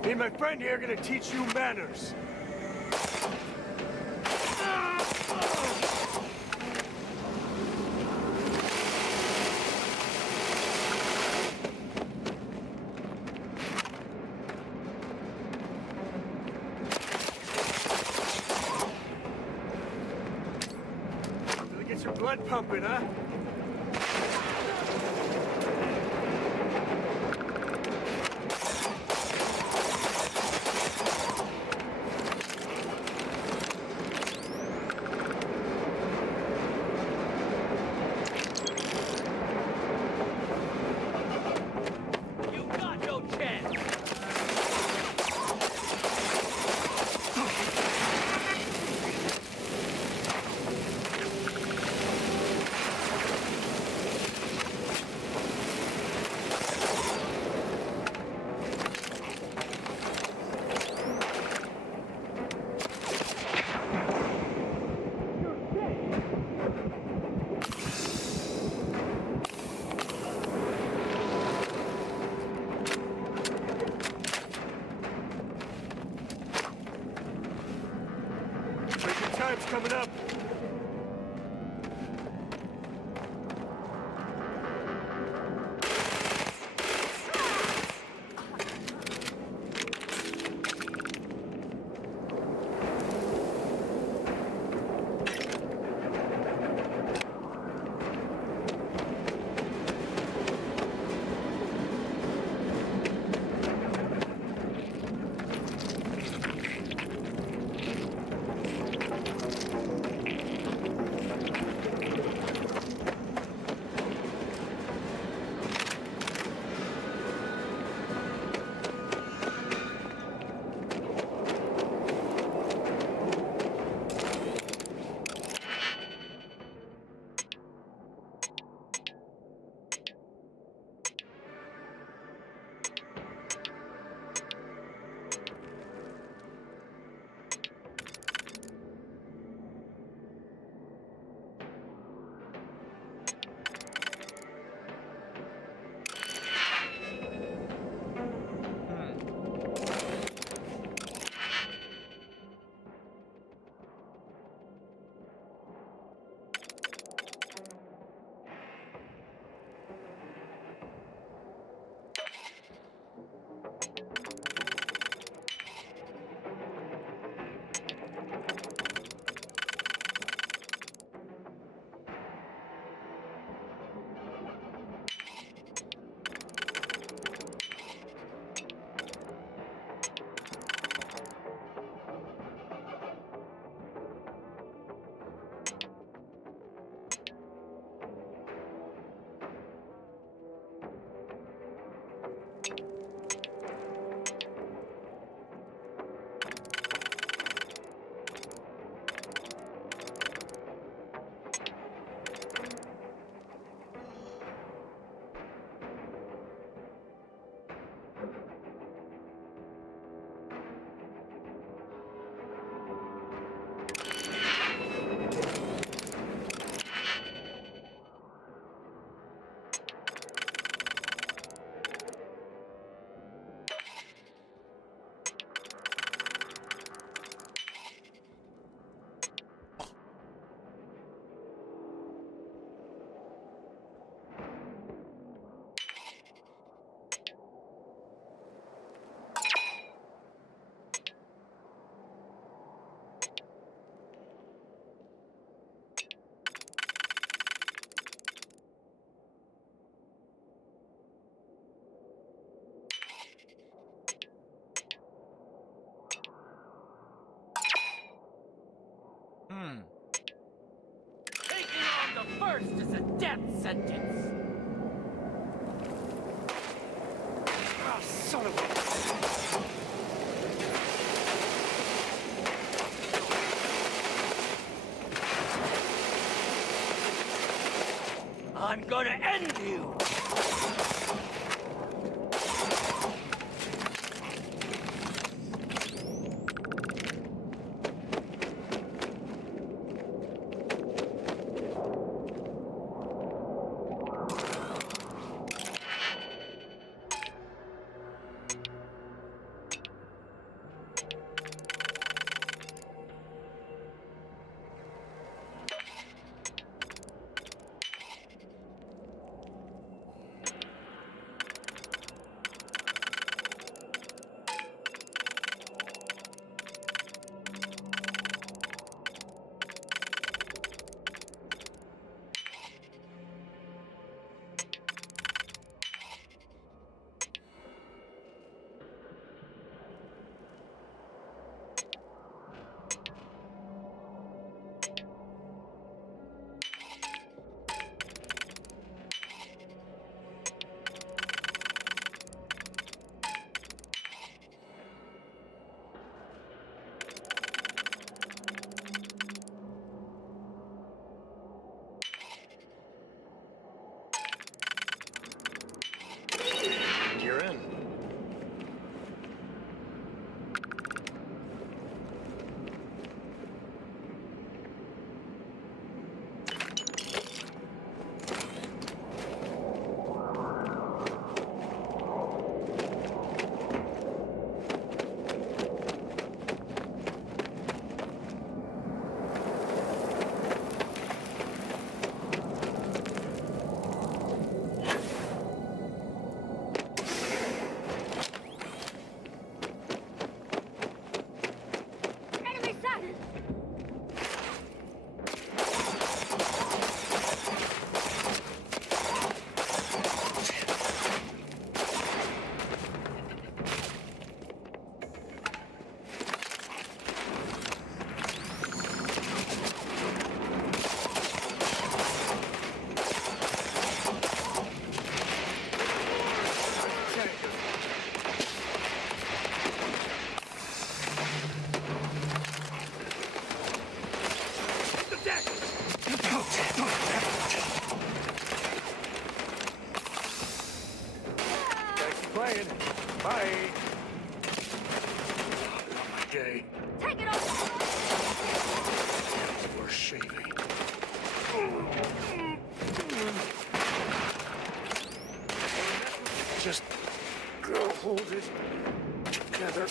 Me and my friend here are gonna teach you manners. Gonna get your blood pumping, huh? Time's coming up. sentence. Ah, son of a... I'm gonna end you! You're in. Enemy sighted! Thanks for playing. Bye. Not my day. Take it off! It's worth shaving. Just hold it together.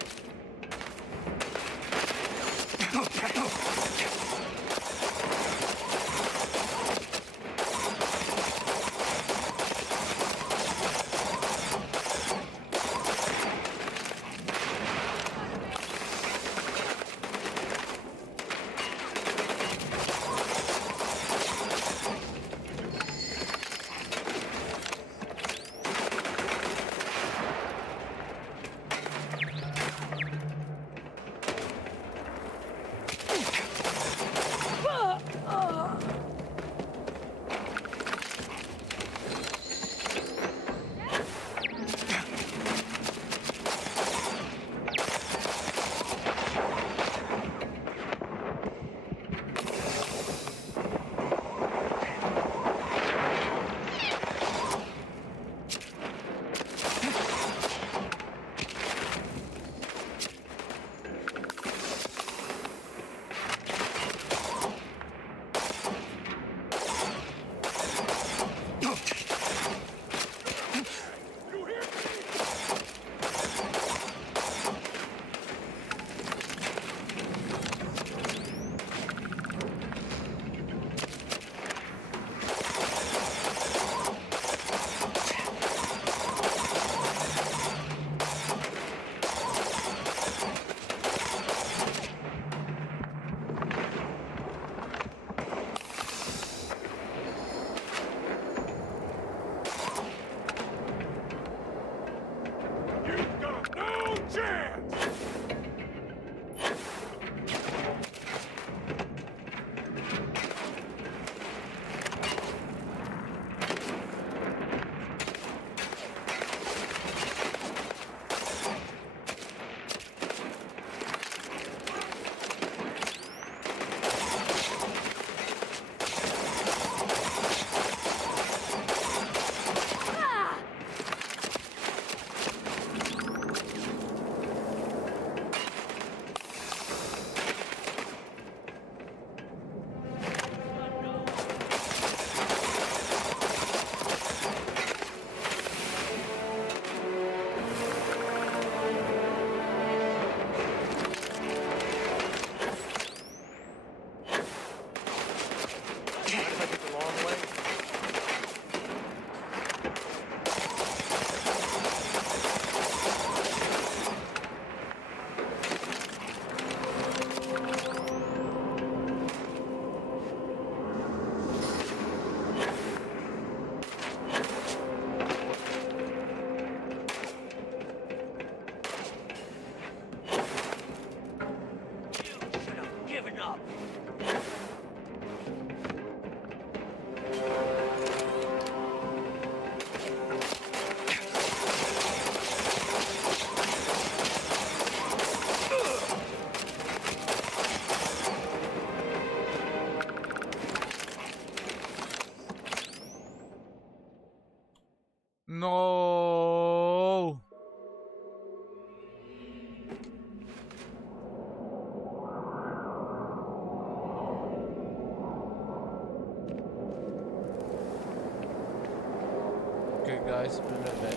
No. Okay, guys, be right back.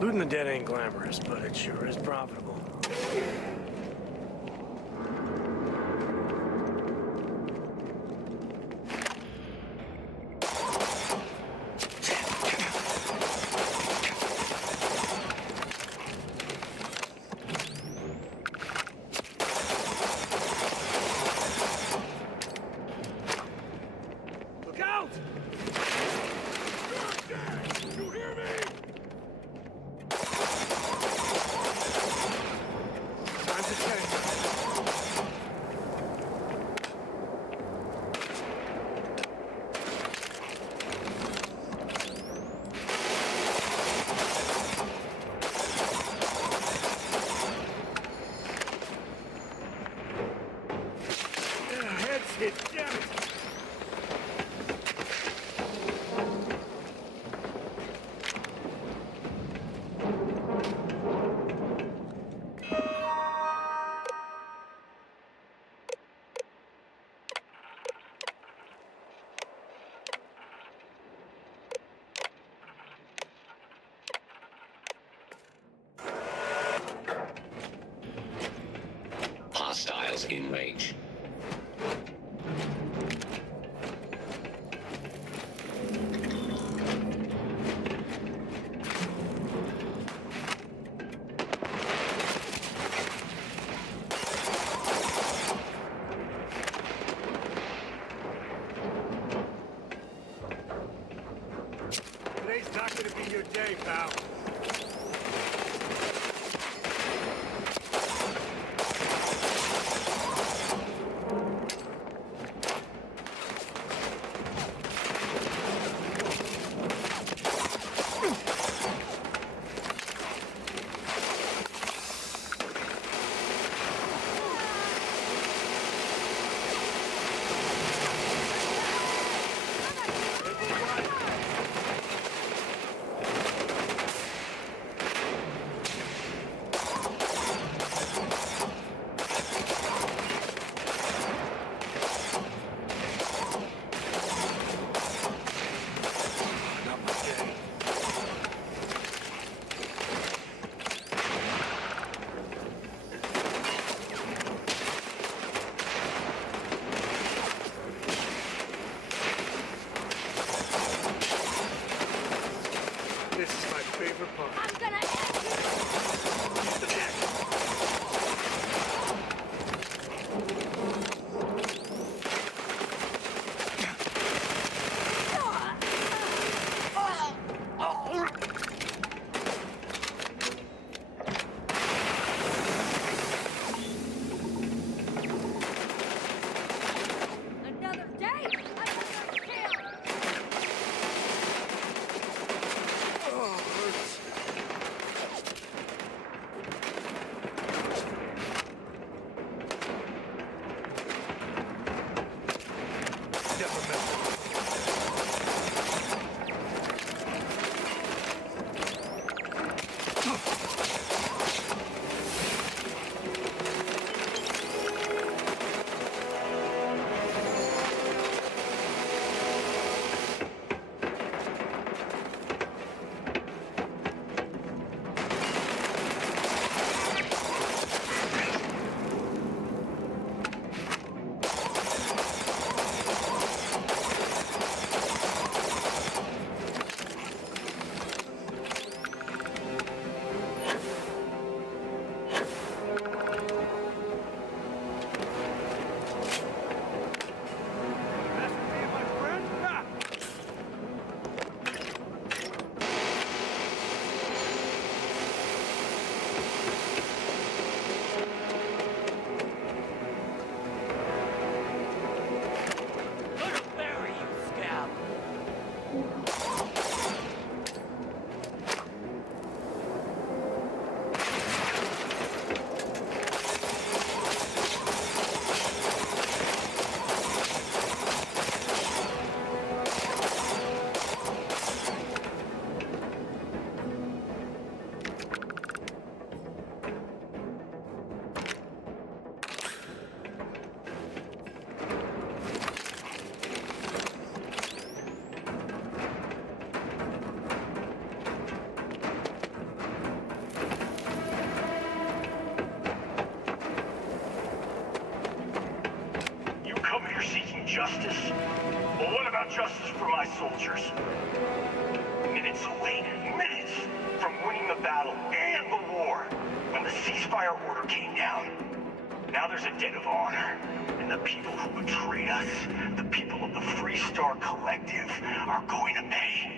Looting the dead ain't glamorous, but it sure is profitable. Look out! You hear me? Time to check. Heads hit, damn it! Hostiles in range. justice? Well, what about justice for my soldiers? Minutes away, minutes from winning the battle and the war, when the ceasefire order came down. Now there's a debt of honor, and the people who betrayed us, the people of the Free Star Collective, are going to pay.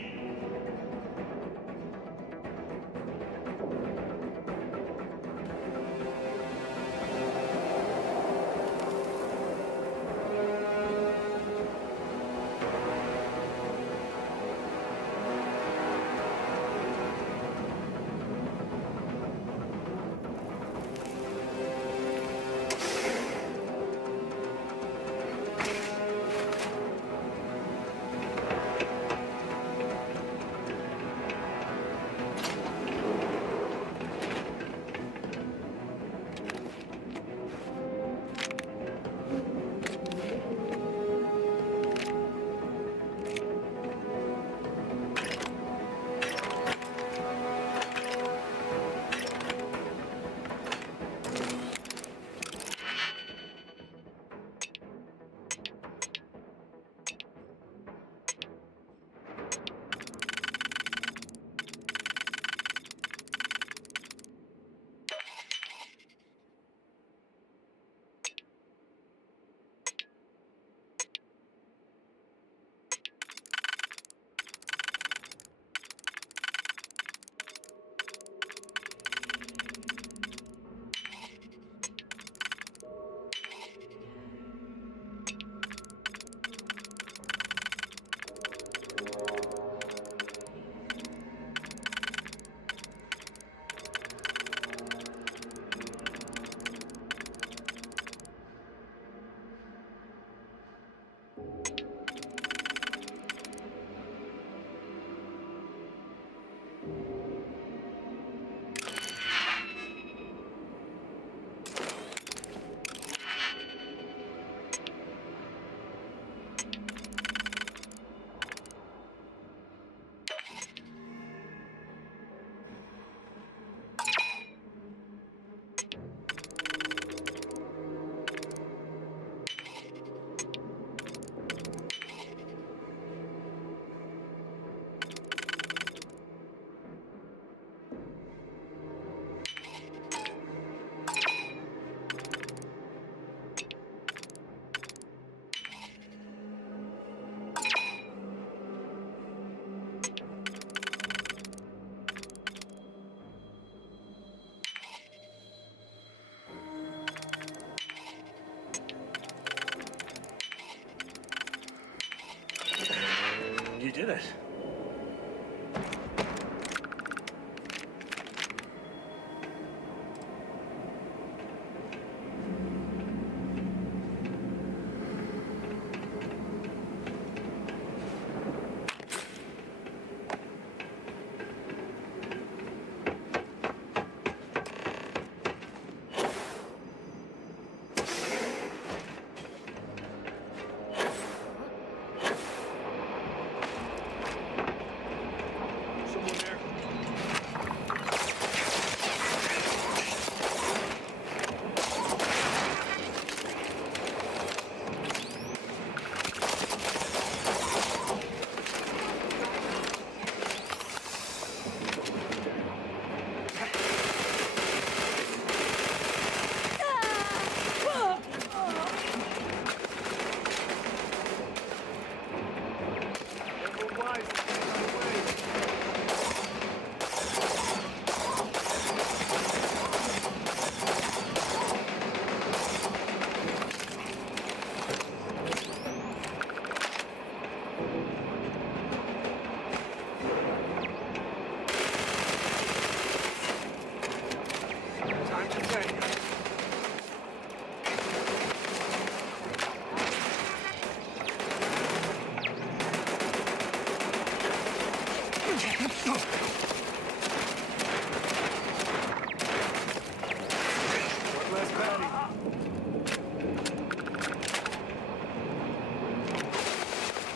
You did it.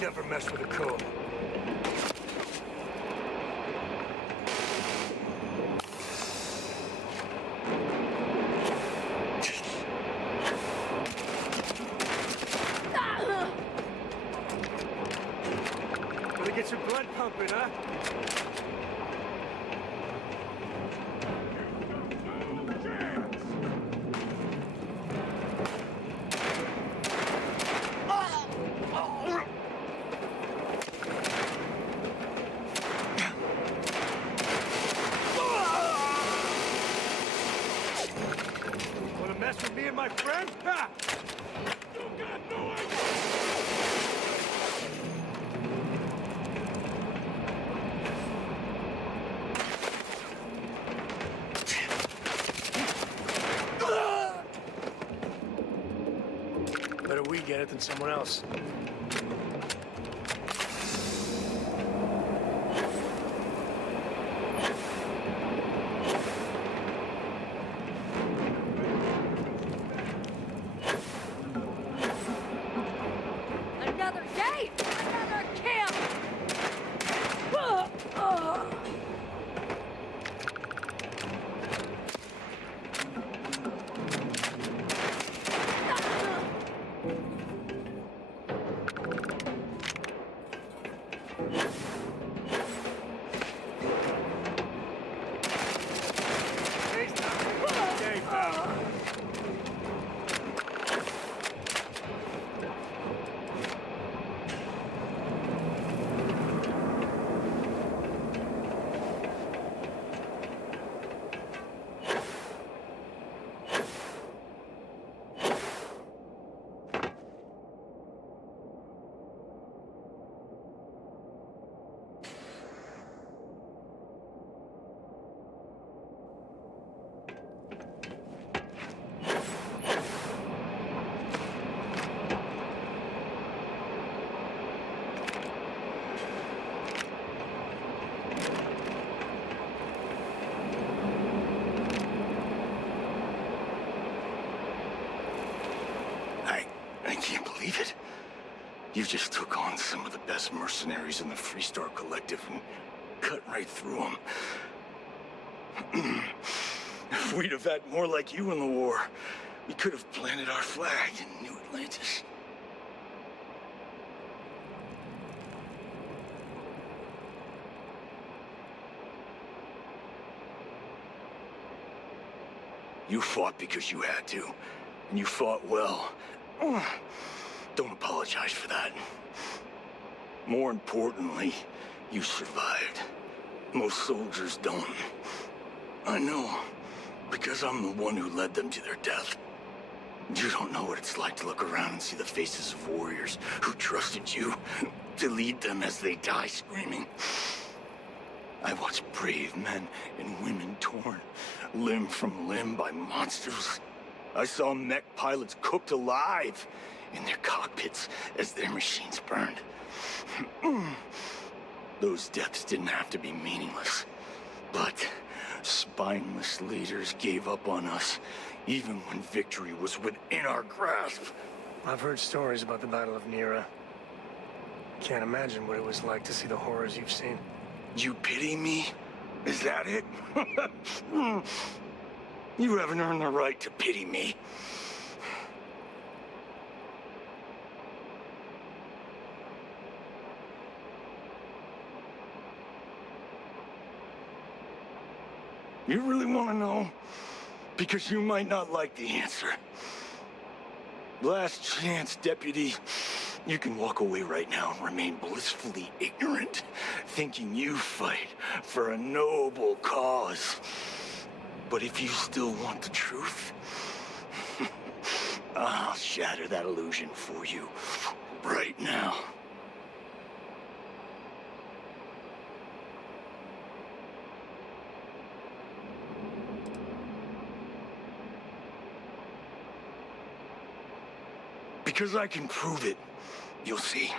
Never mess with a code. your blood pumping, huh? Wanna mess with me and my friends? Ha! You got no idea! Better we get it than someone else. Another day, another kill. Okay, pal. I can't believe it. You just took on some of the best mercenaries in the Freestar Collective and cut right through them. If we'd have had more like you in the war, we could have planted our flag in New Atlantis. You fought because you had to, and you fought well. Don't apologize for that. More importantly, you survived. Most soldiers don't. I know, because I'm the one who led them to their death. You don't know what it's like to look around and see the faces of warriors who trusted you to lead them as they die screaming. I watched brave men and women torn limb from limb by monsters. I saw mech pilots cooked alive in their cockpits as their machines burned. Those deaths didn't have to be meaningless, but spineless leaders gave up on us, even when victory was within our grasp. I've heard stories about the Battle of Nera. Can't imagine what it was like to see the horrors you've seen. You pity me? Is that it? You haven't earned the right to pity me. You really want to know? Because you might not like the answer. Last chance, Deputy. You can walk away right now and remain blissfully ignorant, thinking you fight for a noble cause. But if you still want the truth, I'll shatter that illusion for you right now. Because I can prove it. You'll see.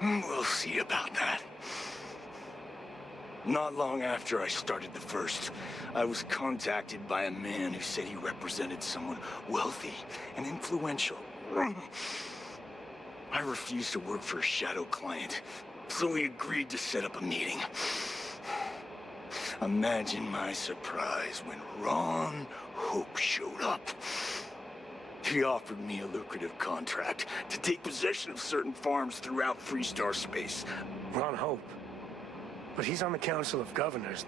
We'll see about that. Not long after I started the First, I was contacted by a man who said he represented someone wealthy and influential. I refused to work for a shadow client, so we agreed to set up a meeting. Imagine my surprise when Ron Hope showed up. He offered me a lucrative contract to take possession of certain farms throughout Freestar space. Ron Hope. But he's on the Council of Governors.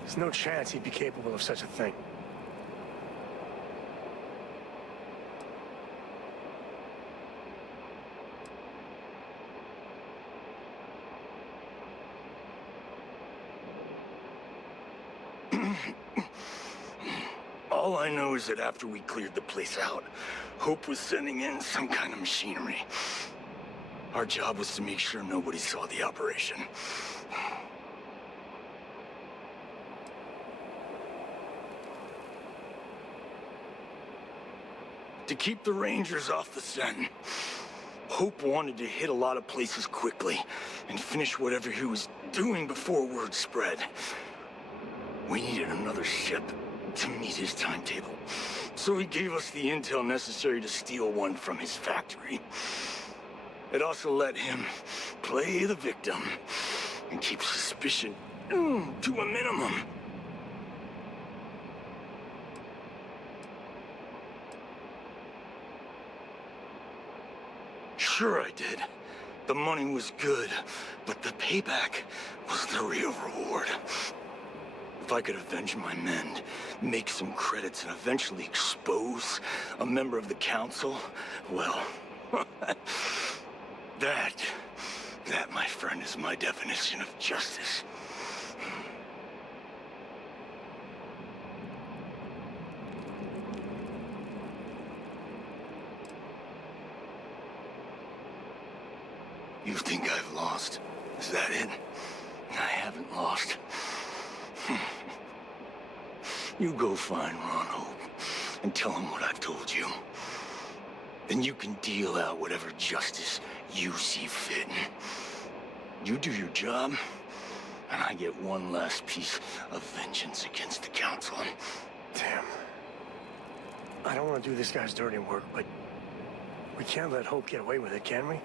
There's no chance he'd be capable of such a thing. All I know is that after we cleared the place out, Hope was sending in some kind of machinery. Our job was to make sure nobody saw the operation. To keep the Rangers off the scent, Hope wanted to hit a lot of places quickly and finish whatever he was doing before word spread. We needed another ship to meet his timetable, so he gave us the intel necessary to steal one from his factory. It also let him play the victim and keep suspicion to a minimum. Sure I did. The money was good, but the payback was the real reward. If I could avenge my men, make some credits, and eventually expose a member of the council, well, that, my friend, is my definition of justice. You think I've lost? Is that it? I haven't lost. You go find Ron Hope and tell him what I've told you. Then you can deal out whatever justice you see fit. You do your job, and I get one last piece of vengeance against the council. Damn. I don't want to do this guy's dirty work, but we can't let Hope get away with it, can we?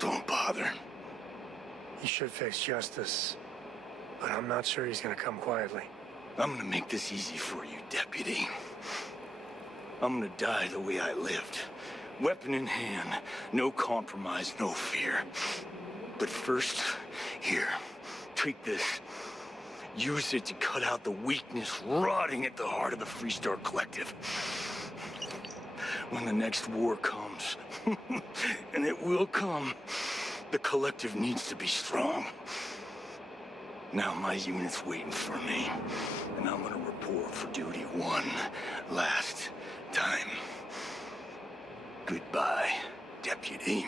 Don't bother. He should face justice, but I'm not sure he's gonna come quietly. I'm gonna make this easy for you, Deputy. I'm gonna die the way I lived. Weapon in hand, no compromise, no fear. But first, here, take this. Use it to cut out the weakness rotting at the heart of the Freestar Collective. When the next war comes, and it will come, the Collective needs to be strong. Now my unit's waiting for me, and I'm gonna report for duty one last time. Goodbye, Deputy.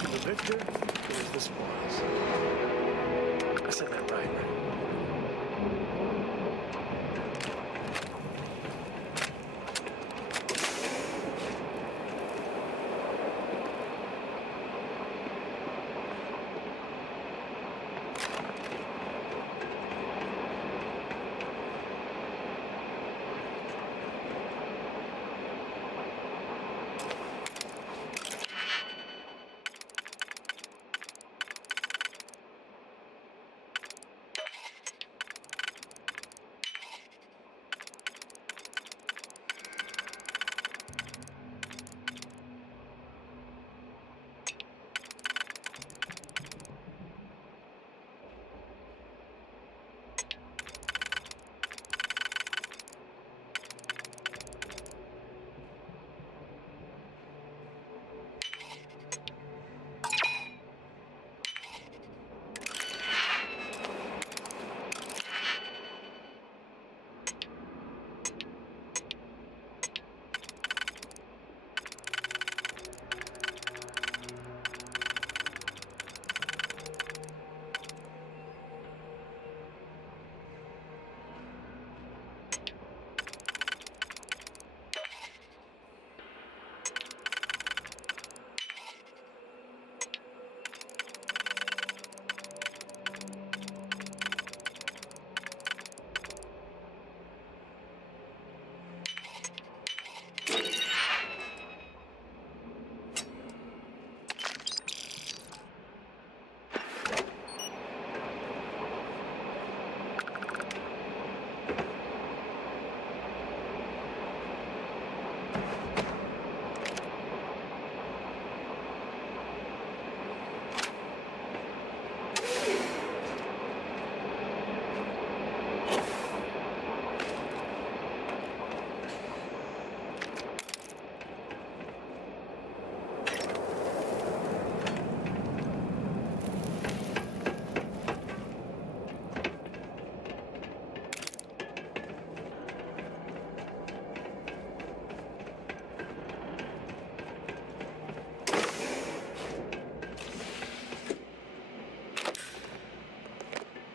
The victor is the spoils. I said that right?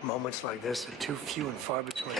Moments like this are too few and far between.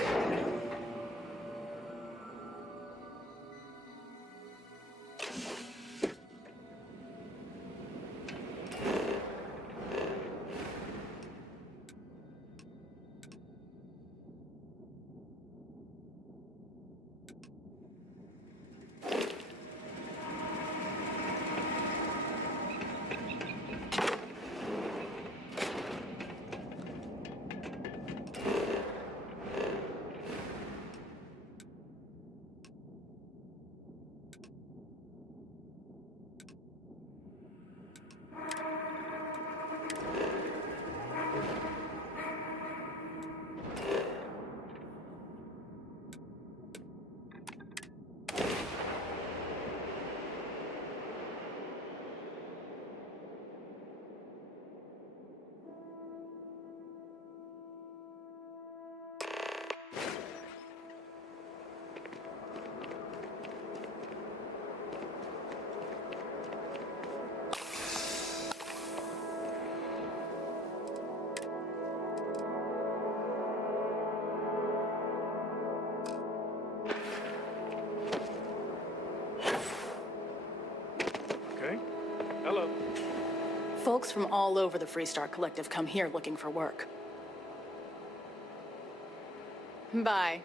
Hello. Folks from all over the Freestar Collective come here looking for work. Bye.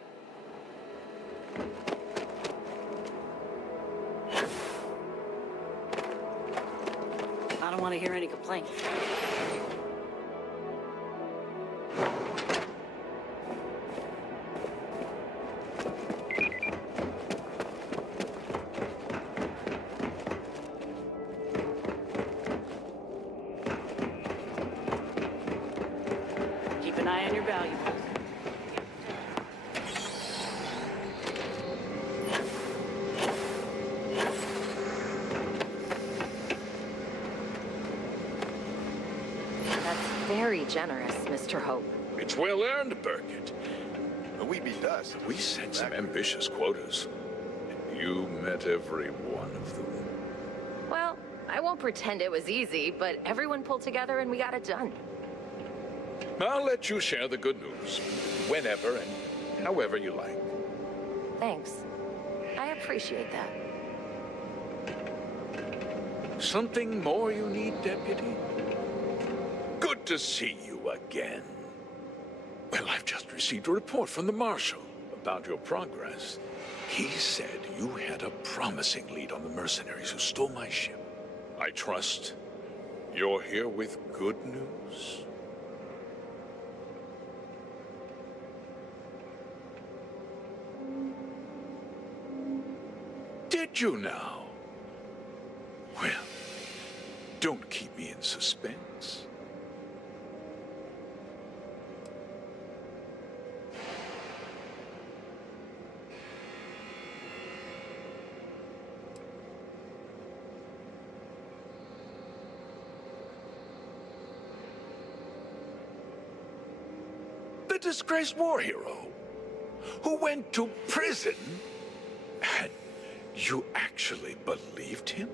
I don't want to hear any complaints. Keep an eye on your valuables. Very generous, Mr. Hope. It's well earned, Burkett. We beat us. We set some ambitious quotas. And you met every one of them. Well, I won't pretend it was easy, but everyone pulled together and we got it done. I'll let you share the good news. Whenever and however you like. Thanks. I appreciate that. Something more you need, Deputy? Good to see you again. Well, I've just received a report from the Marshal about your progress. He said you had a promising lead on the mercenaries who stole my ship. I trust you're here with good news? Did you now? Well, don't keep me in suspense. The disgraced war hero who went to prison, and you actually believed him?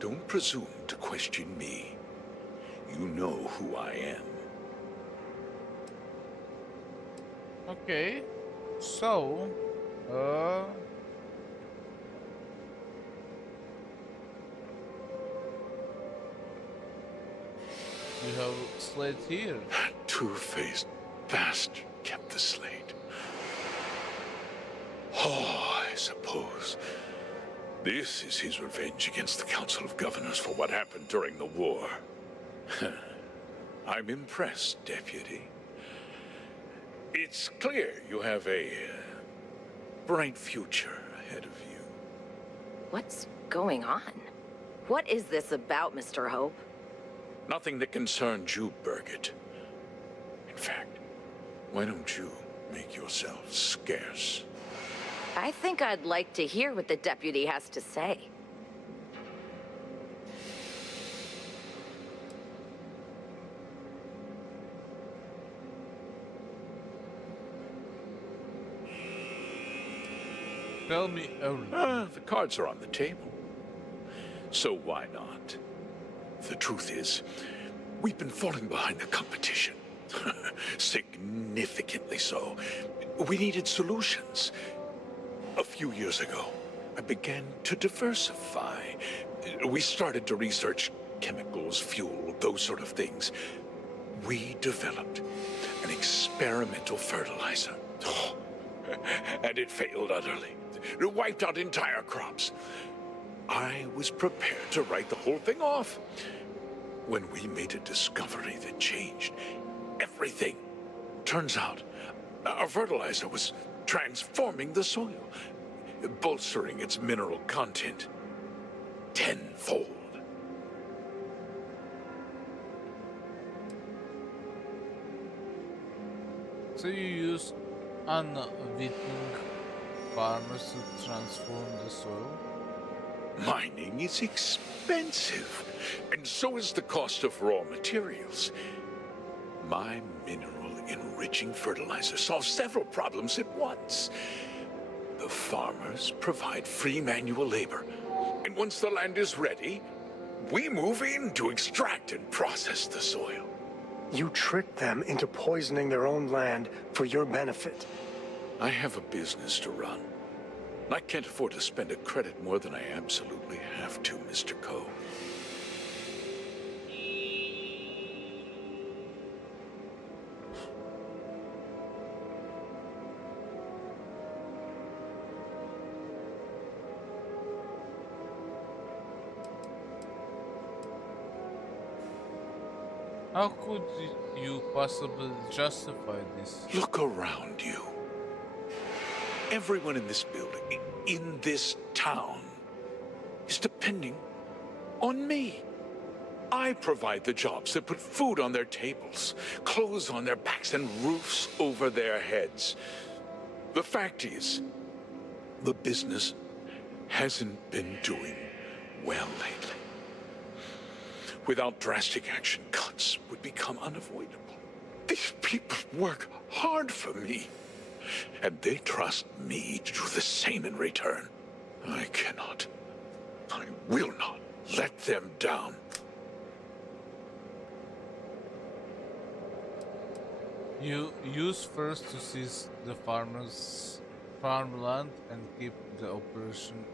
Don't presume to question me. You know who I am. Okay, so, you have slate here. That two-faced bastard kept the slate. Oh, I suppose this is his revenge against the Council of Governors for what happened during the war. I'm impressed, Deputy. It's clear you have a bright future ahead of you. What's going on? What is this about, Mr. Hope? Nothing that concerns you, Burkett. In fact, why don't you make yourself scarce? I think I'd like to hear what the deputy has to say. Tell me everything. The cards are on the table. So why not? The truth is, we've been falling behind the competition. Significantly so. We needed solutions. A few years ago, I began to diversify. We started to research chemicals, fuel, those sort of things. We developed an experimental fertilizer. And it failed utterly. It wiped out entire crops. I was prepared to write the whole thing off when we made a discovery that changed everything. Turns out, our fertilizer was transforming the soil, bolstering its mineral content tenfold. So you use unwitting farmers to transform the soil? Mining is expensive, and so is the cost of raw materials. My mineral-enriching fertilizer solves several problems at once. The farmers provide free manual labor, and once the land is ready, we move in to extract and process the soil. You tricked them into poisoning their own land for your benefit. I have a business to run. I can't afford to spend a credit more than I absolutely have to, Mr. Coe. How could you possibly justify this? Look around you. Everyone in this building, in this town, is depending on me. I provide the jobs that put food on their tables, clothes on their backs, and roofs over their heads. The fact is, the business hasn't been doing well lately. Without drastic action, cuts would become unavoidable. These people work hard for me, and they trust me to do the same in return. I will not let them down. You use first to seize the farmers' farmland and keep the operation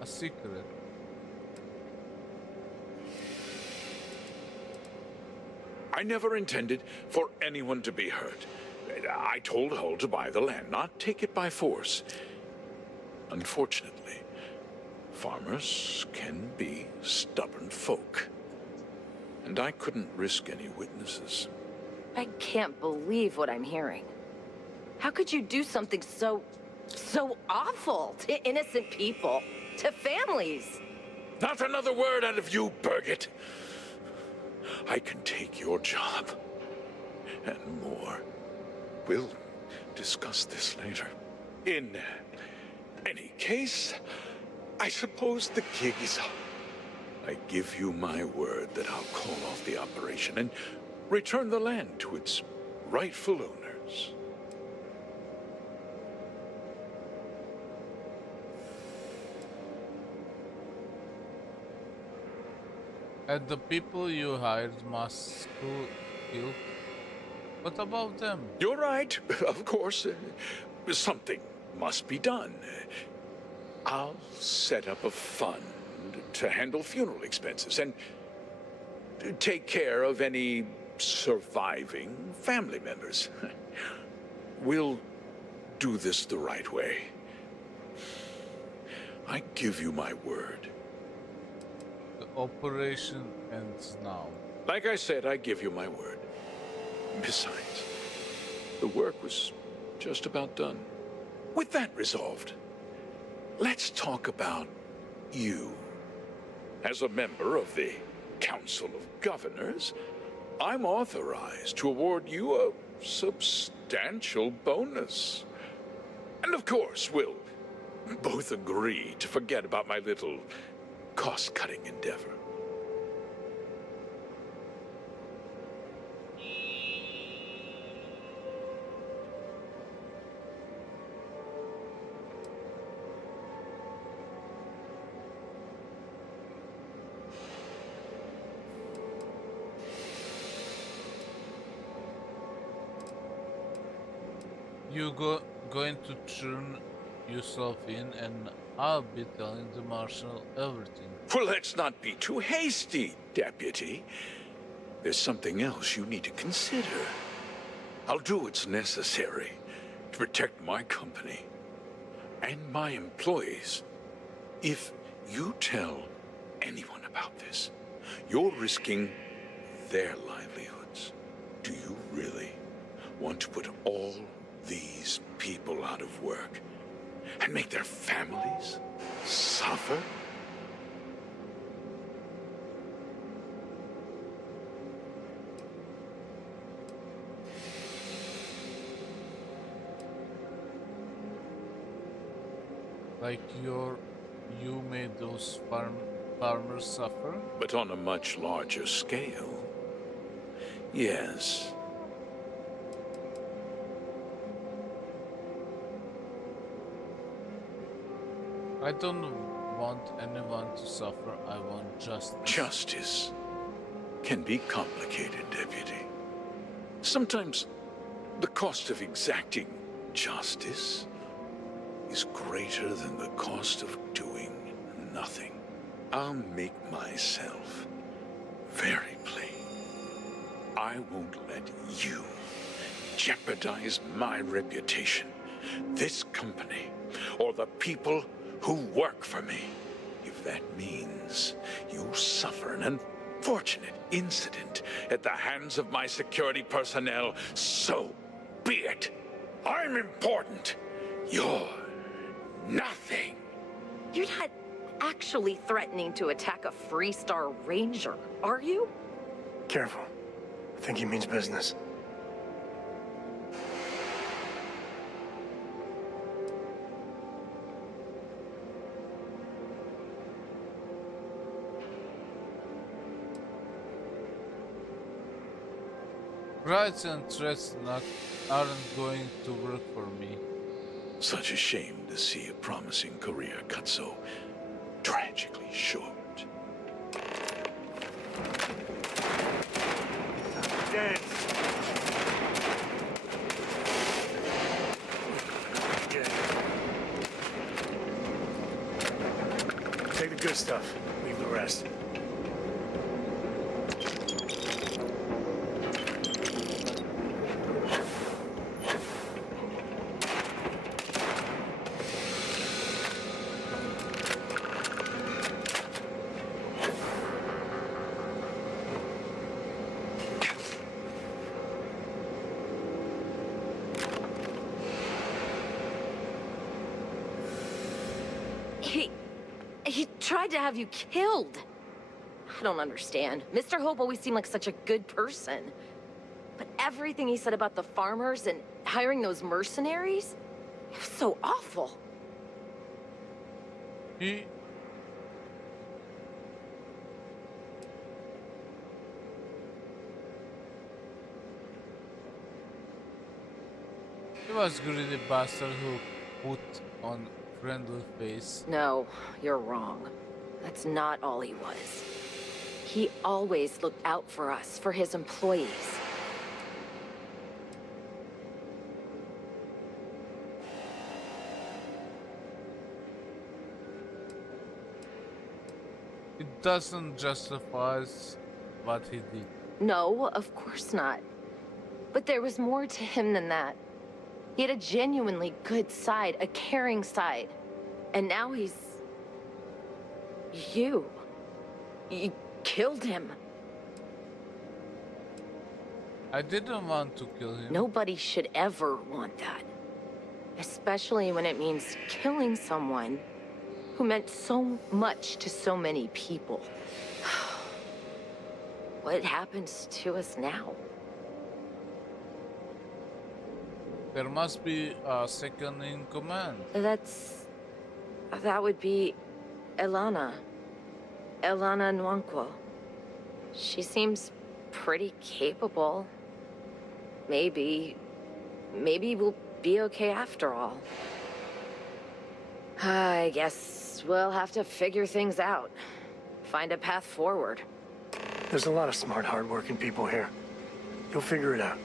a secret. I never intended for anyone to be hurt. I told Hull to buy the land, not take it by force. Unfortunately, farmers can be stubborn folk. And I couldn't risk any witnesses. I can't believe what I'm hearing. How could you do something so awful to innocent people, to families? Not another word out of you, Birgit. I can take your job, and more. We'll discuss this later. In any case, I suppose the gig is up. I give you my word that I'll call off the operation and return the land to its rightful owners. And the people you hired must kill. What about them? You're right, of course. Something must be done. I'll set up a fund to handle funeral expenses and take care of any surviving family members. We'll do this the right way. I give you my word. The operation ends now. Like I said, I give you my word. Besides, the work was just about done. With that resolved, let's talk about you. As a member of the Council of Governors, I'm authorized to award you a substantial bonus. And of course, we'll both agree to forget about my little cost-cutting endeavor. going to turn yourself in, and I'll be telling the marshal everything. Well, let's not be too hasty, Deputy. There's something else you need to consider. I'll do what's necessary to protect my company and my employees. If you tell anyone about this, you're risking their livelihoods. Do you really want to put all these people out of work and make their families suffer? Like you made those farmers suffer? But on a much larger scale. Yes. I don't want anyone to suffer. I want justice. Justice can be complicated, Deputy. Sometimes the cost of exacting justice is greater than the cost of doing nothing. I'll make myself very plain. I won't let you jeopardize my reputation, this company, or the people who work for me. If that means you suffer an unfortunate incident at the hands of my security personnel, so be it. I'm important. You're nothing. You're not actually threatening to attack a Freestar Ranger, are you? Careful. I think he means business. Rights and threats aren't going to work for me. Such a shame to see a promising career cut so tragically short. Dance. Take the good stuff. Leave the rest. He tried to have you killed. I don't understand. Mr. Hope always seemed like such a good person. But everything he said about the farmers and hiring those mercenaries, it was so awful. He was greedy bastard who put on friendly face. No, you're wrong. That's not all he was. He always looked out for us, for his employees. It doesn't justify what he did. No, of course not. But there was more to him than that. He had a genuinely good side, a caring side. And now he's... You killed him. I didn't want to kill him. Nobody should ever want that. Especially when it means killing someone who meant so much to so many people. What happens to us now? There must be a second in command. That would be Elana. Elana Nwankwo. She seems pretty capable. Maybe we'll be okay after all. I guess we'll have to figure things out. Find a path forward. There's a lot of smart, hard-working people here. You'll figure it out.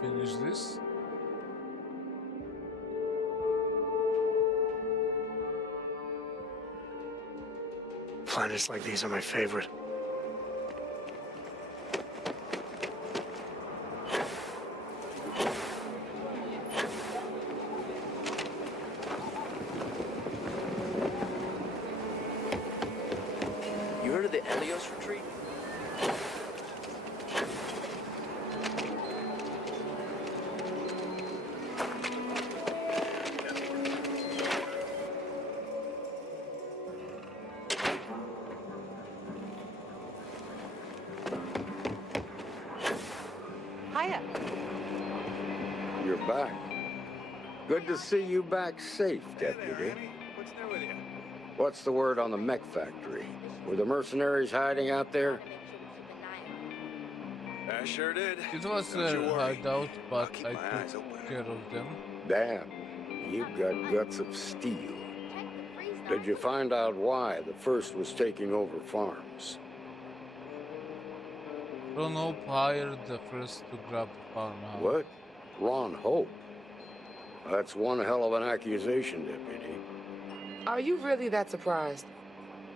finish this. Planets like these are my favorite. You heard of the Helios retreat? Hiya. You're back. Good to see you back safe, Deputy. What's new with you? What's the word on the mech factory? Were the mercenaries hiding out there? I sure did. It was Don't you a worry. hideout, but I my eyes took open. care of them. Damn, you've got guts of steel. Did you find out why the first was taking over farms? Ron Hope hired the first to grab the farmhouse. What? Ron Hope? That's one hell of an accusation, Deputy. Are you really that surprised?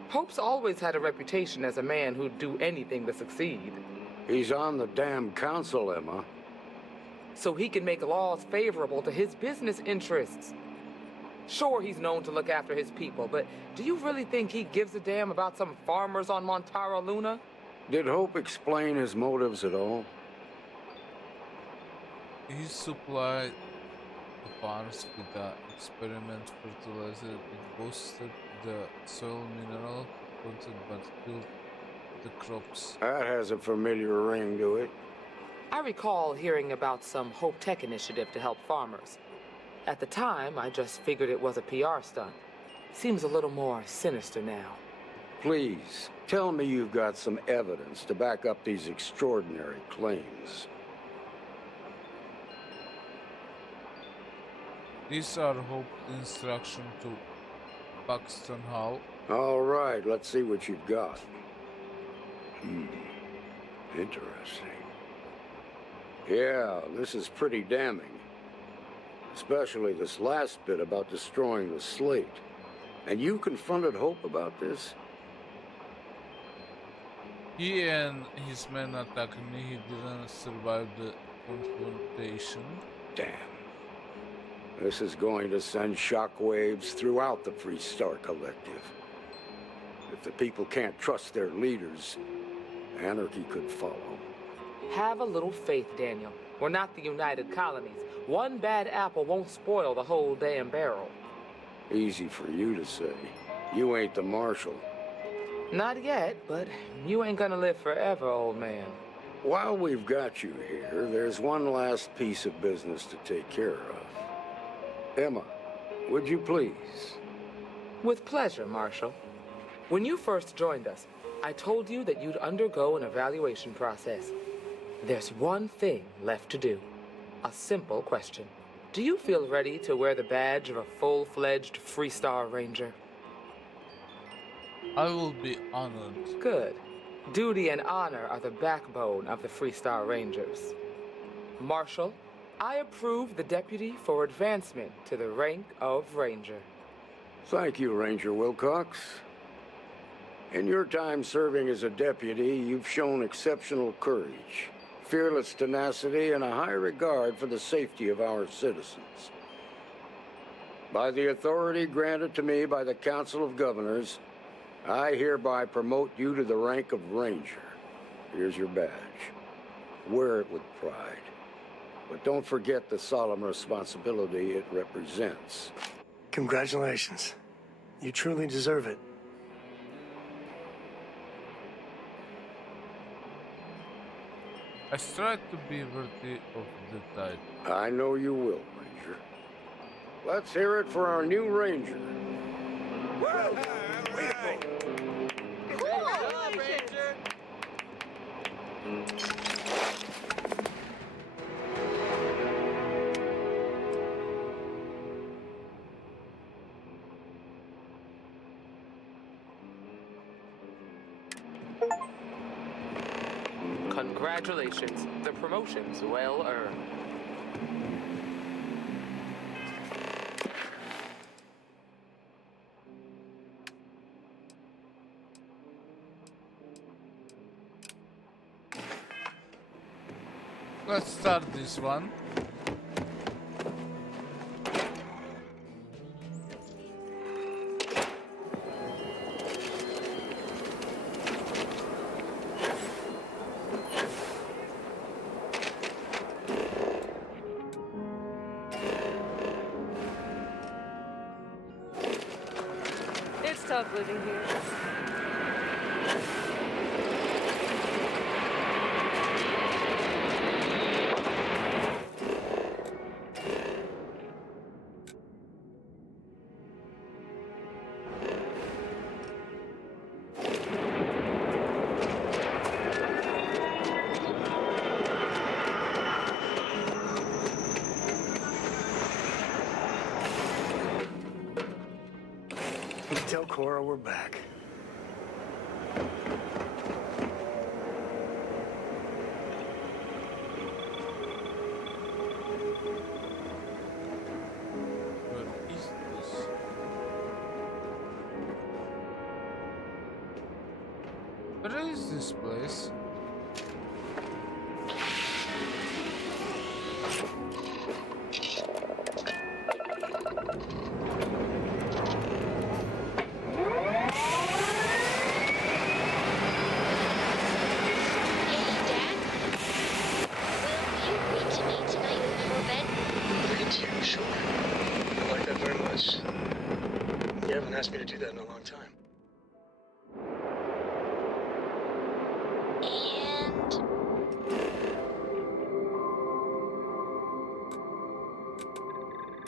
Hope's always had a reputation as a man who'd do anything to succeed. He's on the damn council, Emma. So he can make laws favorable to his business interests. Sure, he's known to look after his people, but do you really think he gives a damn about some farmers on Montara Luna? Did Hope explain his motives at all? He supplied the farms with the experiment fertilizer. It boosted the soil mineral content but killed the crops. That has a familiar ring to it. I recall hearing about some Hope Tech initiative to help farmers. At the time, I just figured it was a PR stunt. Seems a little more sinister now. Please, tell me you've got some evidence to back up these extraordinary claims. These are Hope's instructions to Paxton Hall. All right, let's see what you've got. Interesting. Yeah, this is pretty damning. Especially this last bit about destroying the slate. And you confronted Hope about this? He and his men attacked me. He didn't survive the confrontation. Damn. This is going to send shockwaves throughout the Freestar Collective. If the people can't trust their leaders, anarchy could follow. Have a little faith, Daniel. We're not the United Colonies. One bad apple won't spoil the whole damn barrel. Easy for you to say. You ain't the marshal. Not yet, but you ain't gonna live forever, old man. While we've got you here, there's one last piece of business to take care of. Emma, would you please? With pleasure, Marshal. When you first joined us, I told you that you'd undergo an evaluation process. There's one thing left to do. A simple question. Do you feel ready to wear the badge of a full-fledged Freestar Ranger? I will be honored. Good. Duty and honor are the backbone of the Freestar Rangers. Marshal, I approve the deputy for advancement to the rank of Ranger. Thank you, Ranger Wilcox. In your time serving as a deputy, you've shown exceptional courage, fearless tenacity, and a high regard for the safety of our citizens. By the authority granted to me by the Council of Governors, I hereby promote you to the rank of Ranger. Here's your badge. Wear it with pride. But don't forget the solemn responsibility it represents. Congratulations. You truly deserve it. I strive to be worthy of the title. I know you will, Ranger. Let's hear it for our new Ranger. Congratulations. The promotion's well earned. Let's start this one. It's tough living here. Tell Cora we're back. What is this? What is this place? You haven't asked me to do that in a long time.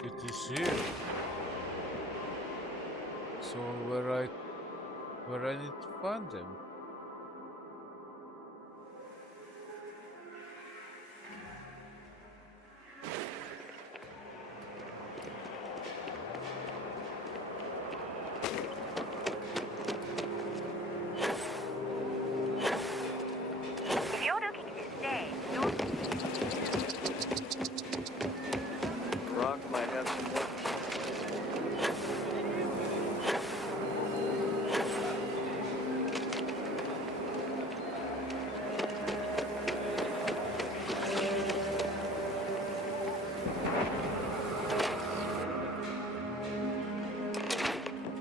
It is here. So where I need to find them? If you're looking to stay, Rock might have some work.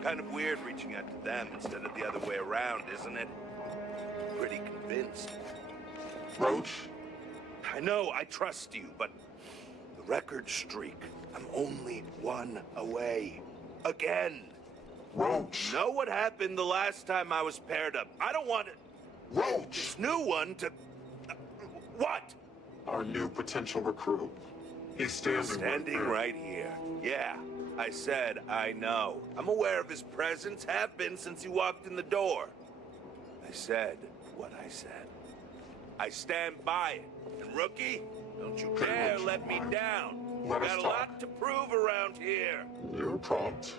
Kind of weird reaching out to them instead of the other way around, isn't it? Pretty convinced. Roach? I know, I trust you, but the record streak, I'm only one away. Again. Roach! Know what happened the last time I was paired up? I don't want it. Roach! This new one to... What? Our new potential recruit. He's Standing right here. Yeah, I said I know. I'm aware of his presence, have been since he walked in the door. I said what I said. I stand by it. And rookie, don't you dare let me down. Let us Got a talk. lot to prove around here. You're prompt.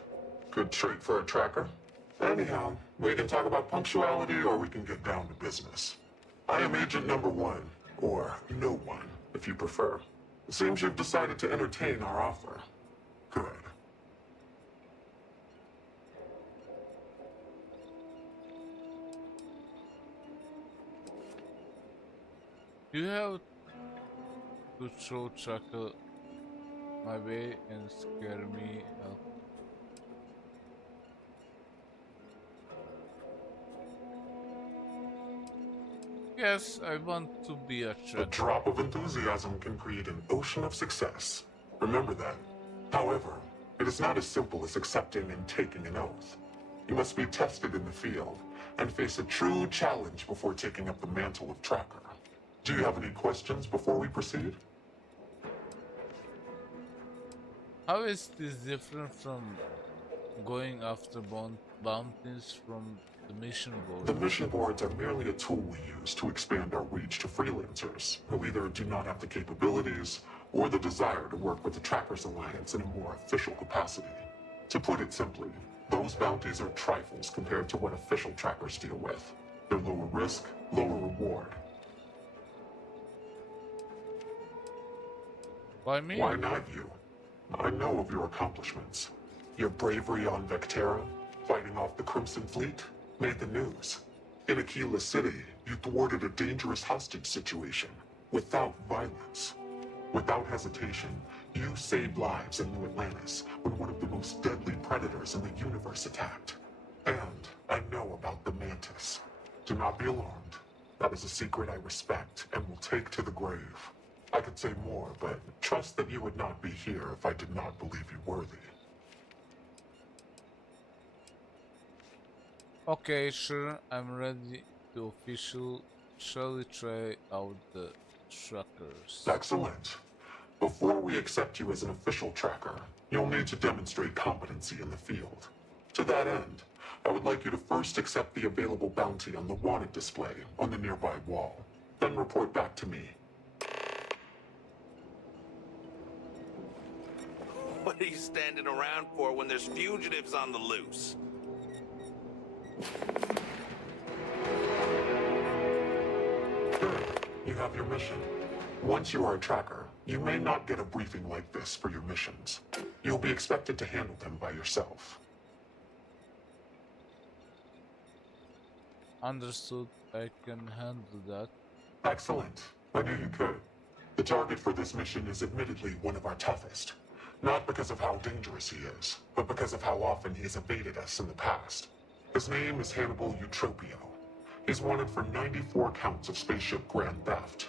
Good trait for a tracker. Anyhow, we can talk about punctuality or we can get down to business. I am Agent Number 1, or No One, if you prefer. It seems you've decided to entertain our offer. Good. You have to throw Chuckle my way and scare me up. Yes, I want to be a A tracker. drop of enthusiasm can create an ocean of success. Remember that. However, it is not as simple as accepting and taking an oath. You must be tested in the field and face a true challenge before taking up the mantle of tracker. Do you have any questions before we proceed? How is this different from going after bounties from the mission board? The mission boards are merely a tool we use to expand our reach to freelancers who either do not have the capabilities or the desire to work with the Trackers Alliance in a more official capacity. To put it simply, those bounties are trifles compared to what official trackers deal with. They're lower risk, lower reward. Why me? Why not you? I know of your accomplishments. Your bravery on Vectera, fighting off the Crimson Fleet, made the news. In Aquila City, you thwarted a dangerous hostage situation, without violence. Without hesitation, you saved lives in New Atlantis when one of the most deadly predators in the universe attacked. And I know about the Mantis. Do not be alarmed. That is a secret I respect and will take to the grave. I could say more, but trust that you would not be here if I did not believe you worthy. Okay, sure, I'm ready to officially try out the trackers. Excellent. Before we accept you as an official tracker, you'll need to demonstrate competency in the field. To that end, I would like you to first accept the available bounty on the wanted display on the nearby wall. Then report back to me. What are you standing around for when there's fugitives on the loose? Good. You have your mission. Once you are a tracker, you may not get a briefing like this for your missions. You'll be expected to handle them by yourself. Understood, I can handle that. Excellent. I knew you could. The target for this mission is admittedly one of our toughest. Not because of how dangerous he is, but because of how often he has evaded us in the past. His name is Hannibal Eutropio. He's wanted for 94 counts of spaceship grand theft.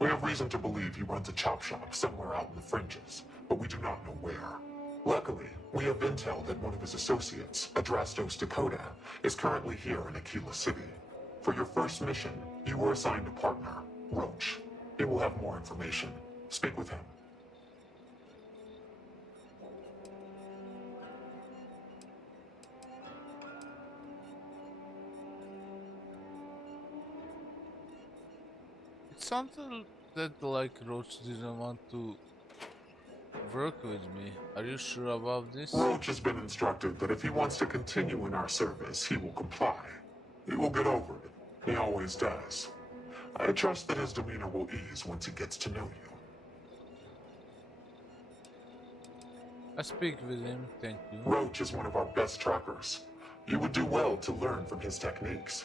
We have reason to believe he runs a chop shop somewhere out in the fringes, but we do not know where. Luckily, we have intel that one of his associates, Adrastos Dakota, is currently here in Aquila City. For your first mission, you were assigned a partner, Roach. He will have more information. Speak with him. It sounded that like Roach didn't want to work with me. Are you sure about this? Roach has been instructed that if he wants to continue in our service, he will comply. He will get over it. He always does. I trust that his demeanor will ease once he gets to know you. I speak with him, thank you. Roach is one of our best trackers. You would do well to learn from his techniques.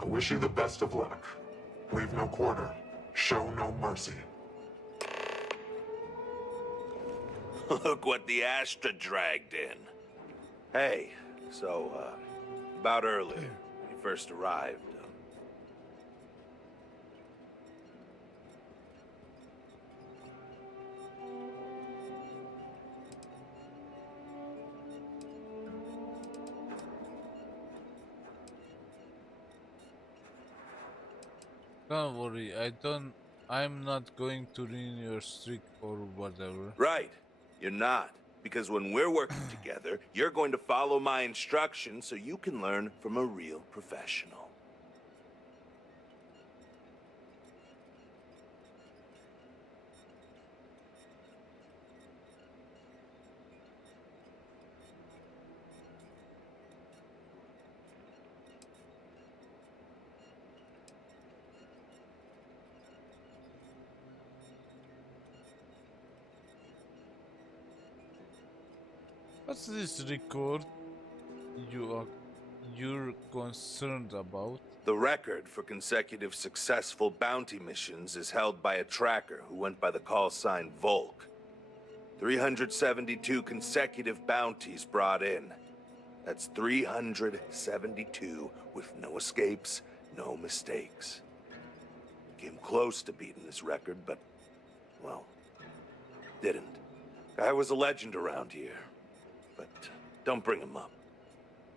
I wish you the best of luck. Leave no quarter. Show no mercy. Look what the Astra dragged in. Hey, so, about earlier, you first arrived. Don't worry, I'm not going to ruin your streak or whatever. Right, you're not. Because when we're working together, you're going to follow my instructions so you can learn from a real professional. What's this record you're concerned about? The record for consecutive successful bounty missions is held by a tracker who went by the call sign Volk. 372 consecutive bounties brought in. That's 372 with no escapes, no mistakes. Came close to beating this record, but, well, didn't. Guy was a legend around here. But don't bring him up.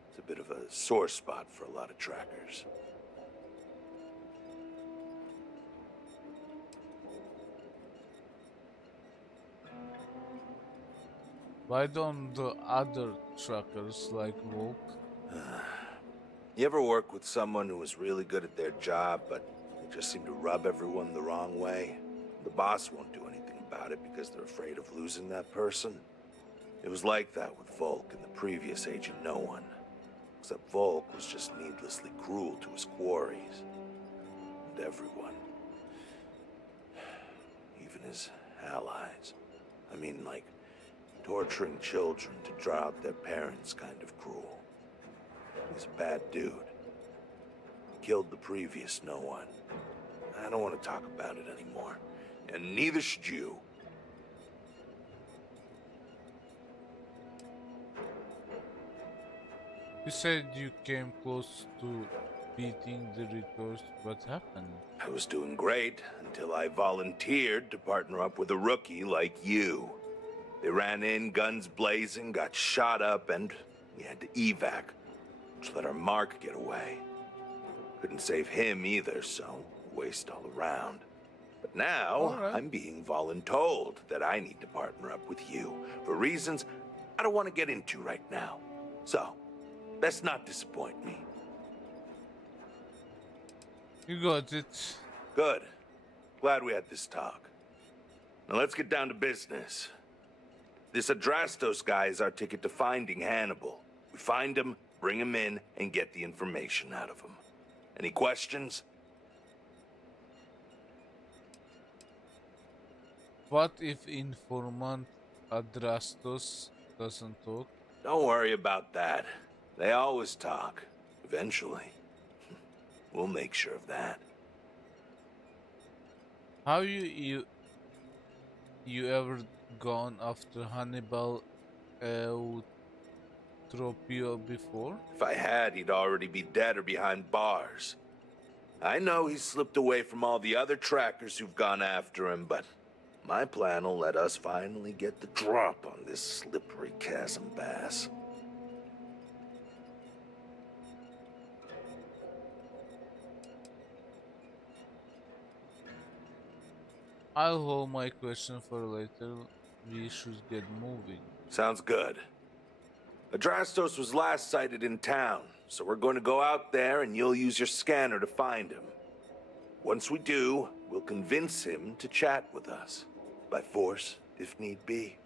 It's a bit of a sore spot for a lot of trackers. Why don't the other trackers like Volk? You ever work with someone who was really good at their job, but they just seem to rub everyone the wrong way? The boss won't do anything about it because they're afraid of losing that person? It was like that with Volk and the previous Agent No One. Except Volk was just needlessly cruel to his quarries. And everyone. Even his allies. I mean, like, torturing children to draw out their parents kind of cruel. He's a bad dude. Killed the previous No One. I don't want to talk about it anymore. And neither should you. You said you came close to beating the records. What happened? I was doing great until I volunteered to partner up with a rookie like you. They ran in, guns blazing, got shot up, and we had to evac, which let our Mark get away. Couldn't save him either, so waste all around. But now, I'm being voluntold that I need to partner up with you for reasons I don't want to get into right now. So, best not disappoint me. You got it. Good. Glad we had this talk. Now let's get down to business. This Adrastos guy is our ticket to finding Hannibal. We find him, bring him in, and get the information out of him. Any questions? What if informant Adrastos doesn't talk? Don't worry about that. They always talk. Eventually. We'll make sure of that. Have you ever gone after Hannibal Eutropio before? If I had, he'd already be dead or behind bars. I know he's slipped away from all the other trackers who've gone after him, but my plan will let us finally get the drop on this slippery chasm bass. I'll hold my question for later. We should get moving. Sounds good. Adrastos was last sighted in town, so we're going to go out there and you'll use your scanner to find him. Once we do, we'll convince him to chat with us. By force, if need be.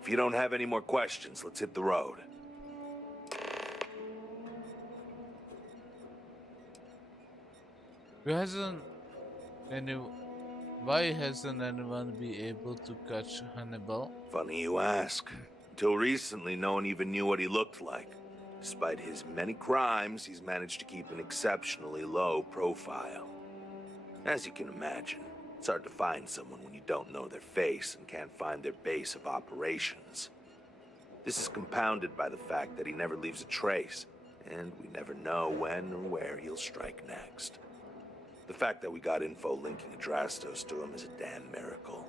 If you don't have any more questions, let's hit the road. Why hasn't anyone been able to catch Hannibal? Funny you ask. Until recently, no one even knew what he looked like. Despite his many crimes, he's managed to keep an exceptionally low profile. As you can imagine, it's hard to find someone when you don't know their face and can't find their base of operations. This is compounded by the fact that he never leaves a trace, and we never know when or where he'll strike next. The fact that we got info linking Adrastos to him is a damn miracle.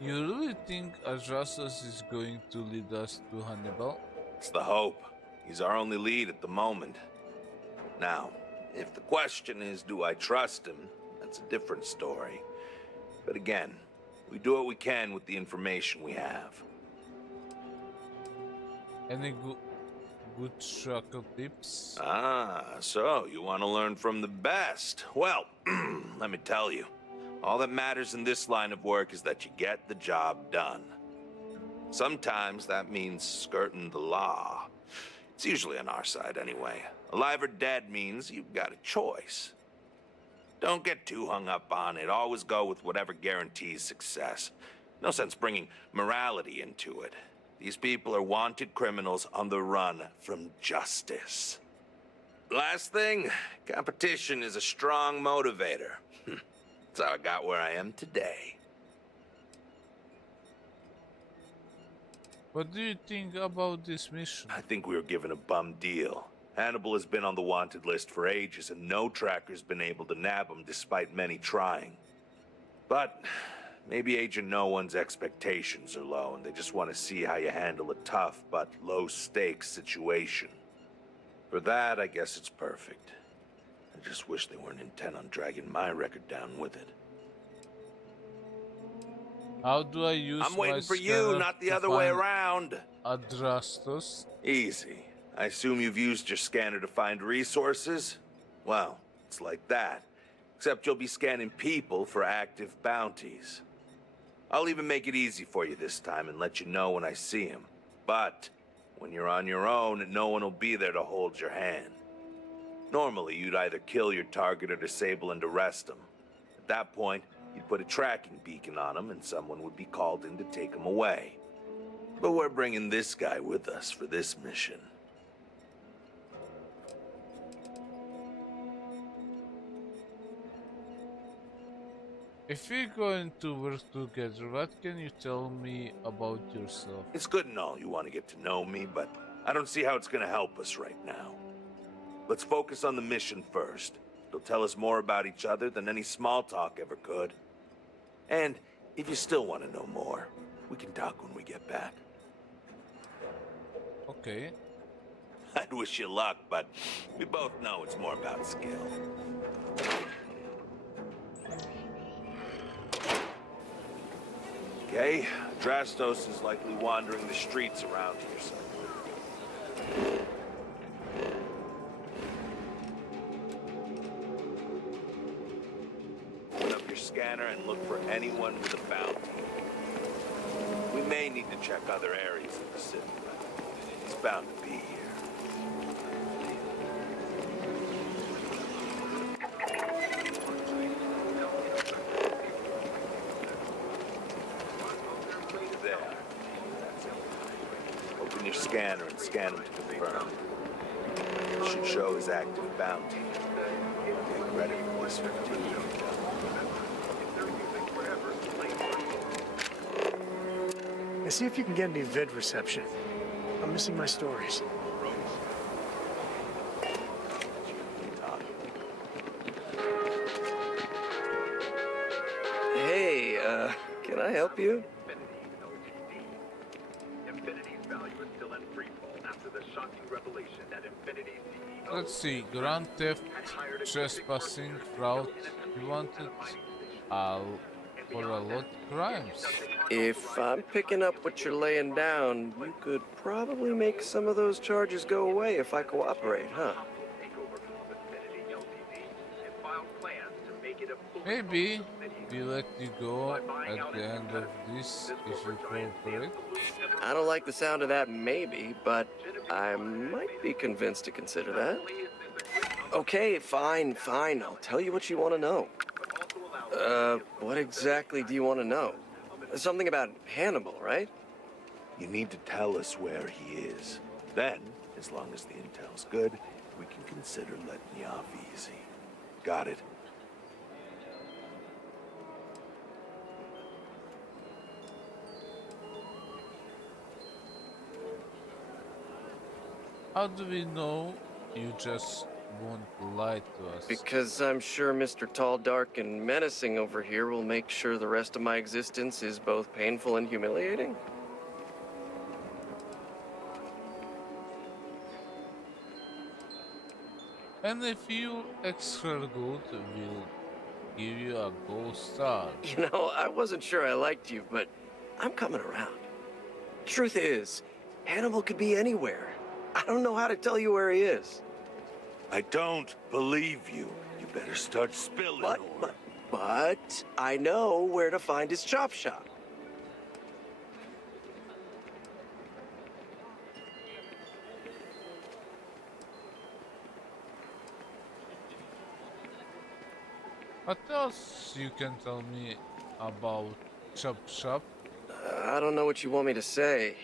You really think Adrastos is going to lead us to Hannibal? It's the hope. He's our only lead at the moment. Now, if the question is, do I trust him? That's a different story. But again, we do what we can with the information we have. Any good struggle tips? Ah, so you want to learn from the best. Well, let me tell you. All that matters in this line of work is that you get the job done. Sometimes that means skirting the law. It's usually on our side anyway. Alive or dead means you've got a choice. Don't get too hung up on it. Always go with whatever guarantees success. No sense bringing morality into it. These people are wanted criminals on the run from justice. Last thing, competition is a strong motivator. That's how I got where I am today. What do you think about this mission? I think we were given a bum deal. Hannibal has been on the wanted list for ages, and no tracker's been able to nab him despite many trying. But maybe Agent No One's expectations are low, and they just want to see how you handle a tough but low-stakes situation. For that, I guess it's perfect. I just wish they weren't intent on dragging my record down with it. How do I use I'm waiting for you, not the other way around. Adrastos? Easy. I assume you've used your scanner to find resources? Well, it's like that. Except you'll be scanning people for active bounties. I'll even make it easy for you this time and let you know when I see him. But when you're on your own, no one will be there to hold your hand. Normally, you'd either kill your target or disable and arrest him. At that point, you'd put a tracking beacon on him and someone would be called in to take him away. But we're bringing this guy with us for this mission. If we're going to work together, what can you tell me about yourself? It's good and all you want to get to know me, but I don't see how it's going to help us right now. Let's focus on the mission first. It'll tell us more about each other than any small talk ever could. And if you still want to know more, we can talk when we get back. Okay. I'd wish you luck, but we both know it's more about skill. Okay, Drastos is likely wandering the streets around here somewhere. Open up your scanner and look for anyone with a bounty. We may need to check other areas of the city, but he's bound to be here. Open your scanner and scan him to confirm. It should show his active bounty. Take credit for this 15. And see if you can get any vid reception. I'm missing my stories. Hey, can I help you? Let's see, Grand Theft, trespassing, fraud. You wanted for a lot of crimes. If I'm picking up what you're laying down, you could probably make some of those charges go away if I cooperate, huh? Maybe we let you go at the end of this if you cooperate. I don't like the sound of that maybe, but I might be convinced to consider that. Okay, fine. I'll tell you what you want to know. What exactly do you want to know? Something about Hannibal, right? You need to tell us where he is. Then, as long as the intel's good, we can consider letting you off easy. Got it? How do we know you just won't lie to us? Because I'm sure Mr. Tall, Dark, and Menacing over here will make sure the rest of my existence is both painful and humiliating. And if you extra good, we'll give you a gold star. You know, I wasn't sure I liked you, but I'm coming around. Truth is, Hannibal could be anywhere. I don't know how to tell you where he is. I don't believe you. You better start spilling. But I know where to find his chop shop. What else you can tell me about Chop Shop? I don't know what you want me to say.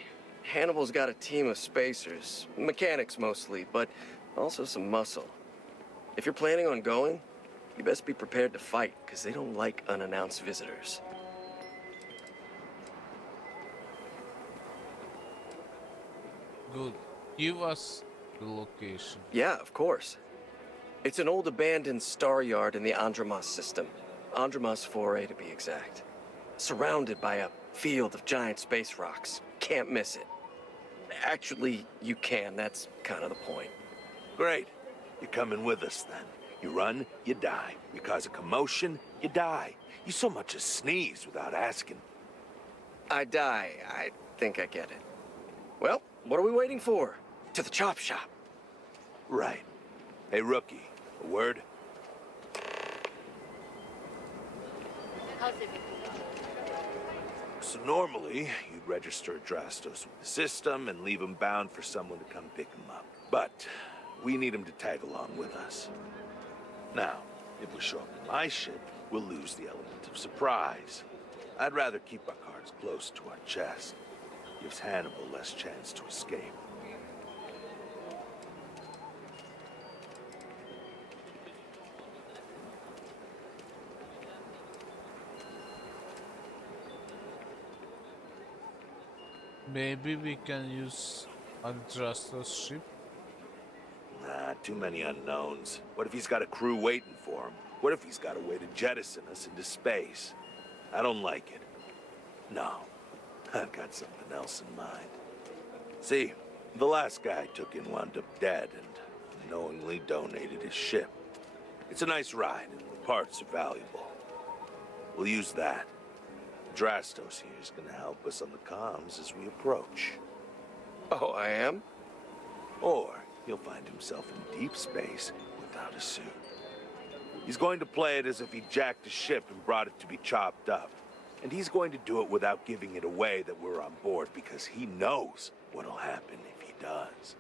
Hannibal's got a team of spacers, mechanics mostly, but also some muscle. If you're planning on going, you best be prepared to fight, because they don't like unannounced visitors. Good. Give us the location. Yeah, of course. It's an old abandoned star yard in the Andromos system. Andromos 4A to be exact. Surrounded by a field of giant space rocks. Can't miss it. Actually, you can. That's kind of the point. Great. You're coming with us then. You run, you die. You cause a commotion, you die. You so much as sneeze without asking. I die. I think I get it. Well, what are we waiting for? To the chop shop. Right. Hey, rookie, a word? So normally, you'd register Drastos with the system and leave him bound for someone to come pick him up. But we need him to tag along with us. Now, if we show up in my ship, we'll lose the element of surprise. I'd rather keep our cards close to our chest. Gives Hannibal less chance to escape. Maybe we can use Andrasto's ship? Nah, too many unknowns. What if he's got a crew waiting for him? What if he's got a way to jettison us into space? I don't like it. No, I've got something else in mind. See, the last guy I took in wound up dead and knowingly donated his ship. It's a nice ride, and the parts are valuable. We'll use that. Drastos here is gonna help us on the comms as we approach. Oh, I am? Or he'll find himself in deep space without a suit. He's going to play it as if he jacked a ship and brought it to be chopped up. And he's going to do it without giving it away that we're on board because he knows what'll happen if he does.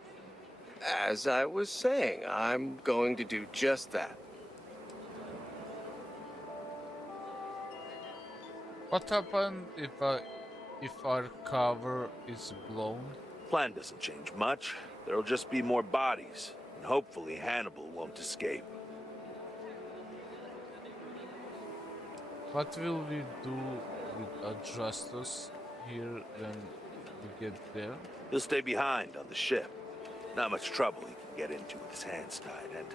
As I was saying, I'm going to do just that. What happens if our cover is blown? Plan doesn't change much. There'll just be more bodies, and hopefully Hannibal won't escape. What will we do with Adrastos here when we get there? He'll stay behind on the ship. Not much trouble he can get into with his hands tied, and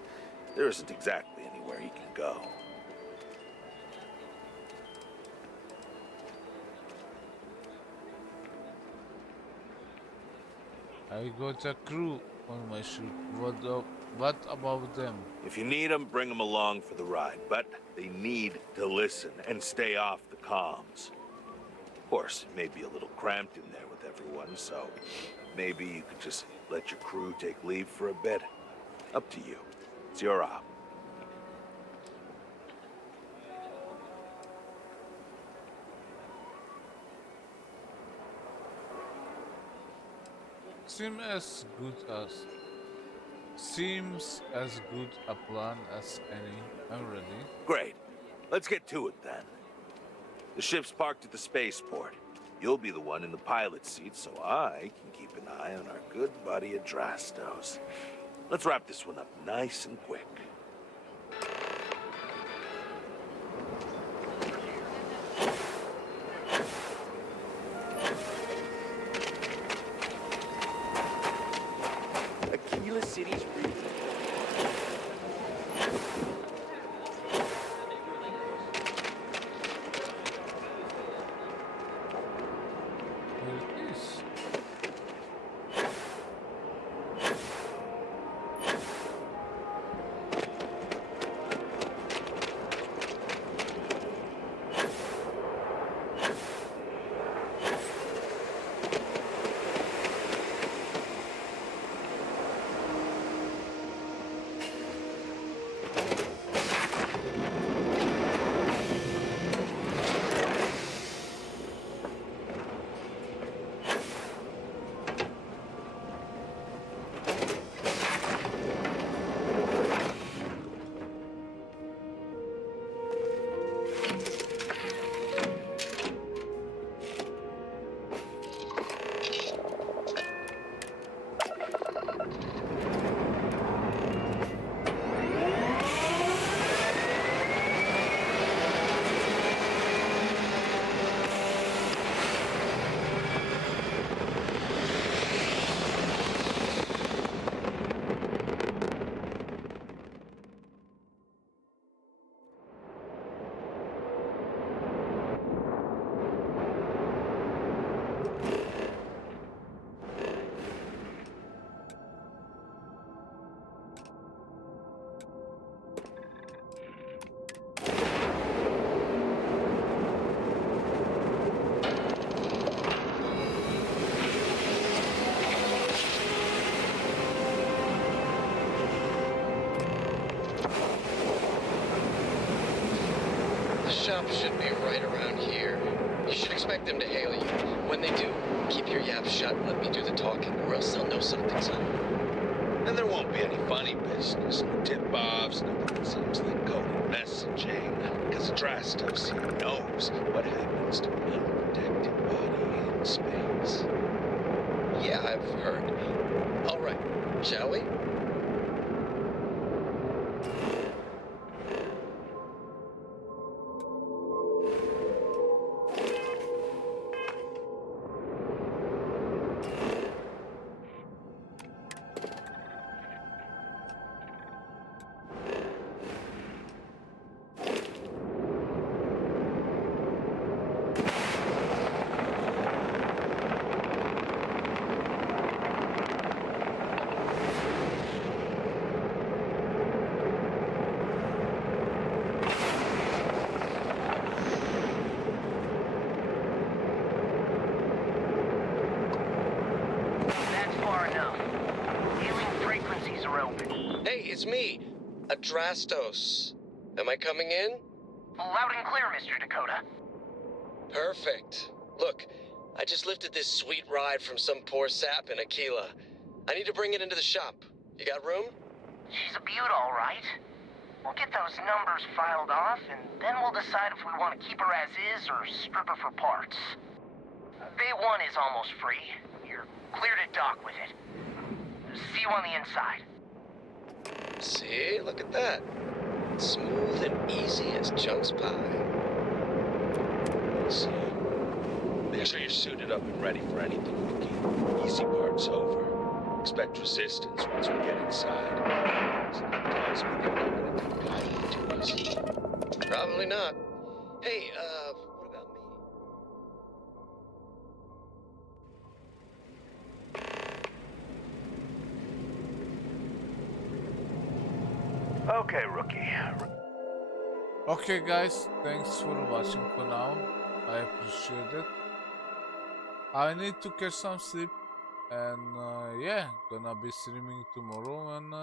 there isn't exactly anywhere he can go. I got a crew on my ship. What about them? If you need them, bring them along for the ride, but they need to listen and stay off the comms. Of course, it may be a little cramped in there with everyone, so maybe you could just let your crew take leave for a bit. Up to you. It's your op. Seems as good a plan as any. I'm ready. Great. Let's get to it then. The ship's parked at the spaceport. You'll be the one in the pilot's seat, so I can keep an eye on our good buddy Adrastos. Let's wrap this one up nice and quick. Aquila City's real. Here it is. The shop should be right around here. You should expect them to hail you. When they do, keep your yap shut and let me do the talking, or else they'll know something's up. And there won't be any funny business, no tip-offs, nothing that seems like coded messaging, because Adrastos here knows what happens to an unprotected body in space. Yeah, I've heard. All right, shall we? Healing frequencies are open. Hey, it's me, Adrastos. Am I coming in? Loud and clear, Mr. Dakota. Perfect. Look, I just lifted this sweet ride from some poor sap in Aquila. I need to bring it into the shop. You got room? She's a beaut, all right. We'll get those numbers filed off, and then we'll decide if we want to keep her as is or strip her for parts. Bay 1 is almost free. You're clear to dock with it. See you on the inside. See? Look at that. Smooth and easy as Chunk's pie. See. Make sure you're suited up and ready for anything, Ricky. Easy part's over. Expect resistance once we get inside. Something tells me they're not going to come guiding to us. Probably not. Hey, what about me? Okay, rookie. Okay guys, thanks for watching for now. I appreciate it. I need to catch some sleep, and yeah, gonna be streaming tomorrow, and